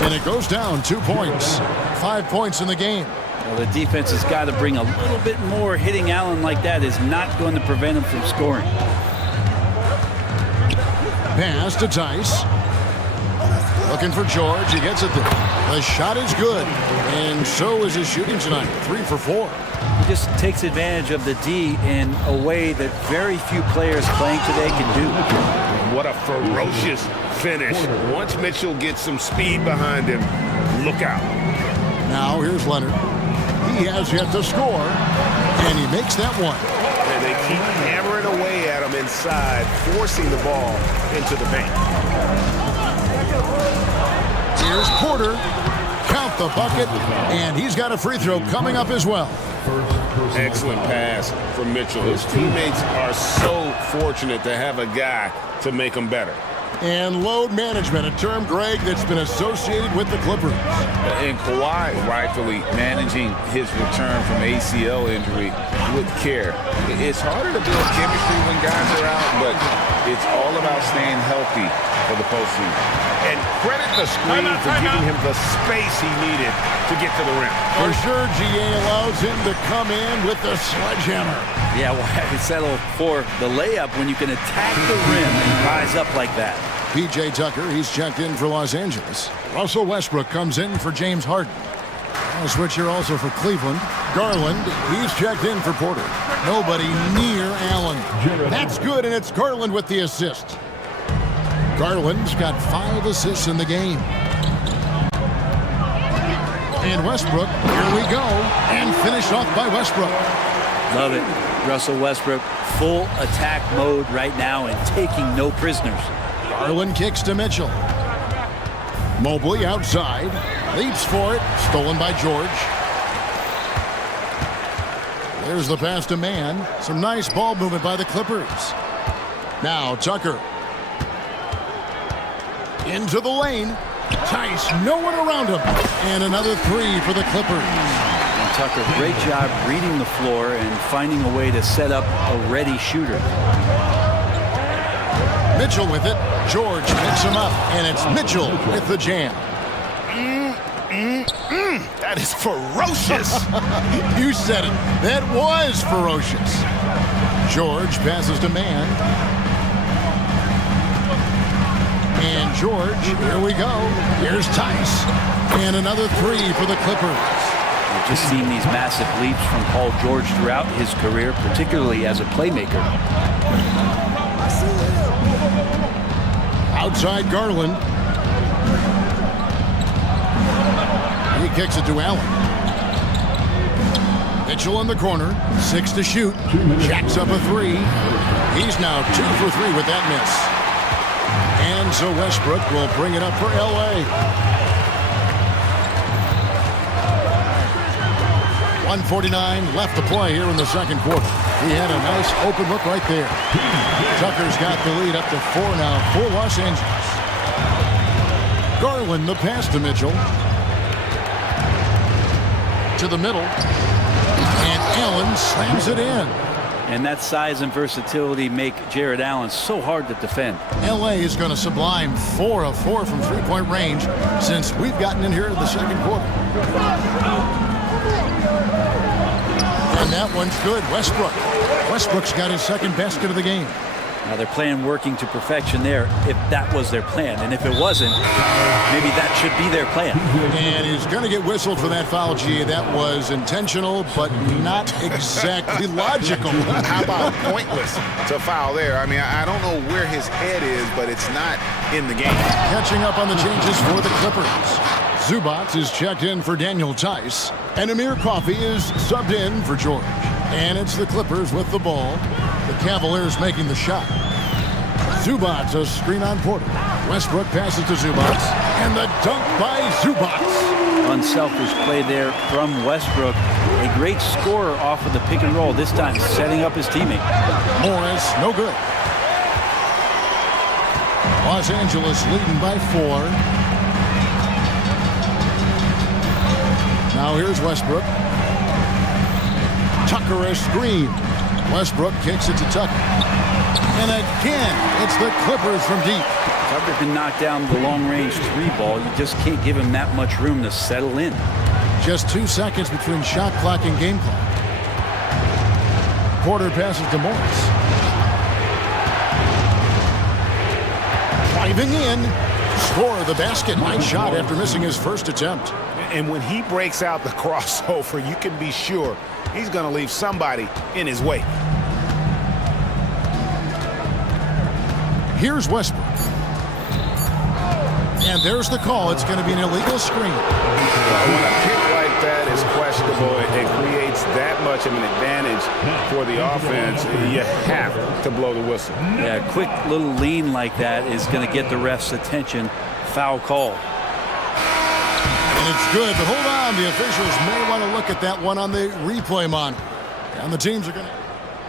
And it goes down 2 points. 5 points in the game. Well, the defense has got to bring a little bit more. Hitting Allen like that is not going to prevent him from scoring. Pass to Tice. Looking for George. He gets it there. The shot is good. And so is his shooting tonight. 3 for 4. He just takes advantage of the D in a way that very few players playing today can do. What a ferocious finish. Once Mitchell gets some speed behind him, look out. Now here's Leonard. He has yet to score, and he makes that one. And they keep hammering away at him inside, forcing the ball into the paint. Here's Porter. Count the bucket, and he's got a free throw coming up as well. Excellent pass from Mitchell. His teammates are so fortunate to have a guy to make them better. And load management, a term, Greg, that's been associated with the Clippers. And Kawhi rightfully managing his return from ACL injury with care. It's harder to build chemistry when guys are out, but it's all about staying healthy for the postseason. And credit the screen for giving him the space he needed to get to the rim. For sure, GA allows him to come in with the sledgehammer. Yeah, why settle for the layup when you can attack the rim and rise up like that? P.J. Tucker, he's checked in for Los Angeles. Russell Westbrook comes in for James Harden. I'll switch here also for Cleveland. Garland, he's checked in for Porter. Nobody near Allen. That's good, and it's Garland with the assist. Garland's got 5 assists in the game. And Westbrook, here we go, and finished off by Westbrook. Love it. Russell Westbrook, full attack mode right now and taking no prisoners. Garland kicks to Mitchell. Mobley outside. Leaps for it. Stolen by George. There's the pass to Mann. Some nice ball movement by the Clippers. Now Tucker. Into the lane. Tice, no one around him. And another 3 for the Clippers. And Tucker, great job reading the floor and finding a way to set up a ready shooter. Mitchell with it. George picks him up, and it's Mitchell with the jam. That is ferocious. You said it. That was ferocious. George passes to Mann. And George, here we go. Here's Tice. And another three for the Clippers. We've just seen these massive leaps from Paul George throughout his career, particularly as a playmaker. Outside Garland. He kicks it to Allen. Mitchell in the corner. 6 to shoot. Jacks up a three. He's now 2 for 3 with that miss. And so Westbrook will bring it up for L.A. 1:49 left to play here in the second quarter. He had a nice open look right there. Tucker's got the lead up to 4 now for Los Angeles. Garland the pass to Mitchell. To the middle. And Allen slams it in. And that size and versatility make Jared Allen so hard to defend. L.A. is going to sublime 4 of 4 from three-point range since we've gotten in here in the second quarter. And that one's good. Westbrook's got his second basket of the game. Now they're playing working to perfection there if that was their plan. And if it wasn't, maybe that should be their plan. And he's going to get whistled for that foul, G. That was intentional, but not exactly logical. How about pointless to foul there? I mean, I don't know where his head is, but it's not in the game. Catching up on the changes for the Clippers. Zubac is checked in for Daniel Tice. And Amir Coffey is subbed in for George. And it's the Clippers with the ball. The Cavaliers making the shot. Zubac, a screen on Porter. Westbrook passes to Zubac. And the dunk by Zubac. Unselfish play there from Westbrook. A great scorer off of the pick and roll, this time setting up his teammate. Morris, no good. Los Angeles leading by 4. Now here's Westbrook. Tucker a screen. Westbrook kicks it to Tucker. And again, it's the Clippers from deep. Tucker can knock down the long-range 3-ball. You just can't give him that much room to settle in. Just 2 seconds between shot clock and game clock. Porter passes to Morris. Driving in. Score the basket. Nice shot after missing his first attempt. And when he breaks out the crossover, you can be sure he's going to leave somebody in his way. Here's Westbrook. And there's the call. It's going to be an illegal screen. When a kick like that is questionable, it creates that much of an advantage for the offense. You have to blow the whistle. Yeah, a quick little lean like that is going to get the ref's attention. Foul call. And it's good, but hold on. The officials may want to look at that one on the replay monitor. And the teams are going to...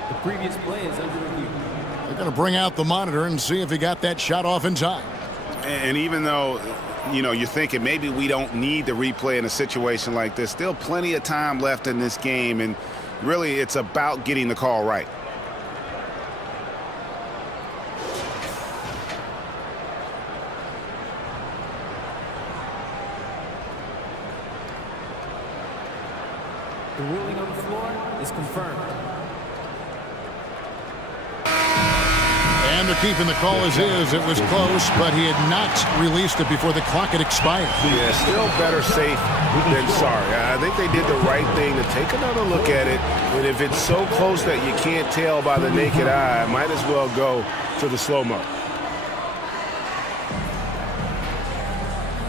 The previous play is under review. They're going to bring out the monitor and see if he got that shot off in time. And even though, you're thinking maybe we don't need the replay in a situation like this, still plenty of time left in this game, and really it's about getting the call right. The ruling on the floor is confirmed. And they're keeping the call as is. It was close, but he had not released it before the clock had expired. Yeah, still better safe than sorry. I think they did the right thing to take another look at it. And if it's so close that you can't tell by the naked eye, might as well go to the slow-mo.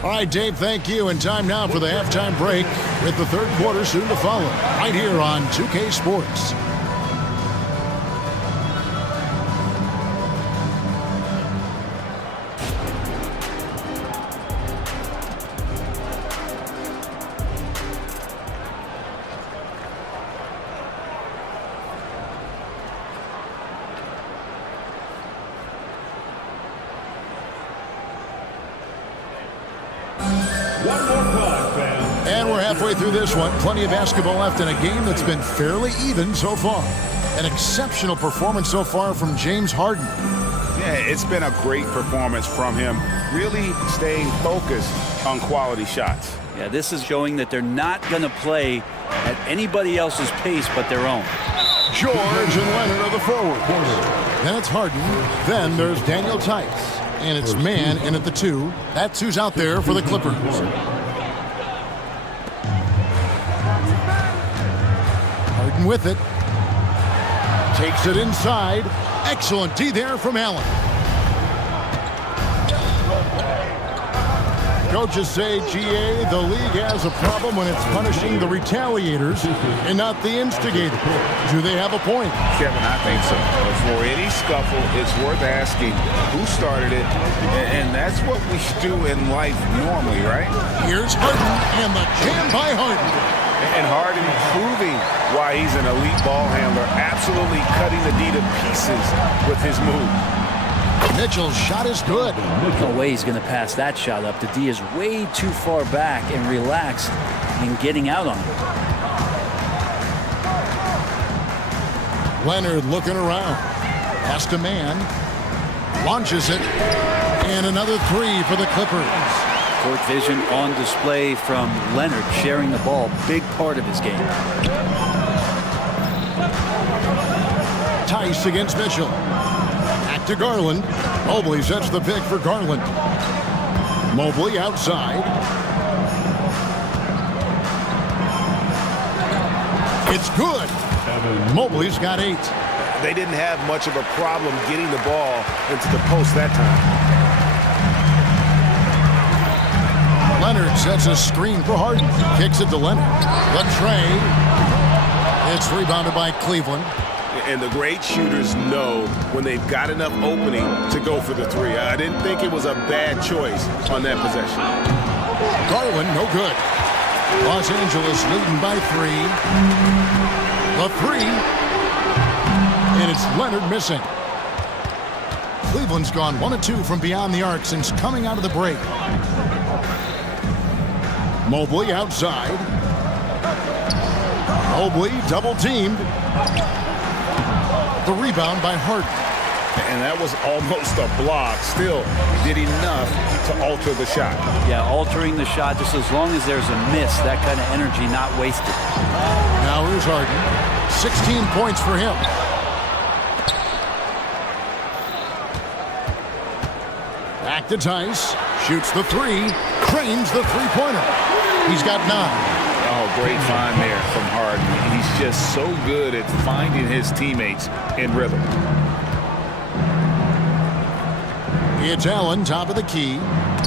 All right, Dave, thank you. And time now for the halftime break with the third quarter soon to follow. Right here on 2K Sports. And we're halfway through this one. Plenty of basketball left in a game that's been fairly even so far. An exceptional performance so far from James Harden. Yeah, it's been a great performance from him. Really staying focused on quality shots. Yeah, this is showing that they're not going to play at anybody else's pace but their own. George and Leonard are the forwards. Then it's Harden. Then there's Daniel Tice. And it's Mann in at the 2. That's who's out there for the Clippers. Harden with it. Takes it inside. Excellent D there from Allen. Coaches say, GA, the league has a problem when it's punishing the retaliators and not the instigators. Do they have a point? Kevin, I think so. For any scuffle, it's worth asking who started it, and that's what we do in life normally, right? Here's Harden, and the jam by Harden. And Harden proving why he's an elite ball handler, absolutely cutting the D to pieces with his move. Mitchell's shot is good. No way he's going to pass that shot up. The D is way too far back and relaxed in getting out on it. Leonard looking around. Has to man. Launches it. And another three for the Clippers. Court vision on display from Leonard, sharing the ball. Big part of his game. Tice against Mitchell. Back to Garland. Mobley sets the pick for Garland. Mobley outside. It's good. Mobley's got 8. They didn't have much of a problem getting the ball into the post that time. Leonard sets a screen for Harden. Kicks it to Leonard. Latrey. It's rebounded by Cleveland. And the great shooters know when they've got enough opening to go for the three. I didn't think it was a bad choice on that possession. Garland, no good. Los Angeles leading by 3. The 3. And it's Leonard missing. Cleveland's gone 1 of 2 from beyond the arc since coming out of the break. Mobley outside. Mobley double teamed. The rebound by Harden. And that was almost a block. Still, he did enough to alter the shot. Yeah, altering the shot just as long as there's a miss. That kind of energy not wasted. Now here's Harden. 16 points for him. Back to Tice. Shoots the 3. Cranes the three-pointer. He's got 9. Oh, great find there from Harden. He's just so good at finding his teammates in rhythm. It's Allen, top of the key.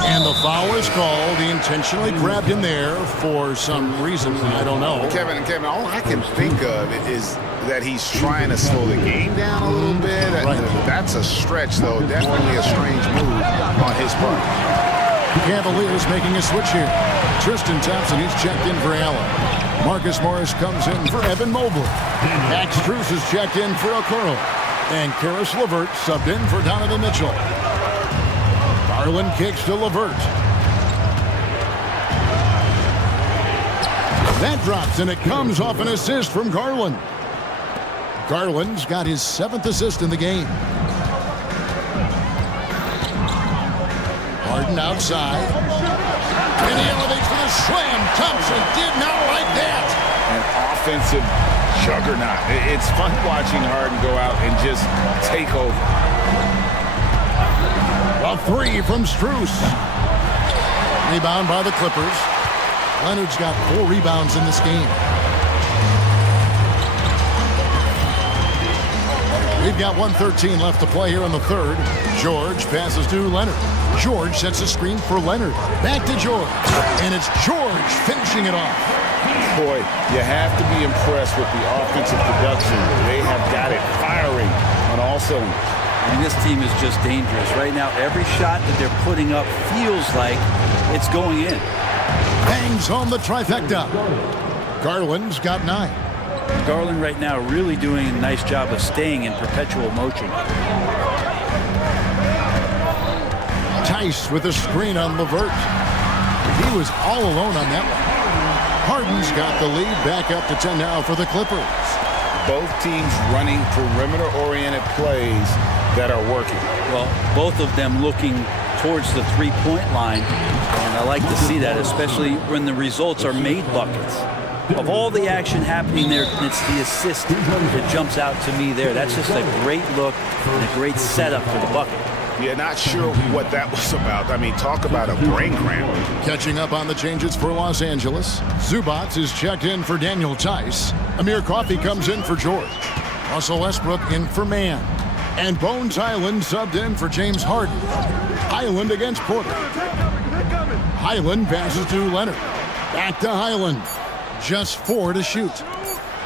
And the foul is called. He intentionally grabbed him there for some reason. I don't know. Kevin, all I can think of is that he's trying to slow the game down a little bit. Right. That's a stretch, though. Definitely a strange move on his part. Cavaliers making a switch here. Tristan Thompson, he's checked in for Allen. Marcus Morris comes in for Evan Mobley. Max Strus is checked in for Okoro. And Karis LeVert subbed in for Donovan Mitchell. Garland kicks to LeVert. That drops, and it comes off an assist from Garland. Garland's got his 7th assist in the game. Harden outside. And he elevates for the slam. Thompson did not like that. An offensive juggernaut. It's fun watching Harden go out and just take over. A 3 from Strus. Rebound by the Clippers. Leonard's got 4 rebounds in this game. We've got 1:13 left to play here in the third. George passes to Leonard. George sets a screen for Leonard. Back to George. And it's George finishing it off. Boy, you have to be impressed with the offensive production. They have got it firing on all cylinders. I mean, this team is just dangerous. Right now, every shot that they're putting up feels like it's going in. Bangs home the trifecta. Garland's got 9. Garland right now really doing a nice job of staying in perpetual motion. Tice with a screen on LeVert. He was all alone on that one. Harden's got the lead back up to 10 now for the Clippers. Both teams running perimeter-oriented plays that are working. Well, both of them looking towards the three-point line, and I like to see that, especially when the results are made buckets. Of all the action happening there, it's the assist that jumps out to me there. That's just a great look and a great setup for the bucket. Yeah, not sure what that was about. I mean, talk about a brain cramp. Catching up on the changes for Los Angeles. Zubats is checked in for Daniel Tice. Amir Coffey comes in for George. Russell Westbrook in for Mann. And Bones Highland subbed in for James Harden. Highland against Porter. Highland passes to Leonard. Back to Highland. Just 4 to shoot.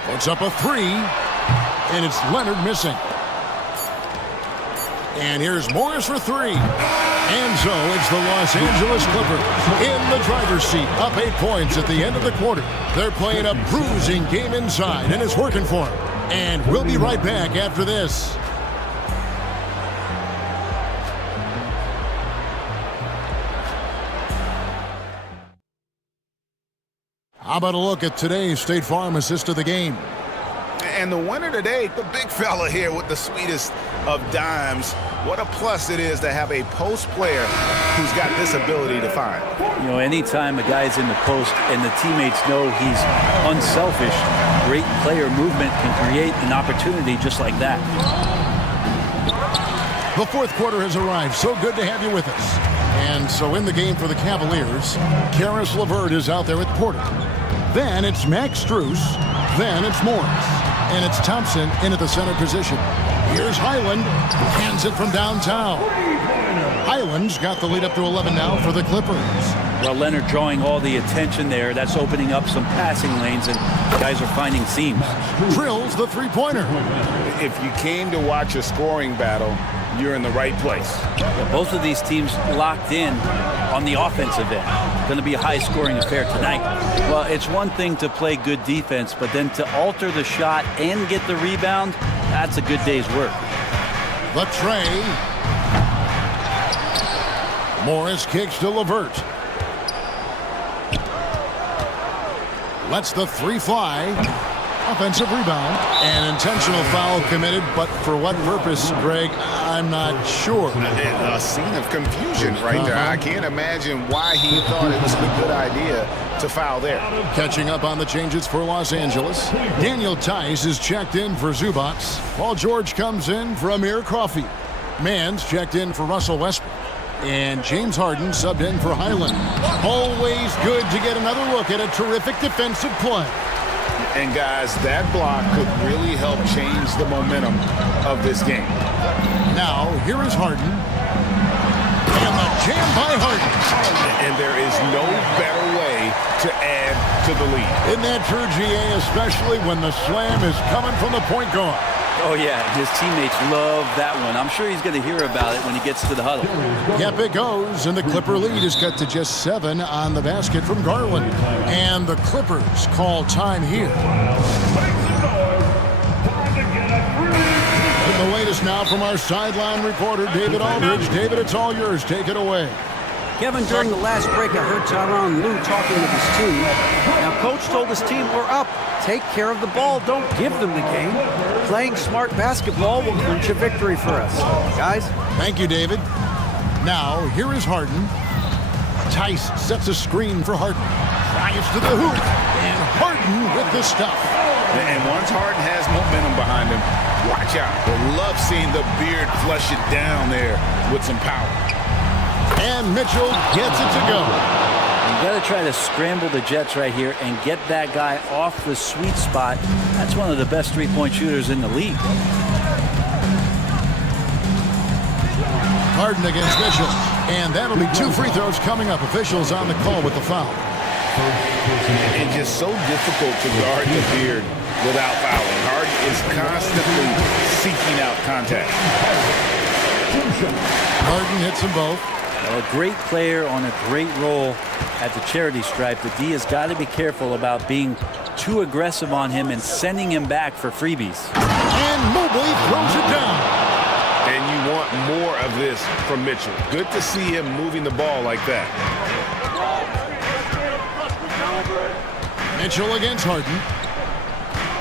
Puts up a 3. And it's Leonard missing. And here's Morris for 3. And so it's the Los Angeles Clippers in the driver's seat, up 8 points at the end of the quarter. They're playing a bruising game inside, and it's working for them. And we'll be right back after this. How about a look at today's State Farm assist of the game? And the winner today, the big fella here with the sweetest of dimes. What a plus it is to have a post player who's got this ability to find. You know, anytime a guy's in the post and the teammates know he's unselfish, great player movement can create an opportunity just like that. The fourth quarter has arrived. So good to have you with us. And so in the game for the Cavaliers, Karis LeVert is out there at Porter. Then it's Max Strus. Then it's Morris. And it's Thompson in at the center position. Here's Highland. Hands it from downtown. Highland's got the lead up to 11 now for the Clippers. Well, Leonard drawing all the attention there. That's opening up some passing lanes, and guys are finding seams. Drills the three-pointer. If you came to watch a scoring battle, you're in the right place. Yeah, both of these teams locked in on the offensive end. Going to be a high-scoring affair tonight. Well, it's one thing to play good defense, but then to alter the shot and get the rebound, that's a good day's work. The tray. Morris kicks to LeVert. Lets the 3 fly. Offensive rebound. An intentional foul committed, but for what purpose, Greg, I'm not sure. A scene of confusion right there. I can't imagine why he thought it was a good idea to foul there. Catching up on the changes for Los Angeles. Daniel Tice is checked in for Zubats. Paul George comes in for Amir Coffey. Mann's checked in for Russell Westbrook. And James Harden subbed in for Highland. Always good to get another look at a terrific defensive play. And guys, that block could really help change the momentum of this game. Now, here is Harden. And the jam by Harden. And there is no better way to add to the lead. Isn't that true, GA, especially when the slam is coming from the point guard? Oh, yeah, his teammates love that one. I'm sure he's going to hear about it when he gets to the huddle. Yep, it goes, and the Clipper lead is cut to just 7 on the basket from Garland. And the Clippers call time here. And the latest now from our sideline reporter, David Aldridge. David, it's all yours. Take it away. Kevin, during the last break, I heard Tyronn Lue talking with his team. Now, Coach told his team, we're up. Take care of the ball. Don't give them the game. Playing smart basketball will clinch a victory for us. Guys? Thank you, David. Now, here is Harden. Tice sets a screen for Harden. Drives to the hoop. And Harden with the stuff. And once Harden has momentum behind him, watch out. I love seeing the beard flush it down there with some power. And Mitchell gets it to go. You got to try to scramble the Jets right here and get that guy off the sweet spot. That's one of the best three-point shooters in the league. Harden against Mitchell. And that'll be 2 free throws coming up. Officials on the call with the foul. And just so difficult to guard the beard without fouling. Harden is constantly seeking out contact. Harden hits them both. Well, a great player on a great role at the charity stripe. The D has got to be careful about being too aggressive on him and sending him back for freebies. And Mobley throws it down. And you want more of this from Mitchell. Good to see him moving the ball like that. Mitchell against Harden.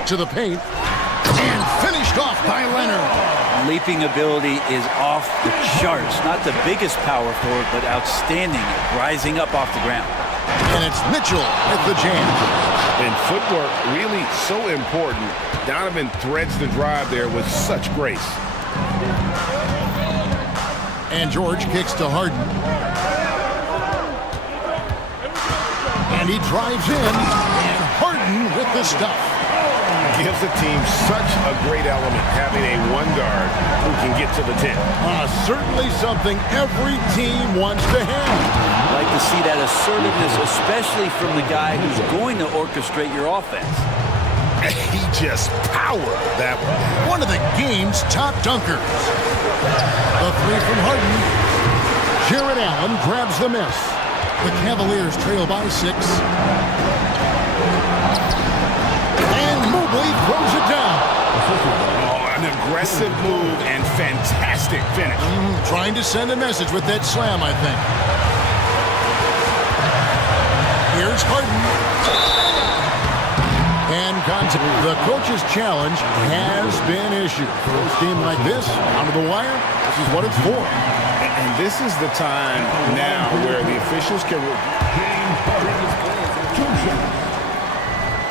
To the paint. And finished off by Leonard. Leaping ability is off the charts. Not the biggest power forward, but outstanding, rising up off the ground. And it's Mitchell at the jam. And footwork really so important. Donovan threads the drive there with such grace. And George kicks to Harden. And he drives in. And Harden with the stuff. Gives the team such a great element having a one guard who can get to the 10. Certainly something every team wants to have. Like to see that assertiveness, especially from the guy who's going to orchestrate your offense. He just powered that one. One of the game's top dunkers. The three from Harden. Jared Allen grabs the miss. The Cavaliers trail by 6. And Mobley throws it down. Oh, an aggressive move and fantastic finish. Trying to send a message with that slam, I think. Here's Harden. And the coach's challenge has been issued. For a team like this, out of the wire, this is what it's for. And this is the time now where the officials can...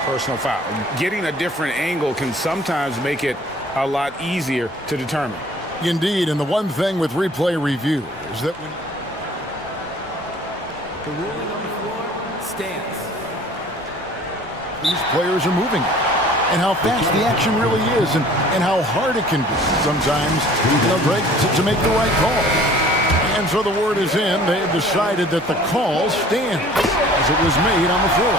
Personal foul. Getting a different angle can sometimes make it a lot easier to determine. Indeed, and the one thing with replay review is that when... The ruling on the floor stands. These players are moving, and how fast the action really is, and how hard it can be sometimes, Greg, to make the right call. And so the word is in. They have decided that the call stands as it was made on the floor.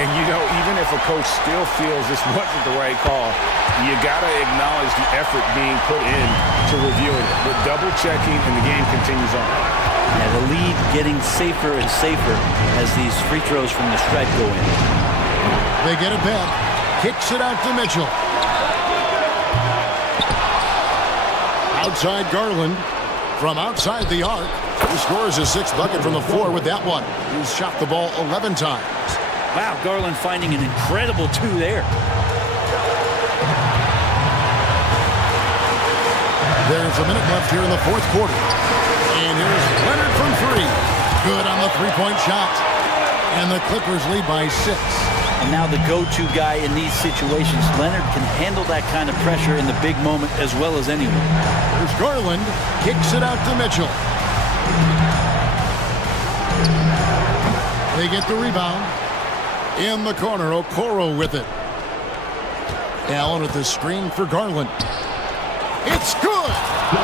And, even if a coach still feels this wasn't the right call, you got to acknowledge the effort being put in to reviewing it. But double-checking, and the game continues on. Yeah, the lead getting safer and safer as these free throws from the stripe go in. They get it back. Kicks it out to Mitchell. Outside Garland. From outside the arc. He scores his 6th bucket from the floor with that one. He's shot the ball 11 times. Wow, Garland finding an incredible 2 there. There's a minute left here in the 4th quarter. And here's Leonard from 3. Good on the 3-point shot. And the Clippers lead by 6. And now the go-to guy in these situations. Leonard can handle that kind of pressure in the big moment as well as anyone. There's Garland. Kicks it out to Mitchell. They get the rebound. In the corner, Okoro with it. Allen with the screen for Garland. It's good!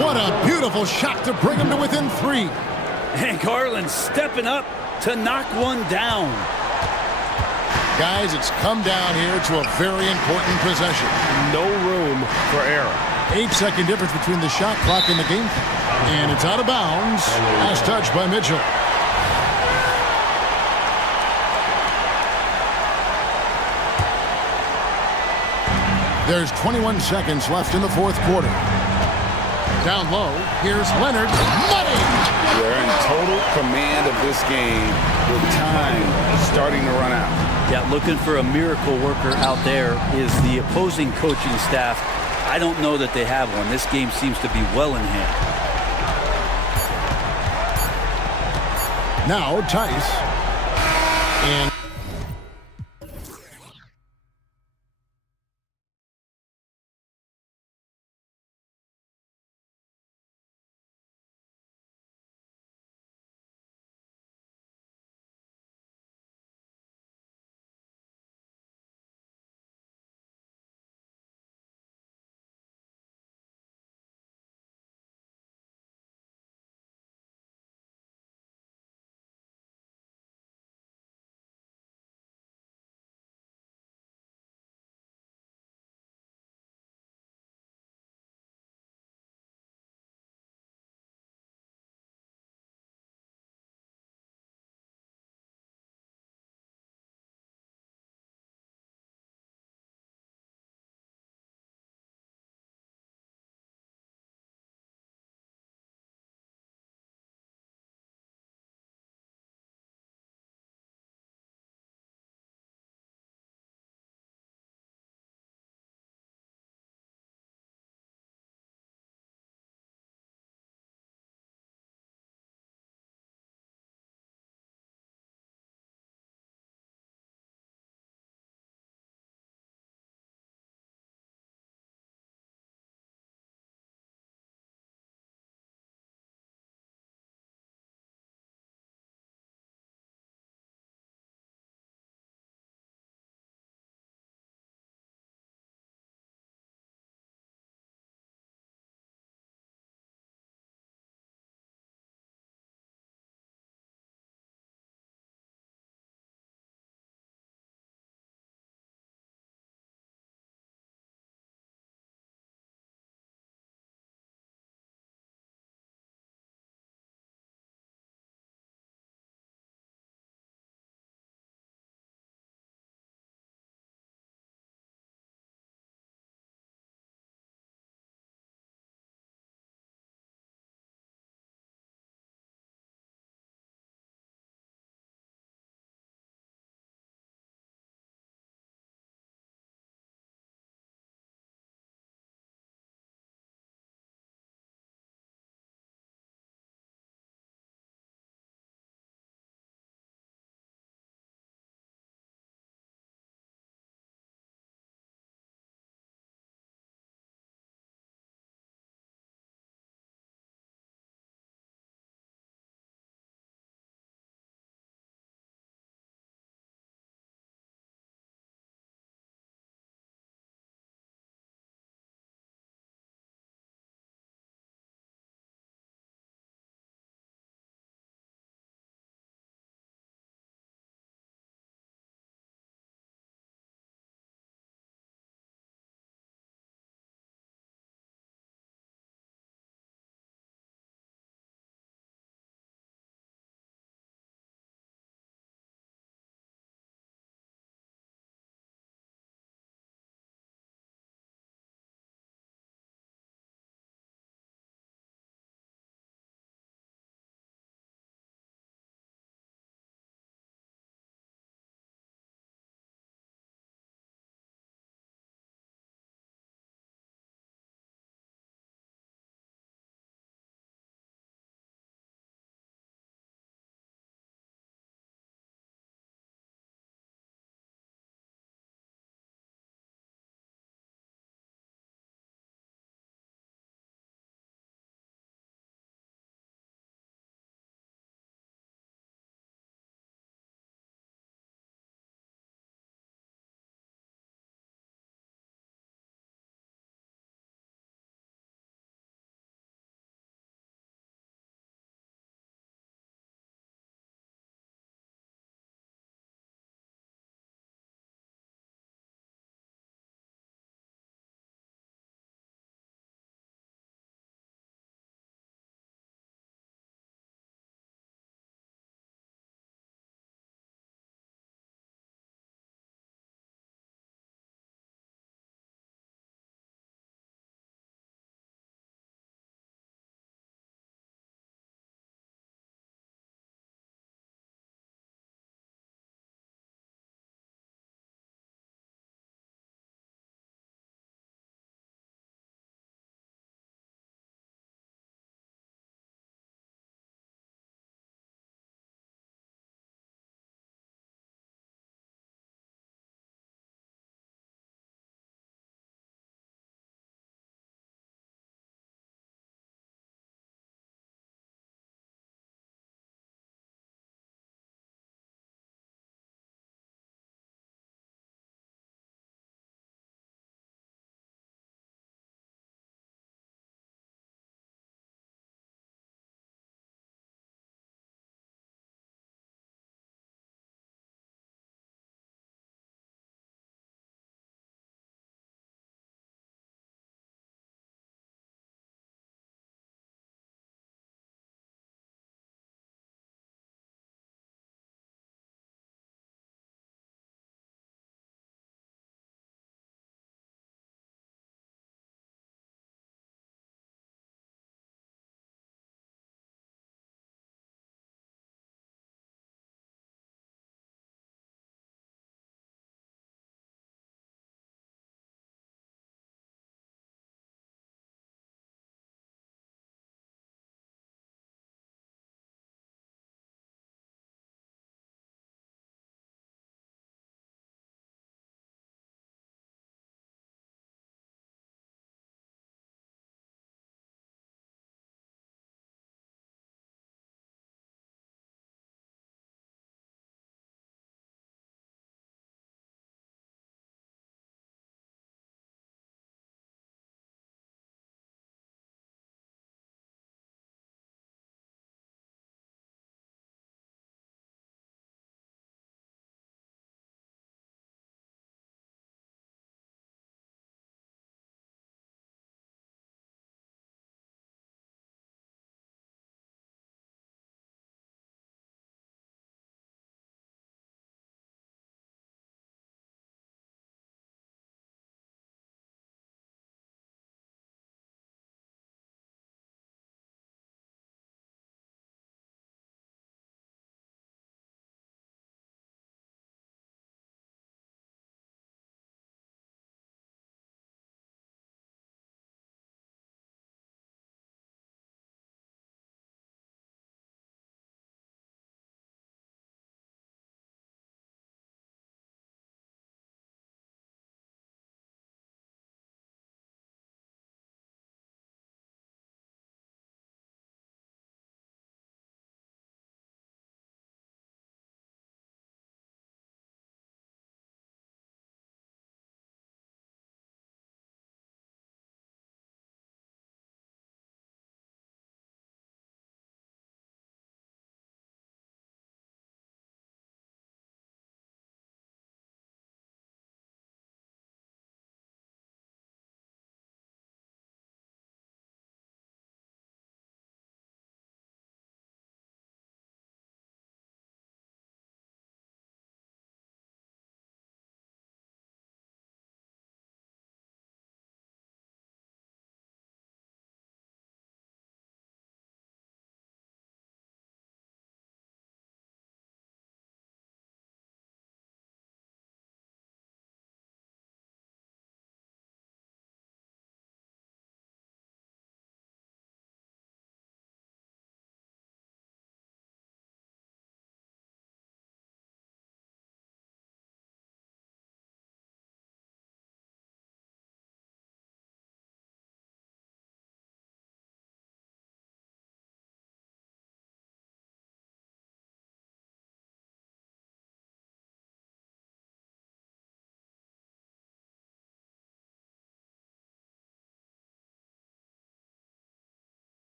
What a beautiful shot to bring him to within 3. And Garland stepping up to knock one down. Guys, it's come down here to a very important possession. No room for error. 8-second difference between the shot clock and the game clock. And it's out of bounds. Last touch by Mitchell. There's 21 seconds left in the 4th quarter. Down low, here's Leonard. Money! They're in total command of this game with time starting to run out. Yeah, looking for a miracle worker out there is the opposing coaching staff. I don't know that they have one. This game seems to be well in hand. Now Tice. And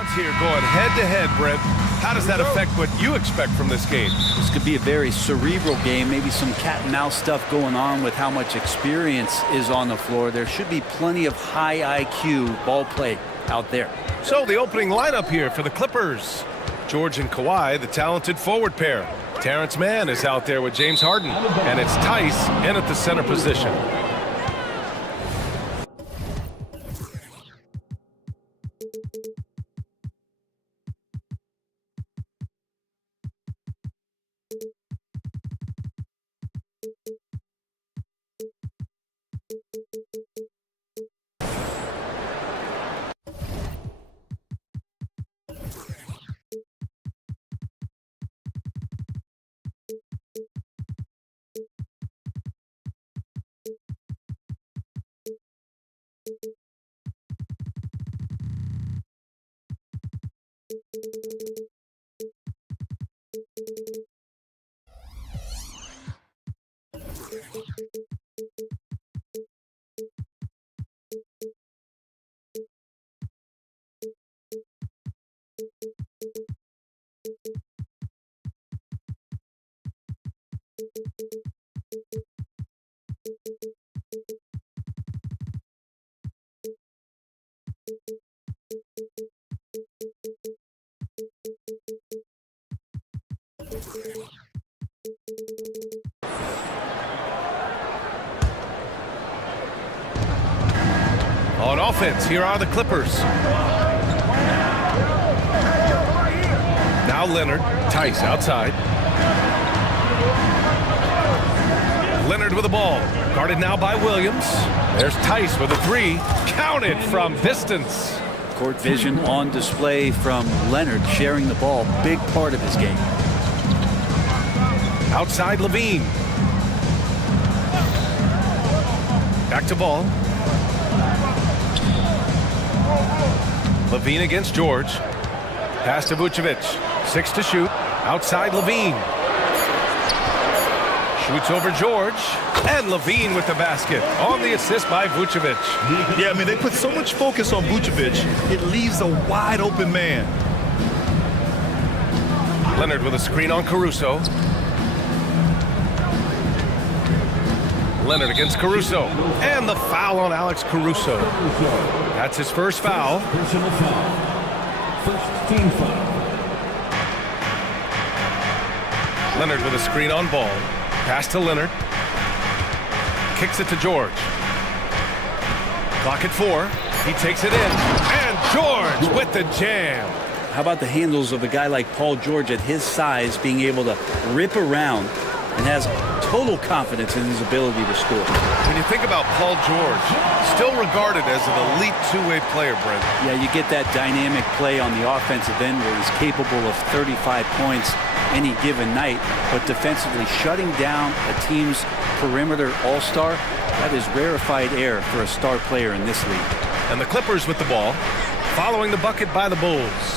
Odds here going head-to-head, Brent. How does that affect what you expect from this game? This could be a very cerebral game, maybe some cat and mouse stuff going on with how much experience is on the floor. There should be plenty of high IQ ball play out there. So the opening lineup here for the Clippers. George and Kawhi, the talented forward pair. Terrence Mann is out there with James Harden, and it's Tice in at the center position. On offense, here are the Clippers. Now Leonard, Tice outside. Leonard with the ball, guarded now by Williams. There's Tice with a three, counted from distance. Court vision on display from Leonard, sharing the ball, big part of his game. Outside Levine. Back to ball. Levine against George. Pass to Vucevic. 6 to shoot. Outside Levine. Shoots over George. And Levine with the basket. On the assist by Vucevic. Yeah, I mean, they put so much focus on Vucevic, it leaves a wide open man. Leonard with a screen on Caruso. Leonard against Caruso. And the foul on Alex Caruso. That's his first foul. Personal foul. First team foul. Leonard with a screen on ball. Pass to Leonard. Kicks it to George. Clock at 4. He takes it in. And George with the jam. How about the handles of a guy like Paul George at his size being able to rip around and has total confidence in his ability to score. When you think about Paul George, still regarded as an elite two-way player, Brent. Yeah, you get that dynamic play on the offensive end where he's capable of 35 points any given night, but defensively shutting down a team's perimeter all-star, that is rarefied air for a star player in this league. And the Clippers with the ball, following the bucket by the Bulls.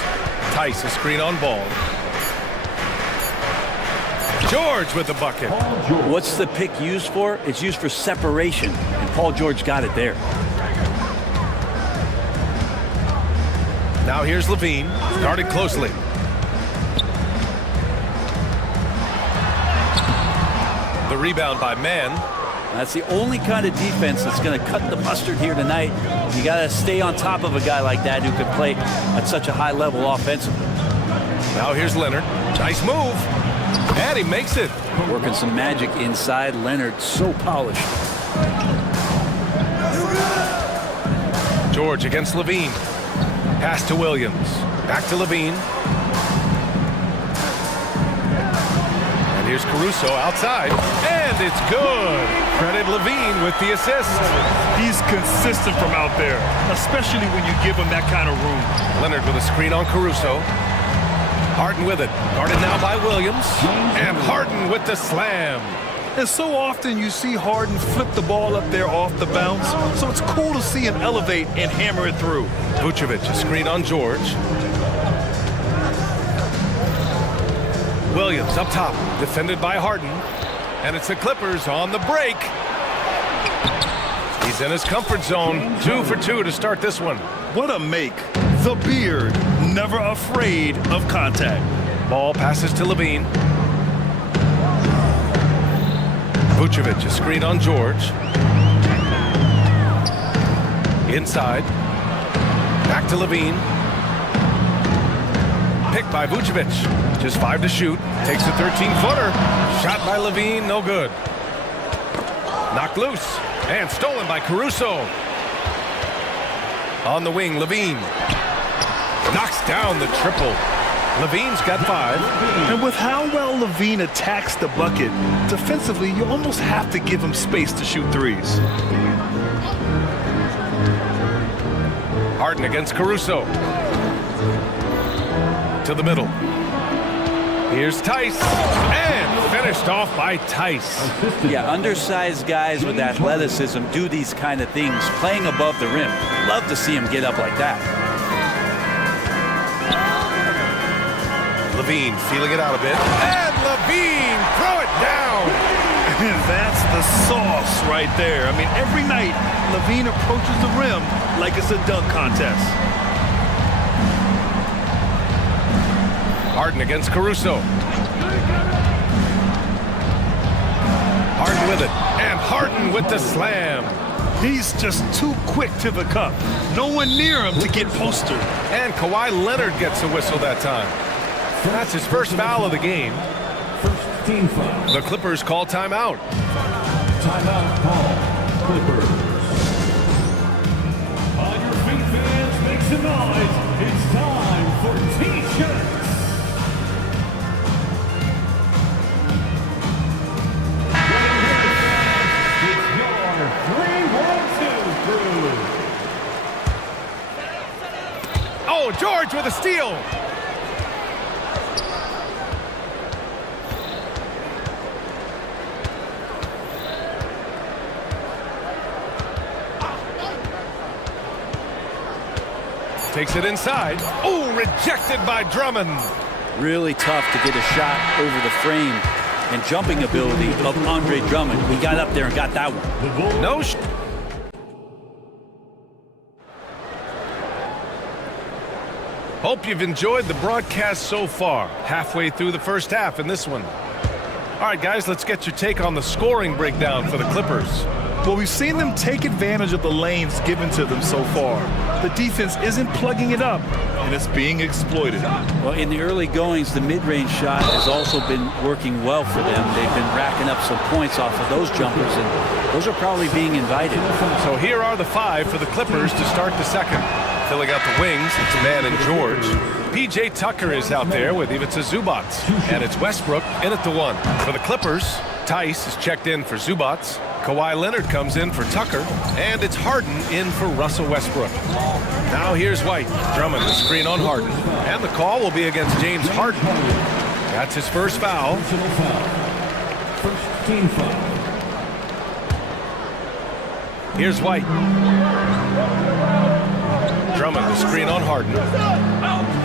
Tice, a screen on ball. George with the bucket. What's the pick used for? It's used for separation, and Paul George got it there. Now here's Levine, guarded closely. The rebound by Mann. That's the only kind of defense that's going to cut the mustard here tonight. You got to stay on top of a guy like that who can play at such a high level offensively. Now here's Leonard. Nice move. And he makes it. Working some magic inside. Leonard so polished. George against Levine. Pass to Williams. Back to Levine. And here's Caruso outside. And it's good. Credit Levine with the assist. He's consistent from out there, especially when you give him that kind of room. Leonard with a screen on Caruso. Harden with it. Guarded now by Williams. And Harden with the slam. And so often you see Harden flip the ball up there off the bounce, so it's cool to see him elevate and hammer it through. Vucevic, a screen on George. Williams up top, defended by Harden. And it's the Clippers on the break. He's in his comfort zone. 2 for 2 to start this one. What a make. The beard never afraid of contact. Ball passes to Levine. Vucevic, a screen on George. Inside. Back to Levine. Picked by Vucevic. Just 5 to shoot. Takes a 13-footer. Shot by Levine, no good. Knocked loose. And stolen by Caruso. On the wing, Levine. Knocks down the triple. Levine's got 5. And with how well Levine attacks the bucket, defensively, you almost have to give him space to shoot threes. Harden against Caruso. To the middle. Here's Tice. And finished off by Tice. Yeah, undersized guys with athleticism do these kind of things, playing above the rim. Love to see him get up like that. Levine feeling it out a bit. And Levine, throw it down. That's the sauce right there. I mean, every night, Levine approaches the rim like it's a dunk contest. Harden against Caruso. Harden with it. And Harden with the slam. He's just too quick to the cup. No one near him to get postered. And Kawhi Leonard gets a whistle that time. That's his first foul of the game. First team foul. The Clippers call timeout. Timeout call. Clippers. On your feet, fans, make some noise. It's time for T-shirts. It's your 3-1-2 crew. Oh, George with a steal. Takes it inside. Oh, rejected by Drummond. Really tough to get a shot over the frame and jumping ability of Andre Drummond. He got up there and got that one. No. Hope you've enjoyed the broadcast so far. Halfway through the first half in this one. All right, guys, let's get your take on the scoring breakdown for the Clippers. Well, we've seen them take advantage of the lanes given to them so far. The defense isn't plugging it up, and it's being exploited. Well, in the early goings, the mid-range shot has also been working well for them. They've been racking up some points off of those jumpers, and those are probably being invited. So here are the 5 for the Clippers to start the second. Filling out the wings, it's Mann and George. P.J. Tucker is out there with Ivica Zubac. And it's Westbrook in at the 1. For the Clippers, Tice is checked in for Zubac. Kawhi Leonard comes in for Tucker. And it's Harden in for Russell Westbrook. Now here's White. Drummond, the screen on Harden. And the call will be against James Harden. That's his first foul. First team foul. Here's White. Drummond, the screen on Harden.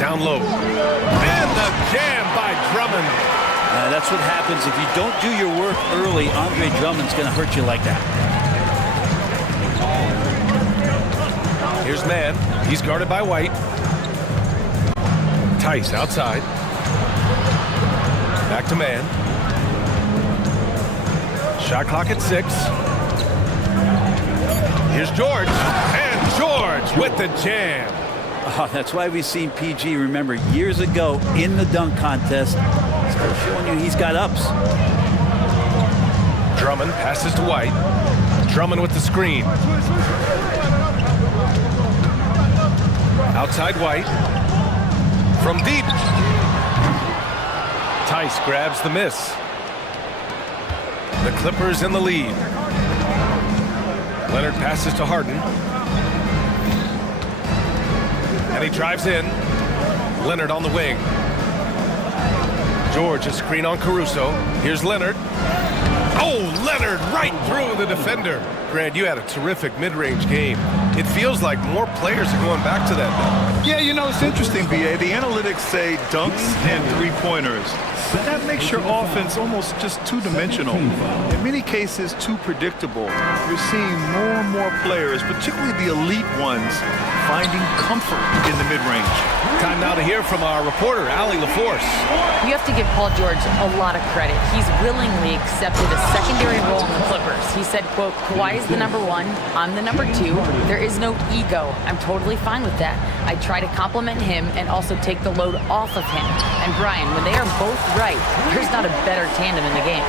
Down low. And the jam by Drummond. That's what happens if you don't do your work early. Andre Drummond's going to hurt you like that. Here's Mann. He's guarded by White. Tice outside. Back to Mann. Shot clock at 6. Here's George. And George with the jam. Oh, that's why we've seen PG, remember, years ago in the dunk contest. Still showing you he's got ups. Drummond passes to White. Drummond with the screen. Outside White. From deep. Tice grabs the miss. The Clippers in the lead. Leonard passes to Harden. And he drives in. Leonard on the wing. George, a screen on Caruso. Here's Leonard. Oh, Leonard right through the defender. Grant, you had a terrific mid-range game. It feels like more players are going back to that now. Yeah, you know, it's interesting, BA. The analytics say dunks and three-pointers. That makes your offense almost just two-dimensional. In many cases, too predictable. You're seeing more and more players, particularly the elite ones, finding comfort in the mid-range. Time now to hear from our reporter, Allie LaForce. You have to give Paul George a lot of credit. He's willingly accepted a secondary role in the Clippers. He said, quote, Kawhi is the number one, I'm the number two. There is no ego. I'm totally fine with that. I try to compliment him and also take the load off of him. And Brian, when they are both right, there's not a better tandem in the game.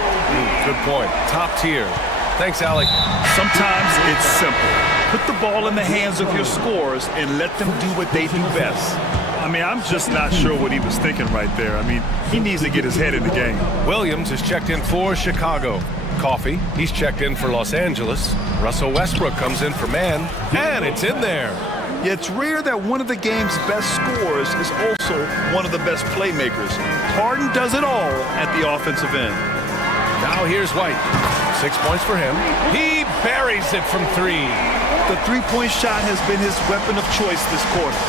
Good point. Top tier. Thanks, Allie. Sometimes it's simple. Put the ball in the hands of your scorers and let them do what they do best. I mean, I'm just not sure what he was thinking right there. I mean, he needs to get his head in the game. Williams is checked in for Chicago. Coffee, he's checked in for Los Angeles. Russell Westbrook comes in for man, and it's in there. Yeah, it's rare that one of the game's best scorers is also one of the best playmakers. Harden does it all at the offensive end. Now here's White. 6 points for him. He buries it from three. The three-point shot has been his weapon of choice this quarter.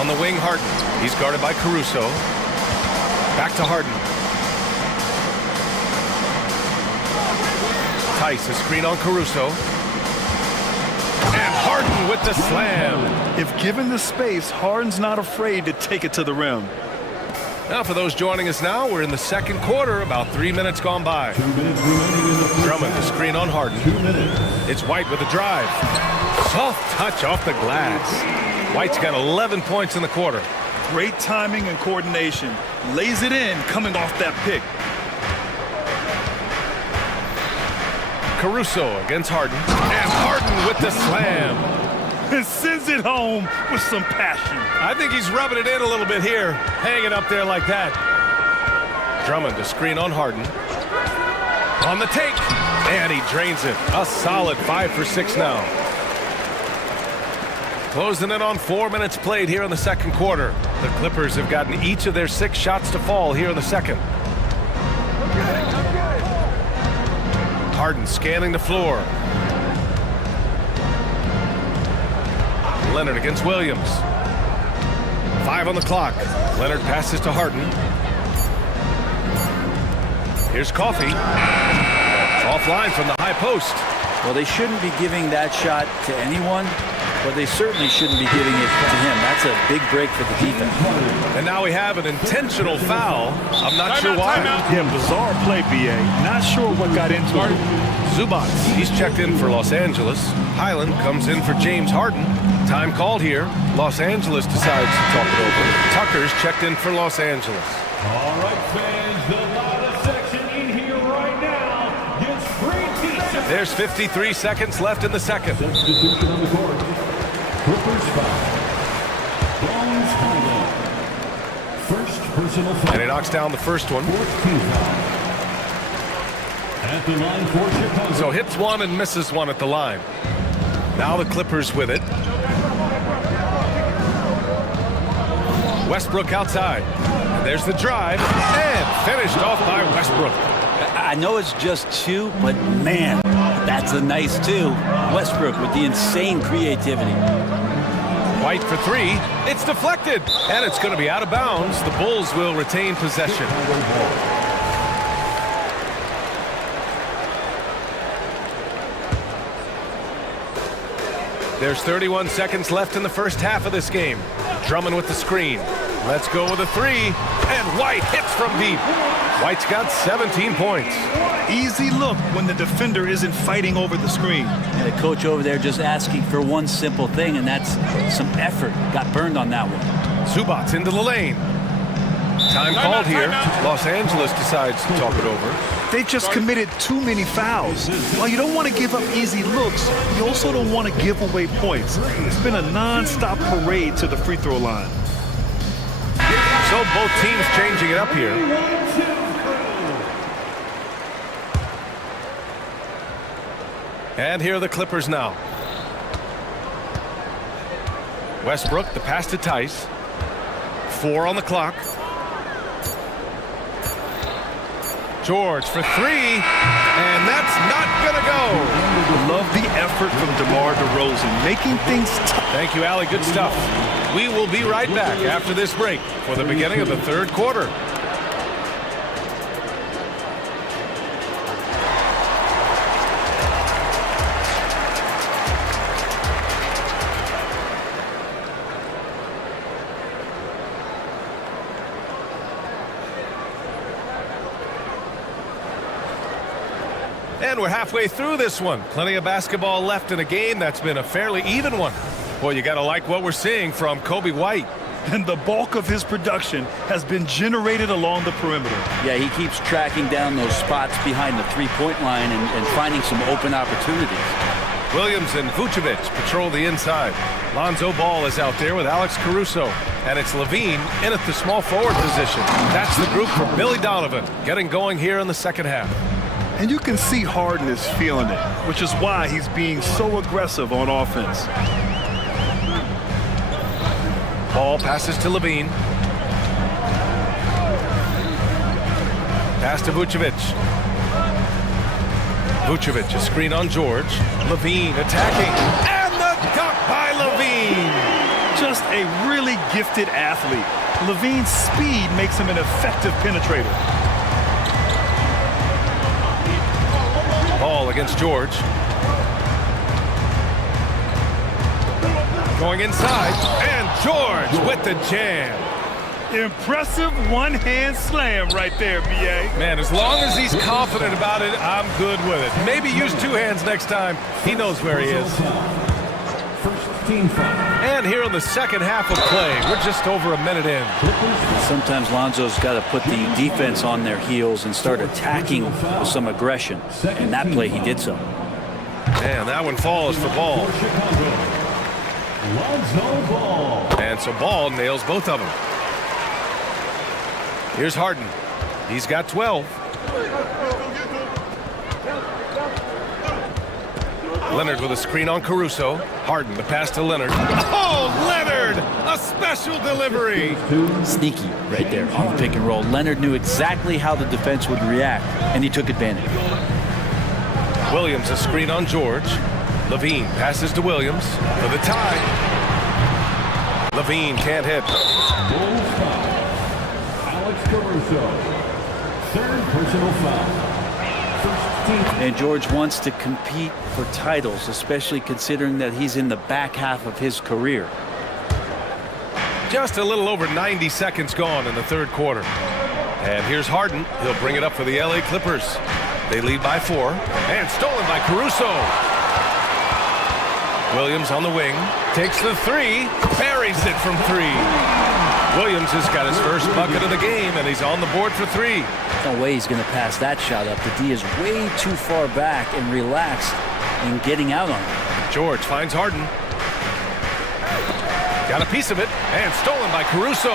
On the wing, Harden. He's guarded by Caruso. Back to Harden. Tice, a screen on Caruso. And Harden with the slam. If given the space, Harden's not afraid to take it to the rim. Now for those joining us now, we're in the second quarter, about 3 minutes gone by. Drummond, the screen on Harden. It's White with a drive. Soft touch off the glass. White's got 11 points in the quarter. Great timing and coordination. Lays it in coming off that pick. Caruso against Harden. And Harden with the slam. And sends it home with some passion. I think he's rubbing it in a little bit here. Hanging up there like that. Drummond, the screen on Harden. On the take. And he drains it. A solid 5 for 6 now. Closing in on 4 minutes played here in the second quarter. The Clippers have gotten each of their 6 shots to fall here in the second. Harden scanning the floor. Leonard against Williams. 5 on the clock. Leonard passes to Harden. Here's Coffee. It's offline from the high post. Well, they shouldn't be giving that shot to anyone, but they certainly shouldn't be giving it to him. That's a big break for the defense. And now we have an intentional foul. I'm not sure why. Yeah, bizarre play, BA. Not sure what got into it. Zubac, he's checked in for Los Angeles. Highland comes in for James Harden. Time called here. Los Angeles decides to talk it over. Tucker's checked in for Los Angeles. All right, fans, the loudest section in here right now gets free t-shirts. There's 53 seconds left in the second. Substitution on the court. Clippers foul. Bones Highland. First personal foul. And he knocks down the first one. Fourth team foul. At the line for Chicago. So hits one and misses one at the line. Now the Clippers with it. Westbrook outside. And there's the drive. And finished off by Westbrook. I know it's just 2, but man, that's a nice 2. Westbrook with the insane creativity. White for 3. It's deflected. And it's going to be out of bounds. The Bulls will retain possession. There's 31 seconds left in the first half of this game. Drummond with the screen. Let's go with a 3. And White hits from deep. White's got 17 points. Easy look when the defender isn't fighting over the screen. And the coach over there just asking for one simple thing, and that's some effort. Got burned on that one. Zubac into the lane. Time called here. Los Angeles decides to talk it over. They just committed too many fouls. While you don't want to give up easy looks, you also don't want to give away points. It's been a non-stop parade to the free throw line. So both teams changing it up here. And here are the Clippers now. Westbrook, the pass to Tice. 4 on the clock. George for three, and that's not gonna go. Love the effort from DeMar DeRozan, making things tough. Thank you, Allie. Good stuff. We will be right back after this break for the beginning of the third quarter. And we're halfway through this one. Plenty of basketball left in a game that's been a fairly even one. Boy, you got to like what we're seeing from Kobe White. And the bulk of his production has been generated along the perimeter. Yeah, he keeps tracking down those spots behind the three-point line and finding some open opportunities. Williams and Vucevic patrol the inside. Lonzo Ball is out there with Alex Caruso. And it's Levine in at the small forward position. That's the group for Billy Donovan, getting going here in the second half. And you can see Harden is feeling it, which is why he's being so aggressive on offense. Ball passes to Levine. Pass to Vucevic. Vucevic, a screen on George. Levine attacking. And the dunk by Levine. Just a really gifted athlete. Levine's speed makes him an effective penetrator. Ball against George. Going inside, and George with the jam. Impressive one-hand slam right there, B.A. Man, as long as he's confident about it, I'm good with it. Maybe use two hands next time. He knows where he is. And here in the second half of play, we're just over a minute in. Sometimes Lonzo's got to put the defense on their heels and start attacking with some aggression. And that play, he did so. And that one falls for Ball. And so Ball nails both of them. Here's Harden. He's got 12. Leonard with a screen on Caruso. Harden, the pass to Leonard. Oh, Leonard! A special delivery! Sneaky right there on the pick and roll. Leonard knew exactly how the defense would react, and he took advantage. Williams, a screen on George. Levine passes to Williams for the tie. Levine can't hit. Alex Caruso, third personal foul. And George wants to compete for titles, especially considering that he's in the back half of his career. Just a little over 90 seconds gone in the third quarter. And here's Harden. He'll bring it up for the LA Clippers. They lead by 4. And stolen by Caruso. Williams on the wing. Takes the 3. Buries it from 3. Williams has got his first bucket of the game, and he's on the board for 3. No way he's going to pass that shot up. The D is way too far back and relaxed in getting out on it. George finds Harden. Got a piece of it, and stolen by Caruso.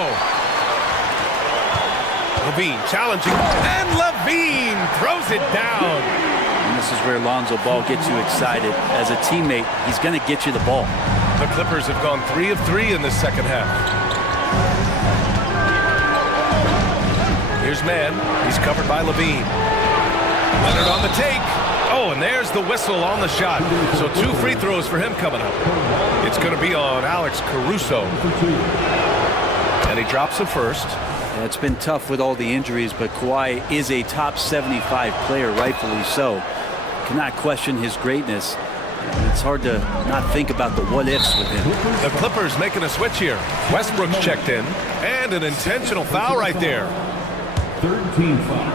Levine challenging, and Levine throws it down. And this is where Lonzo Ball gets you excited. As a teammate, he's going to get you the ball. The Clippers have gone 3 of 3 in this second half. Here's Mann. He's covered by Levine. Leonard on the take. Oh, and there's the whistle on the shot. So 2 free throws for him coming up. It's going to be on Alex Caruso. And he drops the first. Yeah, it's been tough with all the injuries, but Kawhi is a top 75 player, rightfully so. Cannot question his greatness. It's hard to not think about the what-ifs with him. The Clippers making a switch here. Westbrook's checked in. And an intentional foul right there. 13 foul.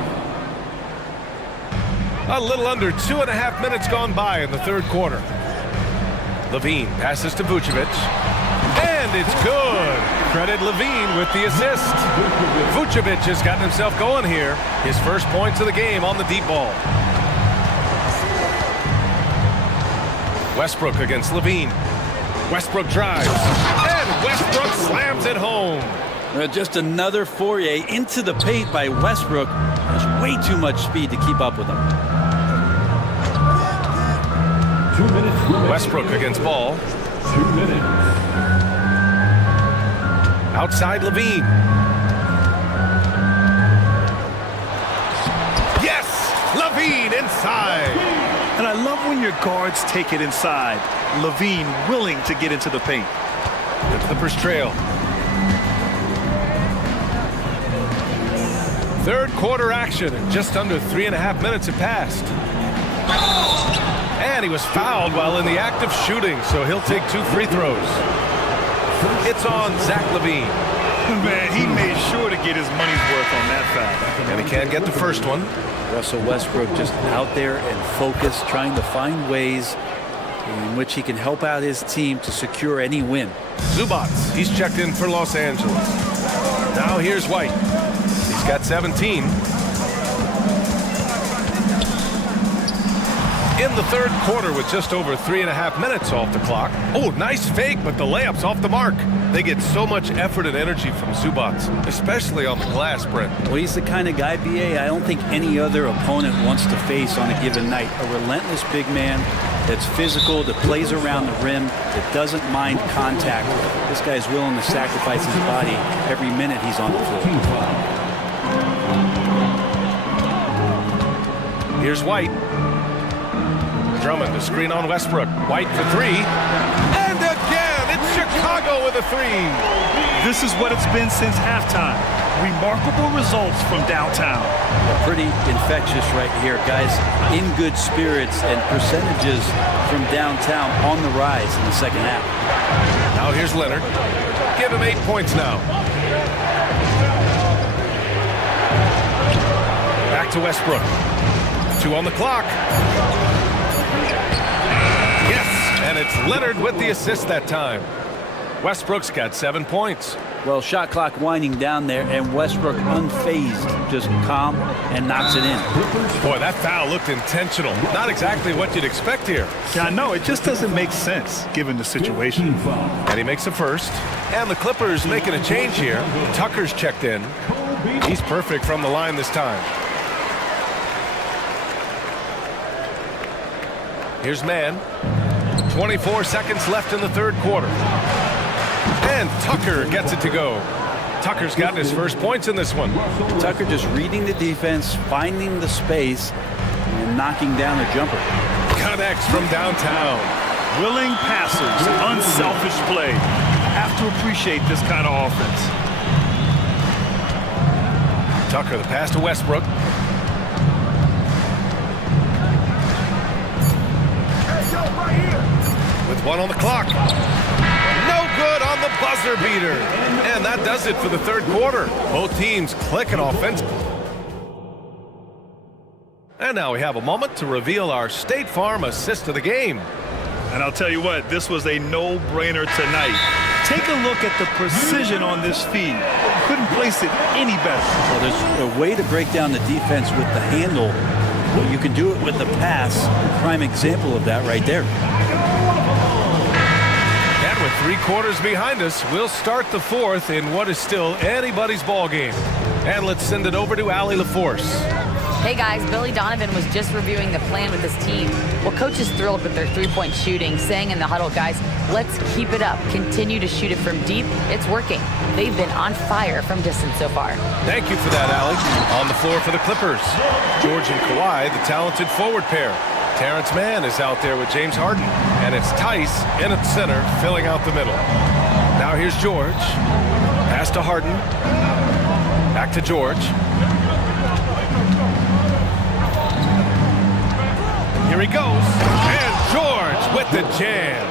A little under 2.5 minutes gone by in the third quarter. Levine passes to Vucevic. And it's good. Credit Levine with the assist. Vucevic has gotten himself going here. His first points of the game on the deep ball. Westbrook against Levine. Westbrook drives. And Westbrook slams it home. Just another foray into the paint by Westbrook. There's way too much speed to keep up with him. 2 minutes. Westbrook against Ball. 2 minutes. Outside Levine. inside. And I love when your guards take it inside. Levine willing to get into the paint. The Clippers trail. Third quarter action, and just under 3.5 minutes have passed. And he was fouled while in the act of shooting, so he'll take 2 free throws. It's on Zach Levine. Man, he made sure to get his money's worth on that foul. And he can't get the first one. Russell Westbrook just out there and focused, trying to find ways in which he can help out his team to secure any win. Zubac, he's checked in for Los Angeles. Now here's White. He's got 17. In the third quarter with just over 3.5 minutes off the clock. Oh, nice fake, but the layup's off the mark. They get so much effort and energy from Zubac, especially on the glass, Brent. Well, he's the kind of guy, BA, I don't think any other opponent wants to face on a given night. A relentless big man that's physical, that plays around the rim, that doesn't mind contact. This guy's willing to sacrifice his body every minute he's on the floor. Here's White. Drummond to screen on Westbrook. White for 3. And again, it's Chicago with a 3. This is what it's been since halftime. Remarkable results from downtown. Pretty infectious right here, guys. In good spirits and percentages from downtown on the rise in the second half. Now here's Leonard. Give him 8 points now. Back to Westbrook. 2 on the clock. And it's Leonard with the assist that time. Westbrook's got 7 points. Well, shot clock winding down there, and Westbrook unfazed, just calm and knocks it in. Boy, that foul looked intentional. Not exactly what you'd expect here. Yeah, I know. It just doesn't make sense given the situation. And he makes a first. And the Clippers making a change here. Tucker's checked in. He's perfect from the line this time. Here's Mann. 24 seconds left in the third quarter. And Tucker gets it to go. Tucker's gotten his first points in this one. Tucker just reading the defense, finding the space, and knocking down a jumper. Connects from downtown. Willing passers, unselfish play. Have to appreciate this kind of offense. Tucker, the pass to Westbrook. With 1 on the clock. No good on the buzzer beater. And that does it for the third quarter. Both teams clicking offense. And now we have a moment to reveal our State Farm assist of the game. And I'll tell you what, this was a no-brainer tonight. Take a look at the precision on this feed. Couldn't place it any better. Well, there's a way to break down the defense with the handle. Well, you can do it with the pass. Prime example of that right there. And with 3 quarters behind us, we'll start the fourth in what is still anybody's ball game. And let's send it over to Allie LaForce. Hey guys, Billy Donovan was just reviewing the plan with his team. Well, coach is thrilled with their 3-point shooting, saying in the huddle, guys, let's keep it up. Continue to shoot it from deep. It's working. They've been on fire from distance so far. Thank you for that, Allie. On the floor for the Clippers. George and Kawhi, the talented forward pair. Terrence Mann is out there with James Harden. And it's Tice in at center, filling out the middle. Now here's George. Pass to Harden. Back to George. Here he goes. And George with the jam.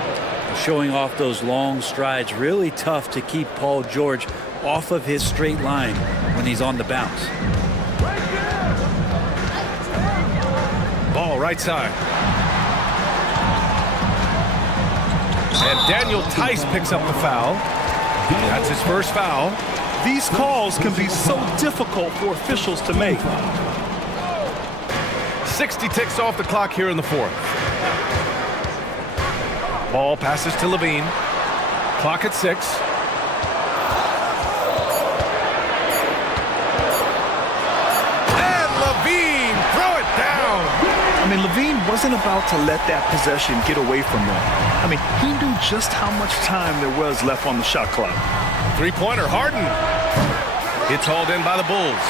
Showing off those long strides. Really tough to keep Paul George off of his straight line when he's on the bounce. Ball right side. And Daniel Tice picks up the foul. That's his first foul. These calls can be so difficult for officials to make. 60 ticks off the clock here in the fourth. Ball passes to Levine. Clock at 6. And Levine, throw it down. I mean, Levine wasn't about to let that possession get away from him. I mean, he knew just how much time there was left on the shot clock. 3-pointer, Harden. It's hauled in by the Bulls.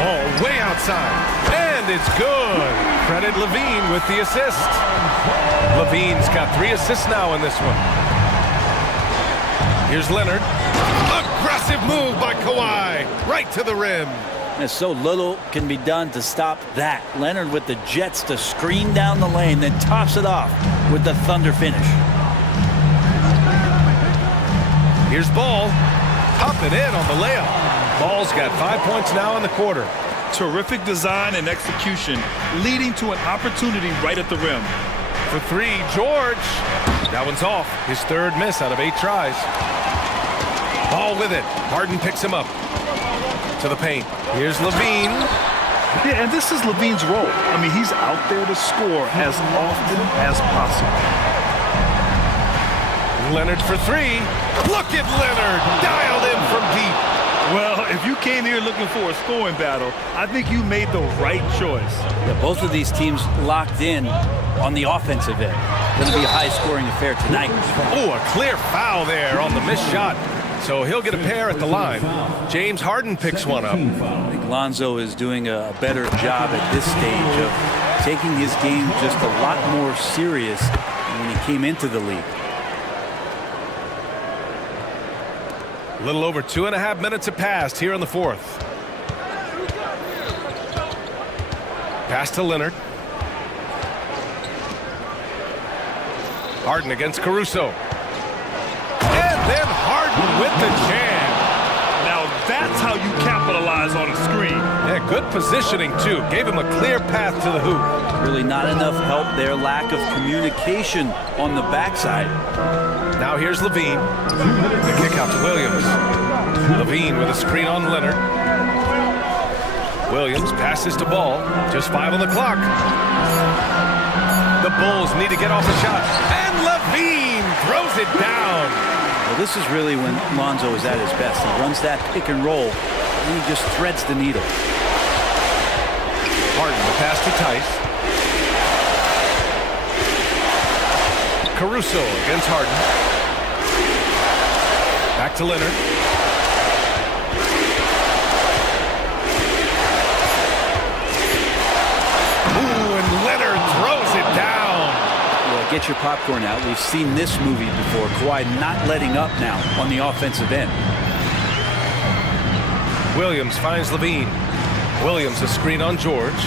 Ball way outside. And it's good. Credit Levine with the assist. Levine's got 3 assists now in this one. Here's Leonard. Aggressive move by Kawhi. Right to the rim. And so little can be done to stop that. Leonard with the jets to screen down the lane, then tops it off with the thunder finish. Here's Ball. Up and in on the layup. Ball's got 5 points now in the quarter. Terrific design and execution, leading to an opportunity right at the rim. For 3, George. That one's off. His 3rd miss out of 8 tries. Ball with it. Harden picks him up. To the paint. Here's Levine. Yeah, and this is Levine's role. I mean, he's out there to score as often as possible. Leonard for 3. Look at Leonard. Dialed in from deep. Well, if you came here looking for a scoring battle, I think you made the right choice. Yeah, both of these teams locked in on the offensive end. Going to be a high-scoring affair tonight. Oh, a clear foul there on the missed shot. So he'll get a pair at the line. James Harden picks one up. I think Lonzo is doing a better job at this stage of taking his game just a lot more serious than when he came into the league. A little over 2.5 minutes have passed here in the 4th. Pass to Leonard. Harden against Caruso. And then Harden with the jam. Now that's how you capitalize on a screen. Yeah, good positioning too. Gave him a clear path to the hoop. Really not enough help there. Lack of communication on the backside. Now here's Levine. The kick out to Williams. Levine with a screen on Leonard. Williams passes to Ball. Just 5 on the clock. The Bulls need to get off the shot. And Levine throws it down. Well, this is really when Lonzo is at his best. He runs that pick and roll, and he just threads the needle. Harden, the pass to Tice. Caruso against Harden. Back to Leonard. Ooh, and Leonard throws it down. Well, get your popcorn out. We've seen this movie before. Kawhi not letting up now on the offensive end. Williams finds Levine. Williams a screen on George.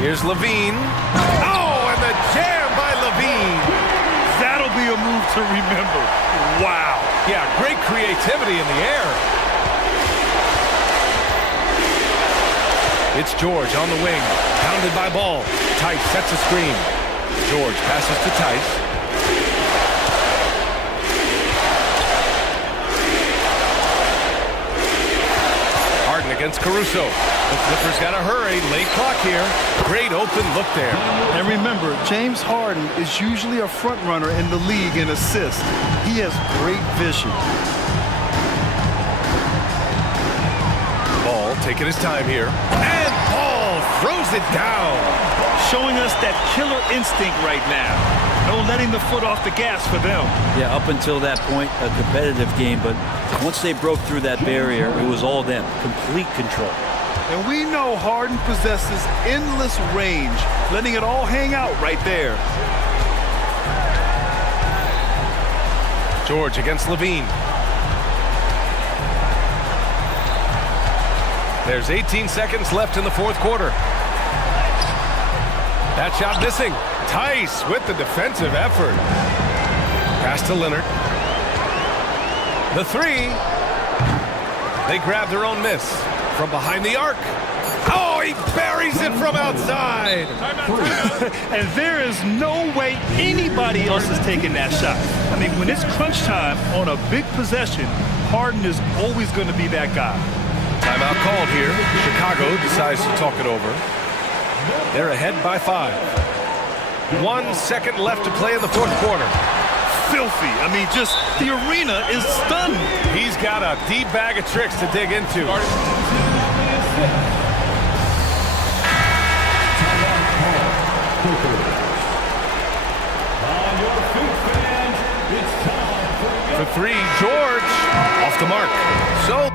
Here's Levine. Oh, and the jam by Levine. That'll be a move to remember. Wow. Yeah, great creativity in the air. It's George on the wing. Pounded by Ball. Tice sets a screen. George passes to Tice. Harden against Caruso. The Clippers got to hurry. Late clock here. Great open look there. And remember, James Harden is usually a front runner in the league in assists. He has great vision. Ball taking his time here. And Ball throws it down. Showing us that killer instinct right now. No letting the foot off the gas for them. Yeah, up until that point, a competitive game, but once they broke through that barrier, it was all them. Complete control. And we know Harden possesses endless range, letting it all hang out right there. George against Levine. There's 18 seconds left in the 4th quarter. That shot missing. Tice with the defensive effort. Pass to Leonard. The 3. They grab their own miss from behind the arc. Oh, he buries it from outside. And there is no way anybody else is taking that shot. I mean, when it's crunch time on a big possession, Harden is always going to be that guy. Timeout called here. Chicago decides to talk it over. They're ahead by 5. 1 second left to play in the 4th quarter. Filthy. I mean, just the arena is stunned. He's got a deep bag of tricks to dig into. For 3, George off the mark. So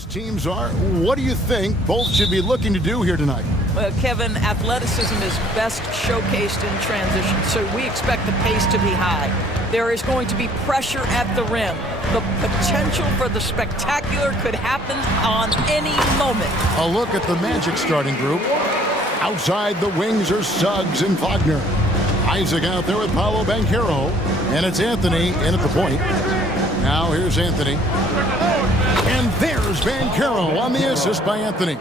these teams are. What do you think both should be looking to do here tonight? Well, Kevin, athleticism is best showcased in transition, so we expect the pace to be high. There is going to be pressure at the rim. The potential for the spectacular could happen on any moment. A look at the Magic starting group. Outside the wings are Suggs and Wagner. Isaac out there with Paolo Banchero. And it's Anthony in at the point. Now here's Anthony. And there's Banchero on the assist by Anthony.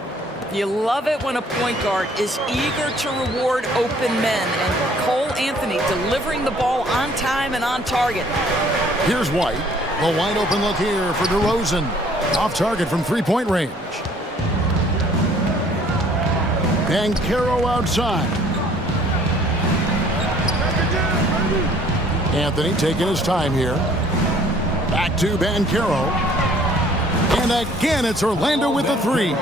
You love it when a point guard is eager to reward open men, and Cole Anthony delivering the ball on time and on target. Here's White. The wide open look here for DeRozan. Off target from three-point range. Banchero outside. Anthony taking his time here. Back to Banchero. And again, it's Orlando with the three.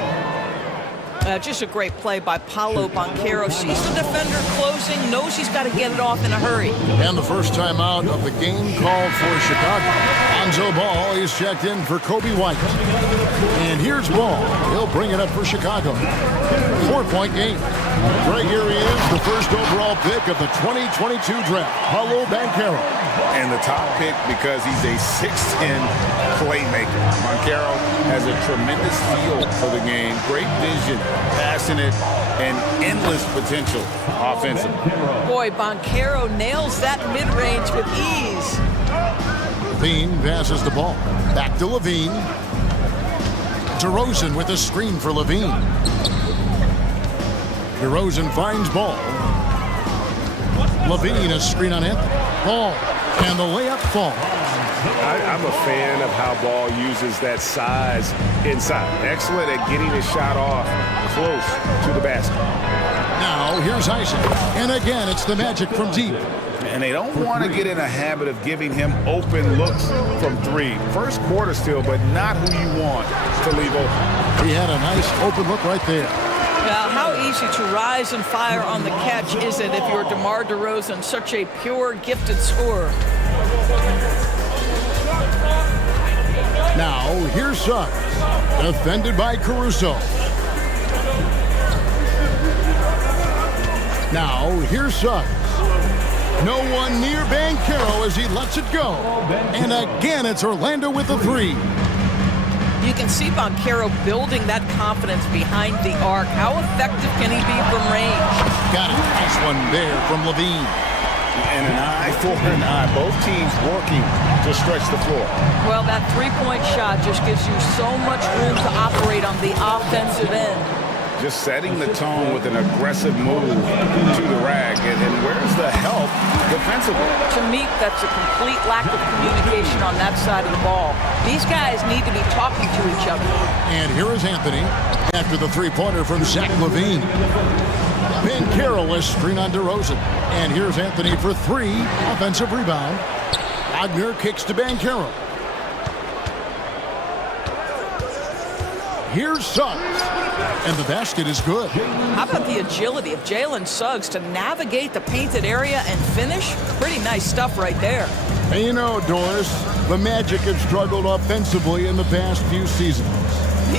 Just a great play by Paolo Banchero. Sees the defender closing, knows he's got to get it off in a hurry. And the first time out of the game called for Chicago. Lonzo Ball is checked in for Kobe White. And here's Ball. He'll bring it up for Chicago. 4-point game. Right here he is, the first overall pick of the 2022 draft, Paolo Banchero. And the top pick because he's a 6'10 playmaker. Banchero has a tremendous feel for the game, great vision, passionate, and endless potential offensively. Boy, Banchero nails that mid-range with ease. Levine passes the ball. Back to Levine. DeRozan with a screen for Levine. DeRozan finds Ball. Levine a screen on Anthony. Ball. And the layup falls. I'm a fan of how Ball uses that size inside. Excellent at getting his shot off close to the basket. Now here's Isaac. And again, it's the Magic from deep. And they don't want to get in a habit of giving him open looks from three. First quarter still, but not who you want to leave open. He had a nice open look right there. Now, how easy to rise and fire on the catch is it if you're DeMar DeRozan, such a pure, gifted scorer? Now, here's Suggs. Defended by Caruso. Now, here's Suggs. No one near Banchero as he lets it go. And again, it's Orlando with the three. You can see Banchero building that confidence behind the arc. How effective can he be from range? Got it. Nice one there from Levine. And an eye for an eye. Both teams working to stretch the floor. Well, that three-point shot just gives you so much room to operate on the offensive end. Just setting the tone with an aggressive move to the rack. And where's the help defensively? To me, that's a complete lack of communication on that side of the ball. These guys need to be talking to each other. And here is Anthony after the three-pointer from Zach LaVine. Banchero is screen on DeRozan. And here's Anthony for three. Offensive rebound. Wagner kicks to Banchero. Here's Suggs. And the basket is good. How about the agility of Jalen Suggs to navigate the painted area and finish? Pretty nice stuff right there. And you know, Doris, the Magic have struggled offensively in the past few seasons.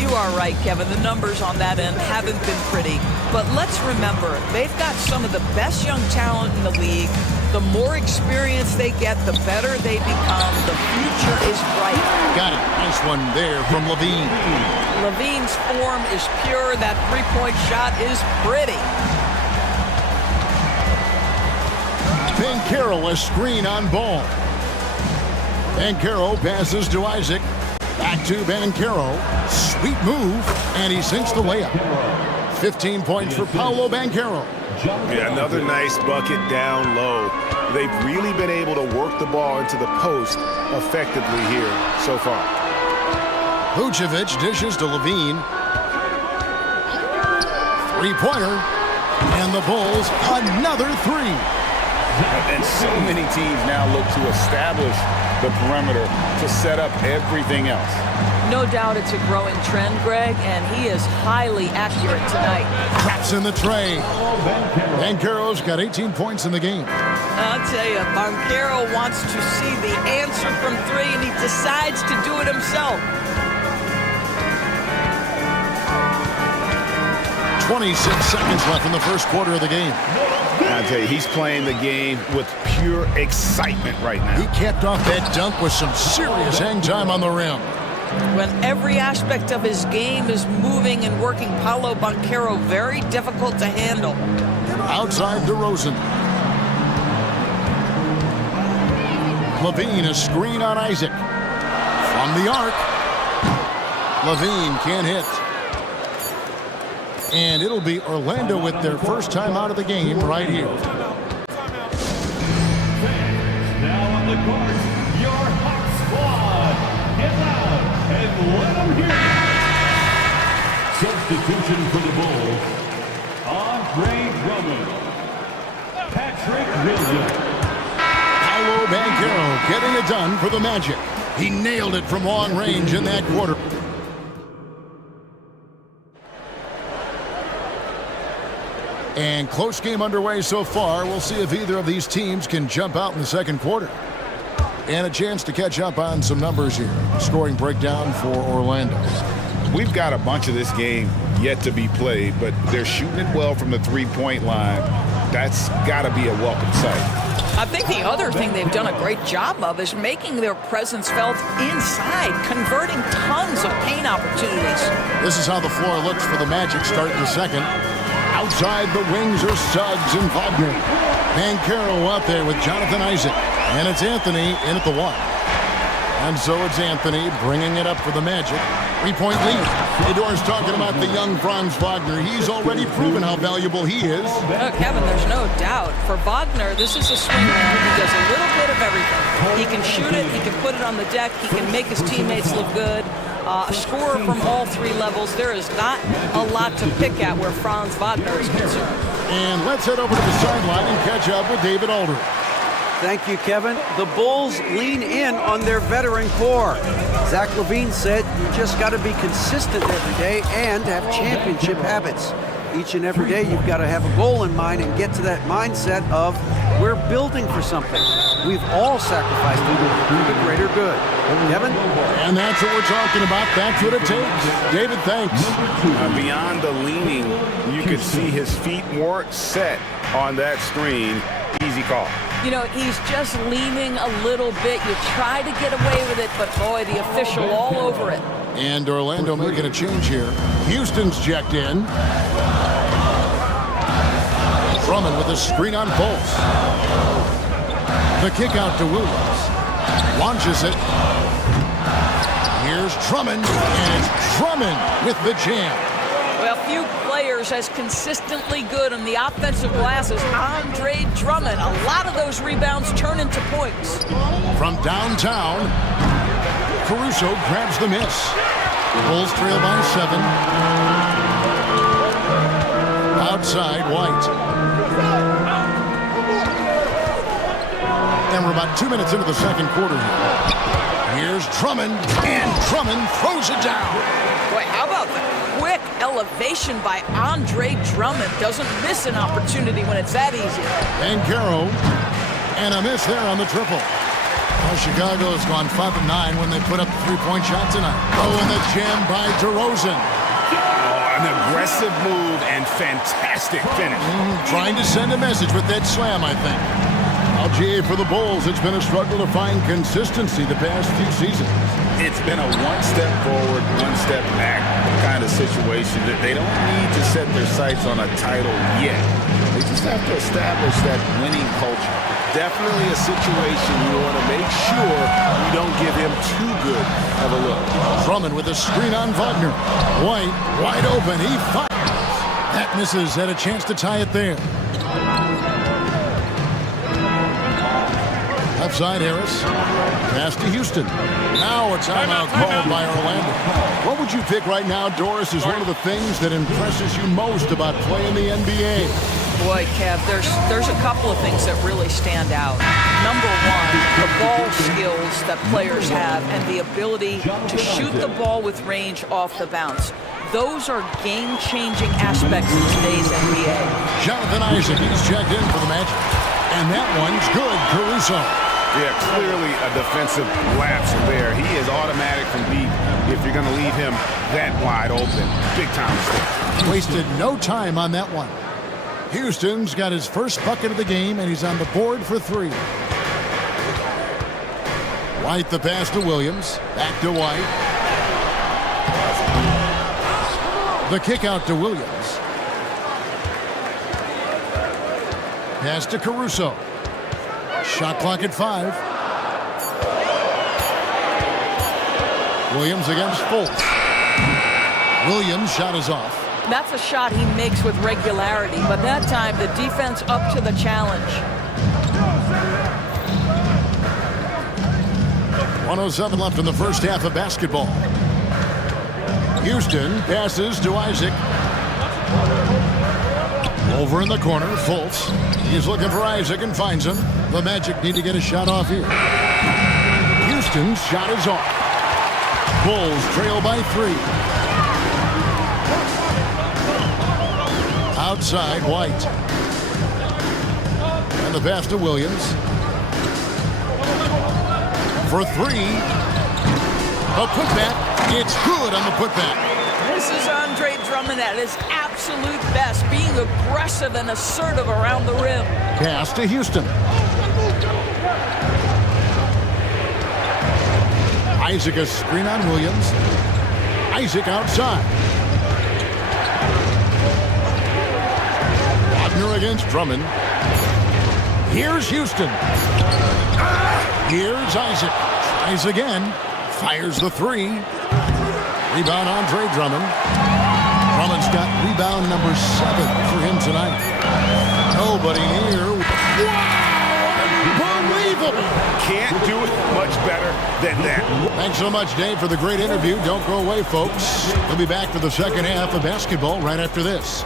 You are right, Kevin. The numbers on that end haven't been pretty. But let's remember, they've got some of the best young talent in the league. The more experience they get, the better they become. The future is bright. Got it. Nice one there from Levine. Levine's form is pure. That three-point shot is pretty. Banchero a screen on Ball. Banchero passes to Isaac. Back to Banchero. Sweet move. And he sinks the layup. 15 points for Paolo Banchero. Yeah, another nice bucket down low. They've really been able to work the ball into the post effectively here so far. Vucevic dishes to Levine. Three-pointer. And the Bulls, another three. And so many teams now look to establish the perimeter to set up everything else. No doubt it's a growing trend, Greg, and he is highly accurate tonight. Traps in the tray. Banchero's got 18 points in the game. I'll tell you, Banchero wants to see the answer from three, and he decides to do it himself. 26 seconds left in the first quarter of the game. I tell you, he's playing the game with pure excitement right now. He capped off that dunk with some serious hang time on the rim. When every aspect of his game is moving and working, Paolo Banchero very difficult to handle. Outside DeRozan. Levine, a screen on Isaac. From the arc. Levine can't hit. And it'll be Orlando with their first time out of the game right here. Now on the court, your Hawk squad. Get loud and let them hear it. Substitution for the Bulls. Andre Drummond. Patrick Williams. Paolo Banchero getting it done for the Magic. He nailed it from long range in that quarter. And close game underway so far. We'll see if either of these teams can jump out in the second quarter. And a chance to catch up on some numbers here. Scoring breakdown for Orlando. We've got a bunch of this game yet to be played, but they're shooting it well from the three-point line. That's got to be a welcome sight. I think the other thing they've done a great job of is making their presence felt inside, converting tons of paint opportunities. This is how the floor looks for the Magic starting the second. Outside the wings are Suggs and Wagner. Banchero out there with Jonathan Isaac. And it's Anthony in at the one. And so it's Anthony bringing it up for the Magic. 3-point lead. Fedor's talking about the young Franz Wagner. He's already proven how valuable he is. Kevin, there's no doubt. For Wagner, this is a swingman who does a little bit of everything. He can shoot it, he can put it on the deck, he can make his teammates look good. A scorer from all three levels. There is not a lot to pick at where Franz Wagner is concerned. And let's head over to the sideline and catch up with David Aldridge. Thank you, Kevin. The Bulls lean in on their veteran core. Zach LaVine said you just got to be consistent every day and have championship habits. Each and every day you've got to have a goal in mind and get to that mindset of we're building for something. We've all sacrificed for the greater good. Kevin? And that's what we're talking about. That's what it takes. David, thanks. Beyond the leaning, you could see his feet more set on that screen. Easy call. You know, he's just leaning a little bit. You try to get away with it, but boy, the official all over it. And Orlando making a change here. Houston's checked in. Drummond with a screen on Pulse. The kick out to Williams. Launches it. Here's Drummond, and it's Drummond with the jam. Well, few players as consistently good on the offensive glass as Andre Drummond. A lot of those rebounds turn into points. From downtown, Caruso grabs the miss. Bulls trail by 7. Outside, White. And we're about 2 minutes into the second quarter here. Here's Drummond, and Drummond throws it down. Boy, how about the quick elevation by Andre Drummond? Doesn't miss an opportunity when it's that easy. Banchero, and a miss there on the triple. Well, Chicago has gone 5 of 9 when they put up the three-point shot tonight. Oh, and the jam by DeRozan. An aggressive move and fantastic finish. Trying to send a message with that slam, I think. GA for the Bulls, it's been a struggle to find consistency the past few seasons. It's been a one-step forward, one-step back kind of situation that they don't need to set their sights on a title yet. They just have to establish that winning culture. Definitely a situation you want to make sure you don't give him too good of a look. Drummond with a screen on Wagner. White, wide open, he fires. That misses, had a chance to tie it there. Left side, Harris. Pass to Houston. Now a timeout called by Orlando. What would you pick right now, Doris, is one of the things that impresses you most about playing the NBA? Boy, Kev, there's a couple of things that really stand out. Number one, the ball skills that players have and the ability to shoot the ball with range off the bounce. Those are game-changing aspects in today's NBA. Jonathan Isaac, he's checked in for the Magic. And that one's good, Caruso. Yeah, clearly a defensive lapse there. He is automatic from deep if you're going to leave him that wide open. Big time mistake. Wasted no time on that one. Houston's got his first bucket of the game, and he's on the board for 3. White the pass to Williams. Back to White. The kick out to Williams. Pass to Caruso. Shot clock at 5. Williams against Fultz. Williams' shot is off. That's a shot he makes with regularity, but that time the defense up to the challenge. 1:07 left in the first half of basketball. Houston passes to Isaac. Over in the corner, Fultz. He's looking for Isaac and finds him. The Magic need to get a shot off here. Houston's shot is off. Bulls trail by 3. Outside, White. And the pass to Williams. For 3. A putback. It's good on the putback. This is Andre Drummond at his absolute best, being aggressive and assertive around the rim. Pass to Houston. Isaac a screen on Williams. Isaac outside. Wagner against Drummond. Here's Houston. Here's Isaac. Tries again. Fires the 3. Rebound Andre Drummond. Drummond's got rebound number 7 for him tonight. Nobody near. Unbelievable. Can't do it much better than that. Thanks so much, Dave, for the great interview. Don't go away, folks. We'll be back for the second half of basketball right after this.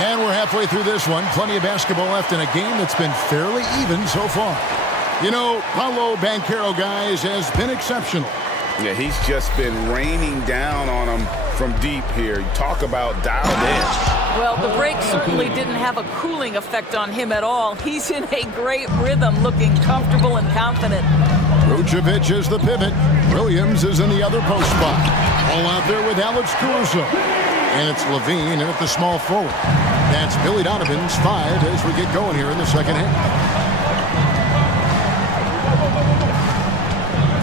And we're halfway through this one. Plenty of basketball left in a game that's been fairly even so far. You know, Paolo Banchero, guys, has been exceptional. Yeah, he's just been raining down on him from deep here. Talk about dialed in. Well, the break certainly didn't have a cooling effect on him at all. He's in a great rhythm, looking comfortable and confident. Vucevic is the pivot. Williams is in the other post spot. All out there with Alex Caruso. And it's Levine in at the small forward. That's Billy Donovan's 5 as we get going here in the second half.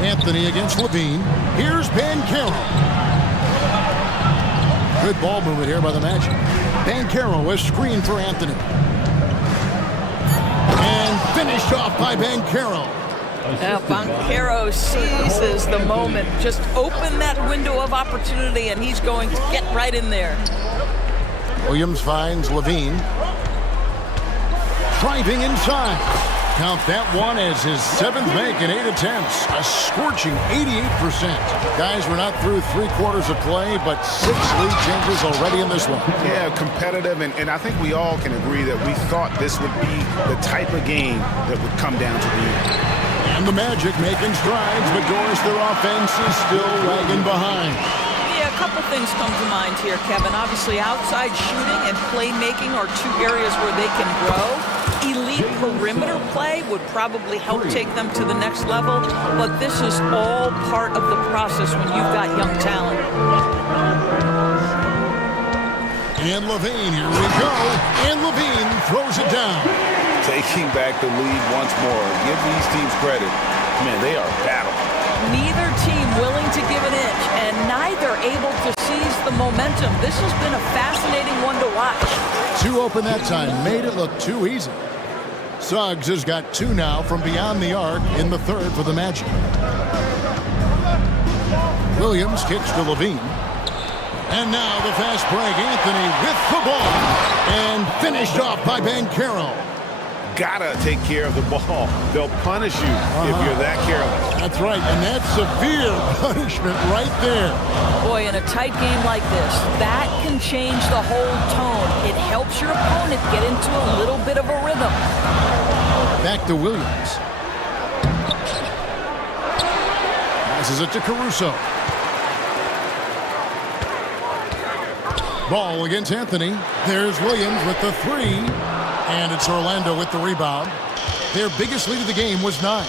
Anthony against Levine. Here's Banchero. Good ball movement here by the Magic. Banchero is screened for Anthony. And finished off by Banchero. Now Banchero seizes the moment. Just open that window of opportunity and he's going to get right in there. Williams finds Levine. Driving inside. Count that one as his 7th make in 8 attempts. A scorching 88%. Guys, we're not through 3 quarters of play, but 6 lead changes already in this one. Yeah, competitive, and I think we all can agree that we thought this would be the type of game that would come down to the end. And the Magic making strides, but Doris, their offense is still lagging behind. Yeah, a couple things come to mind here, Kevin. Obviously, outside shooting and playmaking are 2 areas where they can grow. Elite perimeter play would probably help take them to the next level, but this is all part of the process when you've got young talent. And Levine, here we go. And Levine throws it down. Taking back the lead once more. Give these teams credit. Man, they are battling. Neither team willing to give an inch, and neither able to seize the momentum. This has been a fascinating one to watch. 2 open that time. Made it look too easy. Suggs has got 2 now from beyond the arc in the 3rd for the Magic. Williams kicks to Levine. And now the fast break. Anthony with the ball. And finished off by Banchero. Gotta take care of the ball. They'll punish you if you're that careless. That's right, and that's severe punishment right there. Boy, in a tight game like this, that can change the whole tone. It helps your opponent get into a little bit of a rhythm. Back to Williams. Passes it to Caruso. Ball against Anthony. There's Williams with the three. And it's Orlando with the rebound. Their biggest lead of the game was 9.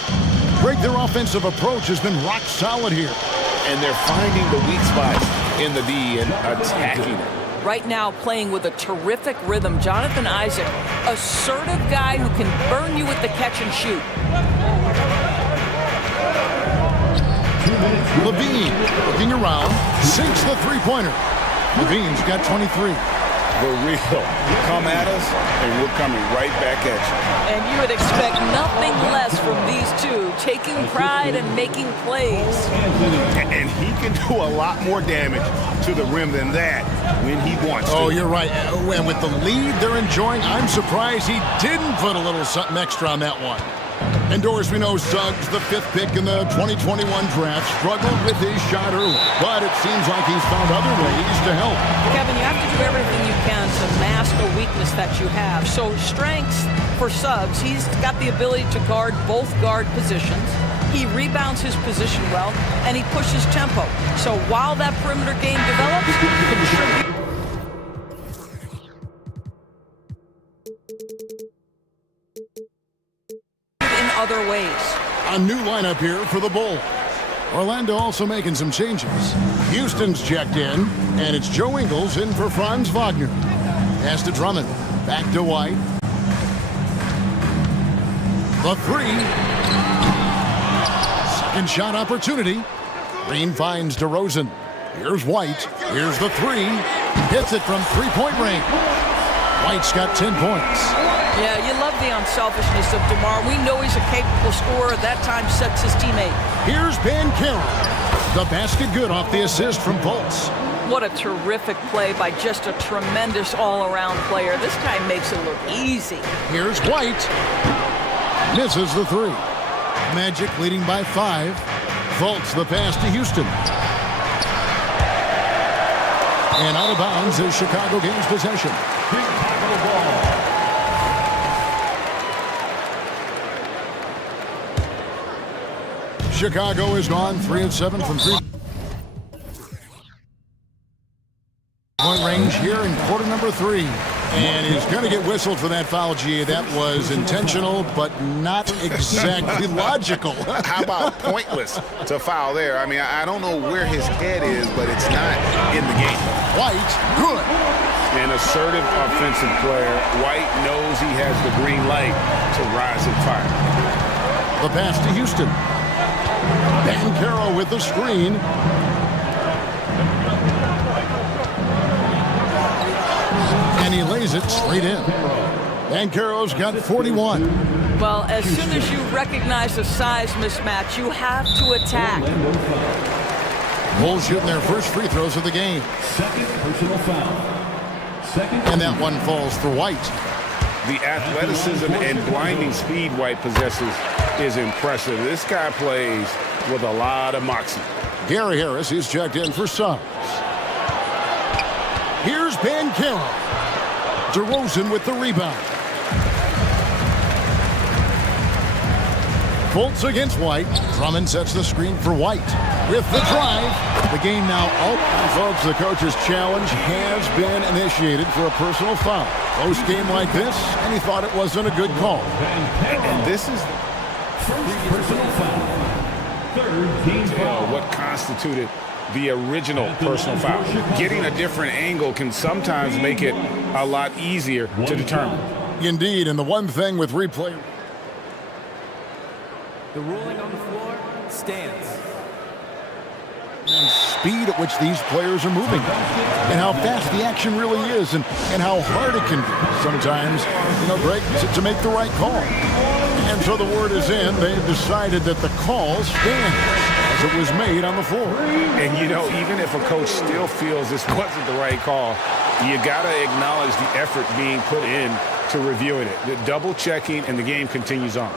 Greg, their offensive approach has been rock solid here. And they're finding the weak spots in the D and attacking it. Right now playing with a terrific rhythm. Jonathan Isaac, assertive guy who can burn you with the catch and shoot. Levine looking around, sinks the three-pointer. Levine's got 23. The real. Come at us, and we're coming right back at you. And you would expect nothing less from these two, taking pride and making plays. And he can do a lot more damage to the rim than that when he wants to. Oh, you're right. And with the lead they're enjoying, I'm surprised he didn't put a little something extra on that one. Indoors, we know Suggs, the 5th pick in the 2021 draft, struggled with his shot early, but it seems like he's found other ways to help. Kevin, you have to do everything you can to mask a weakness that you have. So strengths for Suggs, he's got the ability to guard both guard positions. He rebounds his position well, and he pushes tempo. So while that perimeter game develops, contribute. Other ways. A new lineup here for the Bull. Orlando also making some changes. Houston's checked in, and it's Joe Ingles in for Franz Wagner. Pass to Drummond. Back to White. The three. Second shot opportunity. Green finds DeRozan. Here's White. Here's the three. Hits it from three-point range. White's got 10 points. Yeah, you love the unselfishness of DeMar. We know he's a capable scorer. That time sets his teammate. Here's Banchero. The basket good off the assist from Fultz. What a terrific play by just a tremendous all-around player. This guy makes it look easy. Here's White. Misses the three. Magic leading by 5. Fultz the pass to Houston. And out of bounds as Chicago gains possession. Chicago has gone 3-7 from 3-point range here in quarter number 3. And he's going to get whistled for that foul, G. That was intentional, but not exactly logical. How about pointless to foul there? I mean, I don't know where his head is, but it's not in the game. White, good. An assertive offensive player. White knows he has the green light to rise and fire. The pass to Houston. Banchero with the screen. And he lays it straight in. Banchero's got 41. Well, as soon as you recognize the size mismatch, you have to attack. Bulls shooting their first free throws of the game. Second personal foul. And that one falls for White. The athleticism and blinding speed White possesses is impressive. This guy plays with a lot of moxie. Gary Harris is checked in for Suggs. Here's Banchero. DeRozan with the rebound. Fultz against White. Drummond sets the screen for White. With the drive, the game now open. Folks, the coach's challenge has been initiated for a personal foul. Close game like this, and he thought it wasn't a good call. And this is First personal foul. Third team foul. what constituted the original personal foul. Getting a different angle can sometimes make it a lot easier to determine. Indeed, and the one thing with replay. The ruling on the floor stands. And speed at which these players are moving, and how fast the action really is, and how hard it can be sometimes, Greg, to make the right call. And so the word is in. They've decided that the call stands as it was made on the floor. And even if a coach still feels this wasn't the right call, you got to acknowledge the effort being put in to reviewing it. The double checking, and the game continues on.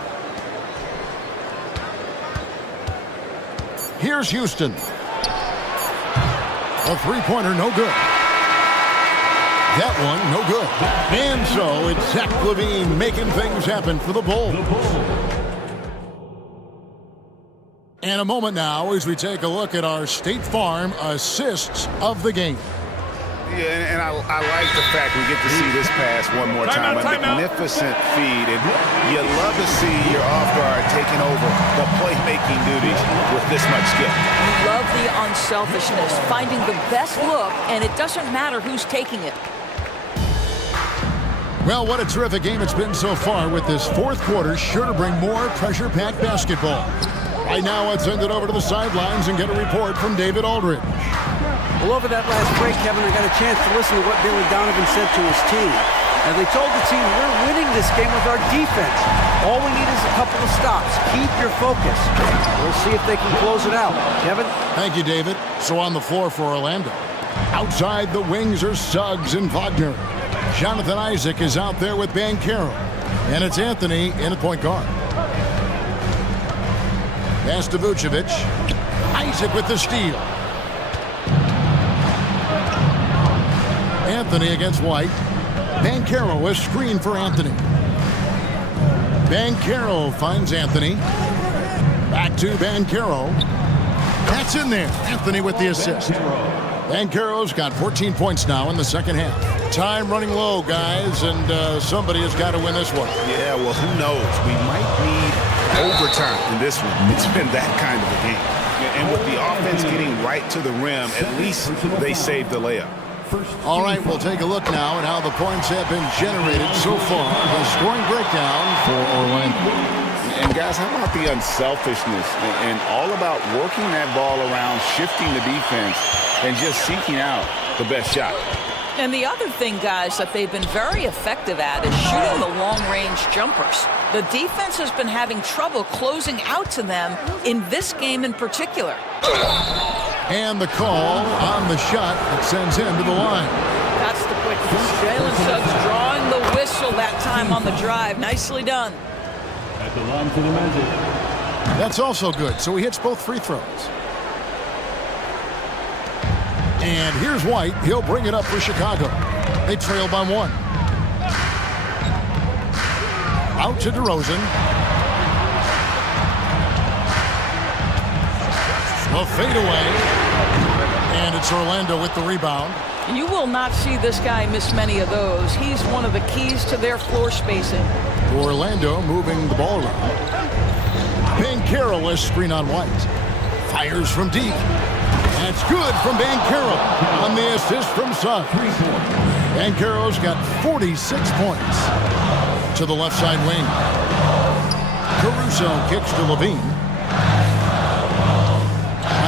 Here's Houston. A three-pointer, no good. That one, no good. And so it's Zach Levine making things happen for the Bulls. And a moment now as we take a look at our State Farm assists of the game. Yeah, and I like the fact we get to see this pass one more time. A magnificent feed, and you love to see your off guard taking over the playmaking duties with this much skill. Love the unselfishness, finding the best look, and it doesn't matter who's taking it. Well, what a terrific game it's been so far, with this fourth quarter sure to bring more pressure-packed basketball. Right now, let's send it over to the sidelines and get a report from David Aldridge. Well, over that last break, Kevin, I got a chance to listen to what Billy Donovan said to his team. And they told the team, we're winning this game with our defense. All we need is a couple of stops. Keep your focus. We'll see if they can close it out. Kevin? Thank you, David. So on the floor for Orlando. Outside the wings are Suggs and Wagner. Jonathan Isaac is out there with Bankero. And it's Anthony in at point guard. Pass to Vucevic. Isaac with the steal. Anthony against White. Bankero, a screen for Anthony. Bankero finds Anthony. Back to Bankero. That's in there. Anthony with the assist. Bankero's got 14 points now in the second half. Time running low, guys, and somebody has got to win this one. Yeah, well, who knows? We might need overtime in this one. It's been that kind of a game. And with the offense getting right to the rim, at least they saved the layup. All right, we'll take a look now at how the points have been generated so far. The scoring breakdown for Orlando. And guys, how about the unselfishness and all about working that ball around, shifting the defense, and just seeking out the best shot. And the other thing, guys, that they've been very effective at is shooting the long-range jumpers. The defense has been having trouble closing out to them in this game in particular. And the call on the shot that sends him to the line. That's the quickness. Jalen Suggs drawing the whistle that time on the drive. Nicely done. At the line for the Magic. That's also good. So he hits both free throws. And here's White. He'll bring it up for Chicago. They trail by one. Out to DeRozan. A fadeaway. And it's Orlando with the rebound. You will not see this guy miss many of those. He's one of the keys to their floor spacing. Orlando moving the ball around. Bankero, a screen on White. Fires from deep. That's good from Bankero on the assist from Suggs. Bankero's got 46 points. To the left side wing. Caruso kicks to Levine.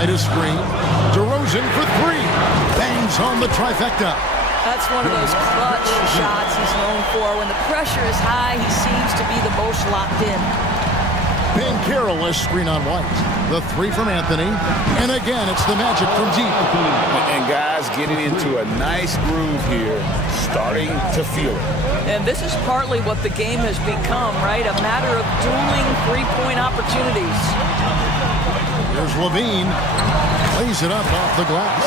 Right screen. DeRozan for three. Bangs on the trifecta. That's one of those clutch shots he's known for. When the pressure is high, he seems to be the most locked in. Bankero, a screen on White. The three from Anthony. And again, it's the Magic from deep. And guys getting into a nice groove here, starting to feel it. And this is partly what the game has become, right? A matter of dueling three-point opportunities. There's Levine. Lays it up off the glass.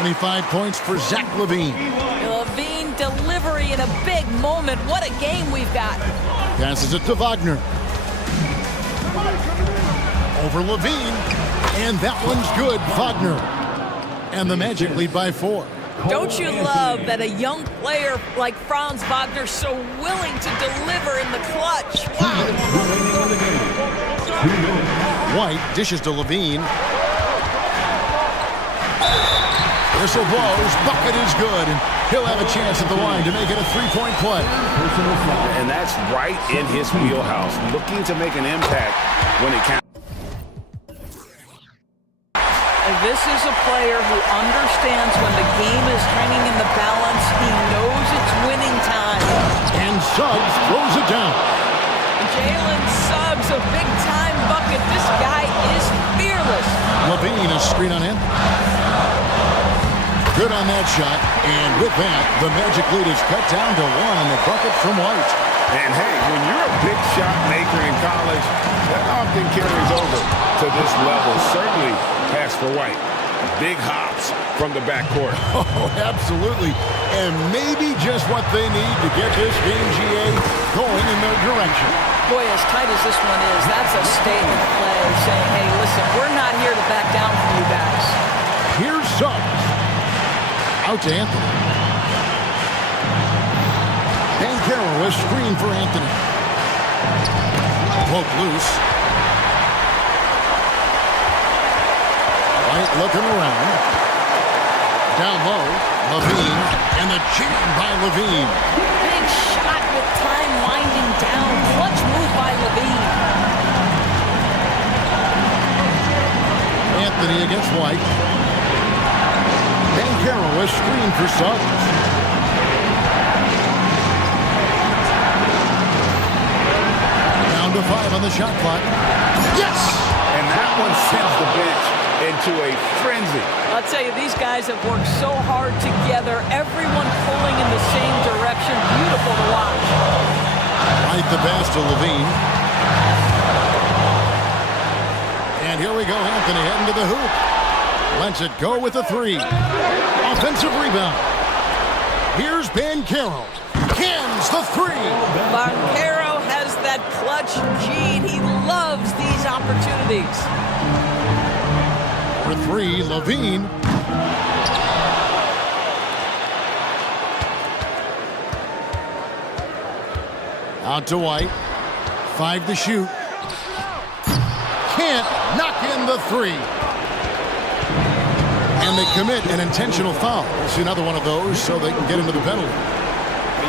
25 points for Zach Levine. Levine delivery in a big moment. What a game we've got. Passes it to Wagner. Over Levine. And that one's good, Wagner. And the Magic lead by 4. Don't you love that a young player like Franz Wagner so willing to deliver in the clutch? Wow. White dishes to Levine. Whistle blows, bucket is good, and he'll have a chance at the line to make it a three-point play. And that's right in his wheelhouse, looking to make an impact when it counts. This is a player who understands when the game is hanging in the balance. He knows it's winning time. And Suggs throws it down. Jalen Suggs, a big-time bucket. This guy is fearless. Levine, a screen on him. Good on that shot. And with that, the Magic lead is cut down to 1 on the bucket from White. And hey, when you're a big shot maker in college, that often carries over to this level. Certainly pass for White. Big hops, from the backcourt. Oh, absolutely. And maybe just what they need to get this game, GA, going in their direction. Boy, as tight as this one is, that's a statement play saying, hey, listen, we're not here to back down from you guys. Here's Suggs. Out to Anthony. Banchero is screen for Anthony. Poke loose. White looking around. Down low, Levine, and the jam by Levine. Big shot with time winding down. Clutch move by Levine. Anthony against White. Banchero is screen for Suggs. Down to 5 on the shot clock. Yes! And that one sends the bench into a frenzy. I'll tell you, these guys have worked so hard together. Everyone pulling in the same direction. Beautiful to watch. Right the pass to Levine. And here we go, Anthony heading to the hoop. Lets it go with a 3. Offensive rebound. Here's Banchero. Cans the 3. Banchero has that clutch gene. He loves these opportunities. For 3, Levine. Out to White. 5 to shoot. Can't knock in the 3. And they commit an intentional foul. See another one of those so they can get into the penalty.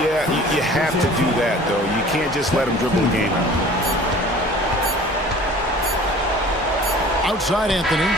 Yeah, you have to do that, though. You can't just let them dribble the game out. Outside Anthony.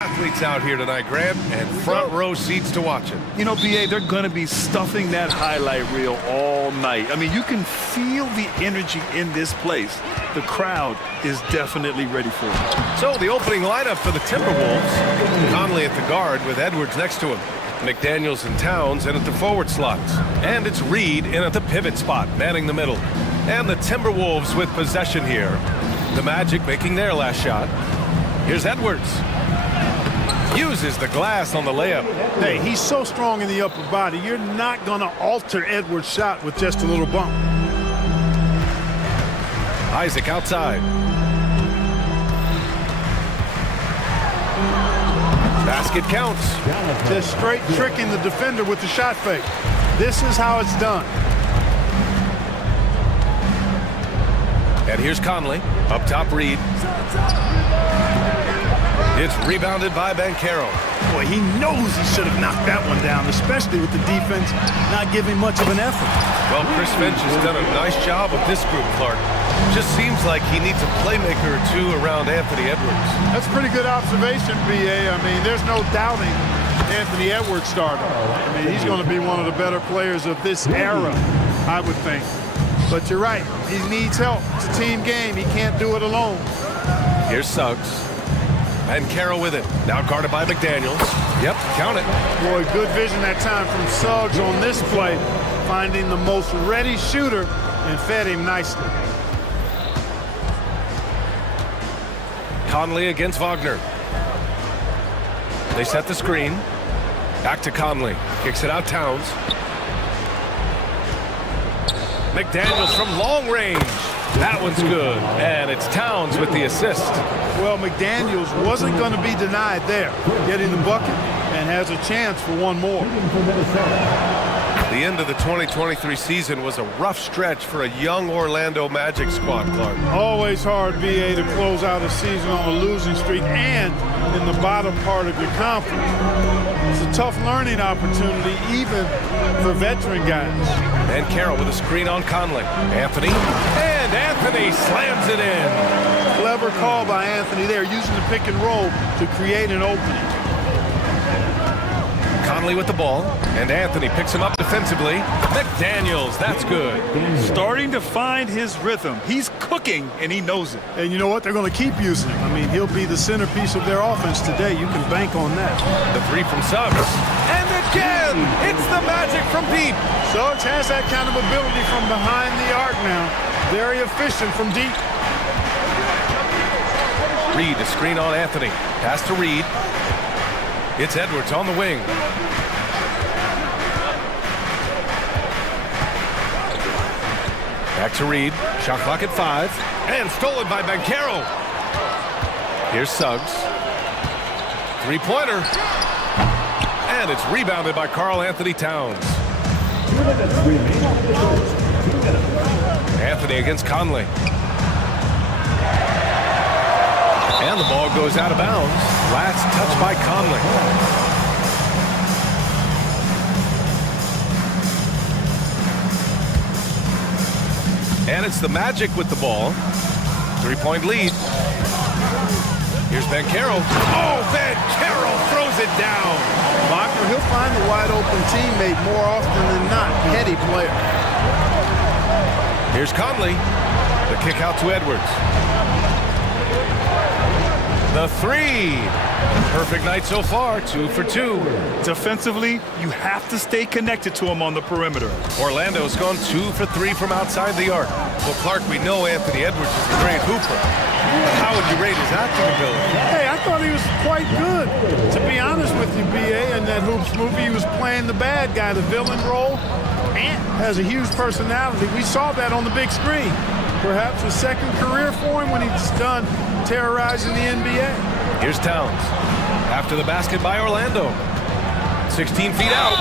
Athletes out here tonight, Grant, and front row seats to watch it. You know, BA, they're going to be stuffing that highlight reel all night. I mean, you can feel the energy in this place. The crowd is definitely ready for it. So the opening lineup for the Timberwolves. Conley at the guard with Edwards next to him. McDaniels and Towns in at the forward slots. And it's Reed in at the pivot spot, manning the middle. And the Timberwolves with possession here. The Magic making their last shot. Here's Edwards. Uses the glass on the layup. Hey, he's so strong in the upper body. You're not going to alter Edwards' shot with just a little bump. Isaac outside. Basket counts. Just straight tricking the defender with the shot fake. This is how it's done. And here's Conley. Up top, Reed. It's rebounded by Banchero. Boy, he knows he should have knocked that one down, especially with the defense not giving much of an effort. Well, Chris Finch has done a nice job with this group, Clark. Just seems like he needs a playmaker or two around Anthony Edwards. That's a pretty good observation, B.A. I mean, there's no doubting Anthony Edwards starter. I mean, he's going to be one of the better players of this era, I would think. But you're right. He needs help. It's a team game. He can't do it alone. Here's Suggs. And Carroll with it. Now guarded by McDaniels. Yep, count it. Boy, good vision that time from Suggs on this play, finding the most ready shooter and fed him nicely. Conley against Wagner. They set the screen. Back to Conley. Kicks it out, Towns. McDaniels from long range. That one's good. And it's Towns with the assist. Well, McDaniels wasn't going to be denied there, getting the bucket, and has a chance for one more. The end of the 2023 season was a rough stretch for a young Orlando Magic squad, Clark. Always hard, B.A., to close out a season on a losing streak and in the bottom part of your conference. It's a tough learning opportunity, even for veteran guys. And Carroll with a screen on Conley. Anthony. And Anthony slams it in. Clever call by Anthony there, using the pick and roll to create an opening. Conley with the ball, and Anthony picks him up defensively. McDaniels, that's good. Starting to find his rhythm. He's cooking, and he knows it. And you know what? They're going to keep using him. I mean, he'll be the centerpiece of their offense today. You can bank on that. The three from Suggs. And again, it's the Magic from deep. Suggs has that kind of ability from behind the arc now. Very efficient from deep. Reed, a screen on Anthony. Pass to Reed. It's Edwards on the wing. Back to Reed. Shot clock at 5. And stolen by Banchero. Here's Suggs. Three-pointer. And it's rebounded by Karl Anthony Towns. Anthony against Conley. And the ball goes out of bounds. Last touch by Conley. And it's the Magic with the ball. 3-point lead. Here's Banchero. Oh, Banchero throws it down. Wagner, he'll find the wide open teammate more often than not. Heady player. Here's Conley. The kick out to Edwards. The three. Perfect night so far, 2 for 2. Defensively, you have to stay connected to him on the perimeter. Orlando's gone 2 for 3 from outside the arc. Well, Clark, we know Anthony Edwards is a great hooper. But how would you rate his acting ability? Hey, I thought he was quite good. To be honest with you, B.A., in that Hoops movie, he was playing the bad guy, the villain role. Ant has a huge personality. We saw that on the big screen. Perhaps a second career for him when he's done terrorizing the NBA. Here's Towns. After the basket by Orlando. 16 feet out.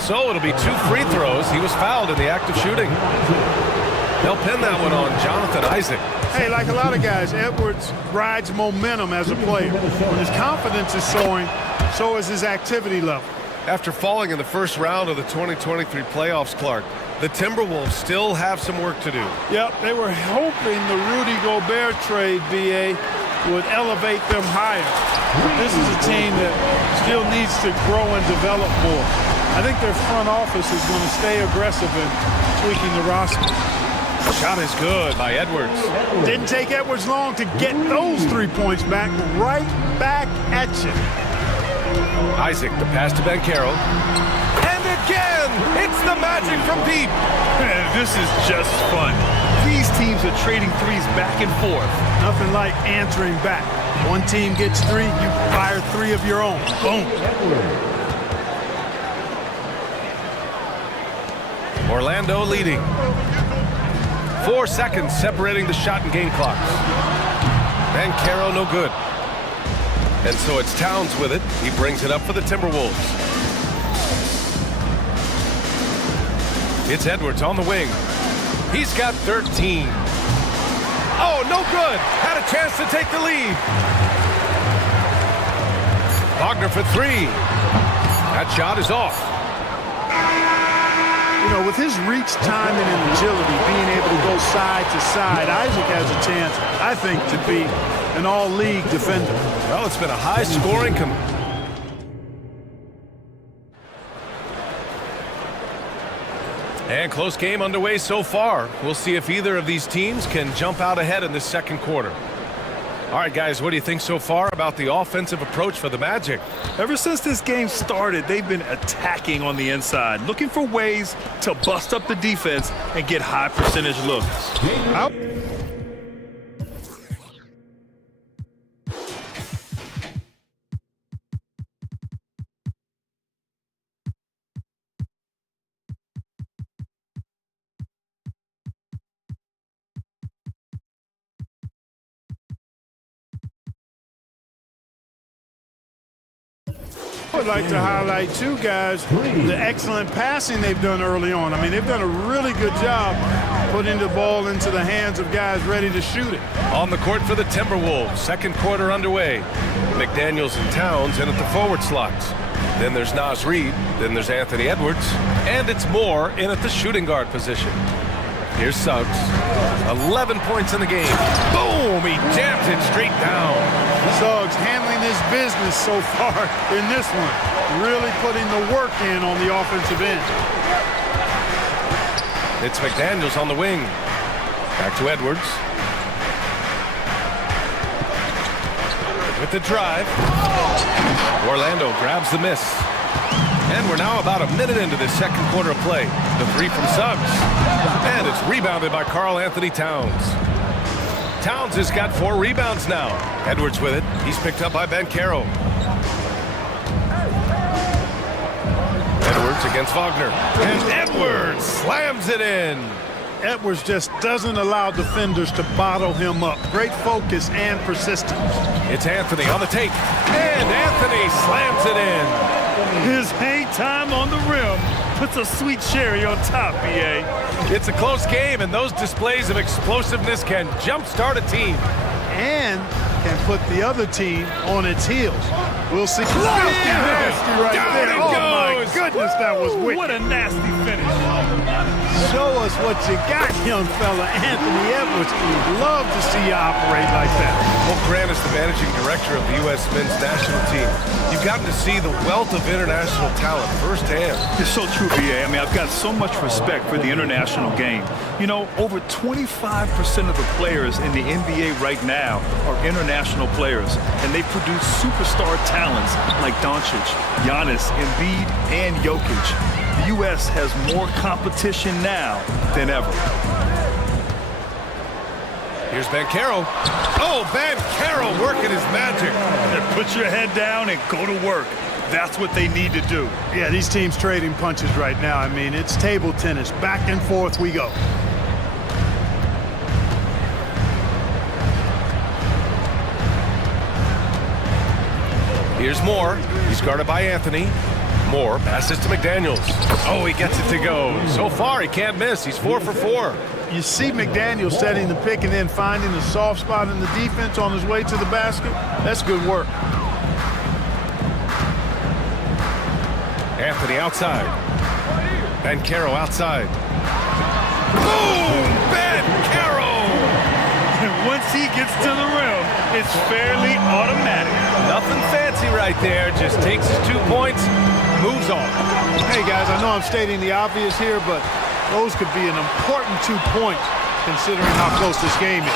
So it'll be 2 free throws. He was fouled in the act of shooting. They'll pin that one on Jonathan Isaac. Hey, like a lot of guys, Edwards rides momentum as a player. When his confidence is soaring, so is his activity level. After falling in the first round of the 2023 playoffs, Clark, the Timberwolves still have some work to do. Yep, they were hoping the Rudy Gobert trade, B.A., would elevate them higher. But this is a team that still needs to grow and develop more. I think their front office is going to stay aggressive in tweaking the roster. Shot is good by Edwards. Didn't take Edwards long to get those 3 points back. Right back at you. Isaac, the pass to Bankero. And again, it's the Magic from deep. Man, this is just fun. These teams are trading threes back and forth. Nothing like answering back. One team gets 3, you fire 3 of your own. Boom. Orlando leading. 4 seconds separating the shot and game clocks. Bankero no good. And so it's Towns with it. He brings it up for the Timberwolves. It's Edwards on the wing. He's got 13. Oh, no good. Had a chance to take the lead. Wagner for 3. That shot is off. You know, with his reach, timing, and agility, being able to go side to side, Isaac has a chance, I think, to be an all-league defender. Well, it's been a high-scoring and close game underway so far. We'll see if either of these teams can jump out ahead in the second quarter. All right, guys, what do you think so far about the offensive approach for the Magic? Ever since this game started, they've been attacking on the inside, looking for ways to bust up the defense and get high percentage looks. I would like to highlight, too, guys, the excellent passing they've done early on. I mean, they've done a really good job putting the ball into the hands of guys ready to shoot it. On the court for the Timberwolves, second quarter underway. McDaniels and Towns in at the forward slots. Then there's Naz Reid, then there's Anthony Edwards, and it's Moore in at the shooting guard position. Here's Suggs. 11 points in the game. Boom! He jams it straight down. Suggs handling his business so far in this one. Really putting the work in on the offensive end. It's McDaniels on the wing. Back to Edwards. With the drive. Orlando grabs the miss. And we're now about a minute into this second quarter of play. The 3 from Suggs. And it's rebounded by Karl Anthony Towns. Towns has got 4 rebounds now. Edwards with it. He's picked up by Bankero. Edwards against Wagner. And Edwards slams it in. Edwards just doesn't allow defenders to bottle him up. Great focus and persistence. It's Anthony on the take. And Anthony slams it in. His hang time on the rim puts a sweet cherry on top, BA. It's a close game, and those displays of explosiveness can jumpstart a team. And can put the other team on its heels. We'll see. Nasty right Down there. it Oh, goes. my goodness, that was wicked. What a nasty finish. Show us what you got, young fella. Anthony Edwards. Love to see you operate like that. Well, Grant is the managing director of the U.S. men's national team. You've gotten to see the wealth of international talent firsthand. It's so true, BA. I mean, I've got so much respect for the international game. You know, over 25% of the players in the NBA right now are international players, and they produce superstar talents like Doncic, Giannis, Embiid, and Jokic. The U.S. has more competition now than ever. Here's Bankero. Oh, Bankero working his magic. And put your head down and go to work. That's what they need to do. Yeah, these teams trading punches right now. I mean, it's table tennis. Back and forth we go. Here's Moore. He's guarded by Anthony. Moore passes to McDaniels. Oh, he gets it to go. So far, he can't miss. He's 4 for 4. You see McDaniels setting the pick and then finding a soft spot in the defense on his way to the basket. That's good work. Anthony outside. Bankero outside. Boom! Bankero! once he gets to the rim, it's fairly automatic. Nothing fancy right there. Just takes his 2 points, moves on. Hey, guys, I know I'm stating the obvious here, but those could be an important 2 points considering how close this game is.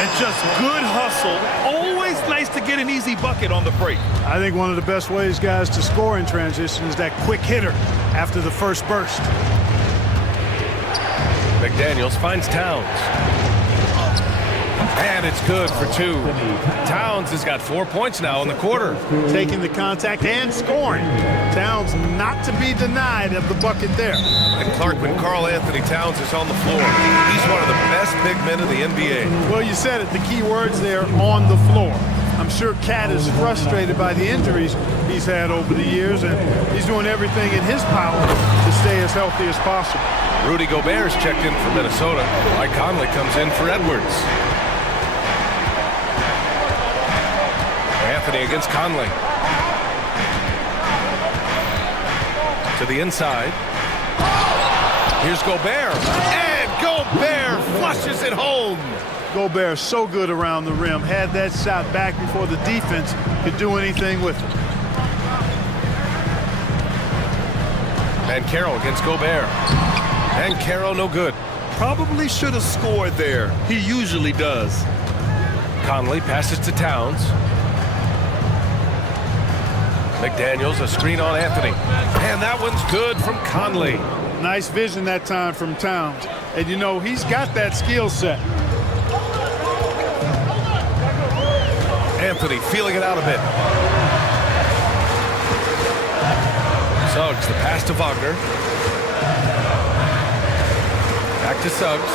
And just good hustle. Always nice to get an easy bucket on the break. I think one of the best ways, guys, to score in transition is that quick hitter after the first burst. McDaniels finds Towns. And it's good for 2. Towns has got 4 points now in the quarter. Taking the contact and scoring. Towns not to be denied of the bucket there. And Clark, when Karl Anthony Towns is on the floor, he's one of the best big men in the NBA. Well, you said it. The key words there, on the floor. I'm sure Cat is frustrated by the injuries he's had over the years, and he's doing everything in his power to stay as healthy as possible. Rudy Gobert's checked in for Minnesota. Mike Conley comes in for Edwards. Anthony against Conley. To the inside. Here's Gobert. And Gobert flushes it home. Gobert so good around the rim. Had that shot back before the defense could do anything with it. And Carroll against Gobert. And Carroll no good. Probably should have scored there. He usually does. Conley passes to Towns. McDaniels, a screen on Anthony. And that one's good from Conley. Nice vision that time from Towns. And you know, he's got that skill set. Anthony feeling it out a bit. Suggs, the pass to Wagner. Back to Suggs.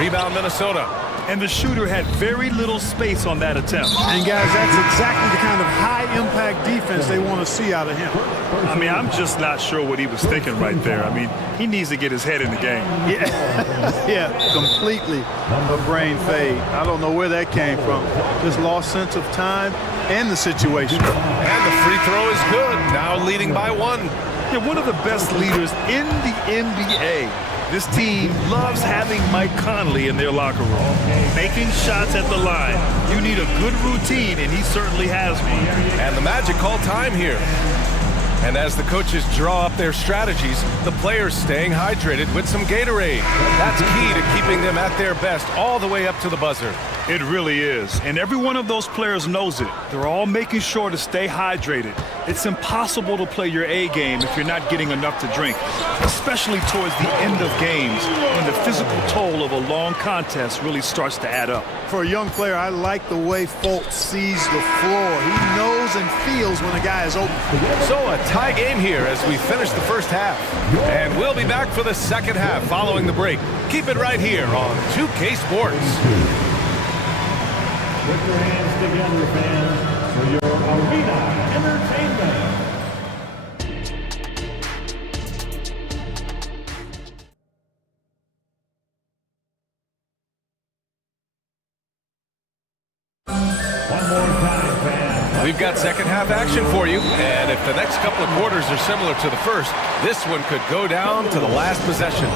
Rebound Minnesota. And the shooter had very little space on that attempt. And guys, that's exactly the kind of high-impact defense they want to see out of him. I mean, I'm just not sure what he was thinking right there. I mean, he needs to get his head in the game. Yeah, completely a brain fade. I don't know where that came from. Just lost sense of time and the situation. And the free throw is good. Now leading by 1. Yeah, one of the best leaders in the NBA. This team loves having Mike Conley in their locker room. Making shots at the line. You need a good routine, and he certainly has one. And the Magic call time here. And as the coaches draw up their strategies, the players staying hydrated with some Gatorade. That's key to keeping them at their best all the way up to the buzzer. It really is. And every one of those players knows it. They're all making sure to stay hydrated. It's impossible to play your A game if you're not getting enough to drink, especially towards the end of games when the physical toll of a long contest really starts to add up. For a young player, I like the way Fultz sees the floor. He knows and feels when a guy is open. So a tie game here as we finish the first half. And we'll be back for the second half following the break. Keep it right here on 2K Sports. Put your hands together, fans, for your arena entertainment. One more time, fans. We've got second half action for you, and if the next couple of quarters are similar to the first, this one could go down to the last possession.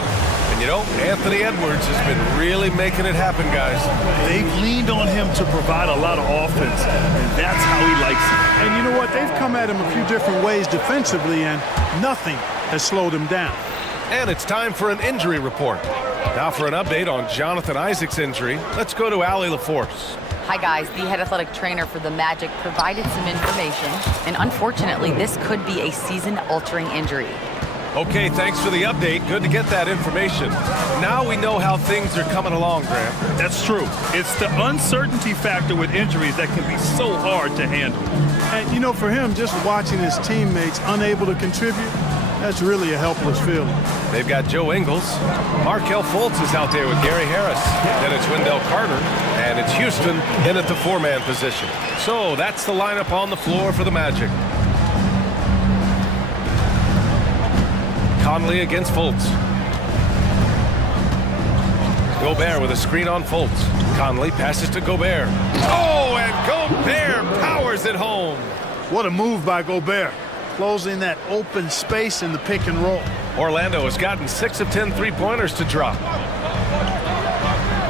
And you know, Anthony Edwards has been really making it happen, guys. They've leaned on him to provide a lot of offense, and that's how he likes it. And you know what? They've come at him a few different ways defensively, and nothing has slowed him down. And it's time for an injury report. Now for an update on Jonathan Isaac's injury, let's go to Allie LaForce. Hi guys, the head athletic trainer for the Magic provided some information, and unfortunately this could be a season-altering injury. Okay, thanks for the update. Good to get that information. Now we know how things are coming along, Graham. That's true. It's the uncertainty factor with injuries that can be so hard to handle. And, you know, for him, just watching his teammates unable to contribute, that's really a helpless feeling. They've got Joe Ingles. Markelle Fultz is out there with Gary Harris. Then it's Wendell Carter. And it's Houston in at the four-man position. So that's the lineup on the floor for the Magic. Conley against Fultz. Gobert with a screen on Fultz. Conley passes to Gobert. Oh, and Gobert powers it home. What a move by Gobert, closing that open space in the pick and roll. Orlando has gotten 6 of 10 three-pointers to drop.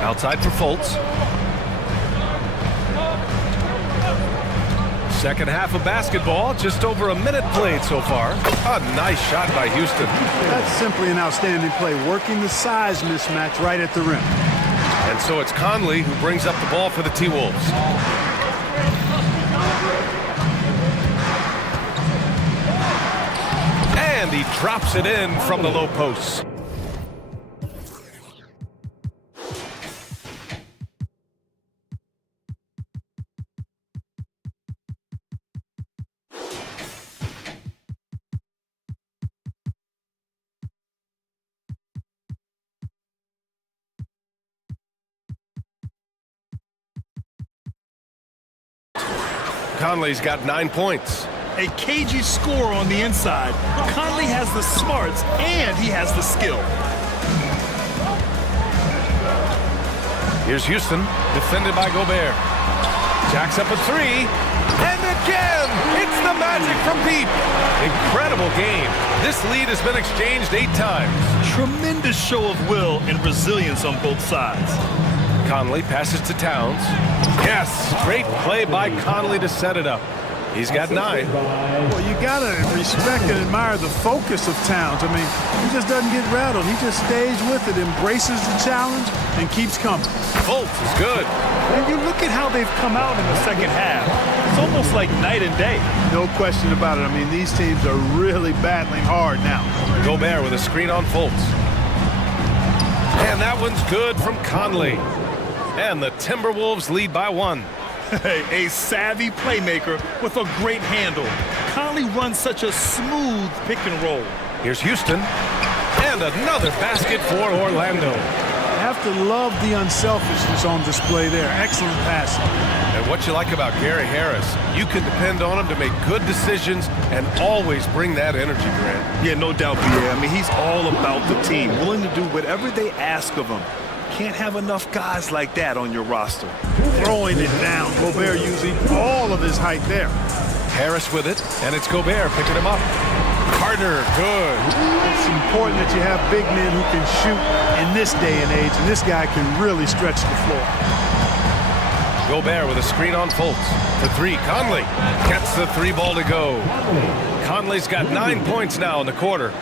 Outside for Fultz. Second half of basketball, just over a minute played so far. A nice shot by Houston. That's simply an outstanding play, working the size mismatch right at the rim. And so it's Conley who brings up the ball for the T-Wolves. And he drops it in from the low post. Conley's got 9 points. A cagey score on the inside. Conley has the smarts and he has the skill. Here's Houston, defended by Gobert. Jacks up a three, and again, it's the Magic from deep. Incredible game. This lead has been exchanged 8 times. Tremendous show of will and resilience on both sides. Conley passes to Towns. Yes, great play by Conley to set it up. He's got 9. Well, you got to respect and admire the focus of Towns. I mean, he just doesn't get rattled. He just stays with it, embraces the challenge, and keeps coming. Fultz is good. And you look at how they've come out in the second half. It's almost like night and day. No question about it. I mean, these teams are really battling hard now. Gobert with a screen on Fultz. And that one's good from Conley. And the Timberwolves lead by 1. A savvy playmaker with a great handle. Conley runs such a smooth pick and roll. Here's Houston. And another basket for Orlando. You have to love the unselfishness on display there. Excellent passing. And what you like about Gary Harris, you can depend on him to make good decisions and always bring that energy, Grant. Yeah, no doubt, B.A. I mean, he's all about the team, willing to do whatever they ask of him. Can't have enough guys like that on your roster. Throwing it down. Gobert using all of his height there. Harris with it, and it's Gobert picking him up. Carter, good. It's important that you have big men who can shoot in this day and age, and this guy can really stretch the floor. Gobert with a screen on Fultz. For 3, Conley gets the 3 ball to go. Conley's got 9 points now in the quarter.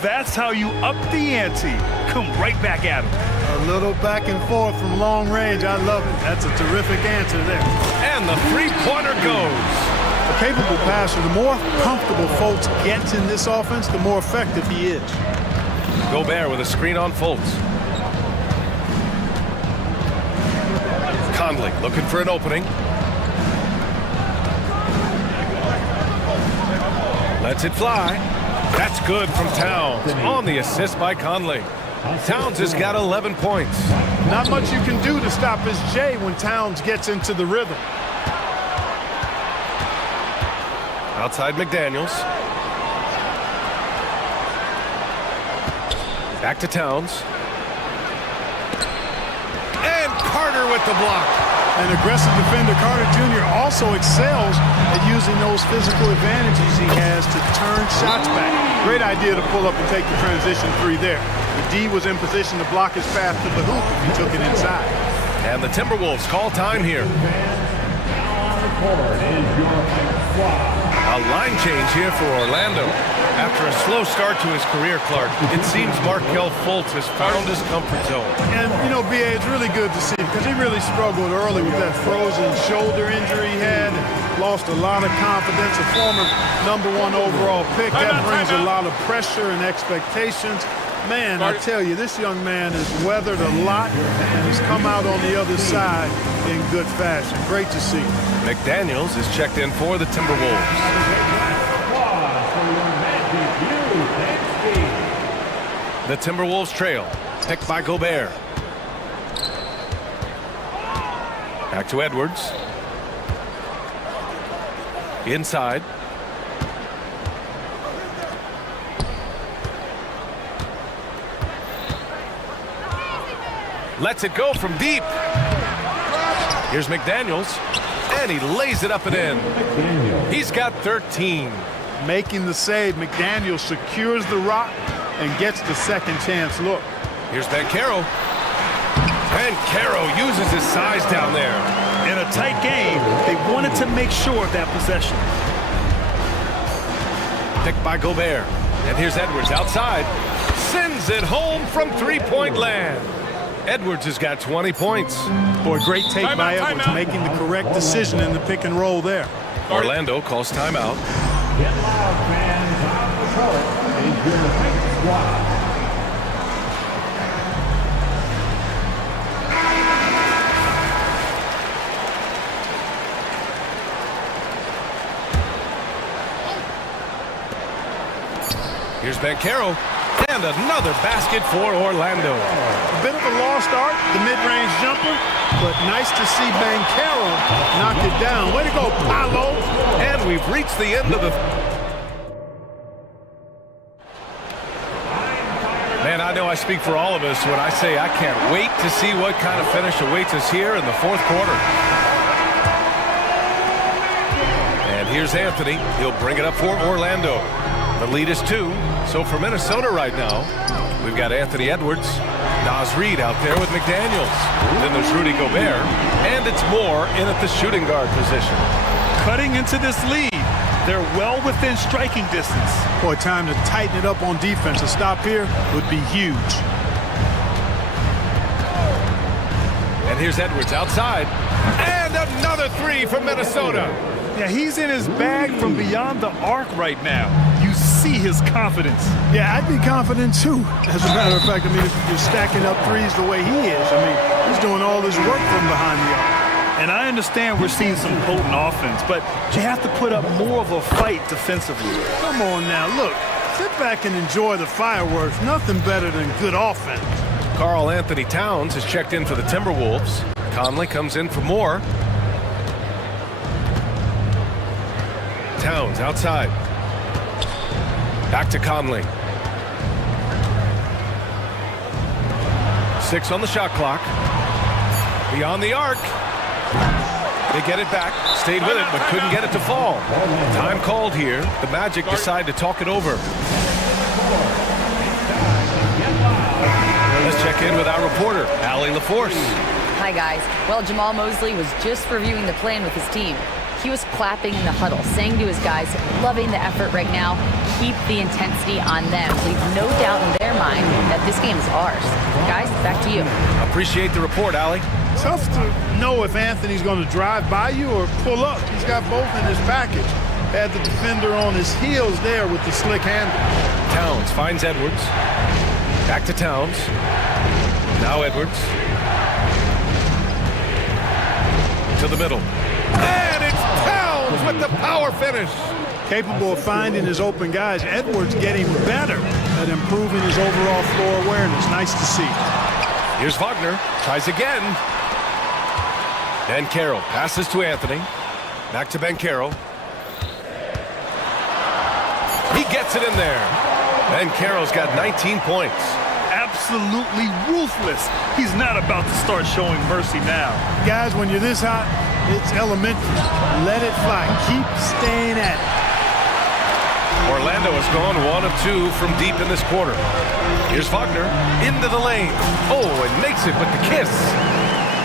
That's how you up the ante. Come right back at him. A little back and forth from long range. I love it. That's a terrific answer there. And the 3-pointer goes. A capable passer, the more comfortable Fultz gets in this offense, the more effective he is. Gobert with a screen on Fultz. Conley looking for an opening. Lets it fly. That's good from Towns on the assist by Conley. Towns has got 11 points. Not much you can do to stop his J when Towns gets into the rhythm. Outside McDaniels. Back to Towns. And Carter with the block. An aggressive defender, Carter Jr. also excels at using those physical advantages he has to turn shots back. Great idea to pull up and take the transition 3 there. The D was in position to block his path to the hoop if he took it inside. And the Timberwolves call time here. A line change here for Orlando. After a slow start to his career, Clark, it seems Markelle Fultz has found his comfort zone. And, you know, B.A., it's really good to see because he really struggled early with that frozen shoulder injury he had and lost a lot of confidence. A former #1 overall pick, that brings a lot of pressure and expectations. Man, I tell you, this young man has weathered a lot and has come out on the other side in good fashion. Great to see. McDaniels is checked in for the Timberwolves. The Timberwolves trail, picked by Gobert. Back to Edwards. Inside. Lets it go from deep. Here's McDaniels, and he lays it up and in. He's got 13. Making the save, McDaniels secures the rock and gets the second chance look. Here's Banchero. And Caro uses his size down there. In a tight game, they wanted to make sure of that possession. Picked by Gobert. And here's Edwards outside. Sends it home from three-point land. Edwards has got 20 points. Boy, great take by Edwards, making the correct decision in the pick and roll there. Orlando calls timeout. Get loud, fans. On the court is your Pink Squad. Here's Bankero, and another basket for Orlando. A bit of a lost art, the mid-range jumper, but nice to see Bankero knock it down. Way to go, Paolo. And we've reached the end of the... Man, I know I speak for all of us when I say I can't wait to see what kind of finish awaits us here in the fourth quarter. And here's Anthony. He'll bring it up for Orlando. The lead is 2. So for Minnesota right now, we've got Anthony Edwards, Naz Reid out there with McDaniels. Then there's Rudy Gobert, and it's Moore in at the shooting guard position. Cutting into this lead, they're well within striking distance. Boy, time to tighten it up on defense. A stop here would be huge. And here's Edwards outside, and another 3 from Minnesota. Yeah, he's in his bag from beyond the arc right now. You see his confidence. Yeah, I'd be confident too. As a matter of fact, I mean, if you're stacking up threes the way he is, I mean, he's doing all his work from behind the arc. And I understand we're seeing some potent offense, but you have to put up more of a fight defensively. Come on now, look. Sit back and enjoy the fireworks. Nothing better than good offense. Karl Anthony Towns has checked in for the Timberwolves. Conley comes in for Moore. Towns outside. Back to Conley. 6 on the shot clock. Beyond the arc. They get it back. Stayed with it, but couldn't get it to fall. Time called here. The Magic decide to talk it over. Let's check in with our reporter, Allie LaForce. Hi, guys. Well, Jamal Mosley was just reviewing the plan with his team. He was clapping in the huddle, saying to his guys, loving the effort right now, keep the intensity on them. Leave no doubt in their mind that this game is ours. Guys, back to you. Appreciate the report, Allie. Tough to know if Anthony's going to drive by you or pull up. He's got both in his package. Had the defender on his heels there with the slick handle. Towns finds Edwards. Back to Towns. Now Edwards. To the middle. And it's Towns with the power finish. Capable of finding his open guys. Edwards getting better at improving his overall floor awareness. Nice to see. Here's Wagner. Tries again. Bankero passes to Anthony. Back to Bankero. He gets it in there. Bankero's got 19 points. Absolutely ruthless. He's not about to start showing mercy now. Guys, when you're this hot, it's elementary. Let it fly. Keep staying at it. Orlando has gone 1 of 2 from deep in this quarter. Here's Wagner into the lane. Oh, and makes it with the kiss.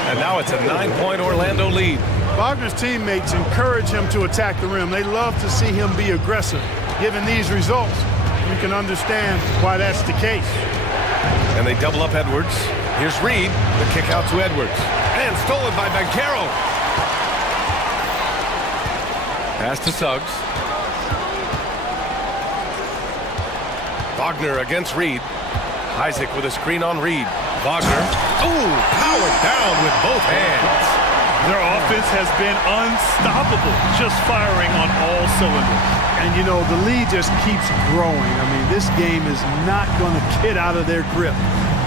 And now it's a 9-point Orlando lead. Wagner's teammates encourage him to attack the rim. They love to see him be aggressive. Given these results, you can understand why that's the case. And they double up Edwards. Here's Reid. The kick out to Edwards. And stolen by Bankero. Pass to Suggs. Wagner against Reid. Isaac with a screen on Reid. Wagner. Ooh, powered down with both hands. Their offense has been unstoppable, just firing on all cylinders. And, you know, the lead just keeps growing. I mean, this game is not going to get out of their grip.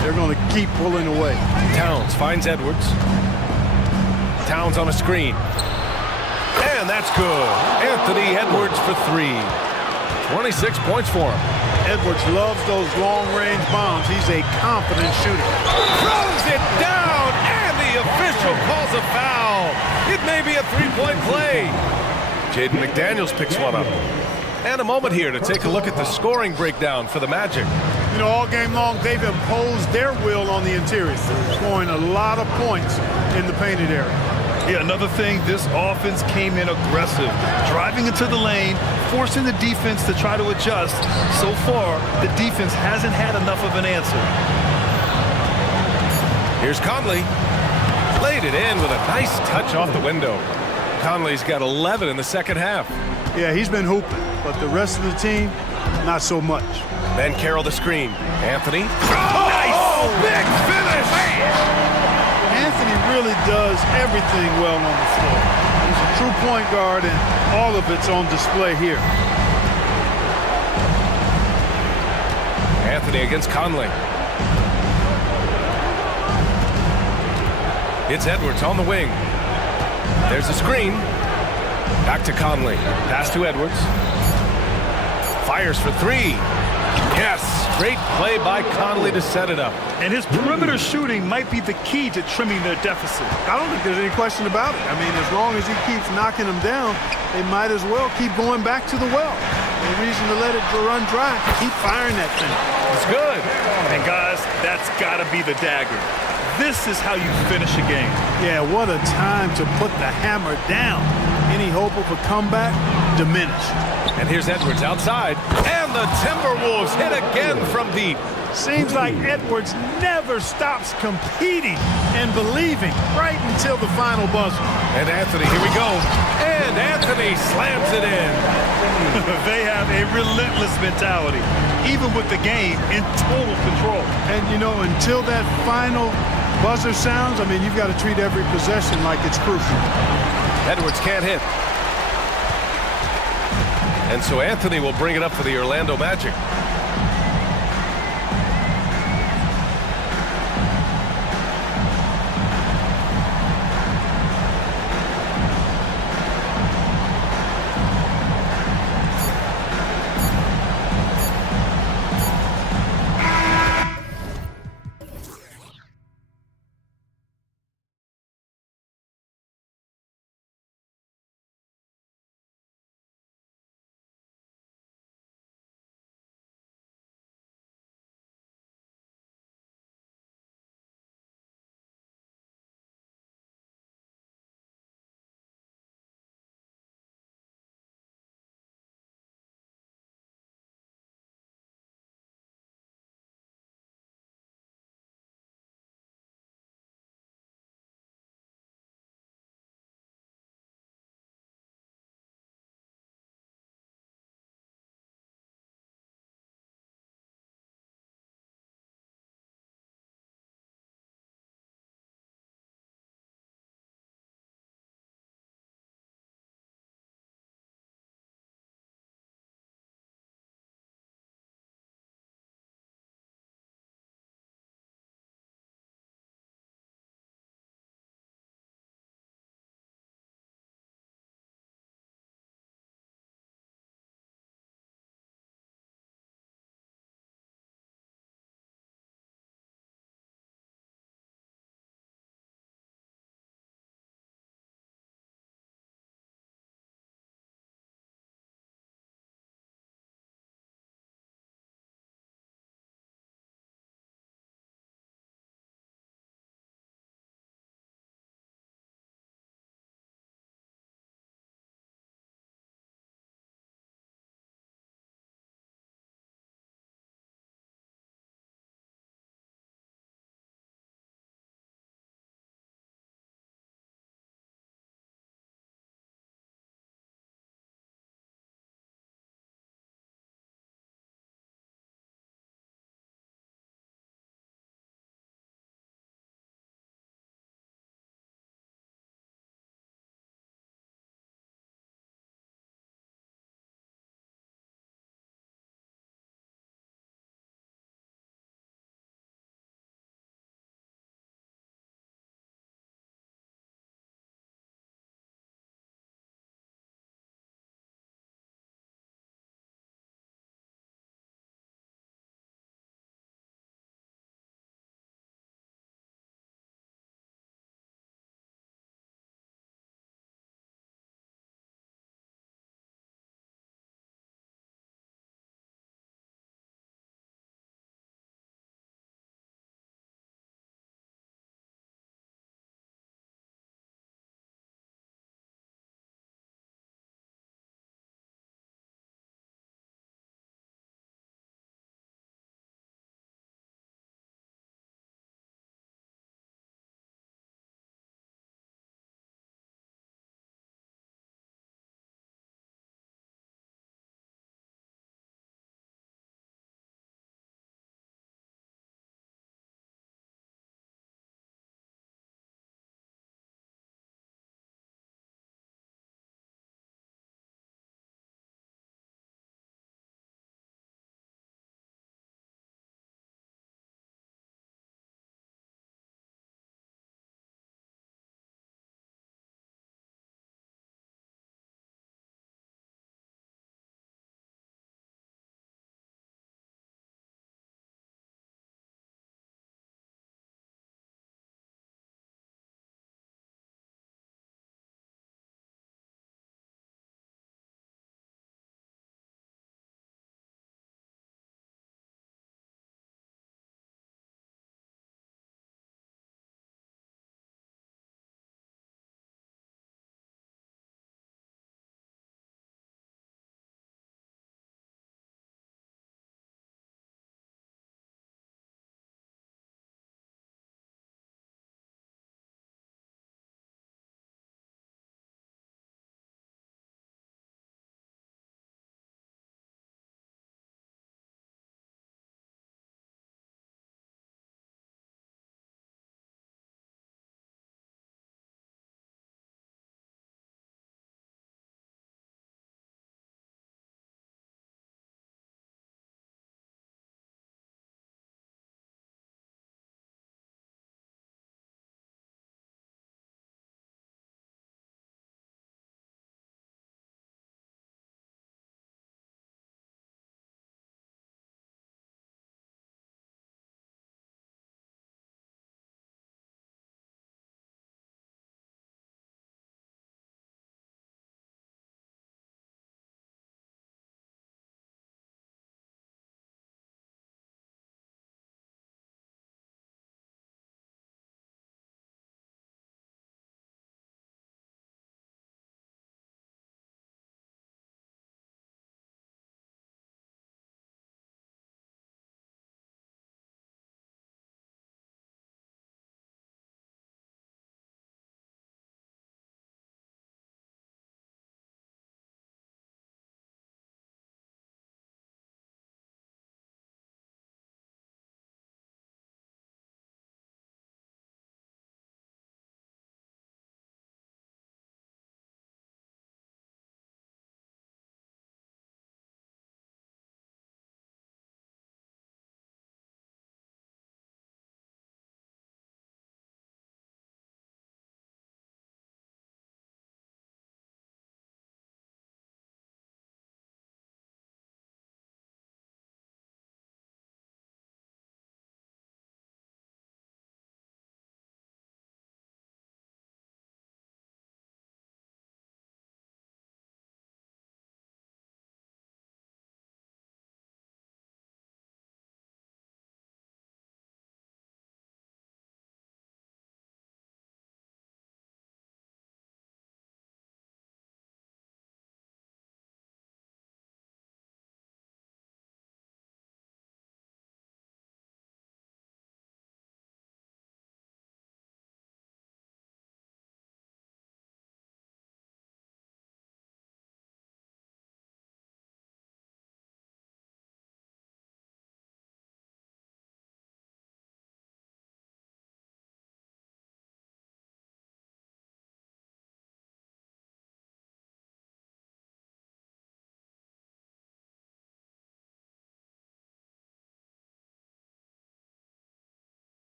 They're going to keep pulling away. Towns finds Edwards. Towns on a screen. And that's good. Anthony Edwards for 3. 26 points for him. Edwards loves those long-range bombs. He's a confident shooter. Throws it down, and the official calls a foul. It may be a 3-point play. Jaden McDaniels picks one up. And a moment here to take a look at the scoring breakdown for the Magic. You know, all game long, they've imposed their will on the interior, scoring a lot of points in the painted area. Yeah, another thing, this offense came in aggressive, driving into the lane, forcing the defense to try to adjust. So far, the defense hasn't had enough of an answer. Here's Conley. Laid it in with a nice touch off the window. Conley's got 11 in the second half. Yeah, he's been hooping, but the rest of the team, not so much. Then Carroll the screen. Anthony. Oh, nice! Big finish! Anthony really does everything well on the floor. He's a true point guard, and all of it's on display here. Anthony against Conley. It's Edwards on the wing. There's a screen. Back to Conley. Pass to Edwards. Fires for three. Yes, great play by Conley to set it up. And his perimeter shooting might be the key to trimming their deficit. I don't think there's any question about it. I mean, as long as he keeps knocking them down, they might as well keep going back to the well. No reason to let it run dry. Keep firing that thing. It's good. And guys, that's got to be the dagger. This is how you finish a game. Yeah, what a time to put the hammer down. Any hope of a comeback diminished. And here's Edwards outside. And the Timberwolves hit again from deep. Seems like Edwards never stops competing and believing right until the final buzzer. And Anthony, here we go. And Anthony slams it in. They have a relentless mentality, even with the game in total control. And, you know, until that final buzzer sounds, I mean, you've got to treat every possession like it's crucial. Edwards can't hit. And so Anthony will bring it up for the Orlando Magic.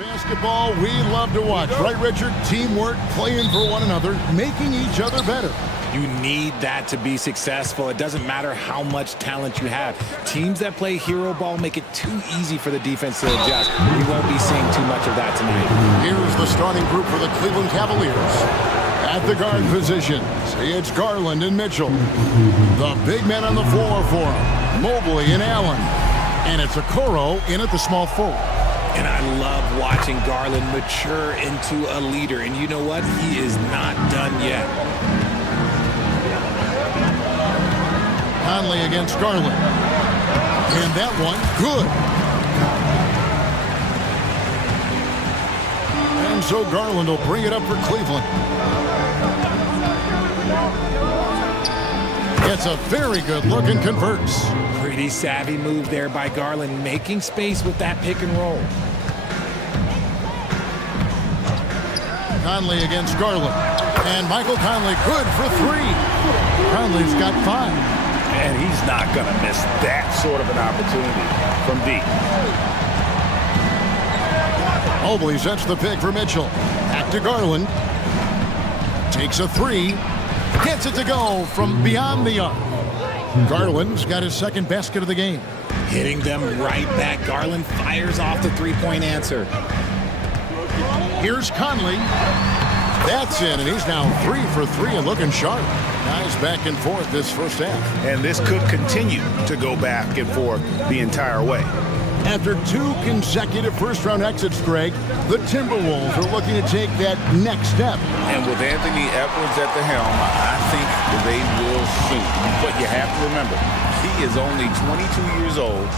Basketball we love to watch, right, Richard? Teamwork, playing for one another, making each other better. You need that to be successful. It doesn't matter how much talent you have. Teams that play hero ball make it too easy for the defense to adjust. We won't be seeing too much of that tonight. Here's the starting group for the Cleveland Cavaliers. At the guard positions, it's Garland and Mitchell. The big men on the floor for them, Mobley and Allen. And it's Okoro in at the small forward. And I love watching Garland mature into a leader. And you know what? He is not done yet. Conley against Garland. And that one, good. And so Garland will bring it up for Cleveland. Gets a very good look and converts. Pretty savvy move there by Garland, making space with that pick and roll. Conley against Garland. And Michael Conley good for three. Conley's got 5. And he's not going to miss that sort of an opportunity from deep. Mobley sets the pick for Mitchell. Back to Garland. Takes a 3. Gets it to go from beyond the arc. Garland's got his second basket of the game. Hitting them right back. Garland fires off the three-point answer. Here's Conley. That's in, and he's now 3 for 3 and looking sharp. Guys back and forth this first half. And this could continue to go back and forth the entire way. After 2 consecutive first-round exits, Greg, the Timberwolves are looking to take that next step. And with Anthony Edwards at the helm, I think they will soon. But you have to remember, he is only 22 years old.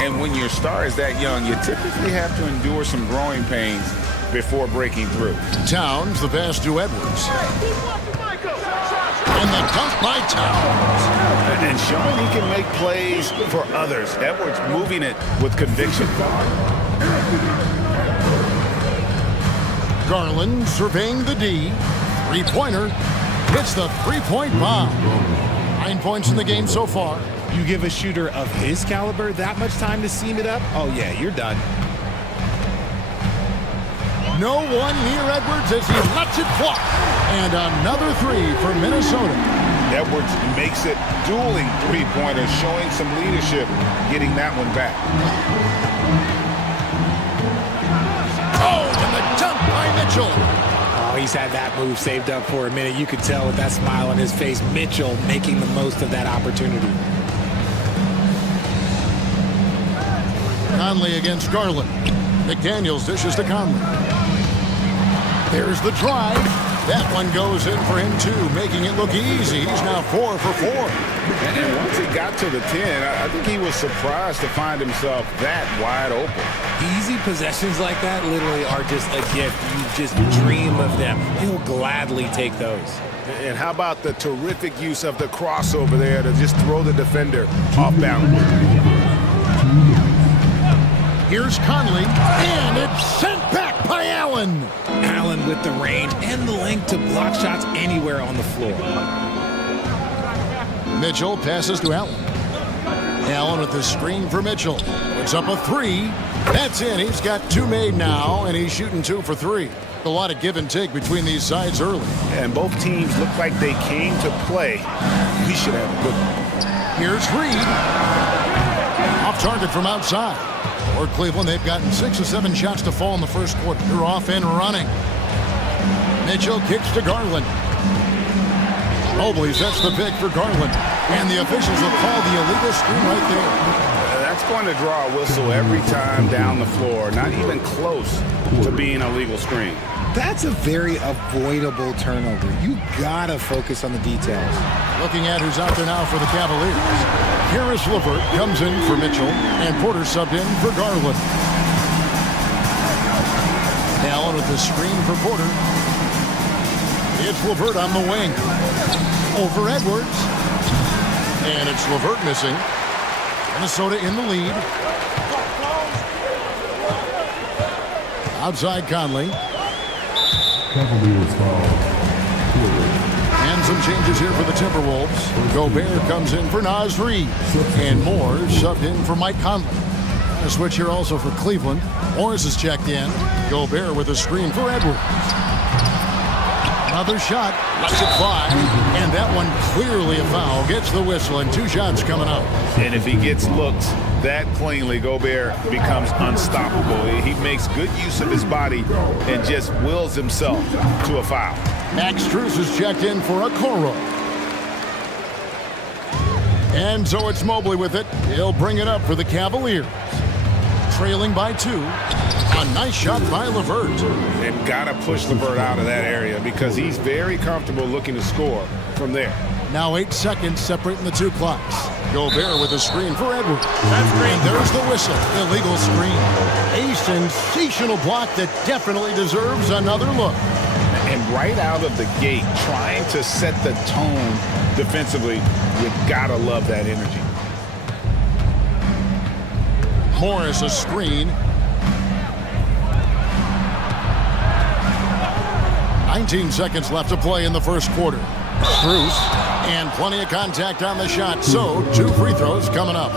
And when your star is that young, you typically have to endure some growing pains before breaking through. Towns, the pass to Edwards. And the dunk by Towns. And showing he can make plays for others. Edwards moving it with conviction. Garland surveying the D. Three-pointer. Hits the three-point bomb. 9 points in the game so far. You give a shooter of his caliber that much time to seam it up? Oh, yeah, you're done. No one near Edwards as he lets it fly. And another 3 for Minnesota. Edwards makes it dueling three-pointers, showing some leadership, getting that one back. Oh, and the dunk by Mitchell. Oh, he's had that move saved up for a minute. You could tell with that smile on his face, Mitchell making the most of that opportunity. Conley against Garland. McDaniels dishes to Conley. There's the drive. That one goes in for him, too, making it look easy. He's now 4 for 4. And once he got to the 10, I think he was surprised to find himself that wide open. Easy possessions like that literally are just a gift. You just dream of them. He'll gladly take those. And how about the terrific use of the crossover there to just throw the defender off balance. Here's Conley, and it's sent back by Allen. Allen with the range and the length to block shots anywhere on the floor. Mitchell passes to Allen. Allen with the screen for Mitchell. Puts up a 3. That's in. He's got 2 made now, and he's shooting 2 for 3. A lot of give and take between these sides early. And both teams look like they came to play. We should have a good one. Here's Reed. Off target from outside. For Cleveland, they've gotten 6 or 7 shots to fall in the first quarter. They're off and running. Mitchell kicks to Garland. Mobley sets the pick for Garland. And the officials will call the illegal screen right there. That's going to draw a whistle every time down the floor. Not even close to being a legal screen. That's a very avoidable turnover. You gotta focus on the details. Looking at who's out there now for the Cavaliers. Karis LeVert comes in for Mitchell, and Porter subbed in for Garland. Allen with the screen for Porter. It's LeVert on the wing. Over Edwards. And it's LeVert missing. Minnesota in the lead. Outside Conley. And some changes here for the Timberwolves. Gobert comes in for Naz Reid. And Moore subbed in for Mike Conley. A switch here also for Cleveland. Morris is checked in. Gobert with a screen for Edwards. Another shot, lets it fly, and that one clearly a foul. Gets the whistle, and 2 shots coming up. And if he gets looked that cleanly, Gobert becomes unstoppable. He makes good use of his body and just wills himself to a foul. Max Strus is checked in for a Okoro. And so it's Mobley with it. He'll bring it up for the Cavaliers. Trailing by 2. A nice shot by LeVert. And gotta push LeVert out of that area because he's very comfortable looking to score from there. Now 8 seconds separating the 2 clocks. Gobert with a screen for Edwards. And there's the whistle. Illegal screen. A sensational block that definitely deserves another look. And right out of the gate, trying to set the tone defensively, you gotta love that energy. Morris a screen. 19 seconds left to play in the first quarter. Strus, and plenty of contact on the shot, so 2 free throws coming up.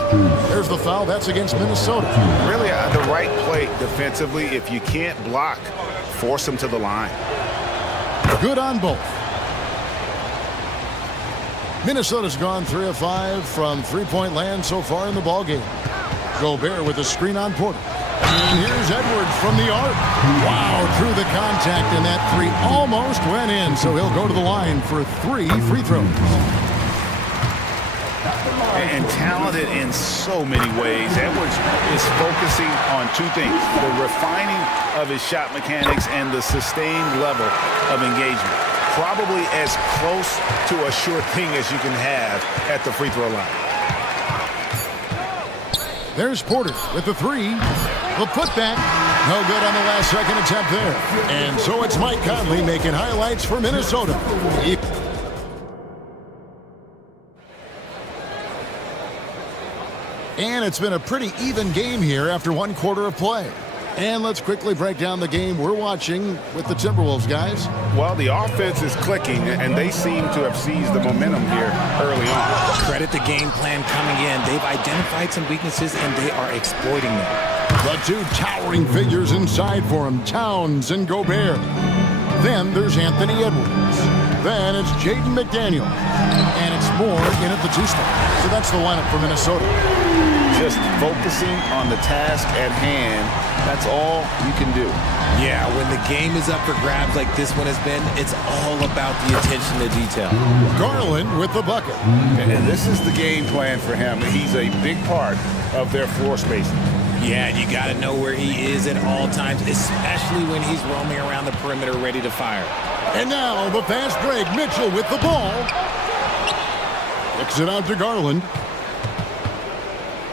There's the foul. That's against Minnesota. Really the right play defensively. If you can't block, force them to the line. Good on both. Minnesota's gone 3 of 5 from three-point land so far in the ballgame. Gobert with a screen on Porter. And here's Edwards from the arc. Wow, through the contact, and that 3 almost went in, so he'll go to the line for 3 free throws. And talented in so many ways. Edwards is focusing on 2 things: the refining of his shot mechanics and the sustained level of engagement. Probably as close to a sure thing as you can have at the free throw line. There's Porter with the 3. The putback, no good on the last second attempt there. And so it's Mike Conley making highlights for Minnesota. And it's been a pretty even game here after 1 quarter of play. And let's quickly break down the game we're watching with the Timberwolves, guys. Well, the offense is clicking, and they seem to have seized the momentum here early on. Credit the game plan coming in. They've identified some weaknesses, and they are exploiting them. The 2 towering figures inside for him, Towns and Gobert. Then there's Anthony Edwards. Then it's Jaden McDaniel. And it's Moore in at the 2 spot. So that's the lineup for Minnesota. Just focusing on the task at hand. That's all you can do. Yeah, when the game is up for grabs like this one has been, it's all about the attention to detail. Garland with the bucket. And this is the game plan for him. He's a big part of their floor spacing. Yeah, and you got to know where he is at all times, especially when he's roaming around the perimeter ready to fire. And now the fast break. Mitchell with the ball. Kicks it out to Garland.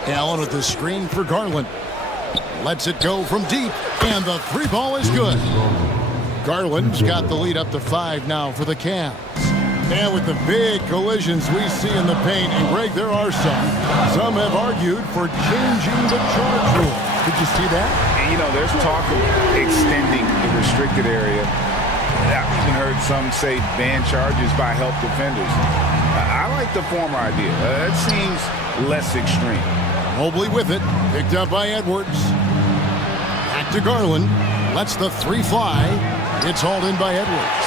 Allen with the screen for Garland. Lets it go from deep, and the 3 ball is good. Garland's got the lead up to 5 now for the Cavs. And with the big collisions we see in the paint, and Greg, there are some. Some have argued for changing the charge rule. Did you see that? And, there's talk of extending the restricted area. I've even heard some say ban charges by help defenders. I like the former idea. It seems less extreme. Mobley with it. Picked up by Edwards. Back to Garland. Lets the 3 fly. It's hauled in by Edwards.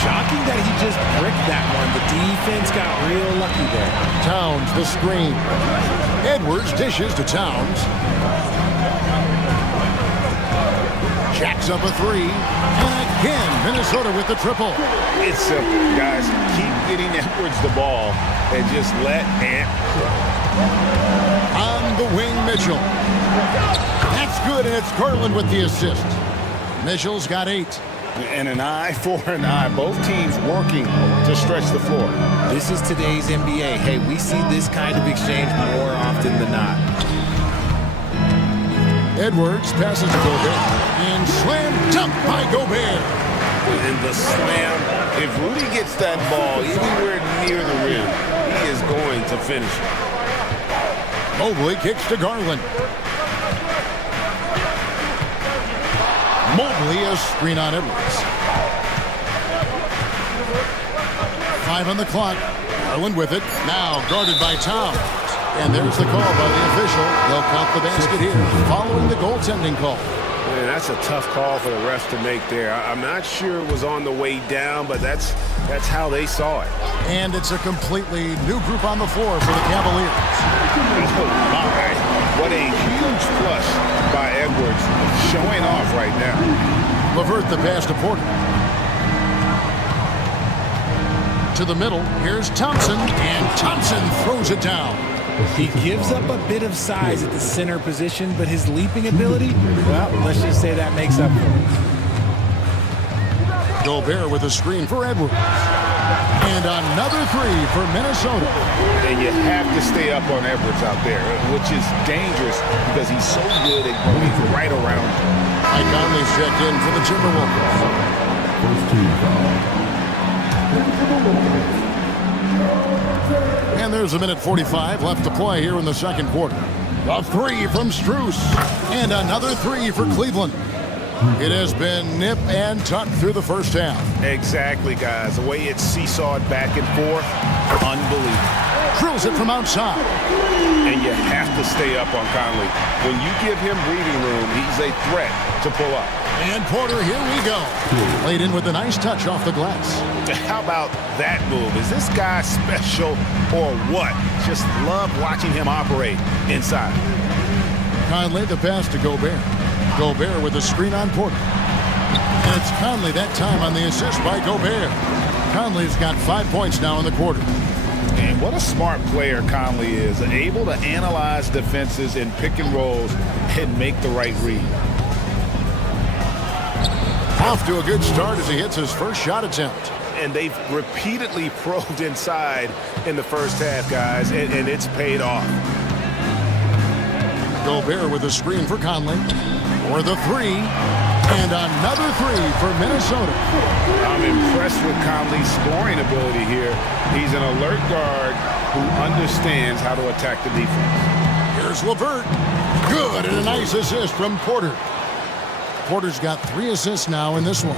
Shocking that he just bricked that one. The defense got real lucky there. Towns the screen. Edwards dishes to Towns. Jacks up a 3. And again, Minnesota with the triple. It's simple, guys. Keep getting Edwards the ball and just let Ant cook. On the wing, Mitchell. That's good, and it's Garland with the assist. Mitchell's got 8. And an eye for an eye. Both teams working to stretch the floor. This is today's NBA. Hey, we see this kind of exchange more often than not. Edwards passes to Gobert. And slam dunk by Gobert. And the slam. If Rudy gets that ball anywhere near the rim, he is going to finish it. Mobley kicks to Garland. Mobley a screen on Edwards. 5 on the clock. Garland with it. Now guarded by Towns. And there's the call by the official. They'll count the basket here following the goaltending call. And that's a tough call for the refs to make there. I'm not sure it was on the way down, but that's how they saw it. And it's a completely new group on the floor for the Cavaliers. Oh, my. What a huge plus by Edwards, showing off right now. LeVert the pass to Porter. To the middle, here's Thompson, and Thompson throws it down. He gives up a bit of size at the center position, but his leaping ability, well, let's just say that makes up for it. Gobert with a screen for Edwards. And another three for Minnesota. And you have to stay up on Edwards out there, which is dangerous because he's so good at going right around. Mike Conley's checked in for the Timberwolves. First team foul. And there's a minute 45 left to play here in the second quarter. A three from Strus. And another three for Cleveland. It has been nip and tuck through the first half. Exactly, guys. The way it's seesawed back and forth, unbelievable. Drills it from outside. And you have to stay up on Conley. When you give him breathing room, he's a threat to pull up. And Porter, here we go. Laid in with a nice touch off the glass. How about that move? Is this guy special or what? Just love watching him operate inside. Conley the pass to Gobert. Gobert with a screen on Porter. And it's Conley that time on the assist by Gobert. Conley's got 5 points now in the quarter. And what a smart player Conley is, able to analyze defenses in pick and rolls and make the right read. Off to a good start as he hits his first shot attempt. And they've repeatedly probed inside in the first half, guys, and it's paid off. Gobert with a screen for Conley. For the three. And another three for Minnesota. I'm impressed with Conley's scoring ability here. He's an alert guard who understands how to attack the defense. Here's LeVert. Good, and a nice assist from Porter. Porter's got 3 assists now in this one.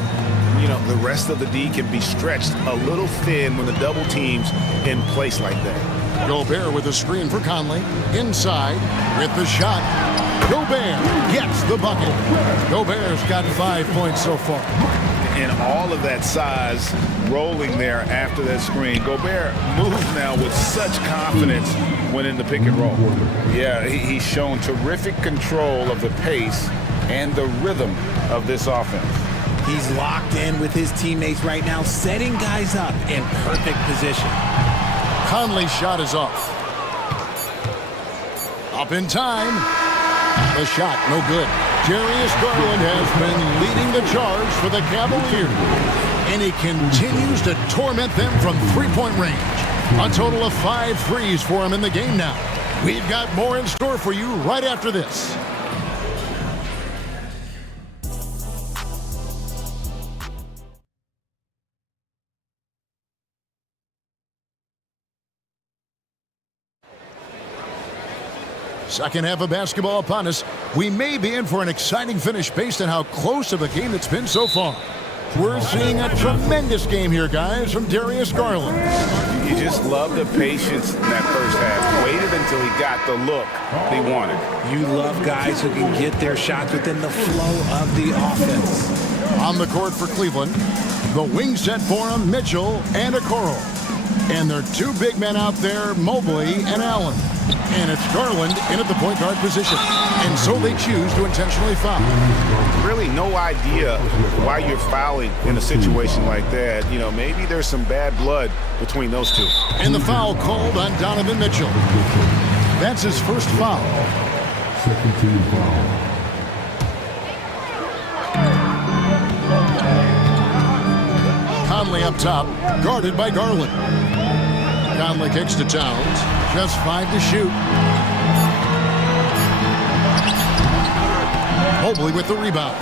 You know, the rest of the D can be stretched a little thin when the double team's in place like that. Gobert with a screen for Conley. Inside with the shot. Gobert gets the bucket. Gobert's got 5 points so far. And all of that size rolling there after that screen. Gobert moves now with such confidence when in the pick and roll. Yeah, he's shown terrific control of the pace and the rhythm of this offense. He's locked in with his teammates right now, setting guys up in perfect position. Conley's shot is off. Up in time. The shot, no good. Darius Garland has been leading the charge for the Cavaliers. And he continues to torment them from three-point range. A total of 5 threes for him in the game now. We've got more in store for you right after this. Second half of basketball upon us. We may be in for an exciting finish based on how close of a game it's been so far. We're seeing a tremendous game here, guys, from Darius Garland. You just love the patience in that first half. Waited until he got the look he wanted. You love guys who can get their shots within the flow of the offense. On the court for Cleveland, the wing set for him, Mitchell and Okoro. And their 2 big men out there, Mobley and Allen. And it's Garland in at the point guard position. And so they choose to intentionally foul. Really no idea why you're fouling in a situation like that. You know, maybe there's some bad blood between those two. And the foul called on Donovan Mitchell. That's his first foul. Second team foul. Conley up top, guarded by Garland. Conley kicks to Towns. Just 5 to shoot. Mobley with the rebound.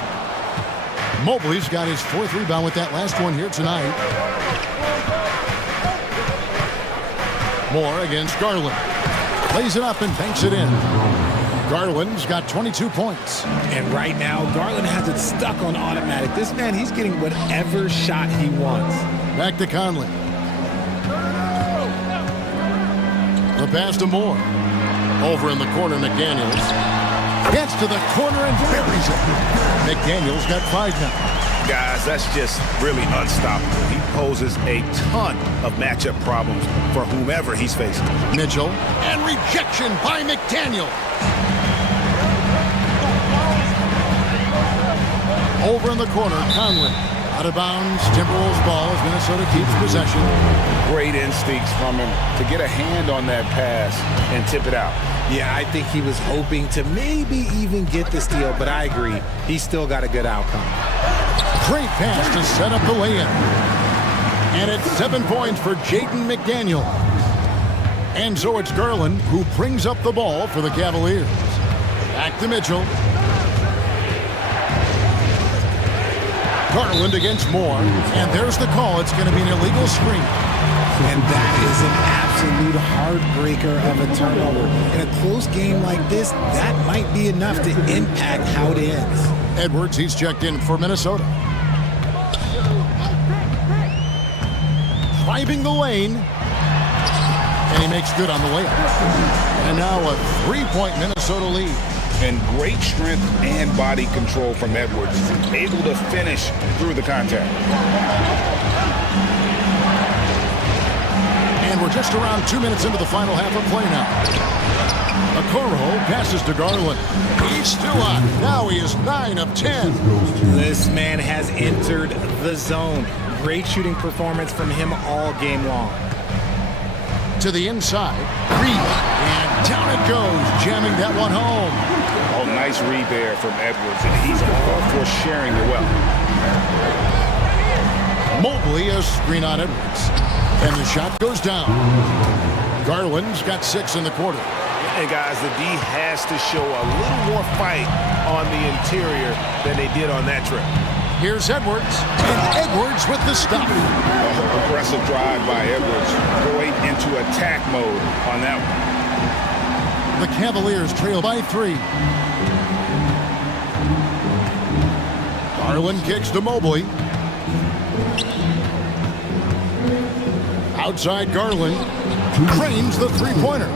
Mobley's got his 4th rebound with that last one here tonight. Moore against Garland. Lays it up and banks it in. Garland's got 22 points. And right now, Garland has it stuck on automatic. This man, he's getting whatever shot he wants. Back to Conley. The pass to Moore. Over in the corner, McDaniels. Gets to the corner and buries it. McDaniel's got 5 now. Guys, that's just really unstoppable. He poses a ton of matchup problems for whomever he's facing. Mitchell, and rejection by McDaniel. Over in the corner, Conley. Out of bounds, Timberwolves ball as Minnesota keeps possession. Great instincts from him to get a hand on that pass and tip it out. Yeah, I think he was hoping to maybe even get the steal, but I agree. He's still got a good outcome. Great pass to set up the lay-in. And it's 7 points for Jaden McDaniel. And so it's Garland who brings up the ball for the Cavaliers. Back to Mitchell. Garland against Moore. And there's the call. It's going to be an illegal screen. And that is an absolute heartbreaker of a turnover. In a close game like this, that might be enough to impact how it ends. Edwards, he's checked in for Minnesota. Driving the lane. And he makes good on the layup. And now a 3-point Minnesota lead. And great strength and body control from Edwards. Able to finish through the contact. And we're just around 2 minutes into the final half of play now. Okoro passes to Garland. He's still on. Now he is 9 of 10. This man has entered the zone. Great shooting performance from him all game long. To the inside. Reed. And down it goes. Jamming that one home. Oh, nice read there from Edwards. And he's all for sharing the wealth. Mobley, a screen on Edwards. And the shot goes down. Garland's got 6 in the quarter. And guys, the D has to show a little more fight on the interior than they did on that trip. Here's Edwards. And Edwards with the stop. Aggressive drive by Edwards. Going into attack mode on that one. The Cavaliers trail by 3. Garland kicks to Mobley. Outside Garland. Cranes the three-pointer.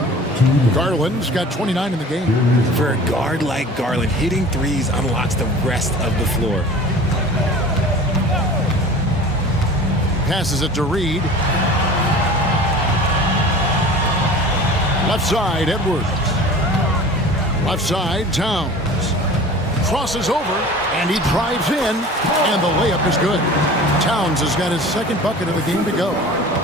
Garland's got 29 in the game. For a guard like Garland, hitting threes unlocks the rest of the floor. Passes it to Reed. Left side, Edwards. Left side, Towns. Crosses over, and he drives in, and the layup is good. Towns has got his second bucket of the game to go.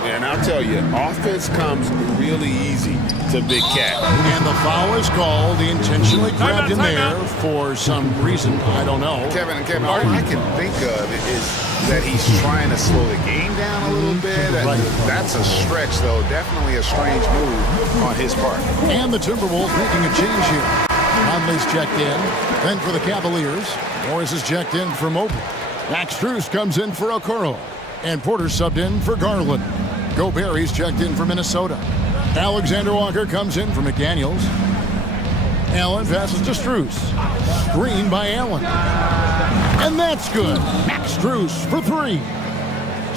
And I'll tell you, offense comes really easy to Big Cat. And the foul is called. He intentionally grabbed him there for some reason. I don't know. Kevin, all I can think of is that he's trying to slow the game down a little bit. Right. That's a stretch, though. Definitely a strange move on his part. And the Timberwolves making a change here. Conley's checked in. Then for the Cavaliers, Morris is checked in for Mobley. Max Strus comes in for Okoro. And Porter subbed in for Garland. Gobert, he's checked in for Minnesota. Alexander Walker comes in for McDaniels. Allen passes to Strus. Screen by Allen. And that's good. Max Strus for 3.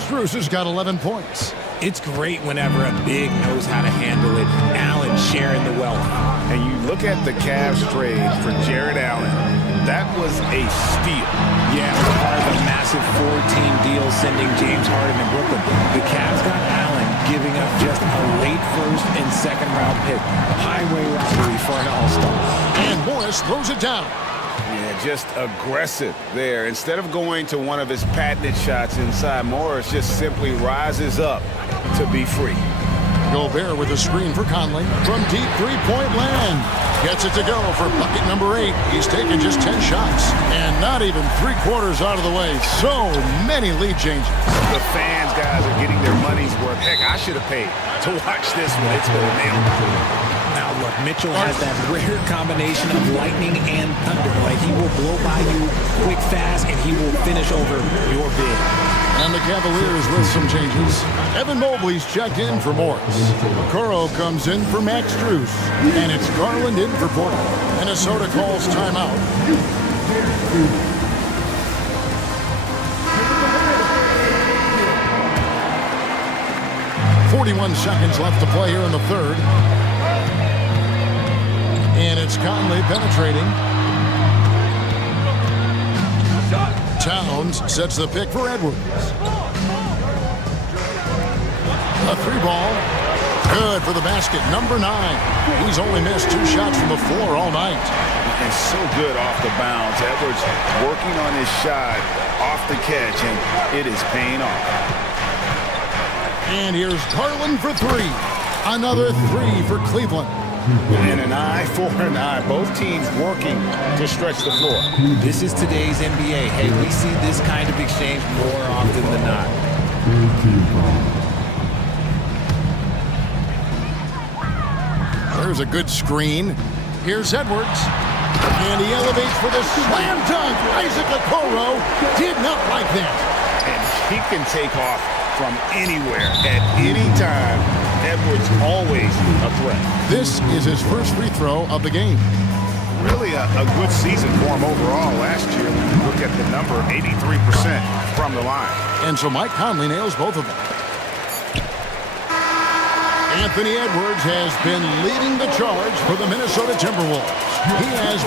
Strus has got 11 points. It's great whenever a big knows how to handle it. Allen sharing the wealth. And you look at the Cavs trade for Jared Allen. That was a steal. Yeah, it was part of a massive 4-team deal sending James Harden to Brooklyn. The Cavs got Allen, giving up just a late first and second round pick. Highway robbery for an all-star. And Morris throws it down. Yeah, just aggressive there. Instead of going to one of his patented shots inside, Morris just simply rises up to be free. Gobert with a screen for Conley from deep three-point land. Gets it to go for bucket number 8. He's taken just 10 shots and not even 3/4 out of the way. So many lead changes. The fans, guys, are getting their money's worth. Heck, I should have paid to watch this one. It's been a nail. Now look, Mitchell has that rare combination of lightning and thunder. Like, he will blow by you quick, fast, and he will finish over your bid. And the Cavaliers with some changes. Evan Mobley's checked in for Morris. Okoro comes in for Max Strus. And it's Garland in for Porter. Minnesota calls timeout. .41 seconds left to play here in the third. And it's Conley penetrating. Towns sets the pick for Edwards. A 3-ball. Good for the basket. Number 9. He's only missed 2 shots from the floor all night. And so good off the bounce. Edwards working on his shot off the catch, and it is paying off. And here's Garland for 3. Another 3 for Cleveland. And an eye for an eye. Both teams working to stretch the floor. This is today's NBA. Hey, we see this kind of exchange more often than not. There's a good screen. Here's Edwards. And he elevates for the slam dunk. Isaac Okoro did not like that. And he can take off from anywhere at any time. Edwards always a threat. This is his first free throw of the game. Really a good season for him overall. Last year, when you look at the number, 83% from the line. And so Mike Conley nails both of them. Anthony Edwards has been leading the charge for the Minnesota Timberwolves. He has...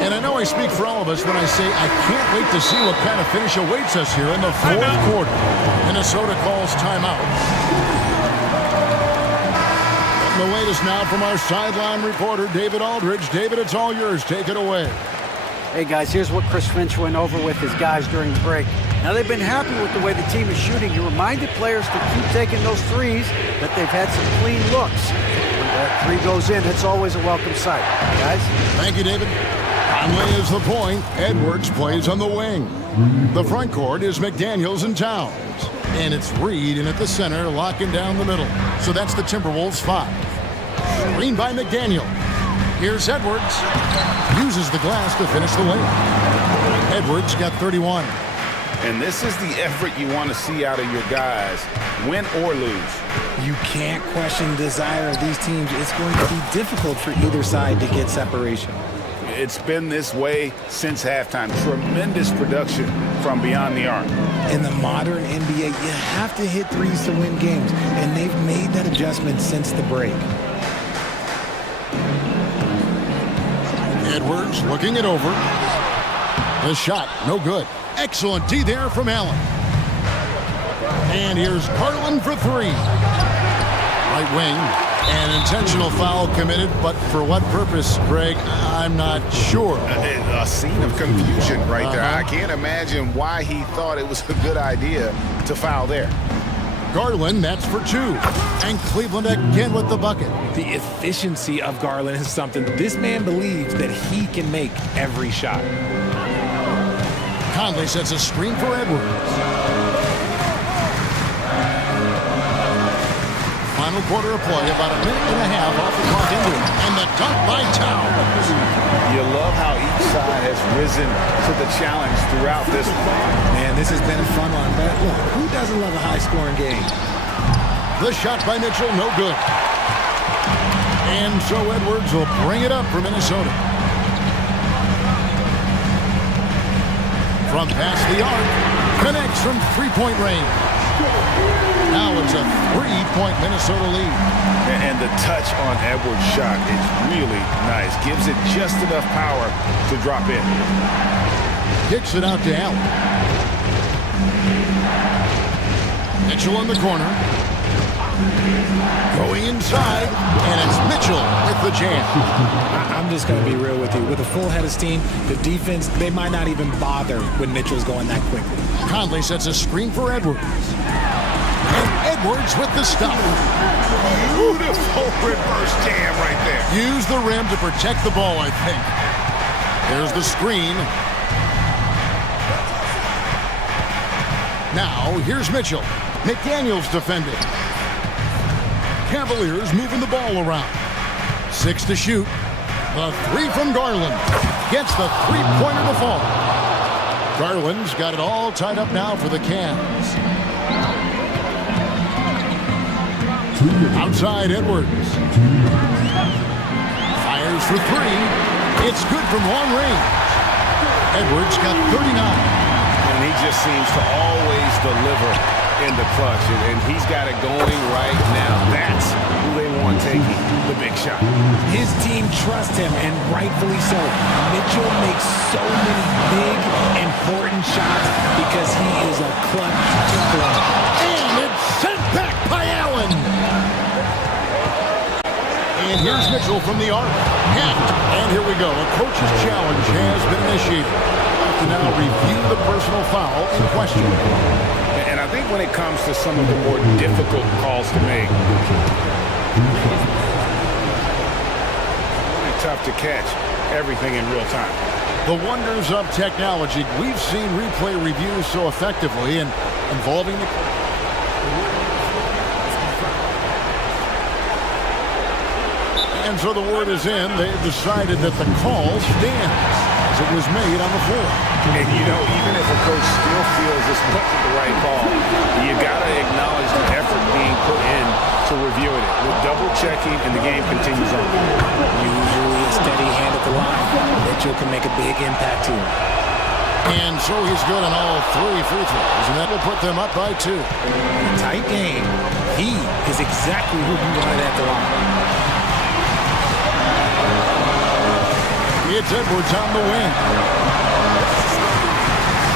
And I know I speak for all of us when I say I can't wait to see what kind of finish awaits us here in the fourth quarter. Minnesota calls timeout. The latest now from our sideline reporter, David Aldridge. David, it's all yours. Take it away. Hey, guys, here's what Chris Finch went over with his guys during the break. Now, they've been happy with the way the team is shooting. He reminded players to keep taking those threes, that they've had some clean looks. When that 3 goes in, it's always a welcome sight. Guys? Thank you, David. Conley is the point. Edwards plays on the wing. The front court is McDaniels and Towns. And it's Reed in at the center, locking down the middle. So that's the Timberwolves 5. Screen by McDaniel. Here's Edwards. Uses the glass to finish the layup. Edwards got 31. And this is the effort you want to see out of your guys, win or lose. You can't question the desire of these teams. It's going to be difficult for either side to get separation. It's been this way since halftime. Tremendous production from beyond the arc. In the modern NBA, you have to hit threes to win games, and they've made that adjustment since the break. Edwards looking it over. The shot, no good. Excellent D there from Allen. And here's Garland for 3. Right wing. An intentional foul committed, but for what purpose, Greg? I'm not sure. A scene of confusion right there. I can't imagine why he thought it was a good idea to foul there. Garland, that's for 2. And Cleveland again with the bucket. The efficiency of Garland is something. This man believes that he can make every shot. Conley sets a screen for Edwards. Final quarter of play, about a minute and a half off the clock into it. And the dunk by Towns. You love how each side has risen to the challenge throughout this one. Man, this has been a fun one. But look, who doesn't love a high-scoring game? The shot by Mitchell, no good. And so Edwards will bring it up for Minnesota. From past the arc, connects from 3-point range. Now it's a 3-point Minnesota lead. And the touch on Edwards' shot is really nice. Gives it just enough power to drop in. Kicks it out to Allen. Mitchell in the corner. Going inside, and it's Mitchell with the jam. I'm just going to be real with you. With a full head of steam, the defense, they might not even bother when Mitchell's going that quickly. Conley sets a screen for Edwards. And Edwards with the stop. Beautiful reverse jam right there. Use the rim to protect the ball, I think. There's the screen. Now, here's Mitchell. McDaniels defending. Cavaliers moving the ball around. 6 to shoot. The 3 from Garland. Gets the 3-pointer to fall. Garland's got it all tied up now for the Cavs. Outside Edwards. Fires for 3. It's good from long range. Edwards got 39. And he just seems to always deliver in the clutch, and he's got it going right now. That's who they want taking the big shot. His team trusts him, and rightfully so. Mitchell makes so many big, important shots because he is a clutch player. And it's sent back by Allen. And here's Mitchell from the arc. Hacked. And here we go. A coach's challenge has been initiated. To now review the personal foul in question. And I think when it comes to some of the more difficult calls to make, really tough to catch everything in real time. The wonders of technology. We've seen replay reviews so effectively and involving the... And so the word is in. They've decided that the call stands. It was made on the floor. And you know, even if a coach still feels this wasn't the right call, you got to acknowledge the effort being put in to reviewing it. With double checking, and the game continues on. Usually a steady hand at the line. Mitchell can make a big impact here. And so he's good on all 3 free throws, and that will put them up by 2. Tight game. He is exactly who you wanted at the line. It's Edwards on the wing.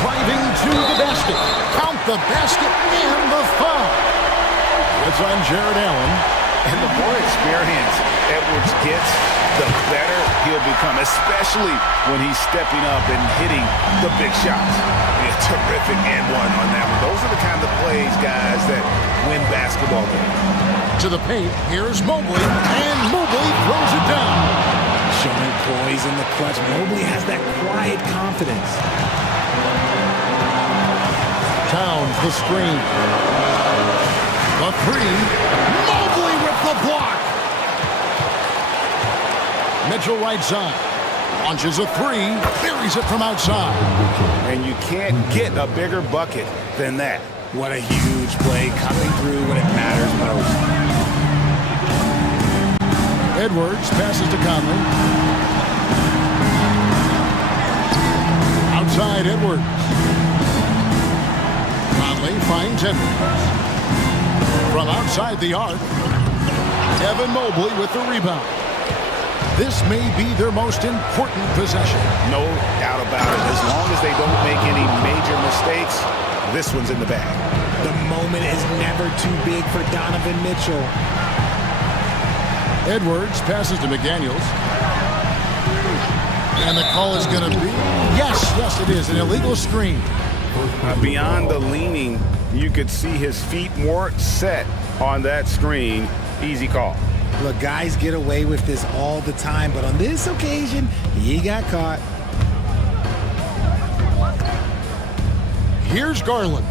Driving to the basket. Count the basket and the foul. It's on Jared Allen. And the more experience Edwards gets, the better he'll become, especially when he's stepping up and hitting the big shots. A terrific and one on that one. Those are the kind of plays, guys, that win basketball games. To the paint, here's Mobley, and Mobley throws it down. Showing poise in the clutch. Mobley has that quiet confidence. Towns the screen. The 3. Mobley with the block. Mitchell right side. Launches a 3. Buries it from outside. And you can't get a bigger bucket than that. What a huge play coming through when it matters most. Edwards passes to Conley. Outside Edwards. Conley finds Edwards. From outside the arc, Evan Mobley with the rebound. This may be their most important possession. No doubt about it. As long as they don't make any major mistakes, this one's in the bag. The moment is never too big for Donovan Mitchell. Edwards passes to McDaniels. And the call is going to be, yes, it is, an illegal screen. Beyond the leaning, you could see his feet weren't set on that screen. Easy call. Look, guys get away with this all the time, but on this occasion, he got caught. Here's Garland.